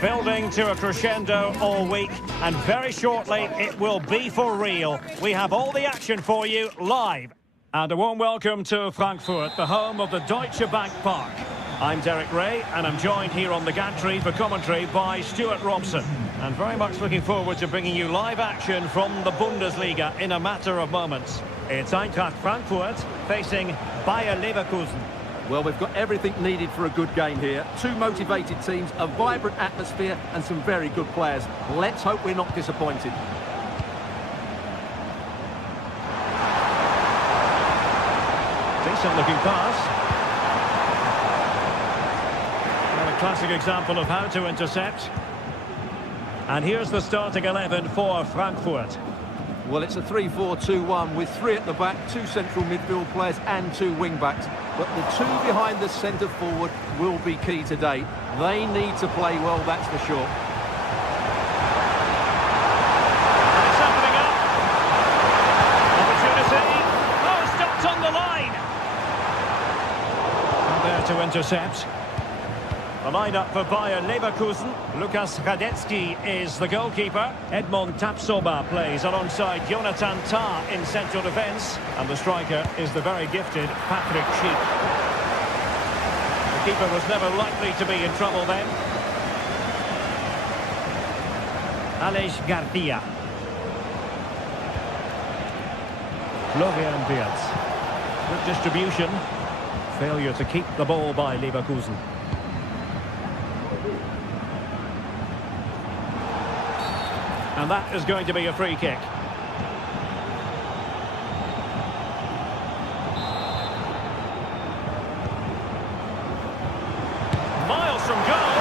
Building to a crescendo all week, and very shortly it will be for real. We have all the action for you live And a warm welcome to Frankfurt, the home of the Deutsche Bank Park. I'm Derek Ray, and I'm joined here on the gantry for commentary by Stuart Robson. And very much looking forward to bringing you live action from the Bundesliga in a matter of moments. It's Eintracht Frankfurt facing Bayer Leverkusen. Well, we've got everything needed for a good game here. Two motivated teams, a vibrant atmosphere and some very good players. Let's hope we're not disappointed. Decent looking pass. Well, a classic example of how to intercept. And here's the starting 11 for Frankfurt. Well, it's a 3-4-2-1 with three at the back, two central midfield players and two wing-backs. But the two behind the centre forward will be key today. They need to play well, that's for sure. It's opening up. Opportunity. Oh, stopped on the line. And there to intercept. The line-up for Bayer Leverkusen. Lukas Radetzky is the goalkeeper. Edmond Tapsoba plays alongside Jonathan Tah in central defence. And the striker is the very gifted Patrick Schick. The keeper was never likely to be in trouble then. Aleix Garcia. Florian Wirtz. Good distribution. Failure to keep the ball by Leverkusen. And that is going to be a free kick. Miles from goal.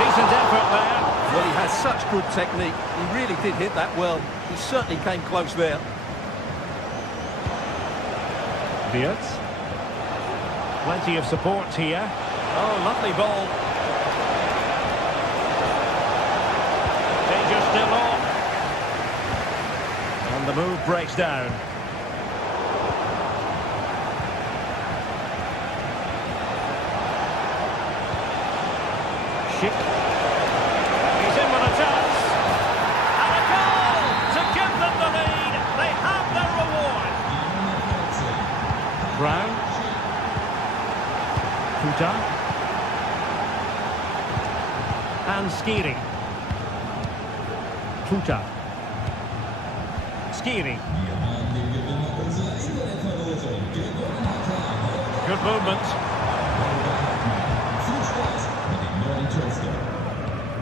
Decent effort there. Well, he has such good technique. He really did hit that well. He certainly came close there. Wirtz. Plenty of support here. Oh, lovely ball. Danger still on. And the move breaks down. Schick. He's in with a chance. And a goal to give them the lead. They have their reward. Brown. Kuta. And Skiri. Kuta. Skiri. Good movement.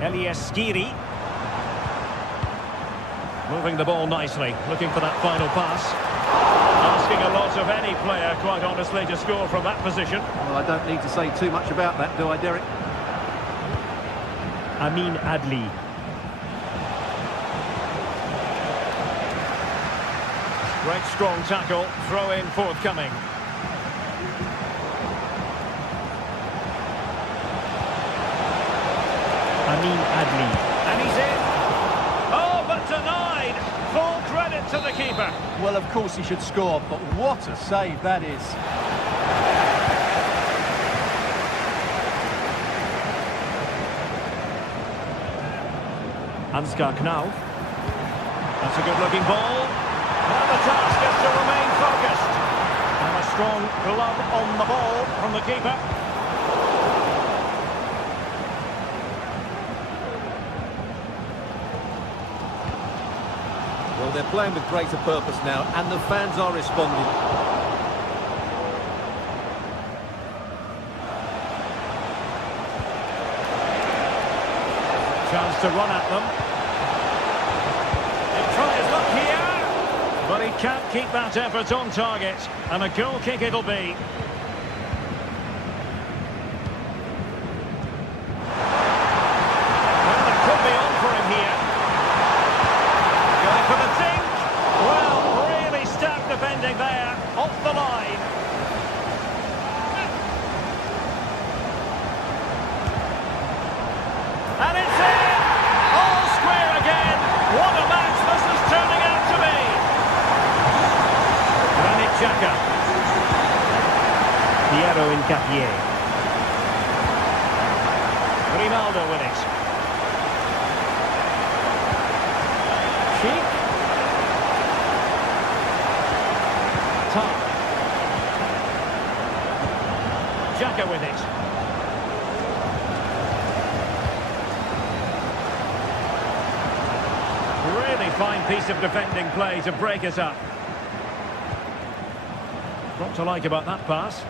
Elias Skiri. Moving the ball nicely, looking for that final pass. Asking a lot of any player, quite honestly, to score from that position. Well, I don't need to say too much about that, do I, Derek? Amin Adli. Great strong tackle, throw in forthcoming. Amin Adli. And he's in. Oh, but denied. Full credit to the keeper. Well, of course he should score, but what a save that is. Ansgar Knauf. That's a good-looking ball. Now the task is to remain focused. And a strong glove on the ball from the keeper. Well, they're playing with greater purpose now, and the fans are responding. Chance to run at them. He'll try his luck here. But he can't keep that effort on target. And a goal kick it'll be. Well, it could be on for him here. Going for the dink. Well, really stout defending there. Off the line. And it's in! All square again! What a match this is turning out to be! Granit Xhaka. Piero Incapié. Ronaldo with it. Schick. Tah. Xhaka with it. Really fine piece of defending play to break it up. What to like about that pass?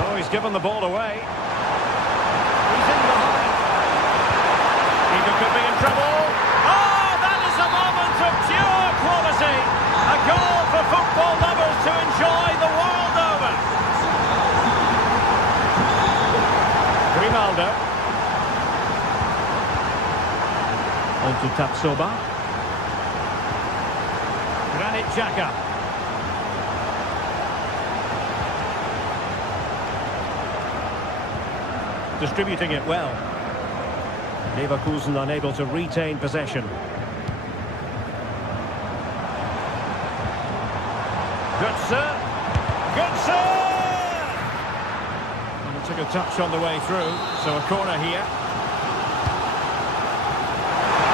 Oh, he's given the ball away. He's in behind. Keeper could be in trouble. Oh, that is a moment of pure quality. A goal for football lovers to enjoy the world over. Grimaldo. On to Tapsoba. Granit Xhaka. Distributing it well. Leverkusen unable to retain possession. Götze. Götze! And he took a touch on the way through, so a corner here.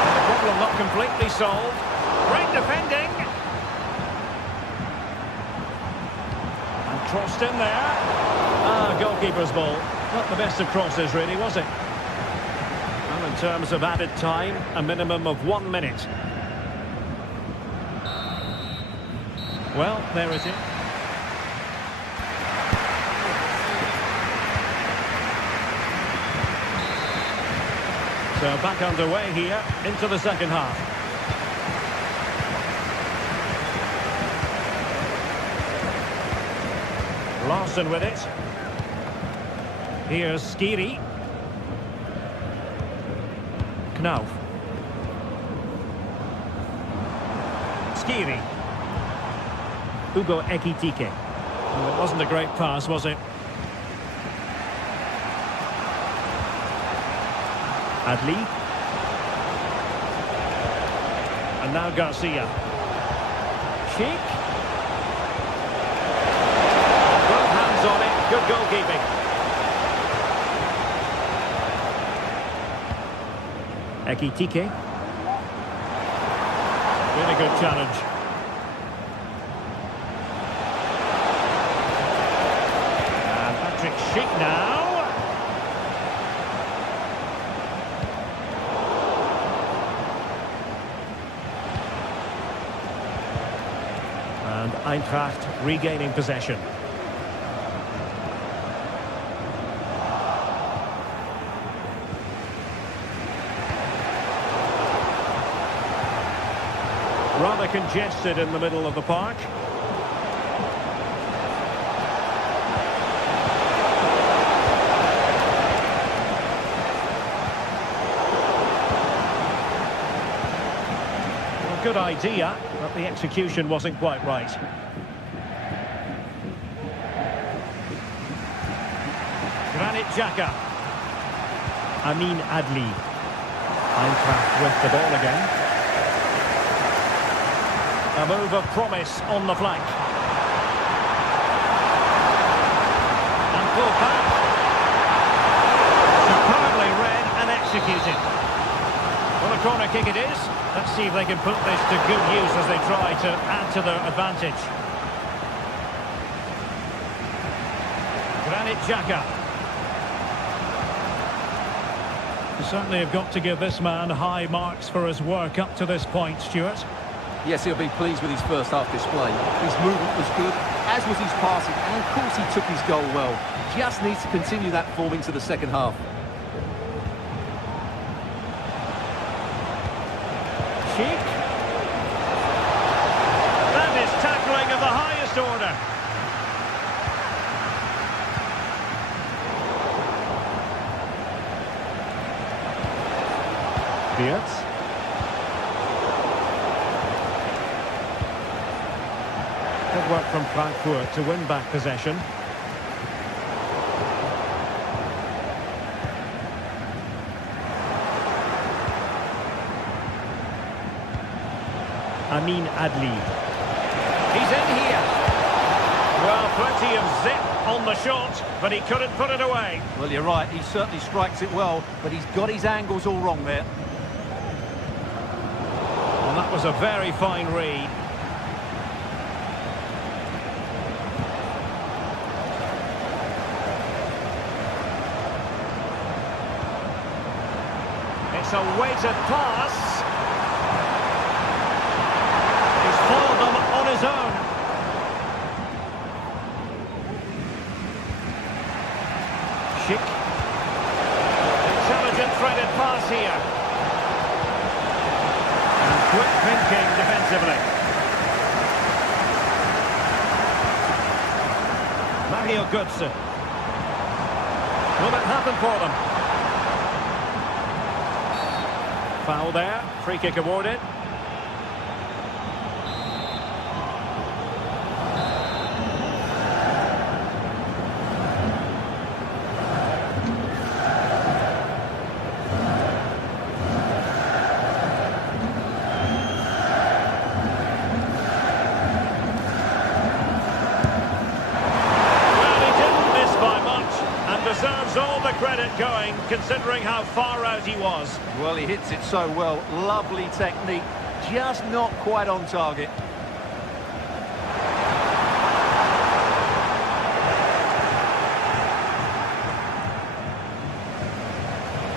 The problem not completely solved. Great defending. And crossed in there. Ah, goalkeeper's ball. Not the best of crosses, really, was it? Well, in terms of added time, a minimum of 1 minute. Well, there it is. So back underway here into the second half. Larson with it. Here's Skiri. Knauf. Skiri. Hugo Ekitike. Well, it wasn't a great pass, was it? Adli. And now Garcia. Sheik. Both hands on it. Good goalkeeping. Ekitike. Really good challenge. And Patrick Sheik now. And Eintracht regaining possession. Rather congested in the middle of the park. Well, good idea, but the execution wasn't quite right. Granit Xhaka. Amin Adli. Eintracht with the ball again. A move of promise on the flank. And full pass. Superbly read and executed. Well, a corner kick it is. Let's see if they can put this to good use as they try to add to their advantage. Granit Xhaka. You certainly have got to give this man high marks for his work up to this point, Stuart. Yes, he'll be pleased with his first half display. His movement was good, as was his passing, and of course he took his goal well. Just needs to continue that form into the second half. Sheik. That is tackling of the highest order. Beards. Good work from Frankfurt to win back possession. Amin Adli. He's in here. Well, plenty of zip on the shot, but he couldn't put it away. Well, you're right, he certainly strikes it well, but he's got his angles all wrong there. And that was a very fine read. It's a weighted pass. He's foiled them on his own. Schick. Intelligent threaded pass here. And quick thinking defensively. Mario Götze. Will it happen for them? Foul there, free kick awarded. Deserves all the credit going, considering how far out he was. Well, he hits it so well. Lovely technique, just not quite on target.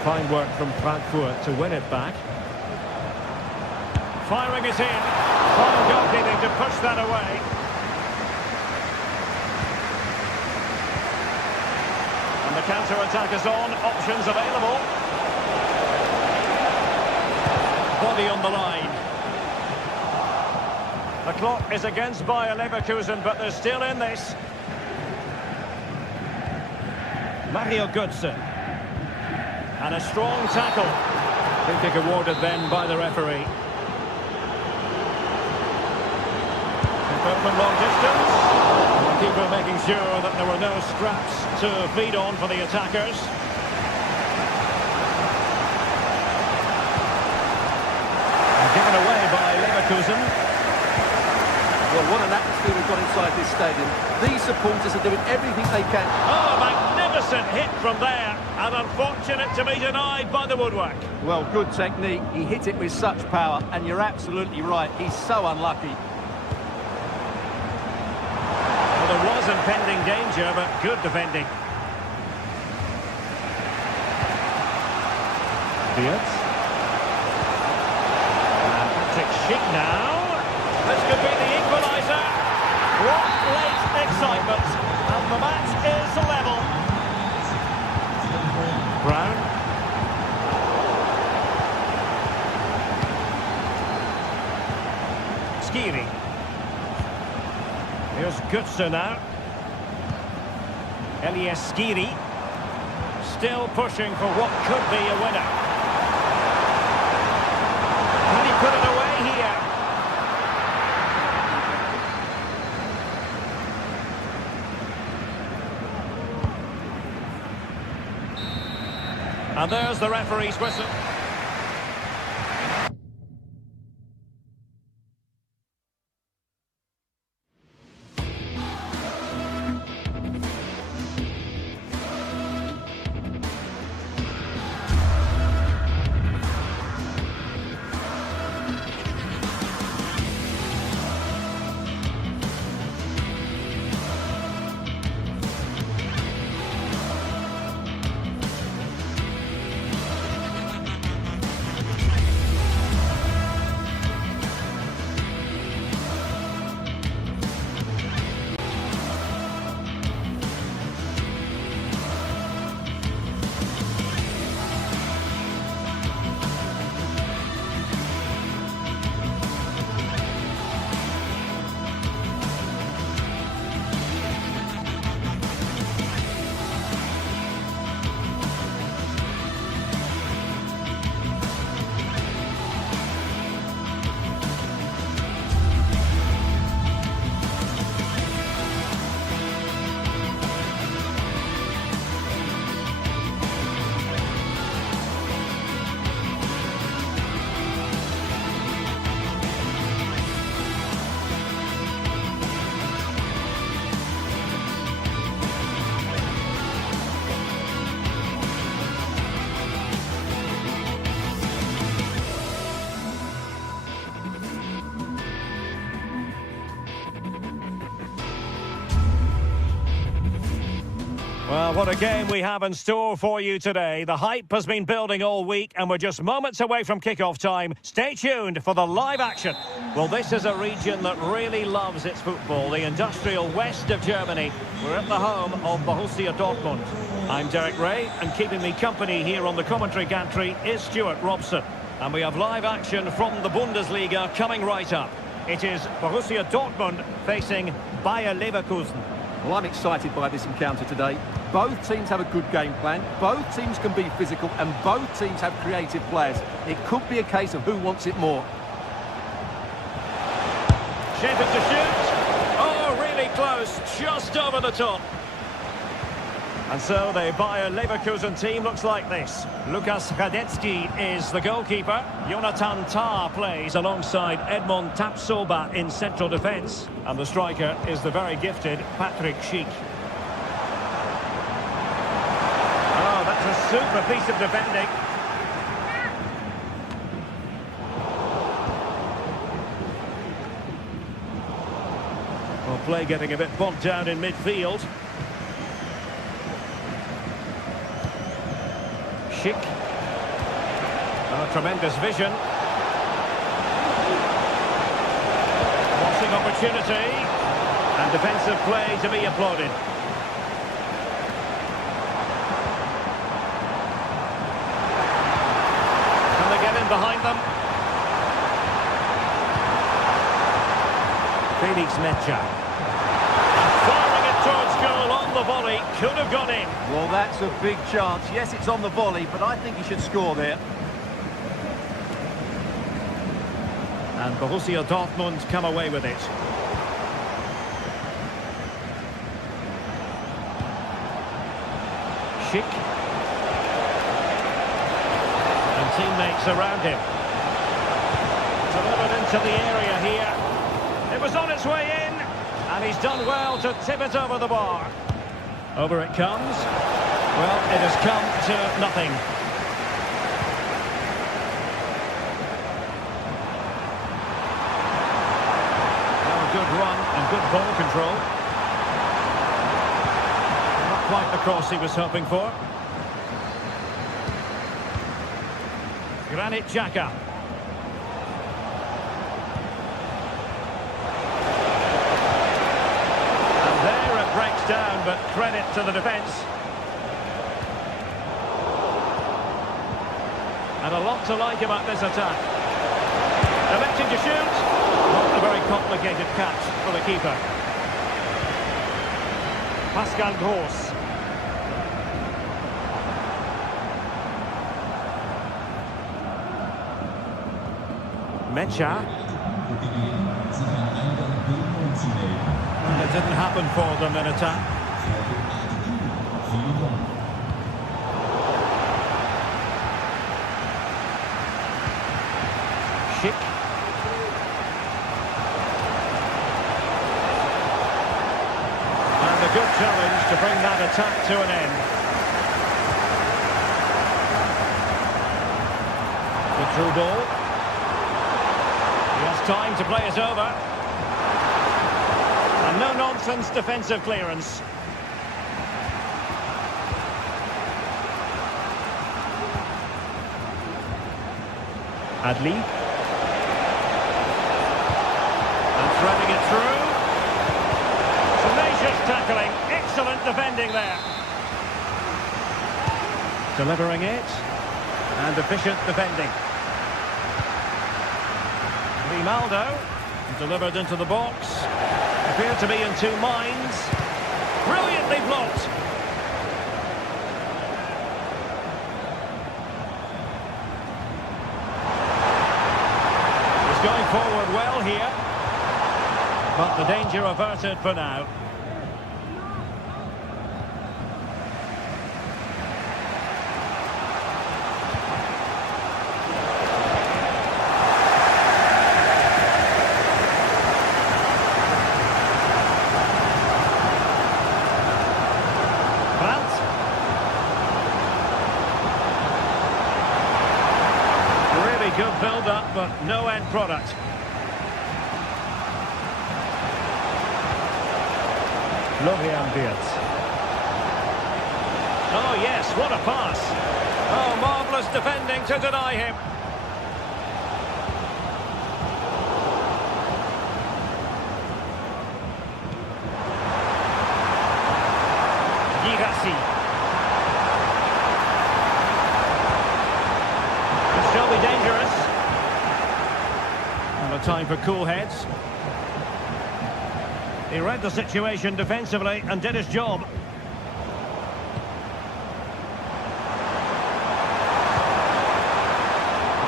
Fine work from Frankfurt to win it back. Firing it in. Fine goalkeeping to push that away. The counter-attack is on, options available. Body on the line. The clock is against Bayer Leverkusen, but they're still in this. Mario Götze. And a strong tackle. Free kick awarded then by the referee. From long distance. The keeper making sure that there were no scraps to feed on for the attackers. And given away by Leverkusen. Well, what an atmosphere we've got inside this stadium. These supporters are doing everything they can. Oh, a magnificent hit from there. And unfortunate to be denied by the woodwork. Well, good technique. He hit it with such power, and you're absolutely right. He's so unlucky. There was impending danger, but good defending. Fiat. And Patrick Schick now. This could be the equaliser. What late excitement. And the match is level. Brown. Skiri. Here's Götze now. Elias Skiri. Still pushing for what could be a winner. Can he put it away here? And there's the referee's whistle. What a game we have in store for you today. The hype has been building all week and we're just moments away from kick-off time. Stay tuned for the live action. Well, this is a region that really loves its football, the industrial west of Germany. We're at the home of Borussia Dortmund. I'm Derek Ray, and keeping me company here on the commentary gantry is Stuart Robson. And we have live action from the Bundesliga coming right up. It is Borussia Dortmund facing Bayer Leverkusen. Well, I'm excited by this encounter today. Both teams have a good game plan, both teams can be physical, and both teams have creative players. It could be a case of who wants it more. Shaping to shoot. Oh, really close, just over the top. And so the Bayer Leverkusen team looks like this. Lukas Radetzky is the goalkeeper. Jonathan Tah plays alongside Edmond Tapsoba in central defence. And the striker is the very gifted Patrick Schick. Oh, that's a super piece of defending. Well, play getting a bit bogged down in midfield. Schick. Oh, tremendous vision. Crossing opportunity. And defensive play to be applauded. Can they get in behind them? Felix Metscher. Towards goal on the volley, could have gone in. Well, that's a big chance. Yes, it's on the volley, but I think he should score there. And Borussia Dortmund come away with it. Schick. And teammates around him. Delivered into the area here. It was on its way in. And he's done well to tip it over the bar. Over it comes. Well, it has come to nothing. Well, a good run and good ball control. Not quite the cross he was hoping for. Granit Xhaka. Breaks down, but credit to the defence. And a lot to like about this attack. Electing to shoot. Not a very complicated catch for the keeper. Pascal Gross. Metscher. It didn't happen for them in attack. Schick. And a good challenge to bring that attack to an end. The through ball. He has time to play it over. And no-nonsense defensive clearance. Adli. And threading it through. Tenacious tackling. Excellent defending there. Delivering it. And efficient defending. Grimaldo. Delivered into the box. Appeared to be in two minds. Brilliantly blocked. He's going forward well here. But the danger averted for now. Good build-up, but no end product. Florian Wirtz. Oh, yes, what a pass. Oh, marvellous defending to deny him. It shall be dangerous. And a time for cool heads. He read the situation defensively and did his job.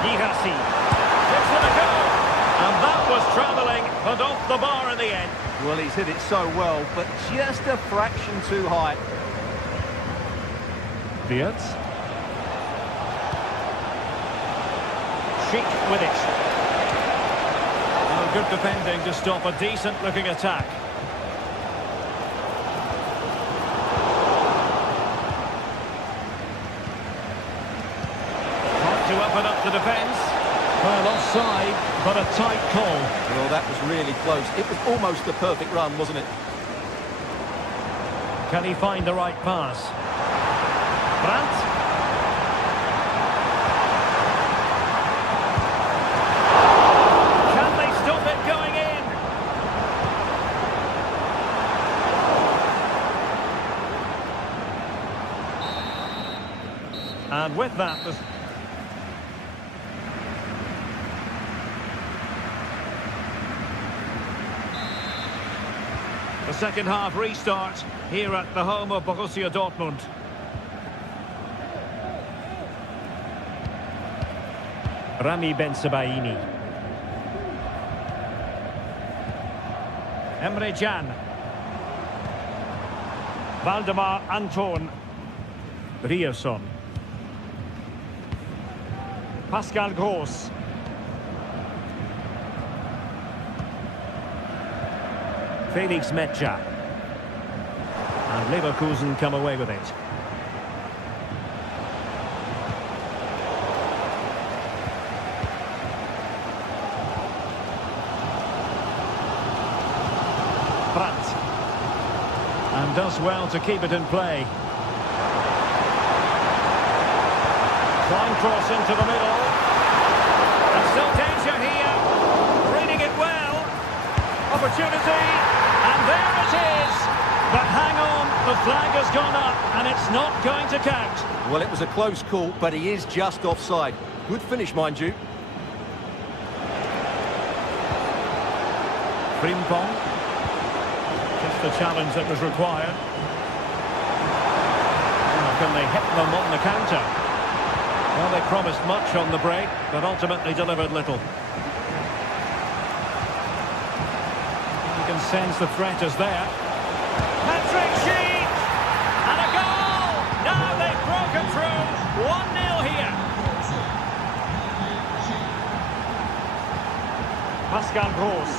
Girassi. Gives it a go. And that was travelling, but off the bar in the end. Well, he's hit it so well, but just a fraction too high. Diaz. Sheik with it. Oh, good defending to stop a decent-looking attack. Hard to open up the defence. Well, offside, but a tight call. Well, that was really close. It was almost the perfect run, wasn't it? Can he find the right pass? Brandt. Can they stop it going in? And with that, the second half restart here at the home of Borussia Dortmund. Rami Ben-Sebaini. Emre Can. Valdemar Anton. Ryerson. Pascal Gross. Felix Metscher. And Leverkusen come away with it. Brandt. And does well to keep it in play. Fine cross into the middle. And still danger here. Reading it well. Opportunity. And there it is. But hang on, the flag has gone up and it's not going to count. Well, it was a close call, but he is just offside. Good finish, mind you. Frimpong. Just the challenge that was required. Now, can they hit them on the counter? Well, they promised much on the break, but ultimately delivered little. You can sense the threat is there. Patrick Schick! And a goal! Now they've broken through. 1-0 here. Pascal Gross.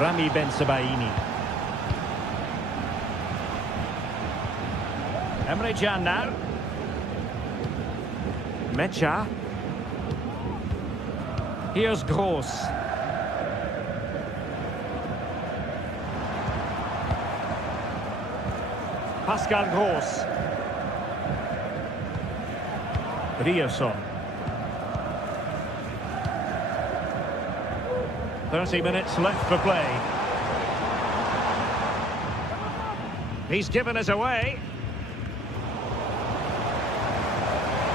Rami Ben-Sebaini. Emre Can now. Metscher. Here's Gross. Pascal Gross. Ryerson. 30 minutes left for play. He's given us away.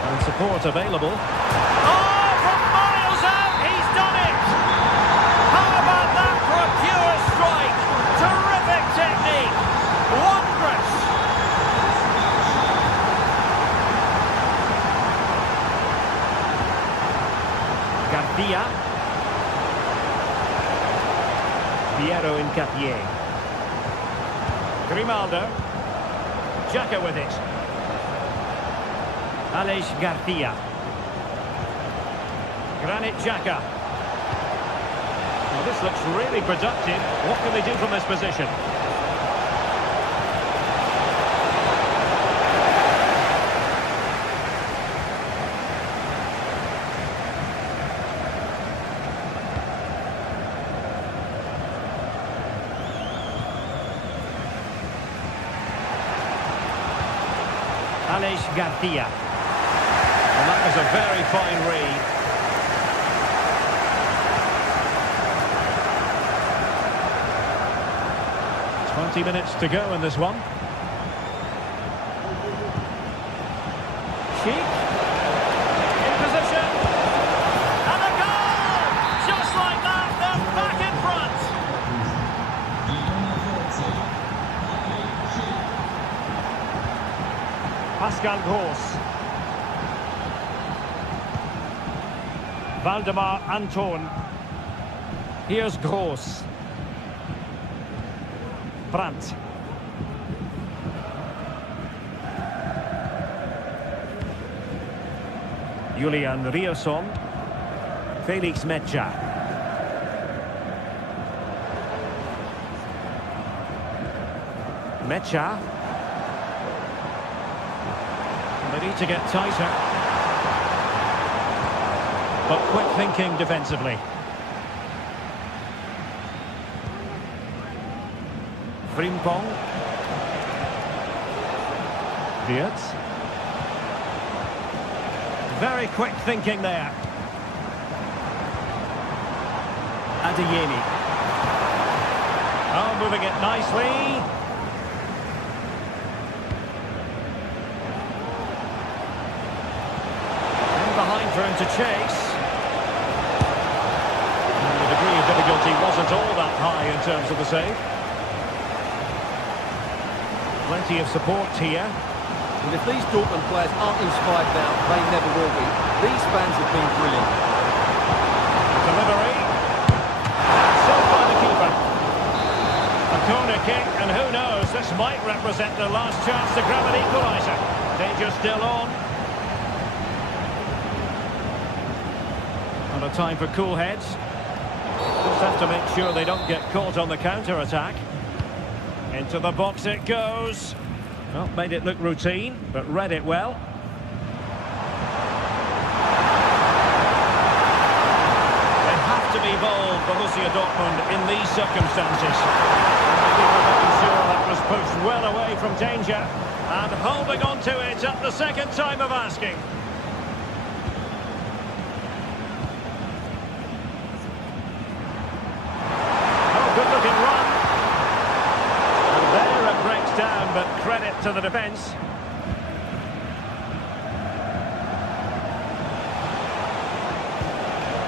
And support available. Oh, from miles out, he's done it! How about that for a pure strike? Terrific technique! Wondrous! Garcia. Piero Incapié. Grimaldo. Xhaka with it. Aleix Garcia. Granit Xhaka. Well, this looks really productive. What can they do from this position? Garcia. And that was a very fine read. Minutes to go in this one. Sheik in position and a goal! Just like that, they're back in front. Pascal Gross. Valdemar Anton. Here's Gross. Brandt. Julian Rierson. Felix Mecha. Mecha. They need to get tighter. But quick thinking defensively. Frimpong. Wirtz. Very quick thinking there. Adeyemi. Oh, moving it nicely. In behind for him to chase. And the degree of difficulty wasn't all that high in terms of the save. Plenty of support here. And if these Dortmund players aren't inspired now, they never will be. These fans have been brilliant. Delivery. Saved by the keeper. A corner kick, and who knows, this might represent the last chance to grab an equaliser. Danger still on. And a time for cool heads. Just have to make sure they don't get caught on the counter-attack. Into the box it goes. Well, made it look routine, but read it well. They have to be bold, Borussia Dortmund, in these circumstances. People making sure that was pushed well away from danger and holding on to it at the second time of asking. Oh, good-looking run. Down, but credit to the defence.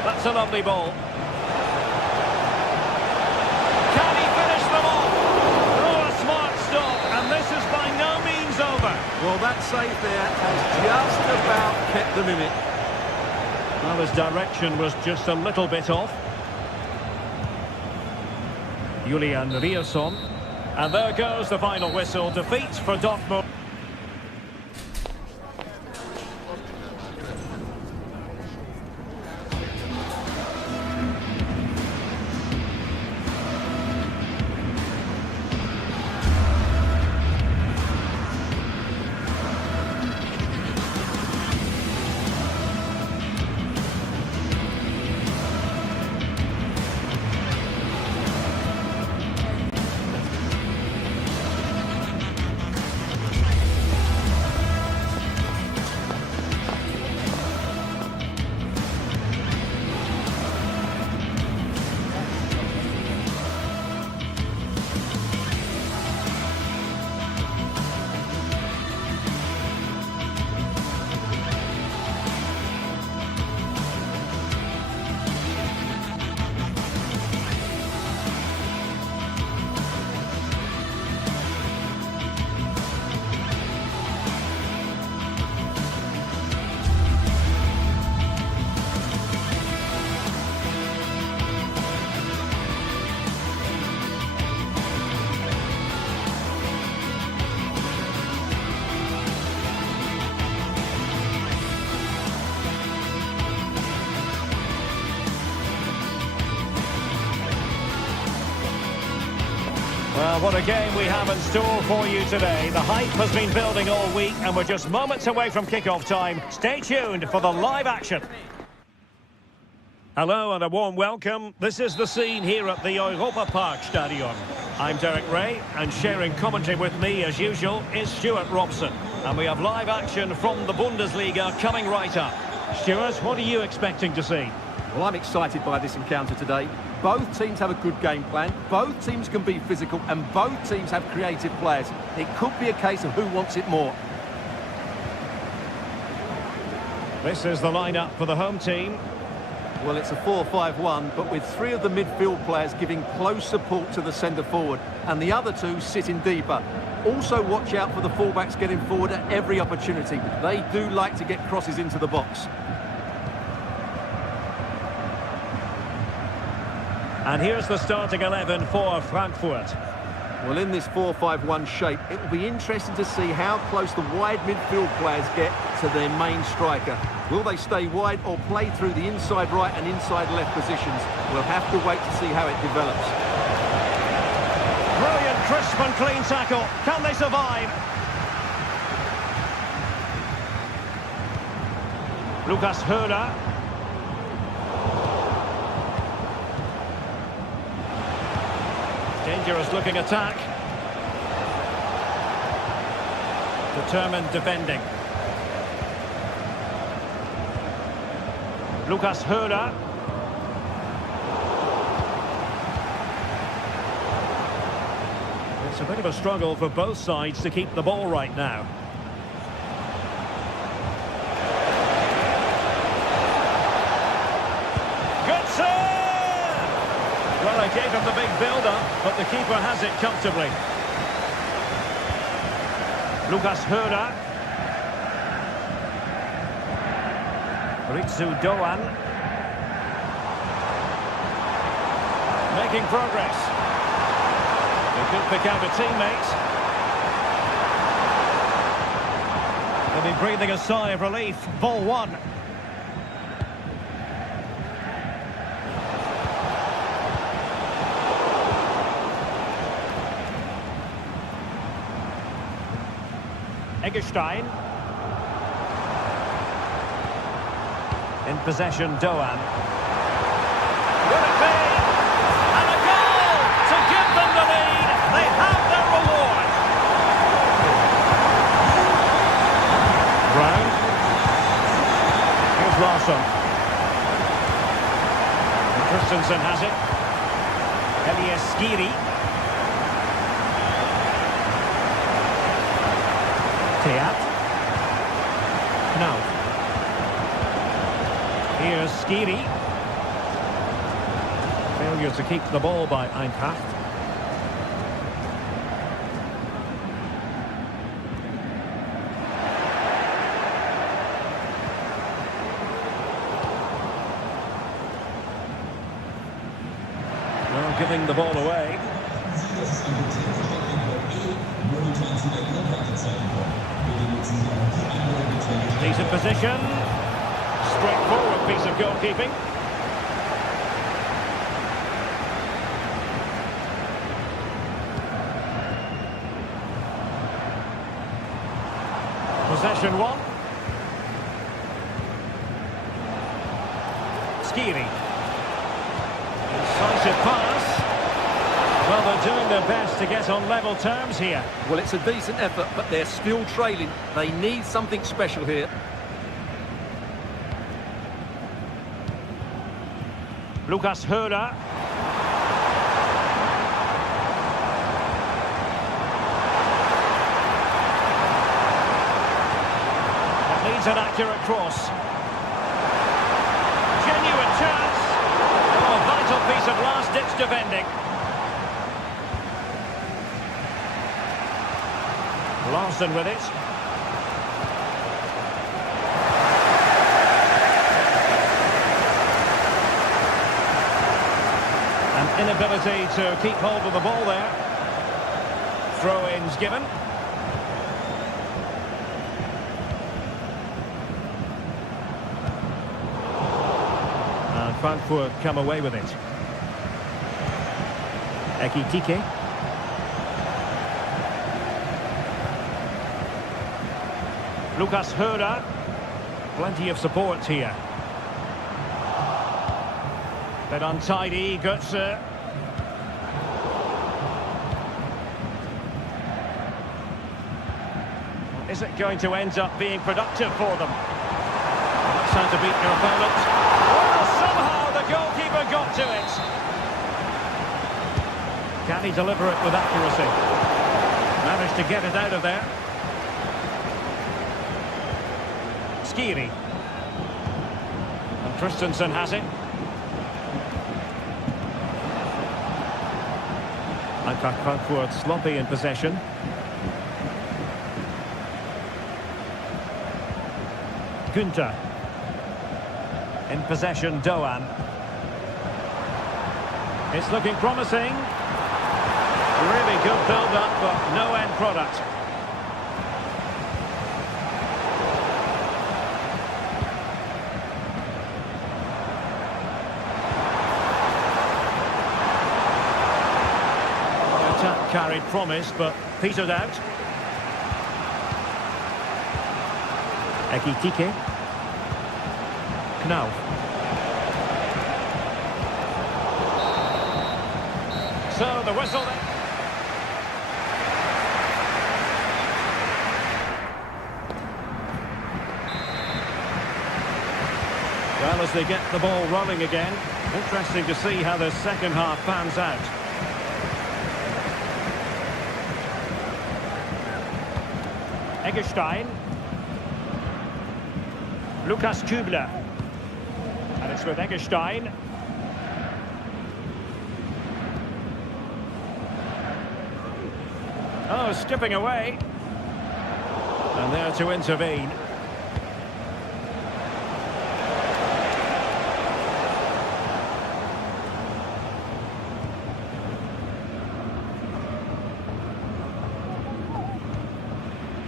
That's a lovely ball. Can he finish them off? Oh, a smart stop, and this is by no means over. Well, that save there has just about kept them in it. Well, his direction was just a little bit off. Julian Rierson. And there goes the final whistle. Defeat for Dortmund. Well, what a game we have in store for you today. The hype has been building all week, and we're just moments away from kickoff time. Stay tuned for the live action. Hello and a warm welcome. This is the scene here at the Europa Park Stadion. I'm Derek Ray, and sharing commentary with me as usual is Stuart Robson. And we have live action from the Bundesliga coming right up. Stuart, what are you expecting to see? Well, I'm excited by this encounter today. Both teams have a good game plan, both teams can be physical, and both teams have creative players. It could be a case of who wants it more. This is the lineup for the home team. Well, it's a 4-5-1, but with three of the midfield players giving close support to the centre-forward, and the other two sitting deeper. Also watch out for the fullbacks getting forward at every opportunity. They do like to get crosses into the box. And here's the starting 11 for Frankfurt. Well, in this 4-5-1 shape, it will be interesting to see how close the wide midfield players get to their main striker. Will they stay wide or play through the inside right and inside left positions? We'll have to wait to see how it develops. Brilliant, crisp and clean tackle. Can they survive? Lucas Höder. Dangerous looking attack. Determined defending. Lucas Höder. It's a bit of a struggle for both sides to keep the ball right now. Good save! Well, they gave him the big build-up, but the keeper has it comfortably. Lucas Höder. Ritsu Doan. Making progress. They could pick out a teammate. They'll be breathing a sigh of relief. Ball one. Eggestein. In possession, Doan. Will it be? And a goal to give them the lead. They have their reward. Brown. Here's Larsson. And Christensen has it. Elias Skiri. Teat. Now. Here's Skiri. Failure to keep the ball by Eintracht. Well, giving the ball away. Decent position. Straightforward piece of goalkeeping. Possession one. Skiri. Incisive pass. Well, they're doing their best to get on level terms here. Well, it's a decent effort, but they're still trailing. They need something special here. Lucas Höder. That needs an accurate cross. Genuine chance. Oh, a vital piece of last-ditch defending. Larsson with it. An inability to keep hold of the ball there. Throw-ins given. And Frankfurt come away with it. Ekitike. Lucas Höder. Plenty of support here. Bit untidy, Götze. Is it going to end up being productive for them? That's how to beat your opponent. Oh, somehow the goalkeeper got to it. Can he deliver it with accuracy? Managed to get it out of there. Skiri. And Christensen has it. Eintracht Frankfurt sloppy in possession. Günther. In possession, Doan. It's looking promising. Really good build-up, but no end product. The attack carried promise, but petered out. Ekitike. Knauf. So the whistle then. Well, as they get the ball rolling again, interesting to see how the second half pans out. Eggestein. Lukas Kübler. And it's with Eggestein. Oh, skipping away. And there to intervene.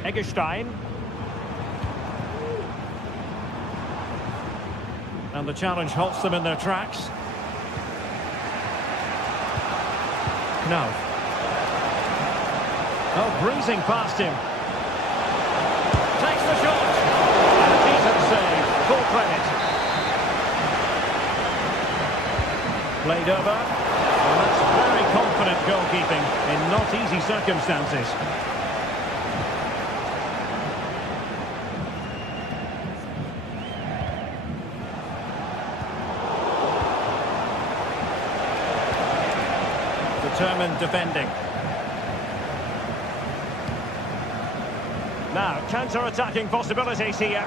Eggestein. And the challenge halts them in their tracks. Knauf. Oh, breezing past him. Takes the shot. And a decent save. Full credit. Played over. Well, that's very confident goalkeeping in not easy circumstances. Determined defending. Now, counter-attacking possibilities here.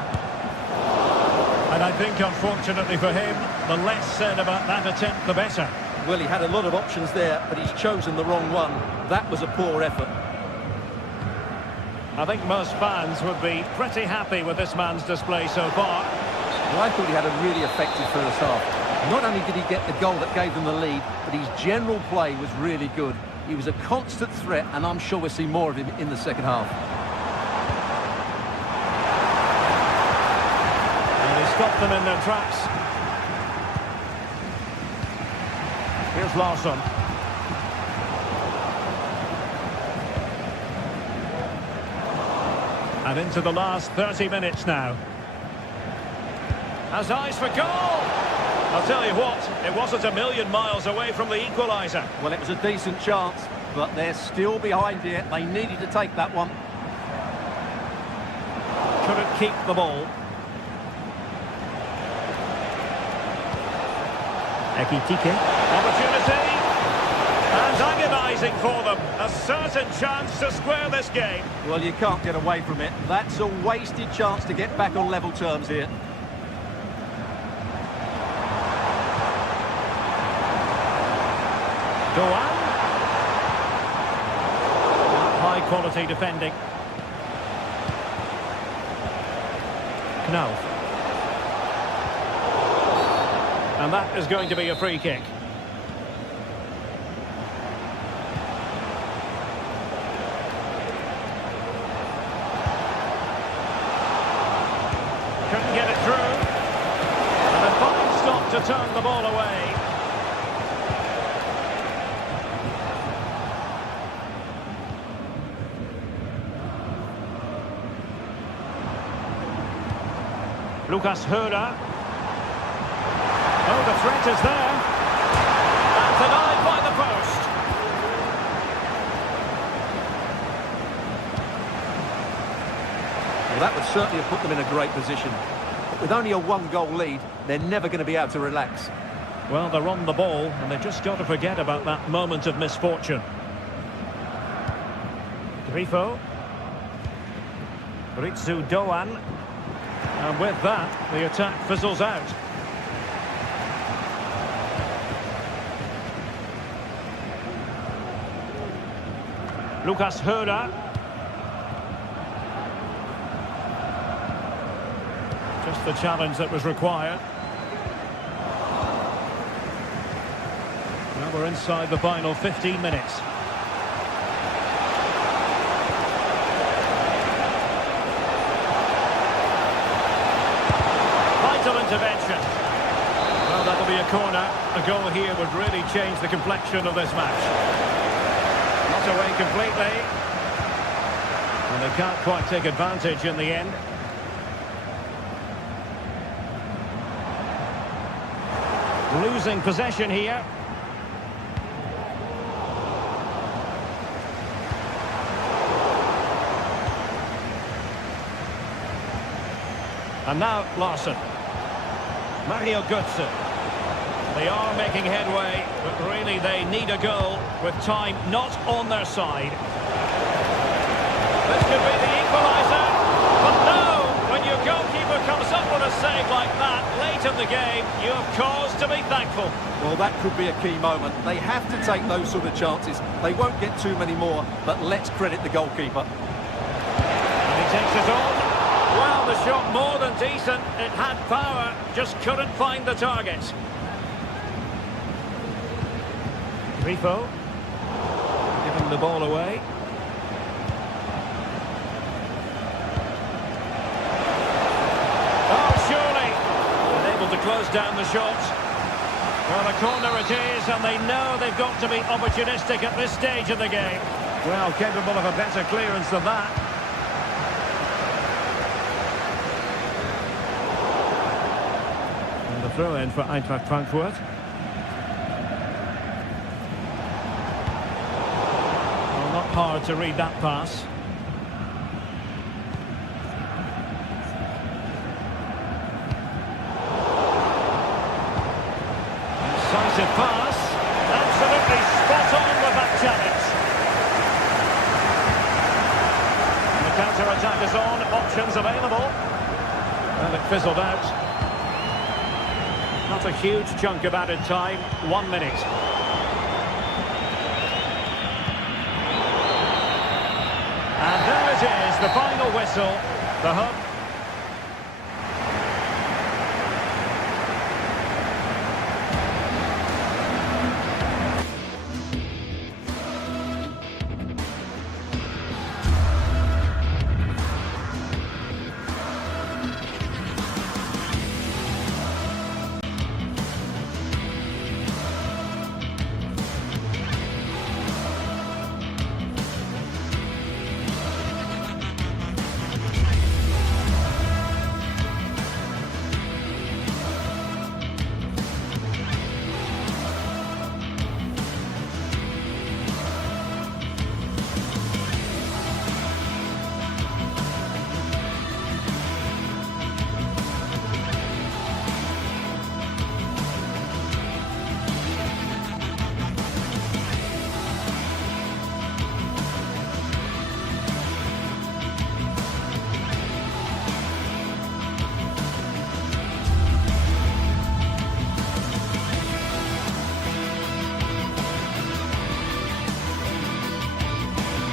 And I think, unfortunately for him, the less said about that attempt, the better. Well, he had a lot of options there, but he's chosen the wrong one. That was a poor effort. I think most fans would be pretty happy with this man's display so far. Well, I thought he had a really effective first half. Not only did he get the goal that gave them the lead, but his general play was really good. He was a constant threat, and I'm sure we'll see more of him in the second half. And he stopped them in their tracks. Here's Larsson. And into the last 30 minutes now. Has eyes for goal! I'll tell you what, it wasn't a million miles away from the equaliser. Well, it was a decent chance, but they're still behind here. They needed to take that one. Couldn't keep the ball. Ekitike. Opportunity. And agonising for them. A certain chance to square this game. Well, you can't get away from it. That's a wasted chance to get back on level terms here. Doan. High quality defending. Knauf. And that is going to be a free kick. Couldn't get it through. And a fine stop to turn the ball away. Lucas Höra. Oh, the threat is there. that would certainly have put them in a great position. But with only a one-goal lead, they're never going to be able to relax. Well, they're on the ball, and they've just got to forget about that moment of misfortune. Grifo. Ritsu Doan. And with that, the attack fizzles out. Lucas Höra. Just the challenge that was required. Now we're inside the final 15 minutes. Vital intervention. Well, that'll be a corner. A goal here would really change the complexion of this match. Not away completely. And they can't quite take advantage in the end. Losing possession here. And now Larson. Mario Götze. They are making headway, but really they need a goal with time not on their side. This could be the equaliser. But no, when your goalkeeper comes up with a save like that late in the game, you have cause to be thankful. Well, that could be a key moment. They have to take those sort of chances. They won't get too many more, but let's credit the goalkeeper. And he takes it on. Well, the shot more than decent. It had power, just couldn't find the target. Grifo. Giving the ball away. Oh, surely. Been able to close down the shot. Well, a corner it is, and they know they've got to be opportunistic at this stage of the game. Well, capable of a better clearance than that. And the throw-in for Eintracht Frankfurt. Well, not hard to read that pass. Decisive pass. Absolutely spot on with that challenge. And the counter-attack is on. Options available. And it fizzled out. Not a huge chunk of added time. 1 minute. And there it is, the final whistle. The hub.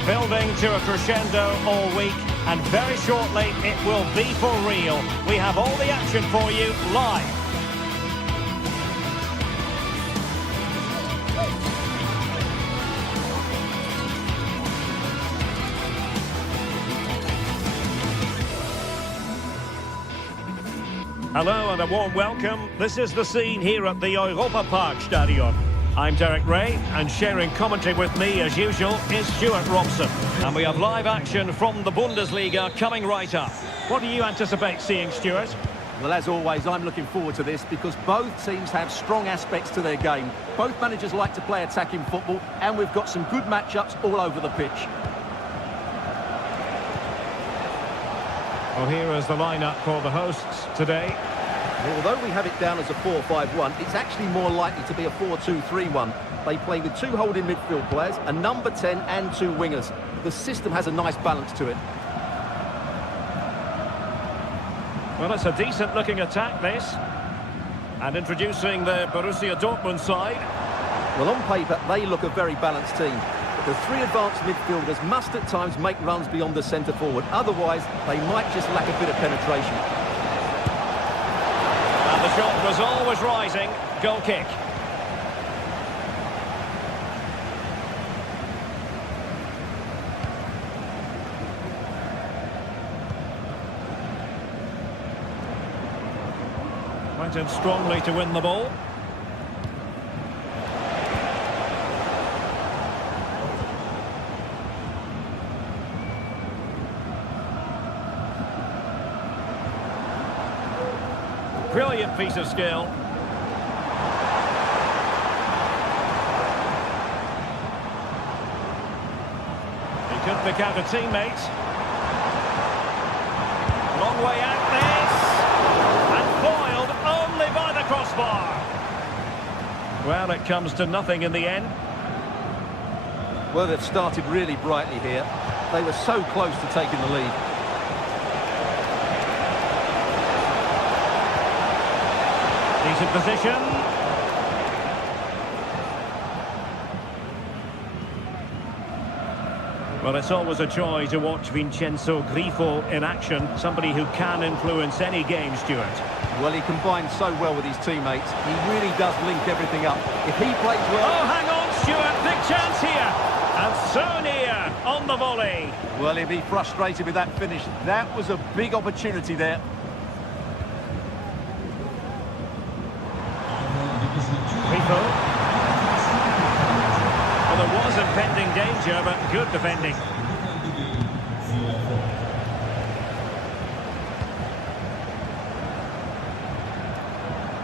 Building to a crescendo all week, and very shortly it will be for real. We have all the action for you live. Hello and a warm welcome. This is the scene here at the Europa Park Stadion. I'm Derek Ray, and sharing commentary with me, as usual, is Stuart Robson. And we have live action from the Bundesliga coming right up. What do you anticipate seeing, Stuart? Well, as always, I'm looking forward to this because both teams have strong aspects to their game. Both managers like to play attacking football, and we've got some good matchups all over the pitch. Well, here is the lineup for the hosts today. Well, although we have it down as a 4-5-1, it's actually more likely to be a 4-2-3-1. They play with 2 holding midfield players, a number 10 and 2 wingers. The system has a nice balance to it. Well, it's a decent-looking attack, this. And introducing the Borussia Dortmund side. Well, on paper, they look a very balanced team. But the 3 advanced midfielders must at times make runs beyond the centre-forward. Otherwise, they might just lack a bit of penetration. And the shot was always rising. Goal kick. Went in strongly to win the ball. Brilliant piece of skill. He could pick out a teammate. Long way out this. And foiled only by the crossbar. Well, it comes to nothing in the end. Well, they've started really brightly here. They were so close to taking the lead. Decent position. Well, it's always a joy to watch Vincenzo Grifo in action. Somebody who can influence any game, Stuart. Well, he combines so well with his teammates. He really does link everything up. If he plays well... Oh, hang on, Stuart. Big chance here. And so near on the volley. Well, he'll be frustrated with that finish. That was a big opportunity there. Grifo. Well, there was impending danger, but good defending.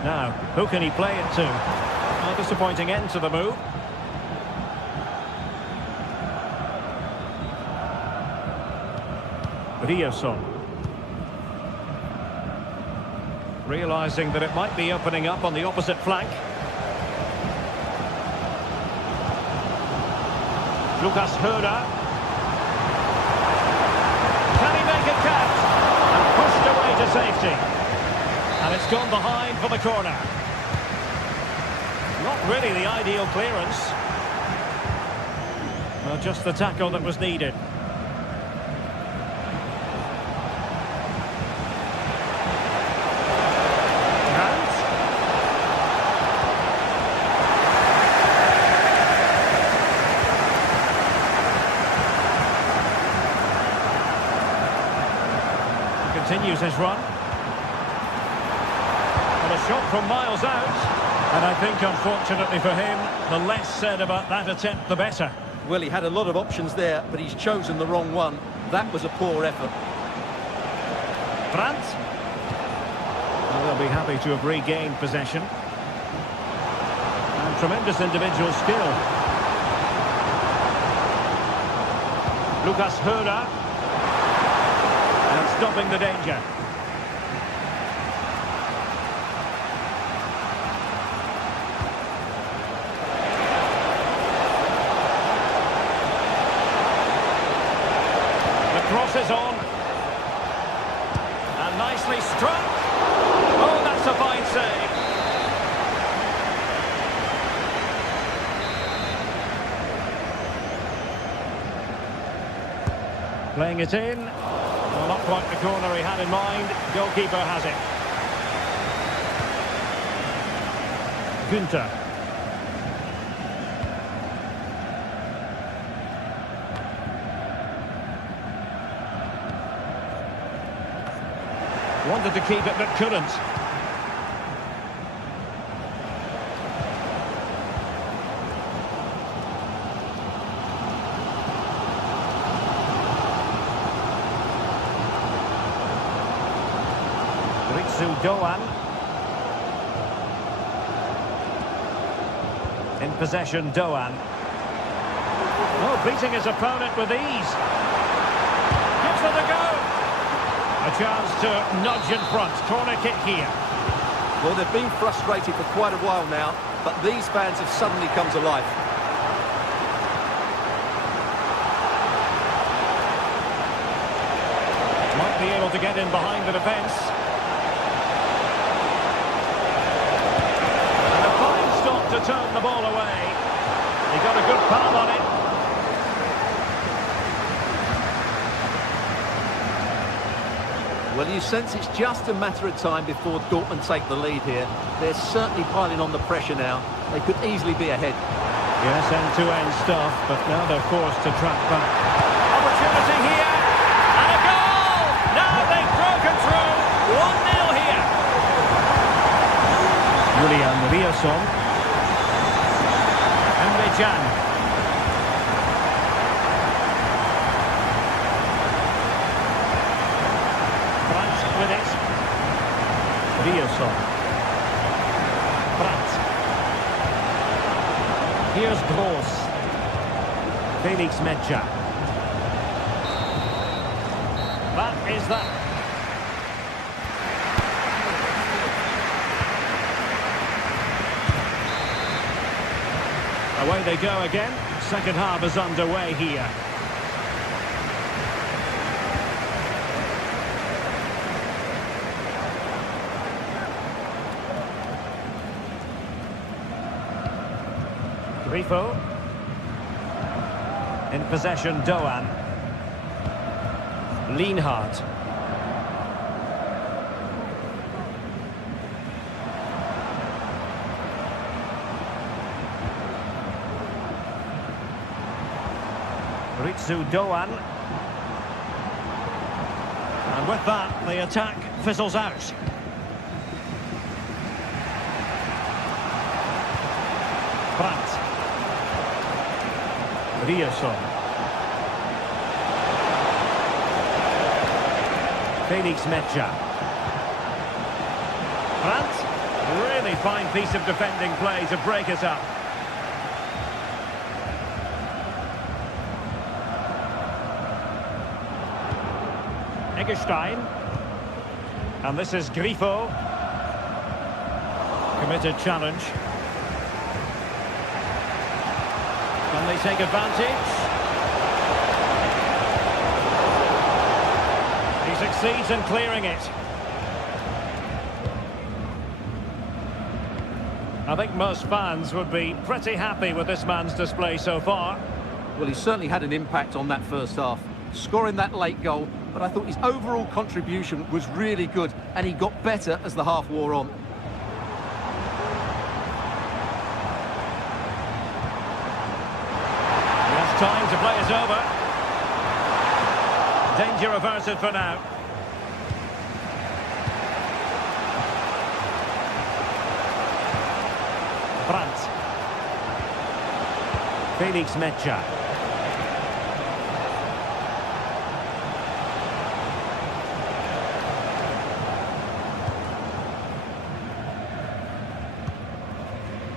Now, who can he play it to? A disappointing end to the move. Riosson. Realising that it might be opening up on the opposite flank. Lucas Höder. Can he make it count? And pushed away to safety. And it's gone behind for the corner. Not really the ideal clearance. Well, just the tackle that was needed. Continues his run. And a shot from miles out. And I think, unfortunately for him, the less said about that attempt, the better. Well, he had a lot of options there, but he's chosen the wrong one. That was a poor effort. Brandt. Well, they'll be happy to have regained possession. And tremendous individual skill. Lucas Höder. And stopping the danger. The cross is on. And nicely struck. Oh, that's a fine save. Playing it in. Well, not quite the corner he had in mind. Goalkeeper has it. Günther. Wanted to keep it, but couldn't. Doan. In possession, Doan. Oh, beating his opponent with ease. Gives it a go. A chance to nudge in front. Corner kick here. Well, they've been frustrated for quite a while now, but these fans have suddenly come to life. Might be able to get in behind the defence. And a fine stop to turn the ball away. He got a good palm on it. Well, you sense it's just a matter of time before Dortmund take the lead here. They're certainly piling on the pressure now. They could easily be ahead. Yes, end-to-end stuff, but now they're forced to track back. Opportunity here, and a goal! Now they've broken through. 1-0 here. Julian Riasson. Emre Can. With it. Riasson. Brandt. Here's Gross. Felix Medja. That is that. Away they go again. Second half is underway here. Grifo. In possession, Doan. Lienhardt. Ritsu Doan. And with that, the attack fizzles out. Brandt. Riasson. Felix Medja. Brandt. Really fine piece of defending play to break us up. Eggestein. And this is Grifo. Committed challenge. Can they take advantage? He succeeds in clearing it. I think most fans would be pretty happy with this man's display so far. Well, he certainly had an impact on that first half, scoring that late goal, but I thought his overall contribution was really good, and he got better as the half wore on. Time to play is over. Danger averted for now. Brandt. Felix Medja.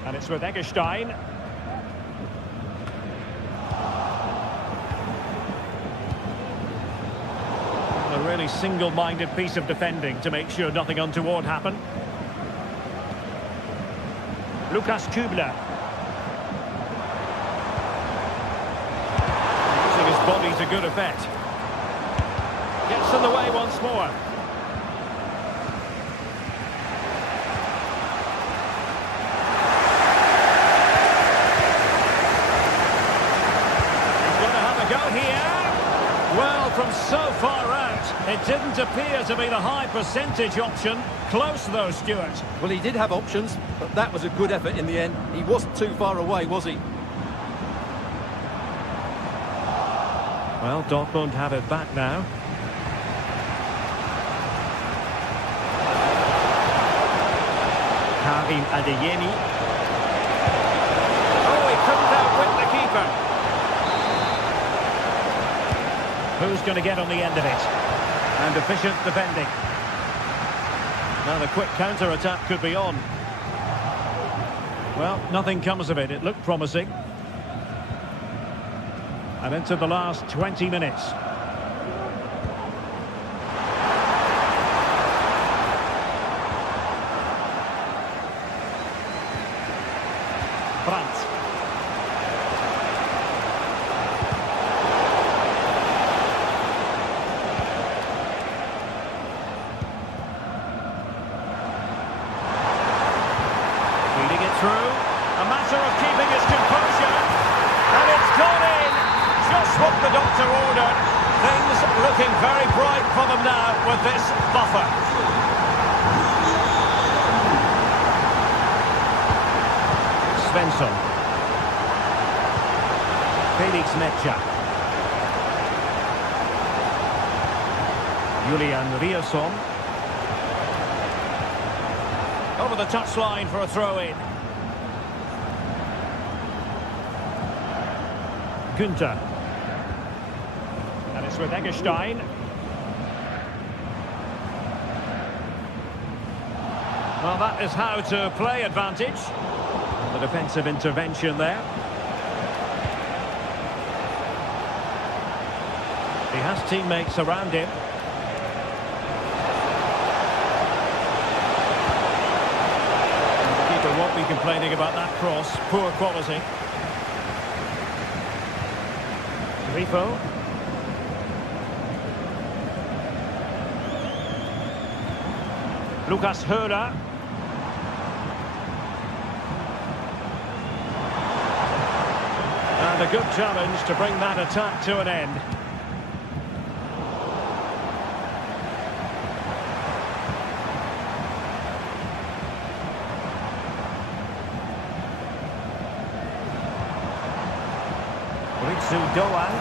And it's with Eggestein. A really single-minded piece of defending to make sure nothing untoward happened. Lukas Kübler. Using his body to good effect. Gets in the way once more. He's going to have a go here. Well, from so far out, it didn't appear to be the high percentage option. Close though, Stuart. Well, he did have options, but that was a good effort in the end. He wasn't too far away, was he? Well, Dortmund have it back now. Karim Adeyemi. Oh, he couldn't outwit the keeper. Who's going to get on the end of it? And efficient defending. Now the quick counter-attack could be on. Well, nothing comes of it. It looked promising. And into the last 20 minutes. matter of keeping his composure. And it's gone in. Just what the doctor ordered. Things looking very bright for them now with this buffer. Svensson. Felix Mecha. Julian Riasson. Over the touchline for a throw-in. Günther. And it's with Eggestein. Well, that is how to play advantage. The defensive intervention there. He has teammates around him. The keeper won't be complaining about that cross. Poor quality. Grifo. Lucas Höra. And a good challenge to bring that attack to an end. Ritsu Doan.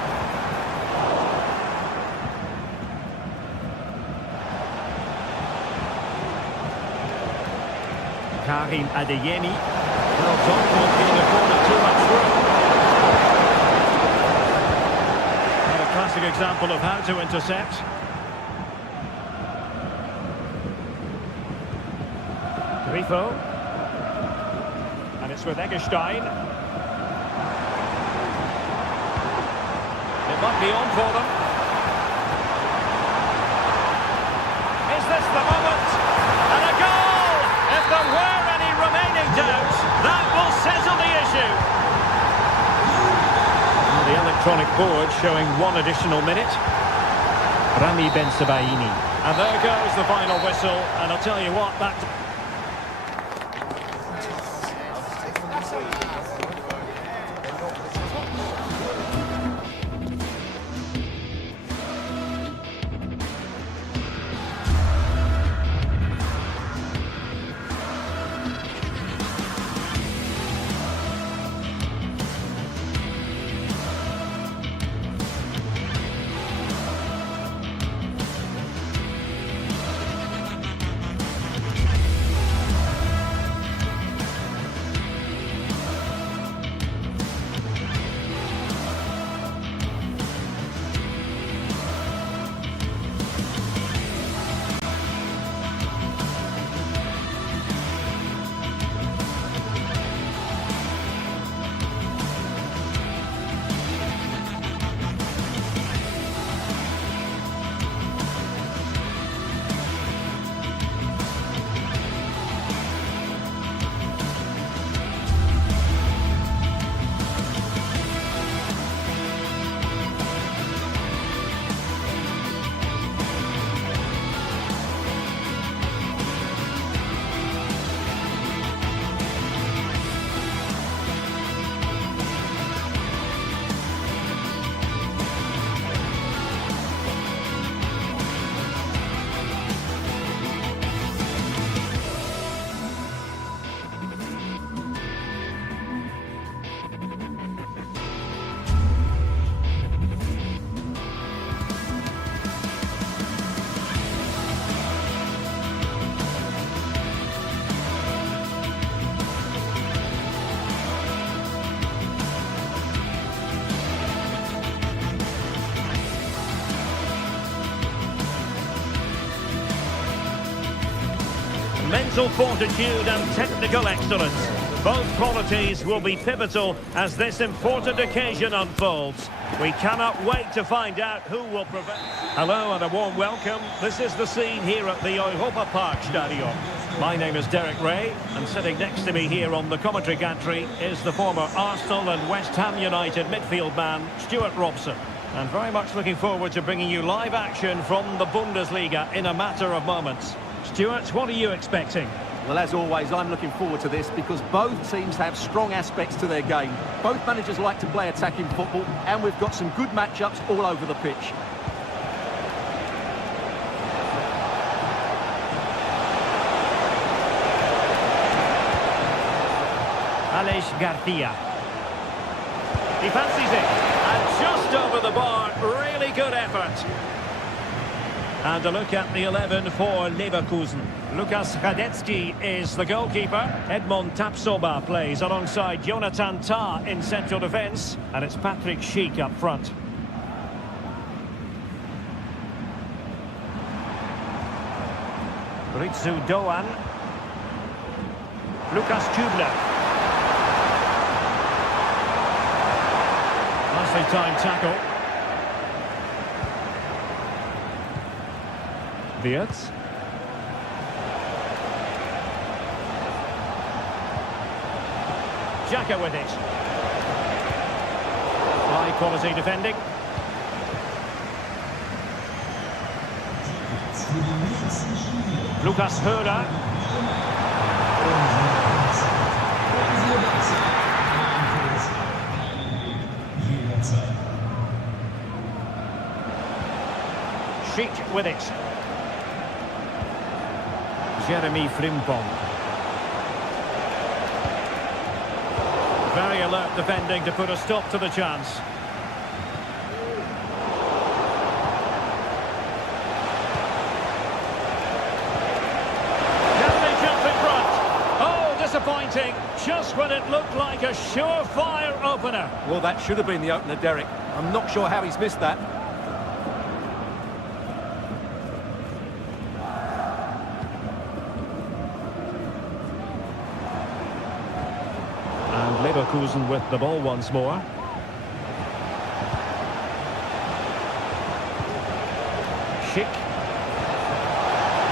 Karim Adeyemi. Well, don't want getting a corner too much room. And a classic example of how to intercept. Grifo. And it's with Eggestein. It might be on for them. Is this the moment? And a goal! If there were any remaining doubts, that will settle the issue. The electronic board showing one additional minute. Rami Ben Sebaini. And there goes the final whistle. And I'll tell you what, that... Mental fortitude and technical excellence. Both qualities will be pivotal as this important occasion unfolds. We cannot wait to find out who will prevail. Hello and a warm welcome. This is the scene here at the Europa Park Stadium. My name is Derek Ray, and sitting next to me here on the commentary gantry is the former Arsenal and West Ham United midfield man, Stuart Robson. And very much looking forward to bringing you live action from the Bundesliga in a matter of moments. Stuart, what are you expecting? Well, as always, I'm looking forward to this because both teams have strong aspects to their game. Both managers like to play attacking football, and we've got some good matchups all over the pitch. Garcia. He fancies it. And just over the bar. Really good effort. And a look at the 11 for Leverkusen. Lukas Radetzky is the goalkeeper. Edmond Tapsoba plays alongside Jonathan Tah in central defence. And it's Patrick Schick up front. Ritsu Doan. Lukas Kubler. Nicely timed tackle. Wirtz. Xhaka with it. High quality defending. Lukas Höder. Schick with it. Jeremy Frimpong. Very alert defending to put a stop to the chance. Can they jump in front? Oh, disappointing. Just when it looked like a surefire opener. Well, that should have been the opener, Derek. I'm not sure how he's missed that. Leverkusen with the ball once more. Schick.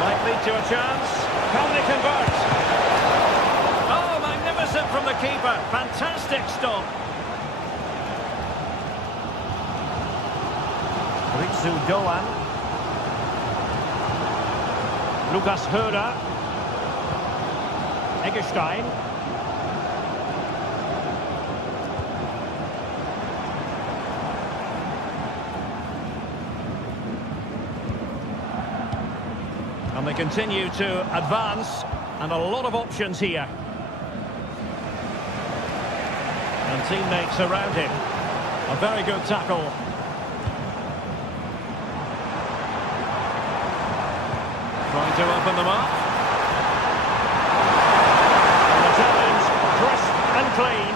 Might lead to a chance. Can they convert? Oh, magnificent from the keeper. Fantastic stop. Ritsu Doan. Lukas Höder. Eggestein. And they continue to advance, and a lot of options here. And teammates around him. A very good tackle. Trying to open them up. And the challenge, crisp and clean.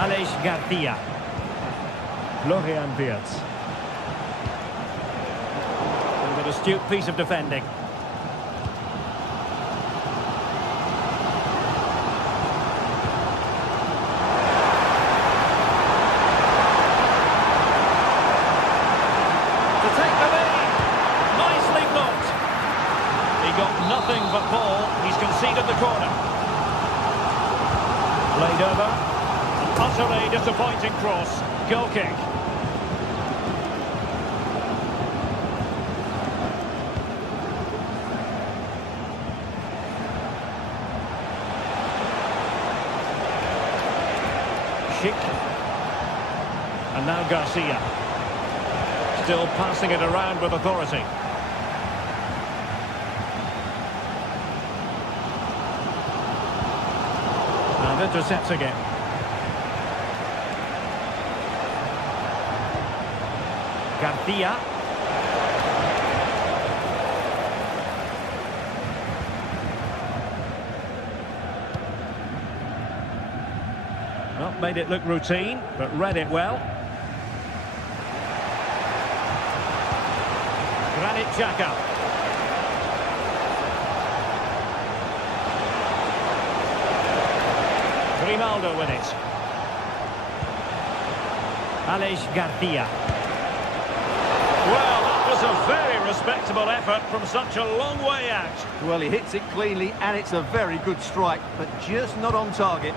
Alex Garcia. Florian Wirtz. With an astute piece of defending. To take the lead. Nicely blocked. He got nothing but ball. He's conceded the corner. Played over. An utterly disappointing cross. Goal kick. Schick. And now Garcia. Still passing it around with authority. And intercepts again. Garcia. Not made it look routine, but read it well. Granit Xhaka. Grimaldo with it. Alex Garcia. Well, that was a very respectable effort from such a long way out. Well, he hits it cleanly, and it's a very good strike, but just not on target.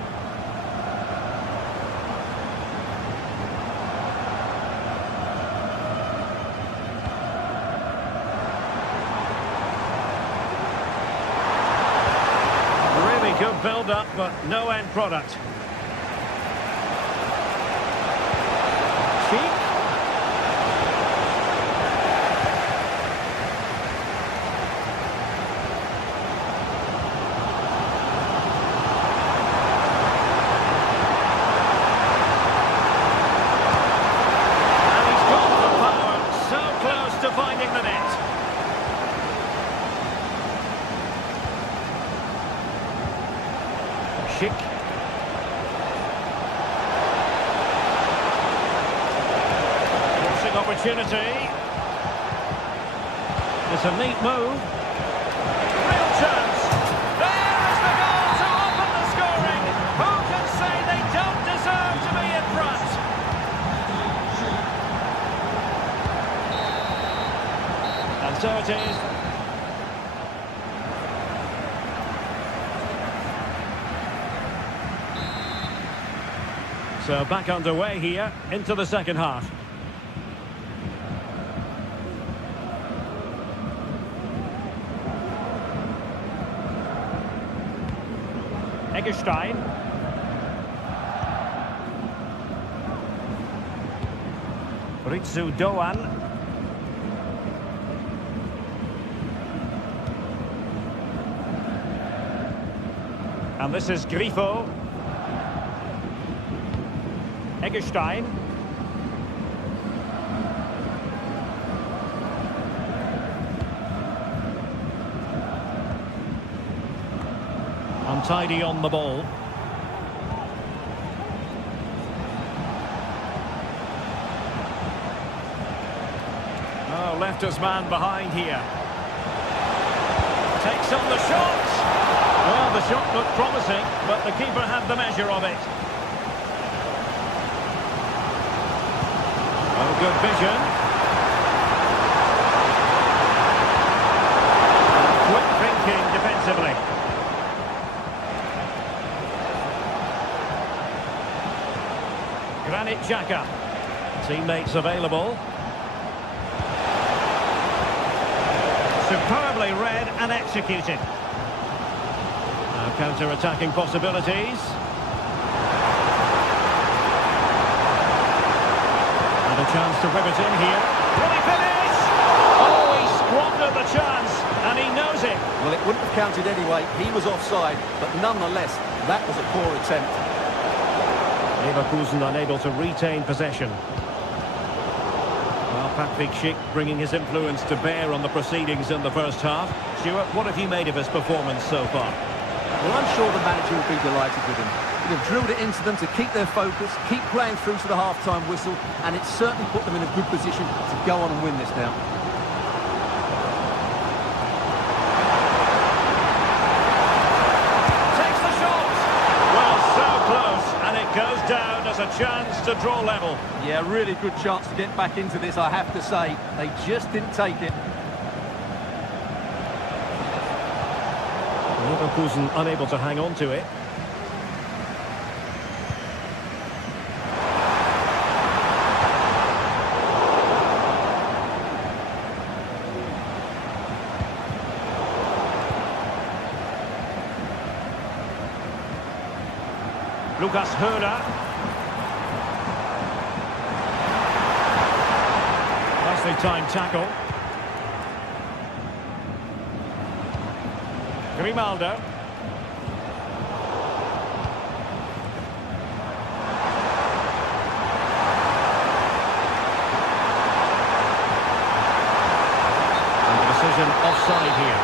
of build-up, but no end product. Sheik. And he's gone for power, so close to finding the net. Sheik. Crossing opportunity. It's a neat move. Real chance. There is the goal to open the scoring. Who can say they don't deserve to be in front? And so it is. So back underway here into the second half. Eggestein. Ritsu Doan. And this is Grifo. Eggestein. Untidy on the ball. Oh, left his man behind here. Takes on the shot. Well, the shot looked promising, but the keeper had the measure of it. Oh, good vision. Quick thinking defensively. Granit Xhaka. Teammates available. Superbly read and executed. Now counter-attacking possibilities. And a chance to rip it in here. Will he finish? Oh, he squandered the chance, and he knows it. Well, it wouldn't have counted anyway. He was offside, but nonetheless, that was a poor attempt. Leverkusen unable to retain possession. Well, Patrick Schick bringing his influence to bear on the proceedings in the first half. Stuart, what have you made of his performance so far? Well, I'm sure the manager will be delighted with him. He'd have drilled it into them to keep their focus, keep playing through to the half-time whistle, and it's certainly put them in a good position to go on and win this now. Takes the shot! Well, so close, and it goes down as a chance to draw level. Yeah, really good chance to get back into this, I have to say. They just didn't take it. Leverkusen unable to hang on to it. Lucas Höhler. Nicely timed tackle. Grimaldo. And the decision offside here.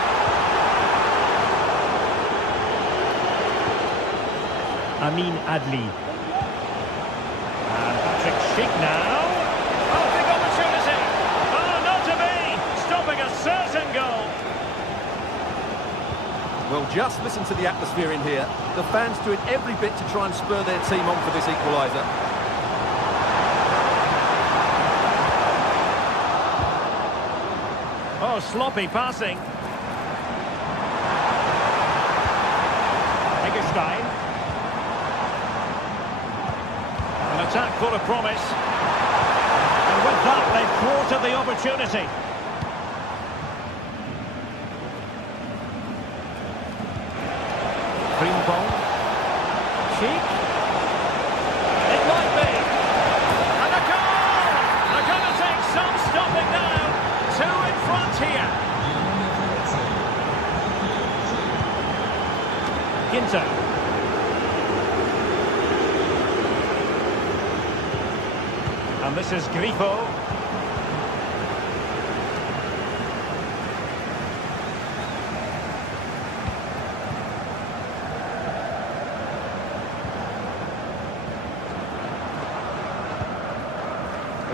Amin Adli. And Patrick Schick now. Oh, big opportunity. Oh, not to be. Stopping a certain goal. Well, just listen to the atmosphere in here. The fans doing every bit to try and spur their team on for this equaliser. Oh, sloppy passing. Eggestein. An attack full of promise. And with that, they've thwarted the opportunity. Frimpong. here. Ginter. And this is Grifo.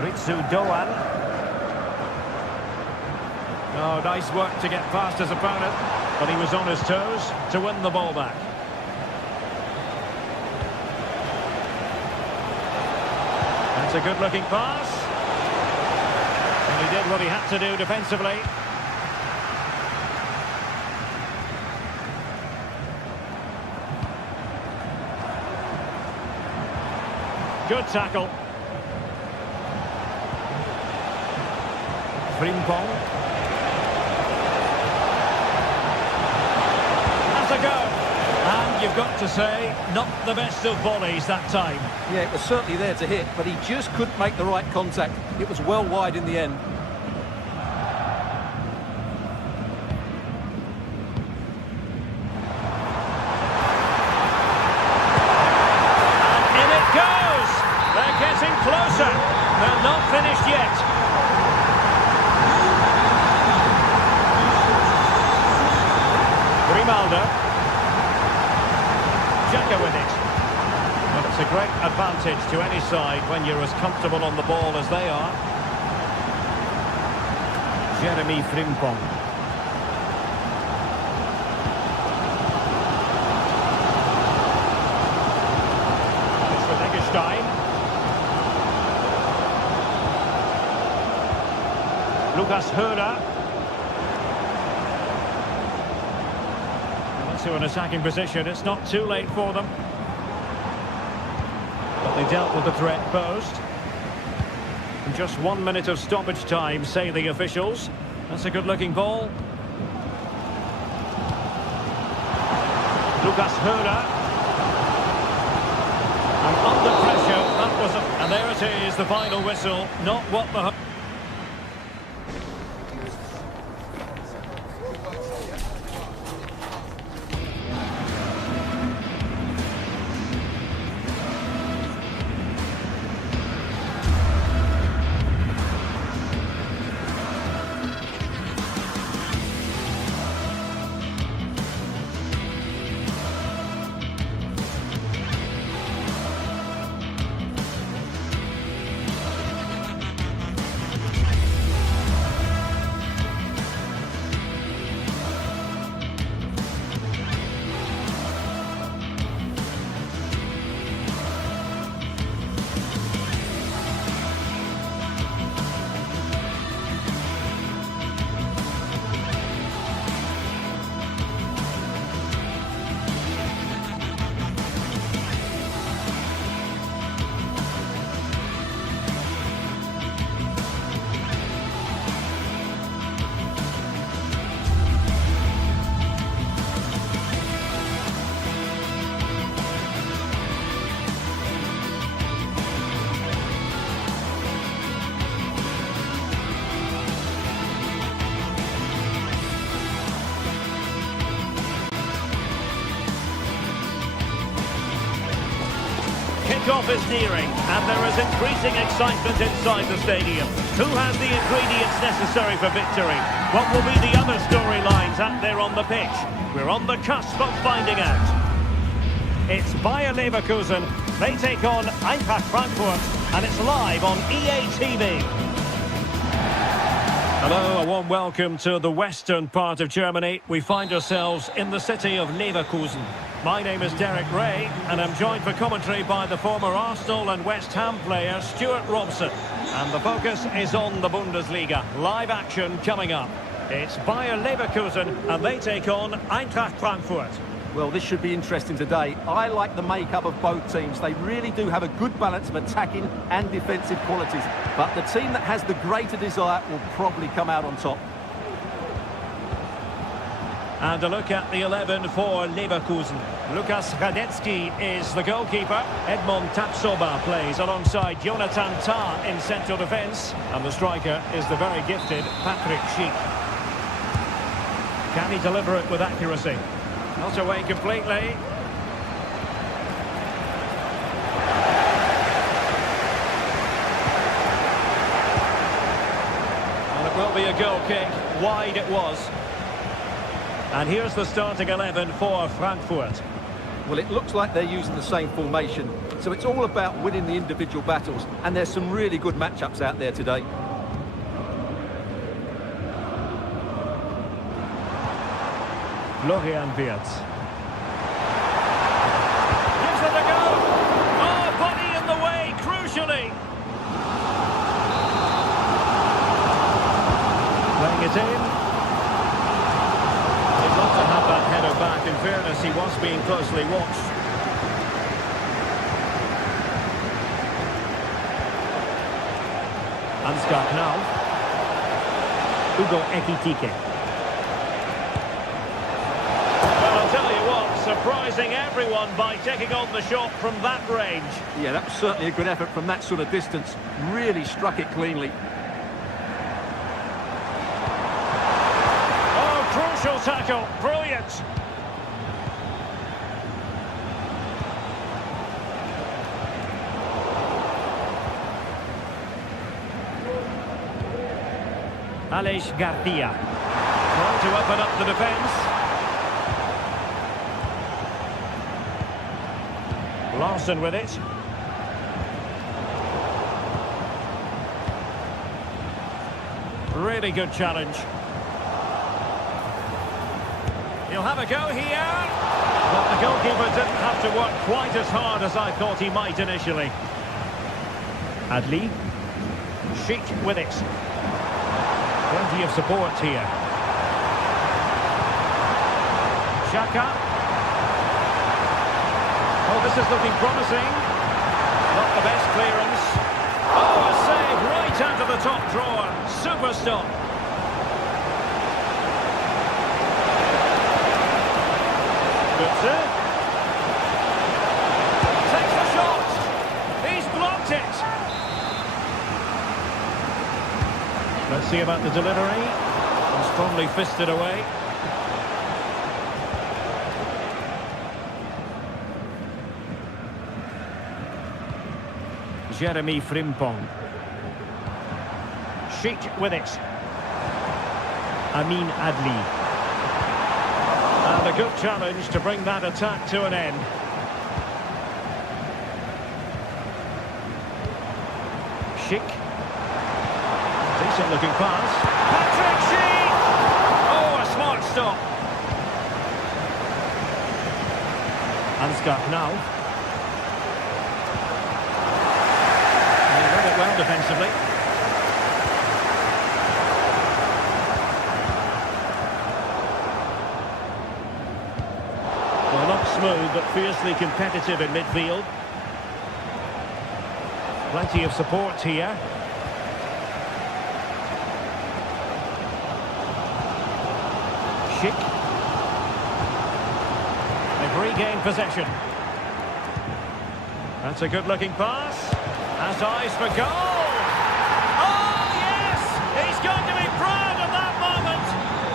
Ritsu Doan. Oh, nice work to get past his opponent, but he was on his toes to win the ball back. That's a good-looking pass. And he did what he had to do defensively. Good tackle. Frimpong. That's a go. And you've got to say, not the best of volleys that time. Yeah, it was certainly there to hit, but he just couldn't make the right contact. It was well wide in the end. And in it goes. They're getting closer. They're not finished yet. Grimaldo. Xhaka with it. Well, it's a great advantage to any side when you're as comfortable on the ball as they are. Jeremy Frimpong. It's for Eggestein. Lucas Höra. To an attacking position, it's not too late for them. But they dealt with the threat posed. In just 1 minute of stoppage time, say the officials. That's a good-looking ball. Lucas Höra. And under pressure, that was a... And there it is, the final whistle. Not what the... Kick-off is nearing, and there is increasing excitement inside the stadium. Who has the ingredients necessary for victory? What will be the other storylines out there on the pitch? We're on the cusp of finding out. It's Bayer Leverkusen. They take on Eintracht Frankfurt, and it's live on EA TV. Hello, a warm welcome to the western part of Germany. We find ourselves in the city of Leverkusen. My name is Derek Ray, and I'm joined for commentary by the former Arsenal and West Ham player Stuart Robson. And the focus is on the Bundesliga. Live action coming up. It's Bayer Leverkusen, and they take on Eintracht Frankfurt. Well, this should be interesting today. I like the makeup of both teams. They really do have a good balance of attacking and defensive qualities. But the team that has the greater desire will probably come out on top. And a look at the 11 for Leverkusen. Lukas Radetzky is the goalkeeper. Edmond Tapsoba plays alongside Jonathan Tah in central defence. And the striker is the very gifted Patrick Schick. Can he deliver it with accuracy? Not away completely. And it will be a goal kick. Wide it was. And here's the starting 11 for Frankfurt. Well, it looks like they're using the same formation, so it's all about winning the individual battles, and there's some really good matchups out there today. Florian Wirtz. Gives it a go. Oh, body in the way, crucially. Playing it in. He'd love to have that header back. In fairness, he was being closely watched. Ansgar Knauf. Hugo Ekitike. Surprising everyone by taking on the shot from that range. Yeah, that was certainly a good effort from that sort of distance. Really struck it cleanly. Oh, crucial tackle. Brilliant. Aleix Garcia. Trying to open up the defence. Larson with it. Really good challenge. He'll have a go here. But the goalkeeper didn't have to work quite as hard as I thought he might initially. Adli. Schick with it. Plenty of support here. Xhaka. Oh, this is looking promising. Not the best clearance. Oh, a save right out of the top drawer. Super stop. Good save. Takes the shot. He's blocked it. Let's see about the delivery. And strongly fisted away. Jeremy Frimpong. Schick with it. Amin Adli. And a good challenge to bring that attack to an end. Schick. Decent looking pass. Patrick Schick! Oh, a smart stop. Ansgar Knauf. Well defensively. Well, not smooth, but fiercely competitive in midfield. Plenty of support here. Schick. They've regained possession. That's a good-looking pass. Has eyes for goal! Oh, yes! He's going to be proud of that moment!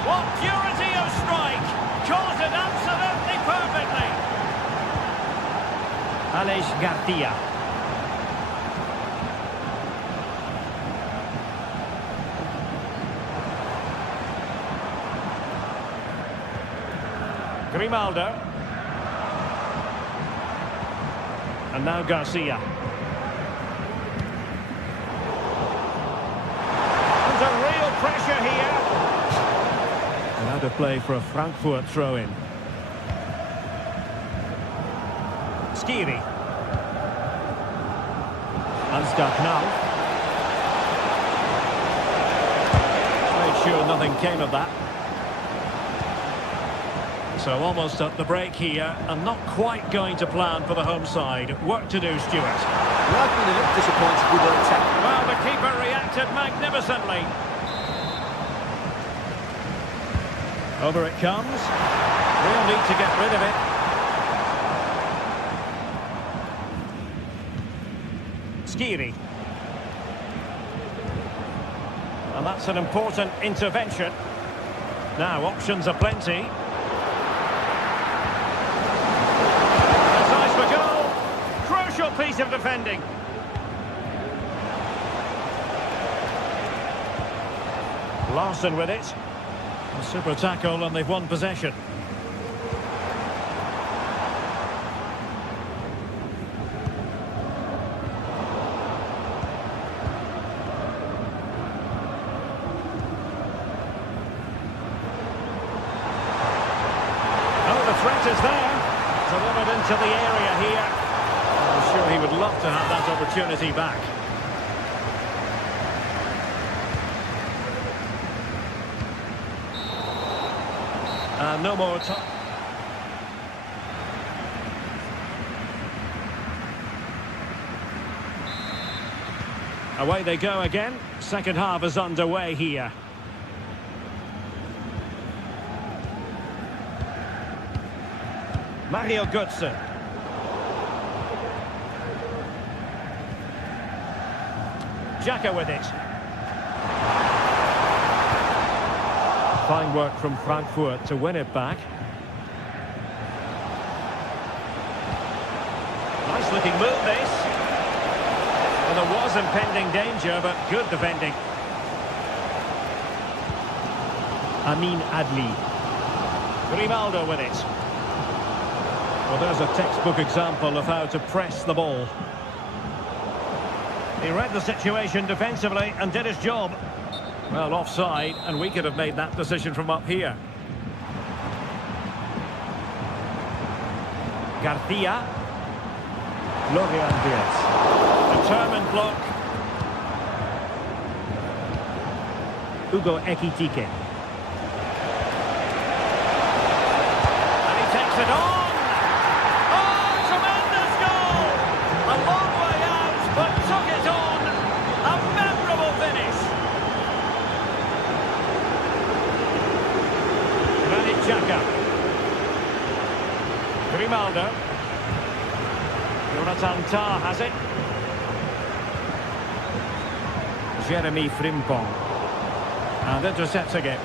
What purity of strike! Caught it absolutely perfectly! Aleix Garcia. Grimaldo. And now Garcia. Pressure here. And out of play for a Frankfurt throw-in. Skiri. Ansgar Knauf. Made sure nothing came of that. So almost at the break here, and not quite going to plan for the home side. Work to do, Stuart. Well, I've been a little disappointed with their attack. Well, the keeper reacted magnificently. Over it comes. Real need to get rid of it. Skiri. And that's an important intervention. Now, options are plenty. That's nice for goal. Crucial piece of defending. Larson with it. A super tackle and they've won possession. Oh, the threat is there. Delivered into the area here. I'm sure he would love to have that opportunity back. No more time. Away they go again. Second half is underway here. Mario Götze. Xhaka with it. Fine work from Frankfurt to win it back. Nice looking move this. Well, there was impending danger, but good defending. Amin Adli. Grimaldo with it. Well, there's a textbook example of how to press the ball. He read the situation defensively and did his job. Well, offside, and we could have made that decision from up here. Garcia. Florian Wirtz. Determined block. Hugo Ekitike. And he takes it on. Oh, tremendous goal! A long way out, but took it on. A memorable finish. Xhaka. Grimaldo. Jonathan Tah has it. Jeremy Frimpong. And intercepting it.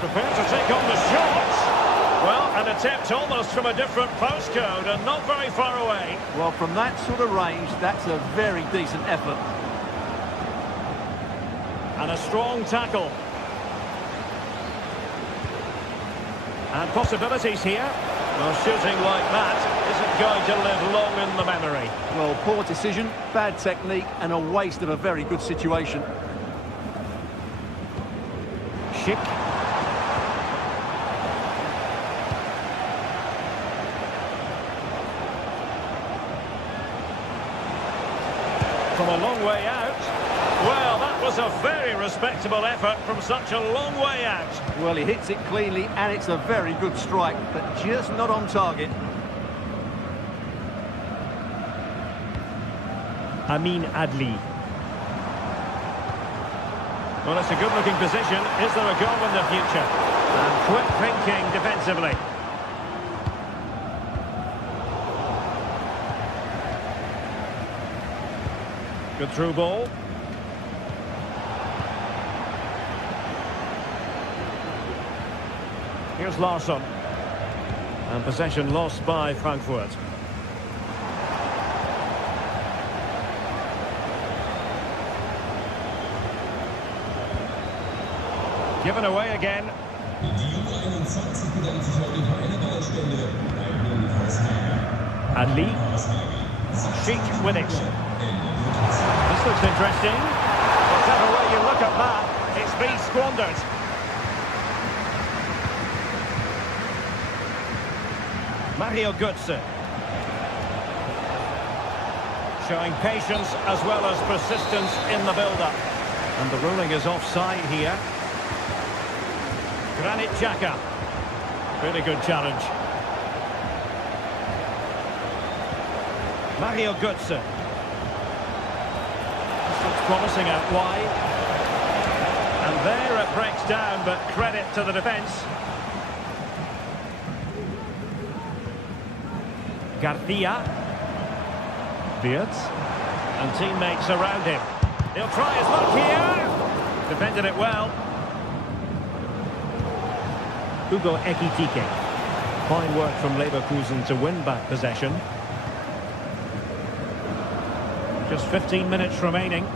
Prepared to take on the shot. Well, an attempt almost from a different postcode and not very far away. Well, from that sort of range, that's a very decent effort. And a strong tackle. And possibilities here. Well, shooting like that isn't going to live long in the memory. Well, poor decision, bad technique, and a waste of a very good situation. Schick. From a long way out. Well, that was a very respectable effort from such a long way out. Well, he hits it cleanly, and it's a very good strike, but just not on target. Amin Adli. Well, it's a good-looking position. Is there a goal in the future? And quick thinking defensively. Good through ball. Here's Larsson. And possession lost by Frankfurt. Given away again. Adli. Schick with it. This looks interesting. Whatever way you look at that, it's been squandered. Mario Götze. Showing patience as well as persistence in the build-up. And the ruling is offside here. Granit Xhaka. Really good challenge. Mario Götze. This looks promising out wide. And there it breaks down, but credit to the defence. Garcia. Beards. And teammates around him. He'll try his luck here. Defended it well. Hugo Ekitike. Fine work from Leverkusen to win back possession. Just 15 minutes remaining.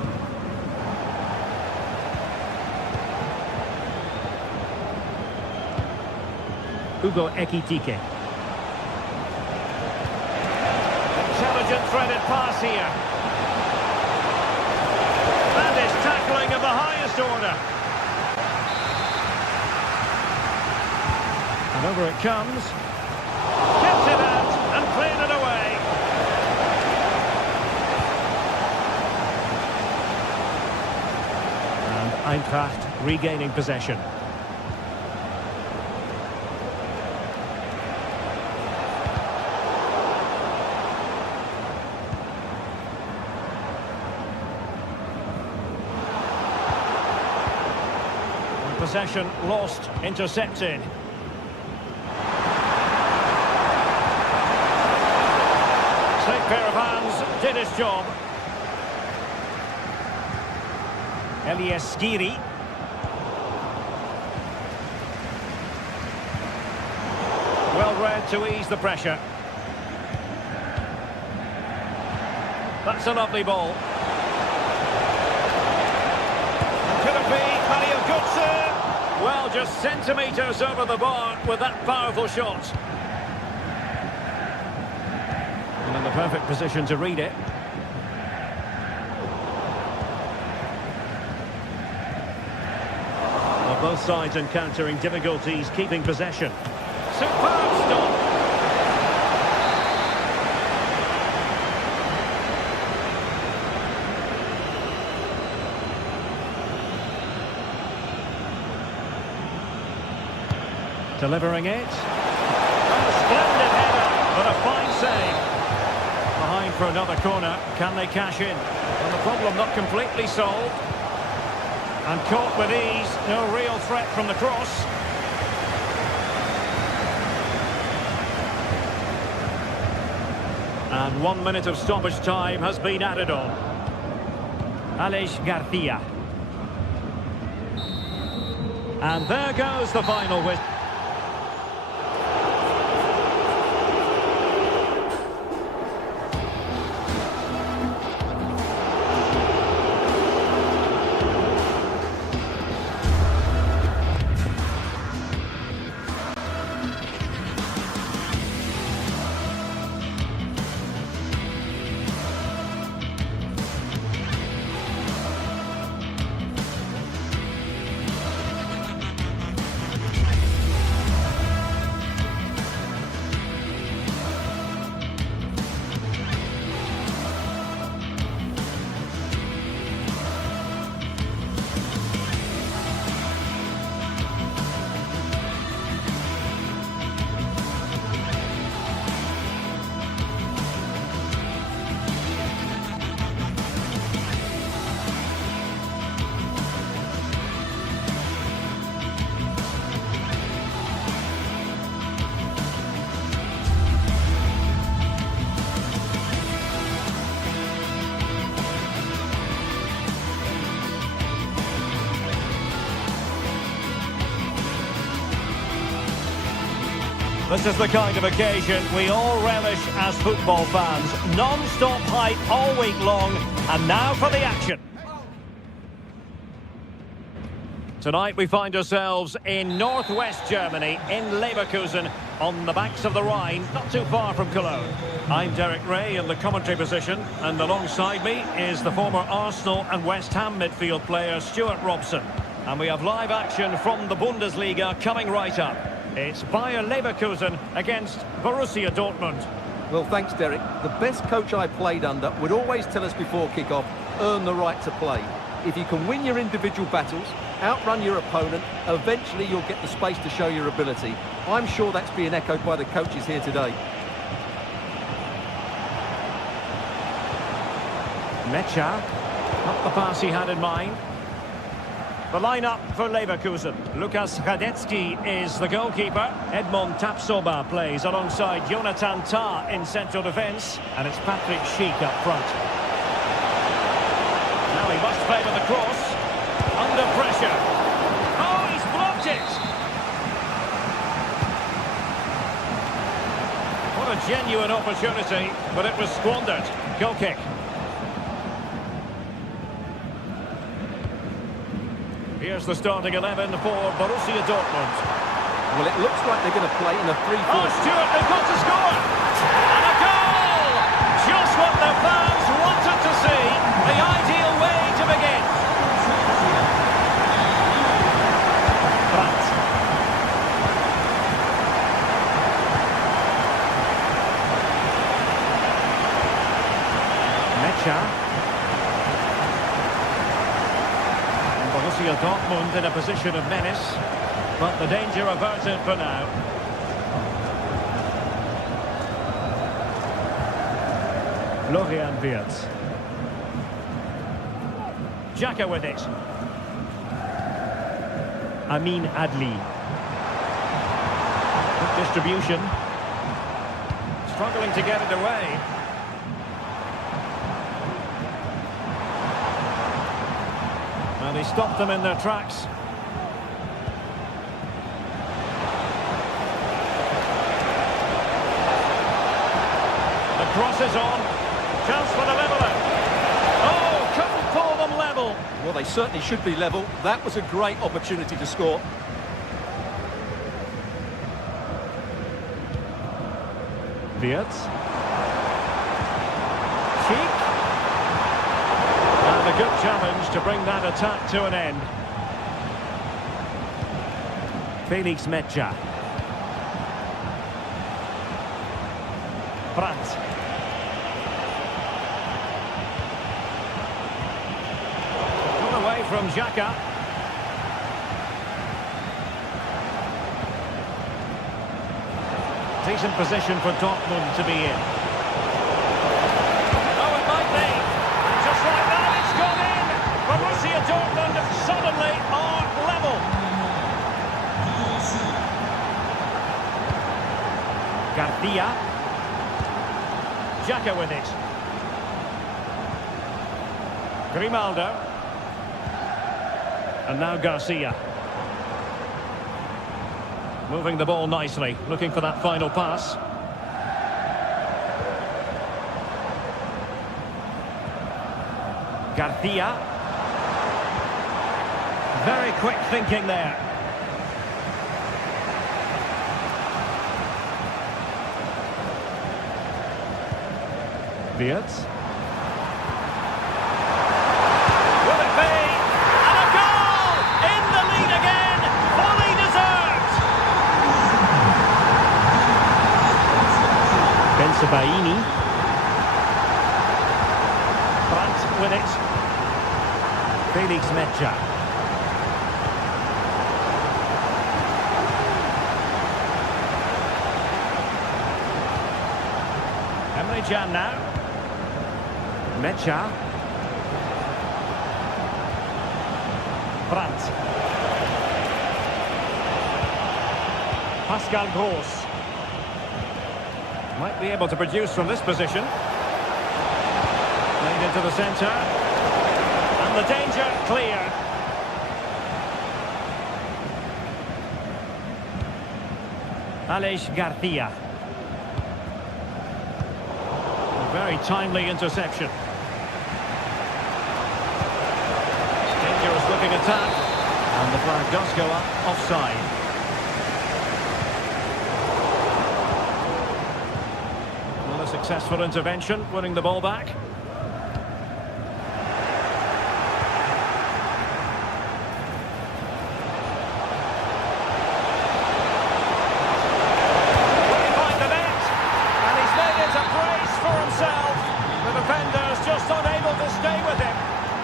Hugo Ekitike. Intelligent threaded pass here. That is tackling of the highest order. And over it comes. Kept it out and played it away. And Eintracht regaining possession. Possession lost, intercepted. Safe pair of hands, did his job. Elias Skiri. Well read to ease the pressure. That's a lovely ball. Could it be Mario Götze? Well, just centimetres over the bar with that powerful shot. And in the perfect position to read it. Well, both sides encountering difficulties keeping possession. Superb stop. Delivering it. A splendid header, but a fine save. Behind for another corner. Can they cash in? Well, the problem not completely solved. And caught with ease. No real threat from the cross. And 1 minute of stoppage time has been added on. Alex Garcia. And there goes the final whistle. This is the kind of occasion we all relish as football fans. Non-stop hype all week long, and now for the action. Tonight we find ourselves in northwest Germany, in Leverkusen, on the banks of the Rhine, not too far from Cologne. I'm Derek Ray in the commentary position, and alongside me is the former Arsenal and West Ham midfield player Stuart Robson. And we have live action from the Bundesliga coming right up. It's Bayer Leverkusen against Borussia Dortmund. Well, thanks, Derek. The best coach I played under would always tell us before kick-off, earn the right to play. If you can win your individual battles, outrun your opponent, eventually you'll get the space to show your ability. I'm sure that's being echoed by the coaches here today. Mecha, not the pass he had in mind. The lineup for Leverkusen. Lukas Radecki is the goalkeeper. Edmond Tapsoba plays alongside Jonathan Tah in central defence. And it's Patrick Schick up front. Now he must play with the cross. Under pressure. Oh, he's blocked it! What a genuine opportunity, but it was squandered. Goal kick. Here's the starting 11 for Borussia Dortmund. Well, it looks like they're going to play in a 3-4. Oh, Stuart, they've got to score! And a goal! Just what the fans wanted to see. The ideal way to begin. Brandt. Mecha. Borussia Dortmund in a position of menace, but the danger averted for now. Florian Wirtz. Xhaka with it. Amin Adli. Good distribution. Struggling to get it away. And he stopped them in their tracks. The cross is on. Chance for the leveller. Oh, couldn't pull them level. Well, they certainly should be level. That was a great opportunity to score. Wirtz. Schick. And a good challenge to bring that attack to an end. Felix Mecha. Brandt. Got away from Xhaka. Decent position for Dortmund to be in. Oh, it might be. And just like that, it's gone in. Borussia Dortmund suddenly are level. Garcia. Xhaka with it. Grimaldo. And now Garcia. Moving the ball nicely, looking for that final pass. Garcia. Very quick thinking there. Wirtz. Will it be? And a goal! In the lead again! Fully deserved! Bensebaini. Brandt with it. Felix Mecha. Emre Can now. Mecha. Brandt. Pascal Gross. Might be able to produce from this position. Played into the centre. And the danger clear. Aleix Garcia. A very timely interception. Dangerous looking attack. And the flag does go up offside. Successful intervention, winning the ball back. Will he find the net? And he's made it a brace for himself. The defender's just unable to stay with him.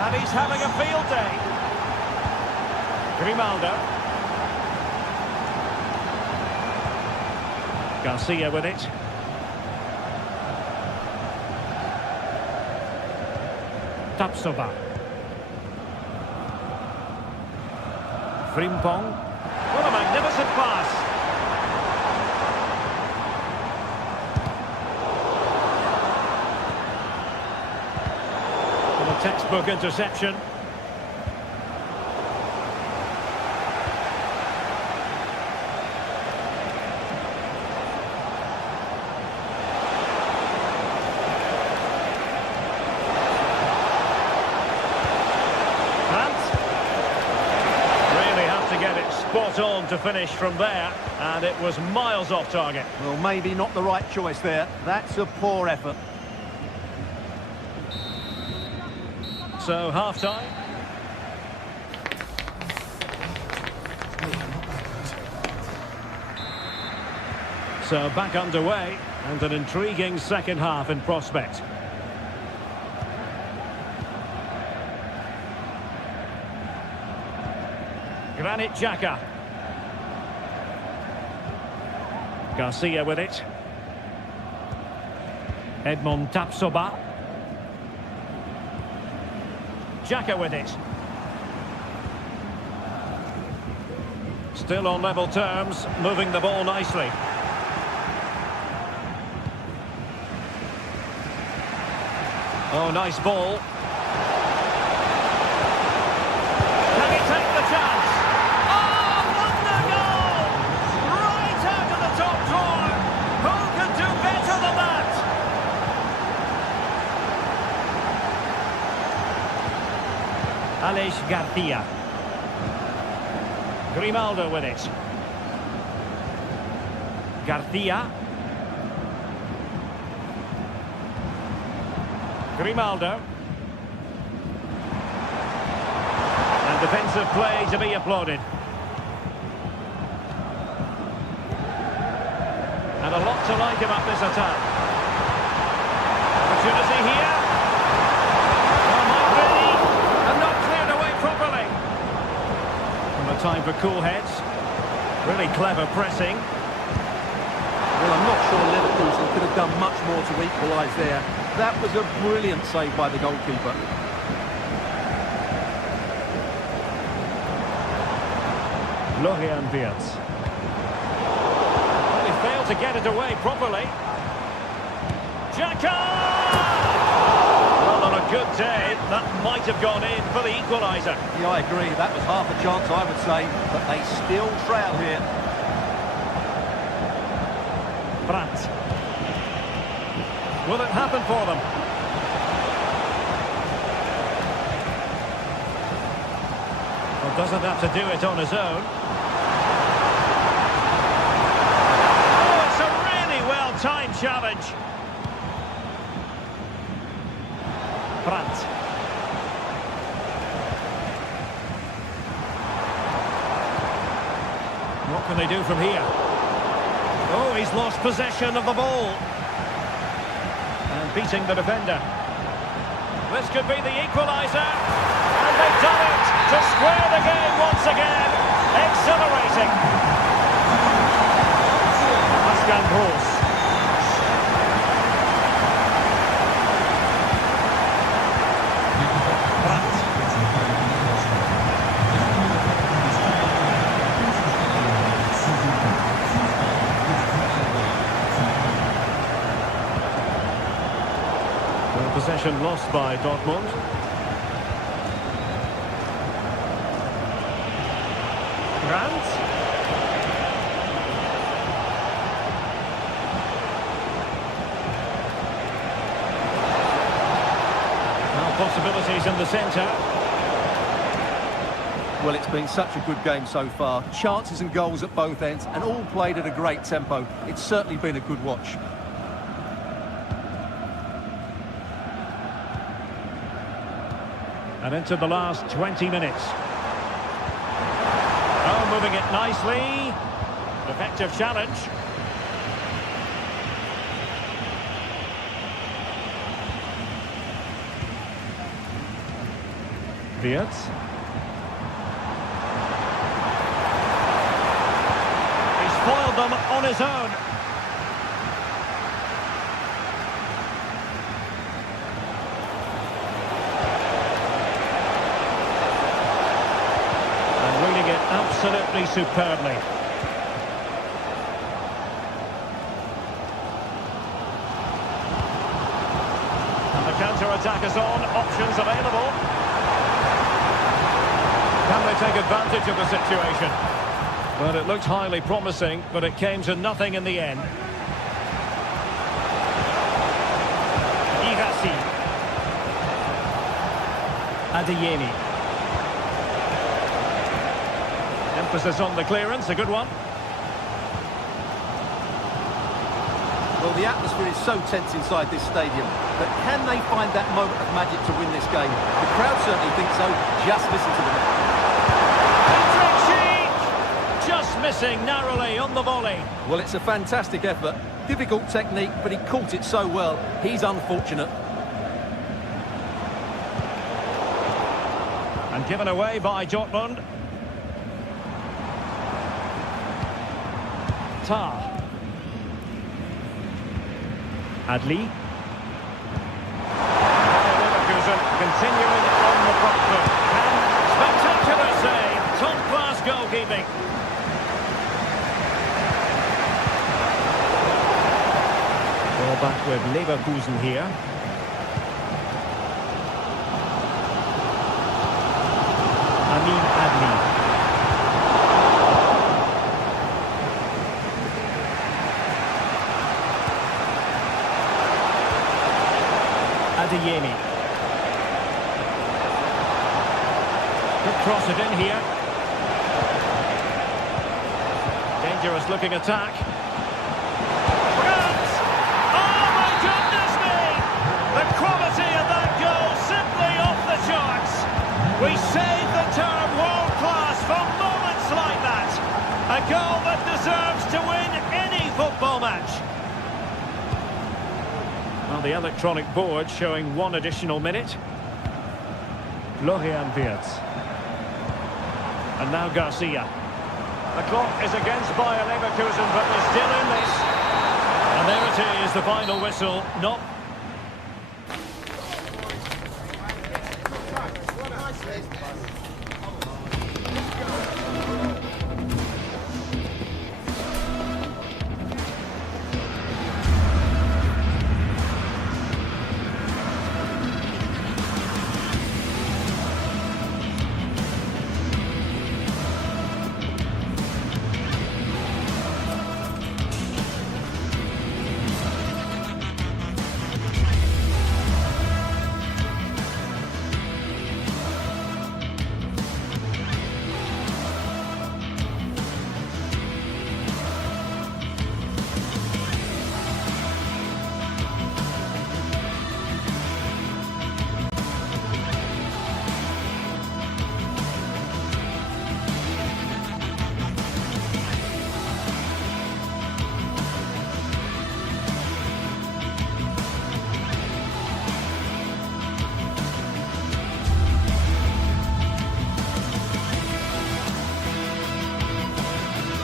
And he's having a field day. Grimaldo. Garcia with it. Tapsoba. Frimpong. What a magnificent pass. And a textbook interception. Spot on to finish from there, and it was miles off target. Well, maybe not the right choice there. That's a poor effort. So, half-time. So, back underway, and an intriguing second half in prospect. Granit Xhaka. Garcia with it. Edmond Tapsoba. Xhaka with it. Still on level terms, moving the ball nicely. Oh, nice ball. Can he take the chance? Alex Garcia. Grimaldo with it. Garcia. Grimaldo. And defensive play to be applauded. And a lot to like about this attack. Opportunity here. Time for cool heads. Really clever pressing. Well, I'm not sure Leverkusen could have done much more to equalise there. That was a brilliant save by the goalkeeper. Florian Wirtz. Well, he failed to get it away properly. Xhaka! Well, on a good day, that might have gone in for the equaliser. Yeah, I agree. That was half a chance, I would say, but they still trail here. Brandt. Will it happen for them? Well, doesn't have to do it on his own. Oh, it's a really well-timed challenge. Brandt. What can they do from here? Oh, he's lost possession of the ball. And beating the defender. This could be the equaliser. And they've done it to square the game once again. Exhilarating. Pascal Gross. Possession lost by Dortmund. Brandt. Now possibilities in the centre. Well, it's been such a good game so far. Chances and goals at both ends, and all played at a great tempo. It's certainly been a good watch. And into the last 20 minutes. Oh, moving it nicely. Effective challenge. Wirtz. He's foiled them on his own. absolutely superbly. And the counter-attack is on, options available. Can they take advantage of the situation? Well, it looked highly promising, but it came to nothing in the end. Igasi. Adeyemi. Emphasis on the clearance, a good one. Well, the atmosphere is so tense inside this stadium, but can they find that moment of magic to win this game? The crowd certainly think so. Just listen to them. Just missing narrowly on the volley. Well, it's a fantastic effort. Difficult technique, but he caught it so well. He's unfortunate. And given away by Dortmund. Tah. Adli. Leverkusen continuing on the front foot. And spectacular save. Top-class goalkeeping. Ball back with Leverkusen here. Amin Adli. Adeyemi. Could cross it in here. Dangerous looking attack. Brilliant! Oh my goodness me! The quality of that goal simply off the charts. We save the term world class for moments like that. A goal that deserves to win any football match. Well, the electronic board showing one additional minute. Florian Wirtz. And now Garcia. The clock is against Bayer Leverkusen, but they're still in this. And there it is, the final whistle. Not.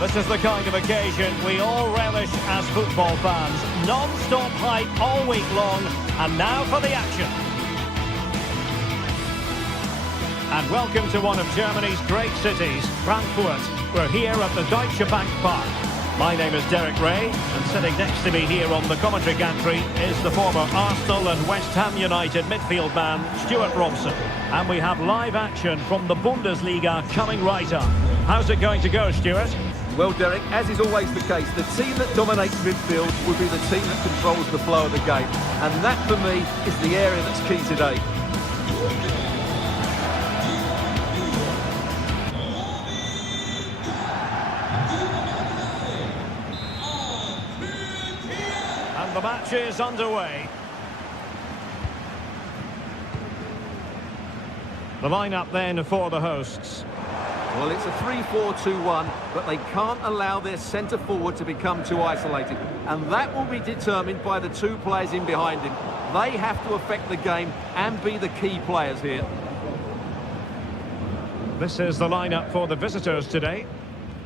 This is the kind of occasion we all relish as football fans. Non-stop hype all week long, and now for the action. And welcome to one of Germany's great cities, Frankfurt. We're here at the Deutsche Bank Park. My name is Derek Ray, and sitting next to me here on the commentary gantry is the former Arsenal and West Ham United midfield man, Stuart Robson. And we have live action from the Bundesliga coming right up. How's it going to go, Stuart? Well, Derek, as is always the case, the team that dominates midfield will be the team that controls the flow of the game. And that, for me, is the area that's key today. And the match is underway. The lineup then for the hosts. Well, it's a 3-4-2-1, but they can't allow their centre-forward to become too isolated. And that will be determined by the two players in behind him. They have to affect the game and be the key players here. This is the lineup for the visitors today.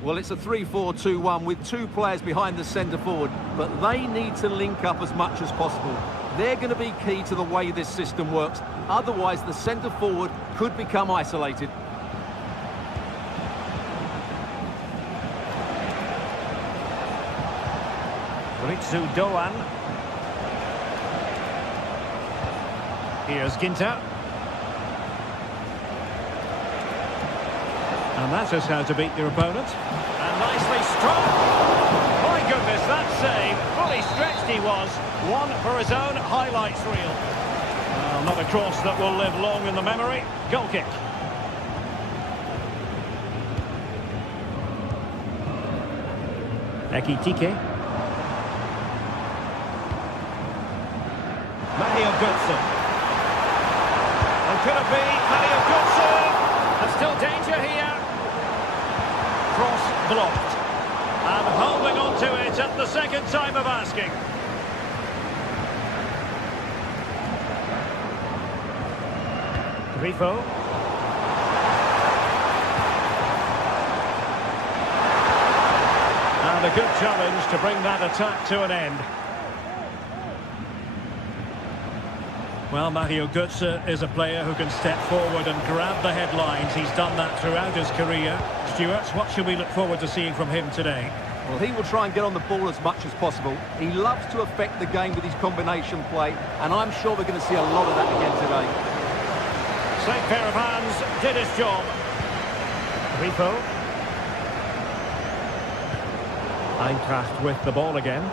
Well, it's a 3-4-2-1 with two players behind the centre-forward, but they need to link up as much as possible. They're going to be key to the way this system works. Otherwise, the centre-forward could become isolated. Ritsu Doan. Here's Ginter. And that is how to beat your opponent. And nicely struck. My goodness, that save. Fully stretched he was. One for his own highlights reel. Well, not a cross that will live long in the memory. Goal kick. Ekitike. Mario Götze. And could it be Mario Götze? There's still danger here. Cross blocked. And holding on to it at the second time of asking. Grifo. And a good challenge to bring that attack to an end. Well, Mario Götze is a player who can step forward and grab the headlines. He's done that throughout his career. Stuart, what should we look forward to seeing from him today? Well, he will try and get on the ball as much as possible. He loves to affect the game with his combination play, and I'm sure we're going to see a lot of that again today. Same pair of hands, did his job. Grifo. Eintracht with the ball again.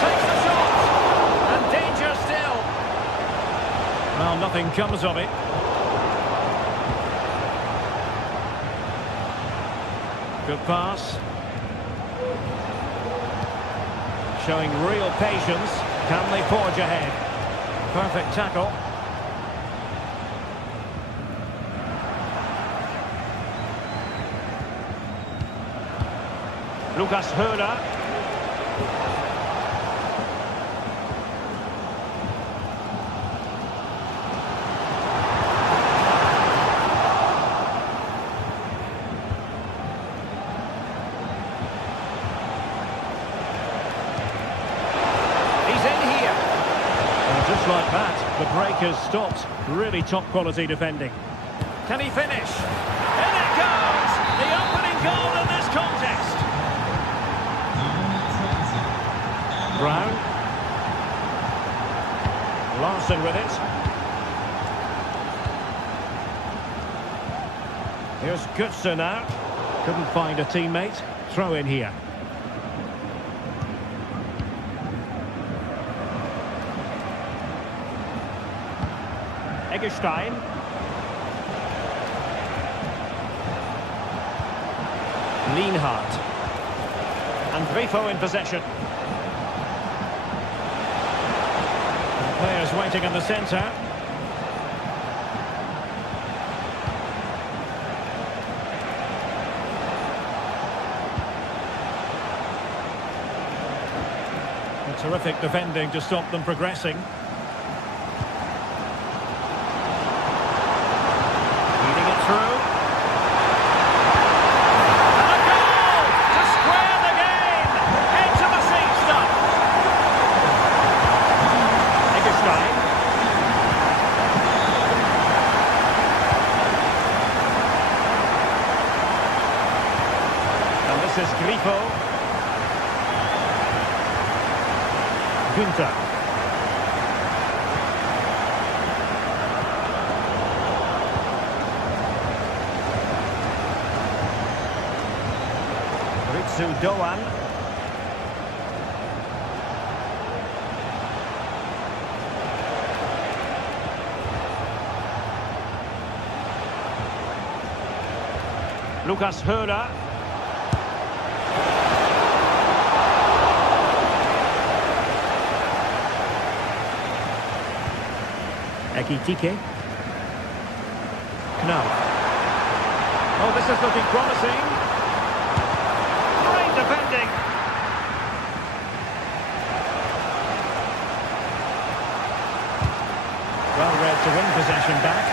Takes the shot! And danger still. Well, nothing comes of it. Good pass. Showing real patience. Can they forge ahead? Perfect tackle. Lucas Höhler. Just like that, the break has stopped. Really top quality defending. Can he finish? In it goes! The opening goal in this contest. Brown. Larson with it. Here's Götze now. Couldn't find a teammate. Throw in here. Eggestein. Lienhardt. And Grifo in possession. The players waiting in the centre. A terrific defending to stop them progressing. Through. And a goal to square the game. Into the seat stuff. Eggestein. And this is Grifo. Günther. Ritsu Doan. Lucas Höhler. Ekitike. Knauff. Oh, this is looking promising. Great defending. Well read to win possession back.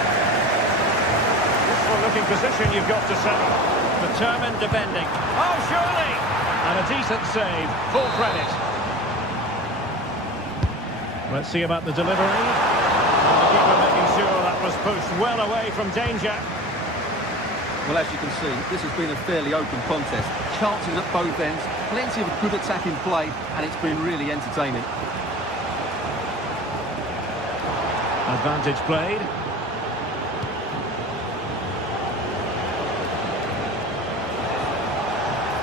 Useful looking position, you've got to say. Determined defending. Oh, surely! And a decent save. Full credit. Let's see about the delivery. And the keeper making sure pushed well away from danger. Well, as you can see, this has been a fairly open contest. Chances at both ends, plenty of good attacking play, and it's been really entertaining. Advantage played.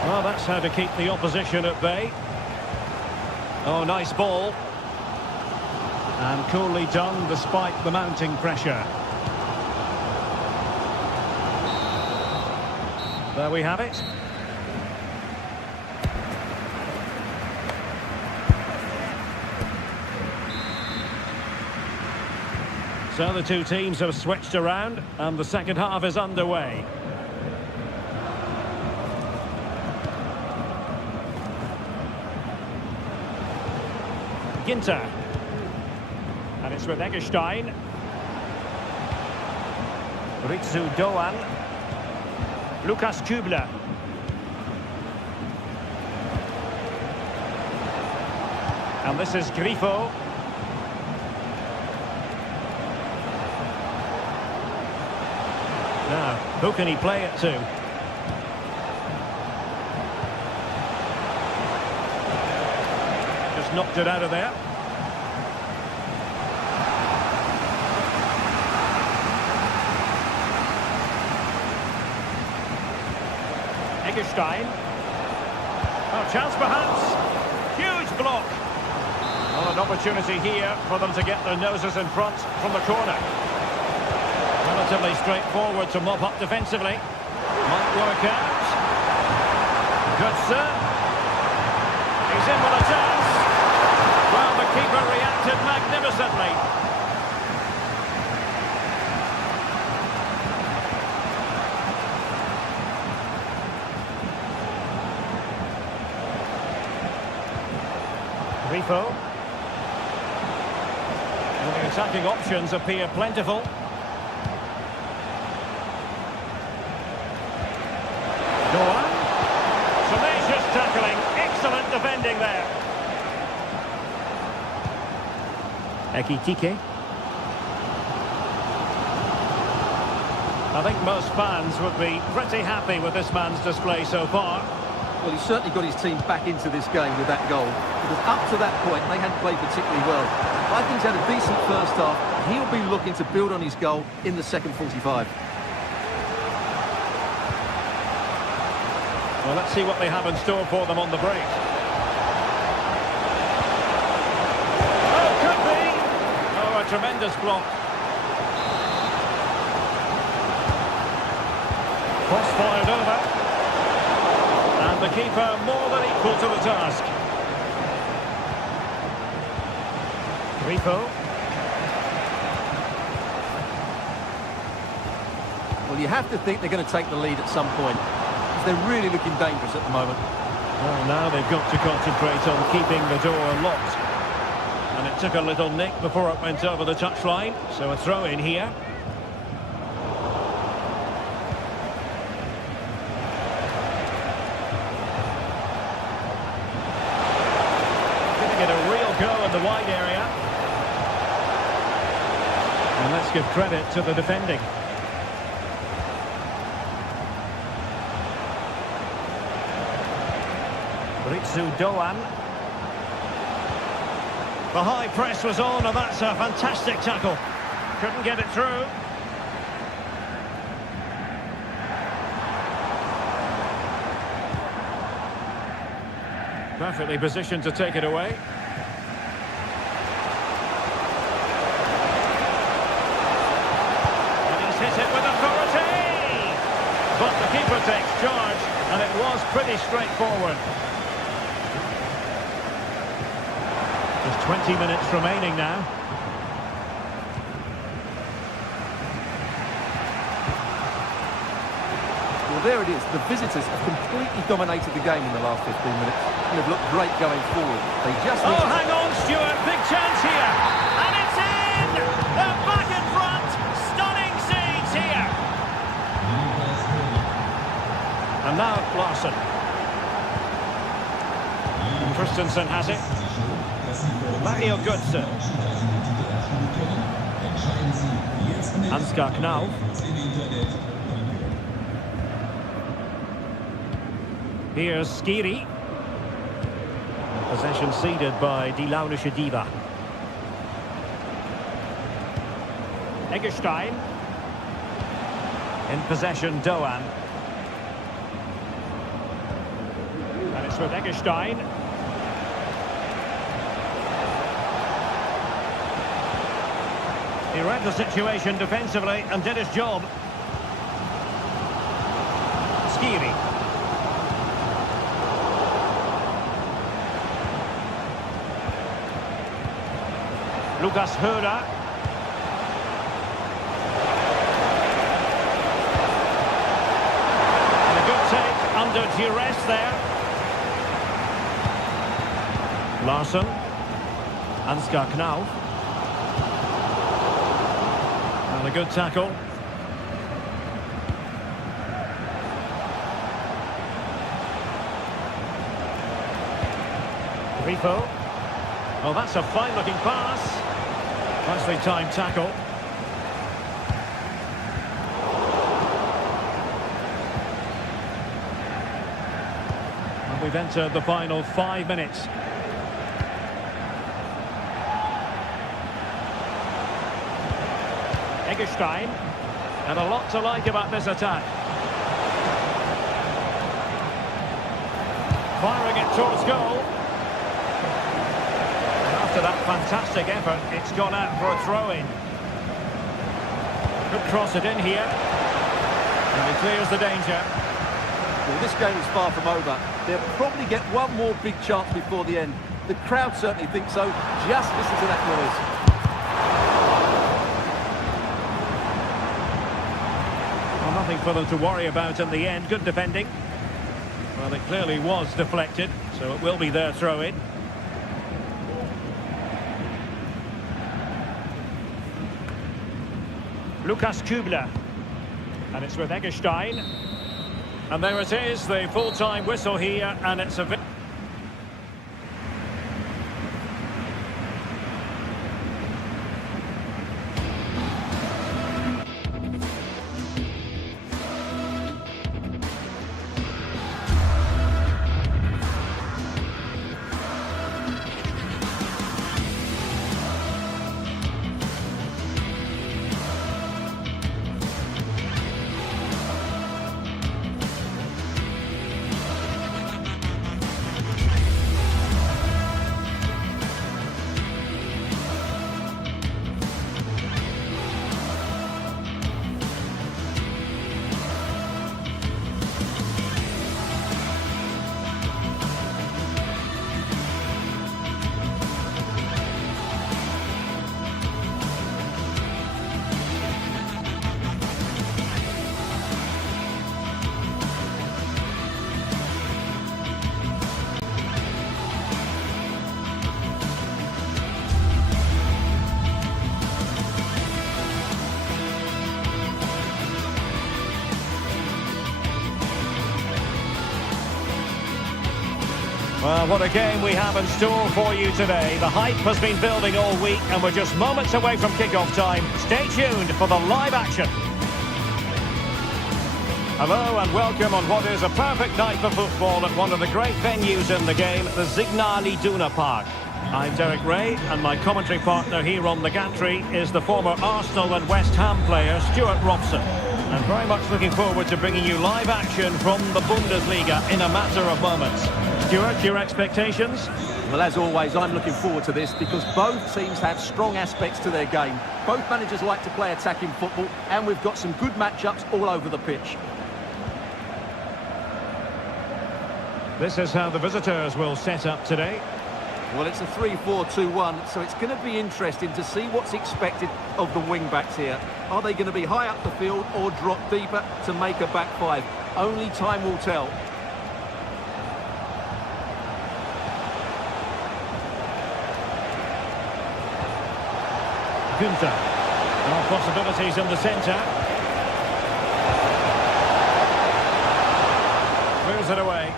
Well, that's how to keep the opposition at bay. Oh, nice ball. And coolly done despite the mounting pressure. There we have it. So the two teams have switched around and the second half is underway. Ginter. And it's with Eggestein. Ritsu Doan. Lukas Kübler. And this is Grifo. Now, who can he play it to? Just knocked it out of there. Eggestein. Oh, chance perhaps. Huge block. Well, an opportunity here for them to get their noses in front from the corner. Relatively straightforward to mop up defensively. Might work out. Good serve. He's in with a chance. Well, the keeper reacted magnificently. Grifo. And the attacking options appear plentiful. Doan. Tenacious tackling. Excellent defending there. Ekitike. I think most fans would be pretty happy with this man's display so far. Well, he's certainly got his team back into this game with that goal, because up to that point they hadn't played particularly well. I think he's had a decent first half. He'll be looking to build on his goal in the second 45. Well, let's see what they have in store for them on the break. Oh, could be! Oh, a tremendous block. Cross fired over. And the keeper more than equal to the task. Grifo. Well, you have to think they're going to take the lead at some point. They're really looking dangerous at the moment. Well, now they've got to concentrate on keeping the door locked. And it took a little nick before it went over the touchline. So a throw in here. Giving it a real go in the wide area. And let's give credit to the defending. Ritsu Doan. The high press was on, and that's a fantastic tackle. Couldn't get it through. Perfectly positioned to take it away. And he's hit it with authority! But the keeper takes charge, and it was pretty straightforward. There's 20 minutes remaining now. Well, there it is. The visitors have completely dominated the game in the last 15 minutes. And they've looked great going forward. They just... Oh, hang on, Stuart. Big chance here. And it's in! They're back in front. Stunning scenes here. And now Larson. Christensen has it. Mario Götze. Ansgar Knauf. Here's Skiri. Possession ceded by Die Launische Diva. Eggestein. In possession, Doan. And it's with Eggestein. He read the situation defensively and did his job. Skiri. Lucas Höra. And a good take under duress there. Larsson. Ansgar Knauf. And a good tackle. Grifo. Oh, that's a fine-looking pass. Nicely timed tackle. And we've entered the final 5 minutes. Eggestein. And a lot to like about this attack. Firing it towards goal. After that fantastic effort, it's gone out for a throw-in. Could cross it in here. And he clears the danger. Well, this game is far from over. They'll probably get one more big chance before the end. The crowd certainly think so. Just listen to that noise. Well, nothing for them to worry about in the end. Good defending. Well, it clearly was deflected, so it will be their throw-in. Lukas Kübler. And it's with Eggestein. And there it is, the full-time whistle here, and it's a... Well, what a game we have in store for you today. The hype has been building all week and we're just moments away from kickoff time. Stay tuned for the live action. Hello and welcome on what is a perfect night for football at one of the great venues in the game, the Signal Iduna Park. I'm Derek Ray and my commentary partner here on the gantry is the former Arsenal and West Ham player Stuart Robson. And very much looking forward to bringing you live action from the Bundesliga in a matter of moments. Stuart, your expectations? Well, as always, I'm looking forward to this because both teams have strong aspects to their game. Both managers like to play attacking football, and we've got some good matchups all over the pitch. This is how the visitors will set up today. Well, it's a 3-4-2-1, so it's going to be interesting to see what's expected of the wing-backs here. Are they going to be high up the field or drop deeper to make a back five? Only time will tell. Günther. More possibilities in the centre. Clears it away.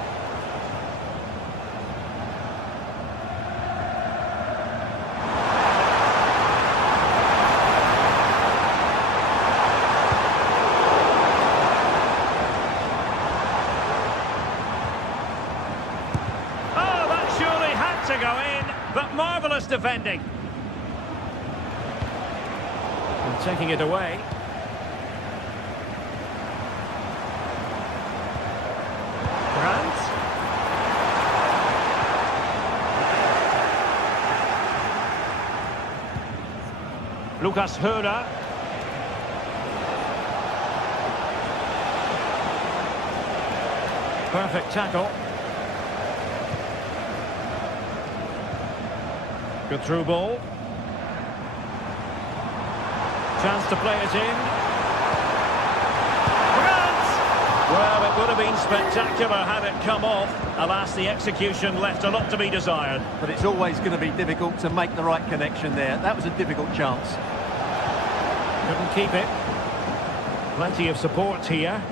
Marvellous defending. And taking it away. Grant. Lucas Höra. Perfect tackle. Good through ball. Chance to play it in. Grant! Well, it would have been spectacular had it come off. Alas, the execution left a lot to be desired. But it's always going to be difficult to make the right connection there. That was a difficult chance. Couldn't keep it. Plenty of support here.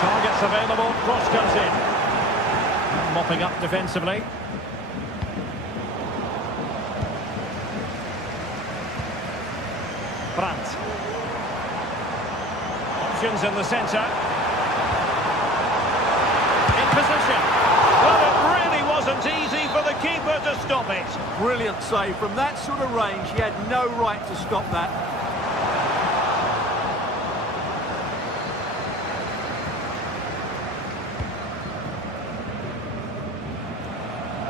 Targets available. Cross comes in. Mopping up defensively. Brandt. Options in the centre. In position. Well, it really wasn't easy for the keeper to stop it. Brilliant save. From that sort of range, he had no right to stop that.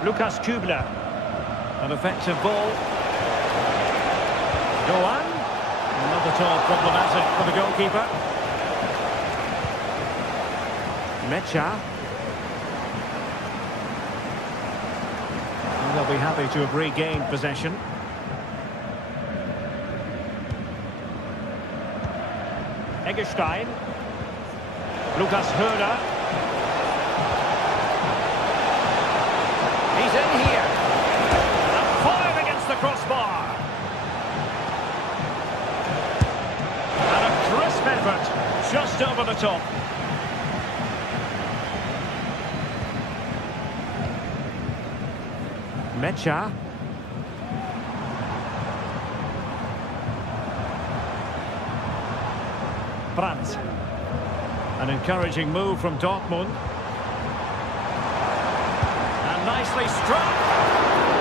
Lukas Kübler. An effective ball. Go on. Not at all problematic for the goalkeeper. Mecha. And they'll be happy to have regained possession. Eggestein. Lucas Höra. He's in here. And fired against the crossbar. And a crisp effort, just over the top. Mecha. Brandt. An encouraging move from Dortmund. And nicely struck.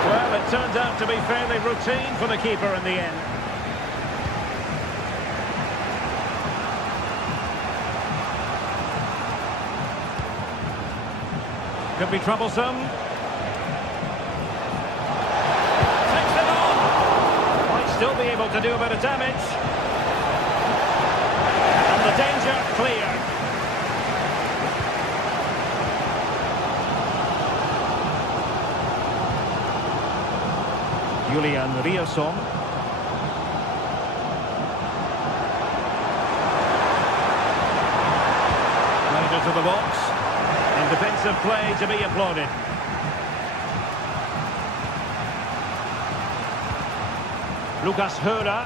Well, it turned out to be fairly routine for the keeper in the end. Could be troublesome. Takes it on. Might still be able to do a bit of damage. And the danger clear. Julian Riasson. Played into the box. And defensive play to be applauded. Lucas Höra.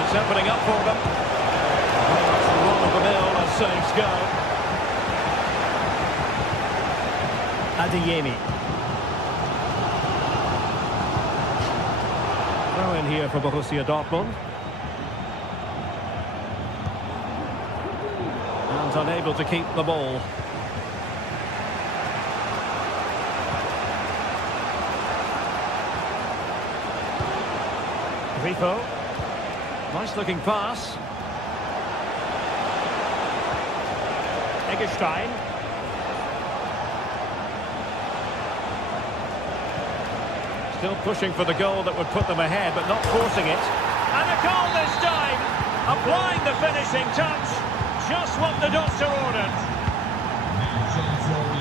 It's opening up for them. That's the run of the mill as saves go. Adeyemi. Throw in here for Borussia Dortmund. And unable to keep the ball. Grifo. Nice looking pass. Eggestein. Still pushing for the goal that would put them ahead, but not forcing it. And a goal this time! Applying the finishing touch. Just what the doctor ordered.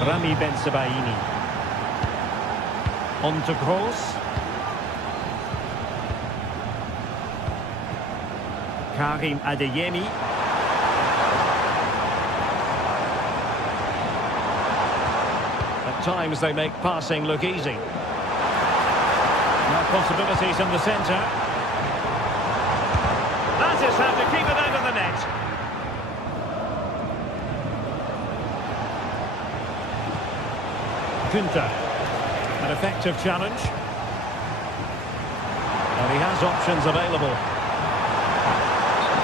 Rami Ben Sebaini. On to Gross. Karim Adeyemi. At times they make passing look easy. Now possibilities in the centre. That is how to keep it out of the net. Günther. An effective challenge. And he has options available.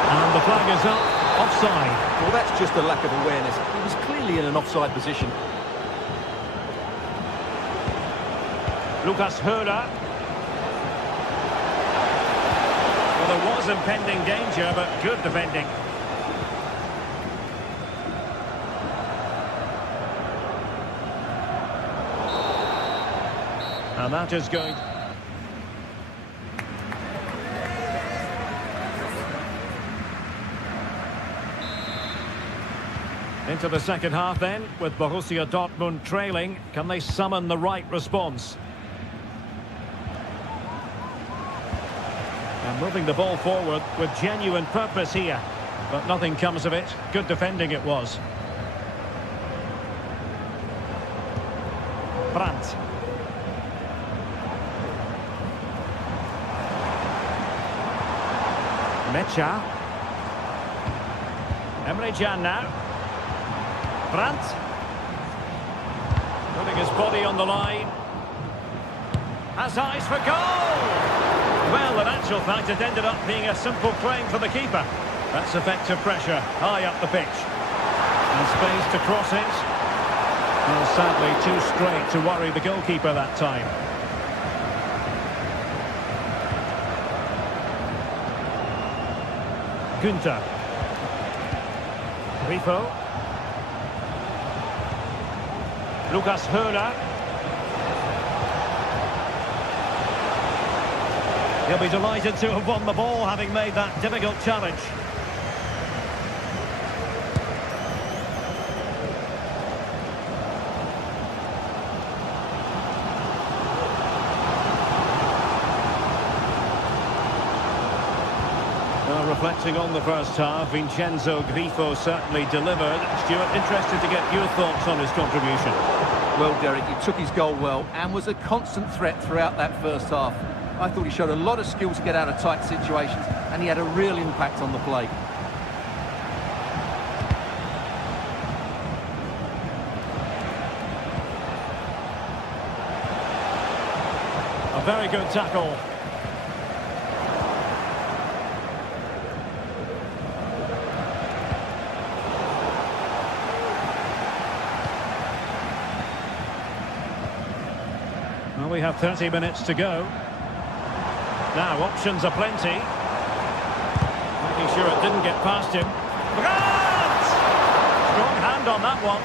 And the flag is up. Offside. Well, that's just a lack of awareness. He was clearly in an offside position. Lucas Höler. Well, there was impending danger, but good defending. And that is going... Into the second half then, with Borussia Dortmund trailing. Can they summon the right response? And moving the ball forward with genuine purpose here. But nothing comes of it. Good defending it was. Brandt. Mecha. Emre Can now. Brandt. Putting his body on the line. Has eyes for goal! Well, in actual fact, it ended up being a simple claim for the keeper. That's effective pressure, high up the pitch. And space to cross it. Well, sadly, too straight to worry the goalkeeper that time. Günther. Grifo. Lucas Höler. He'll be delighted to have won the ball, having made that difficult challenge. Well, reflecting on the first half, Vincenzo Grifo certainly delivered. Stuart, interested to get your thoughts on his contribution. Well, Derek, he took his goal well and was a constant threat throughout that first half. I thought he showed a lot of skill to get out of tight situations, and he had a real impact on the play. A very good tackle. Well, we have 30 minutes to go. Now, options are plenty. Making sure it didn't get past him. Brandt! Strong hand on that one.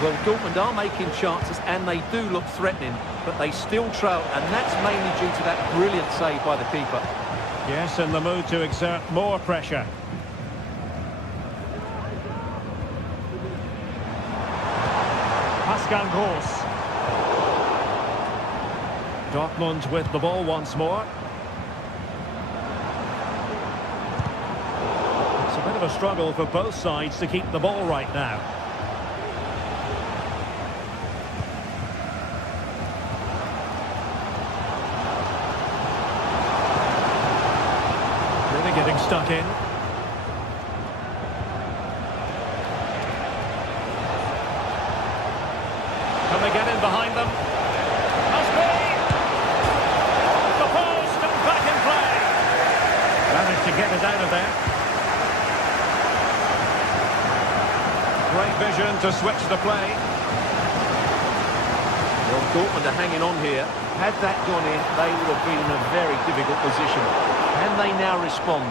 Well, Dortmund are making chances, and they do look threatening, but they still trail, and that's mainly due to that brilliant save by the keeper. Yes, in the mood to exert more pressure. Pascal Gross. Dortmund with the ball once more. It's a bit of a struggle for both sides to keep the ball right now. Really getting stuck in. Can they get in behind them? Must be! The post and back in play! Managed to get it out of there. Great vision to switch the play. Well, Dortmund are hanging on here. Had that gone in, they would have been in a very difficult position. Can they now respond?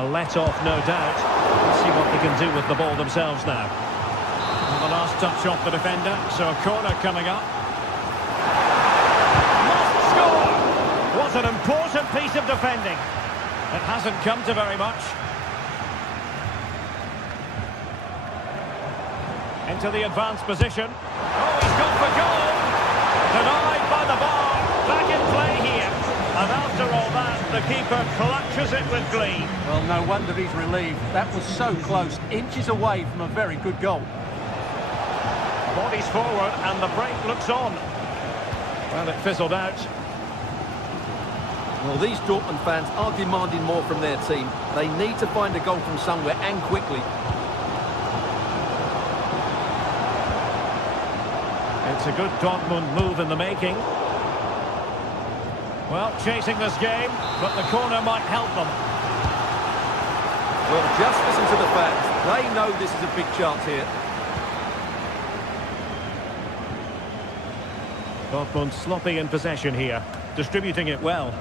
A let-off, no doubt. Let's see what they can do with the ball themselves now. And the last touch off the defender, so a corner coming up. Must score! Was an important piece of defending. It hasn't come to very much. Into the advanced position. Oh, he's gone for goal! Denied by the bar. Back in play here. And after all that, the keeper clutches it with glee. Well, no wonder he's relieved. That was so close, inches away from a very good goal. Bodies forward and the break looks on. Well, it fizzled out. Well, these Dortmund fans are demanding more from their team. They need to find a goal from somewhere, and quickly. It's a good Dortmund move in the making. Well, chasing this game, but the corner might help them. Well, just listen to the fans. They know this is a big chance here. Dortmund sloppy in possession here, distributing it well.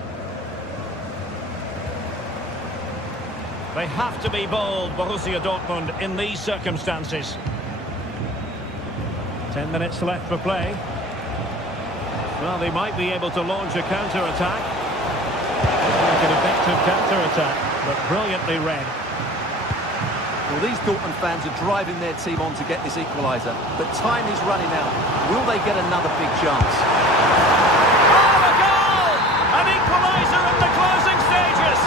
They have to be bold, Borussia Dortmund, in these circumstances. 10 minutes left for play. Well, they might be able to launch a counter-attack. Like an effective counter-attack, but brilliantly read. Well, these Dortmund fans are driving their team on to get this equaliser, but time is running out. Will they get another big chance? Oh, a goal! An equaliser in the closing stages!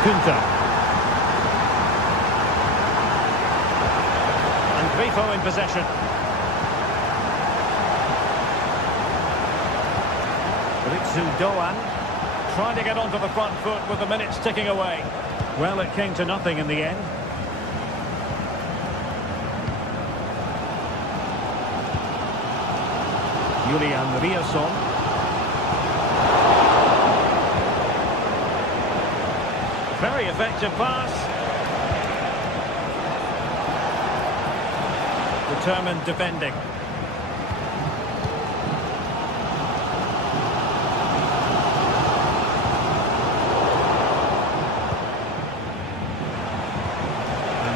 Kunta. And Grifo in possession. Doan trying to get onto the front foot with the minutes ticking away. Well, it came to nothing in the end. Julian Riasson. Very effective pass. Determined defending.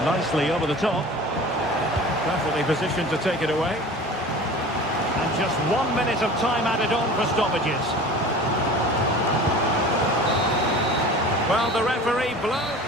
Nicely over the top. Perfectly positioned to take it away. And just 1 minute of time added on for stoppages. Well, the referee blows.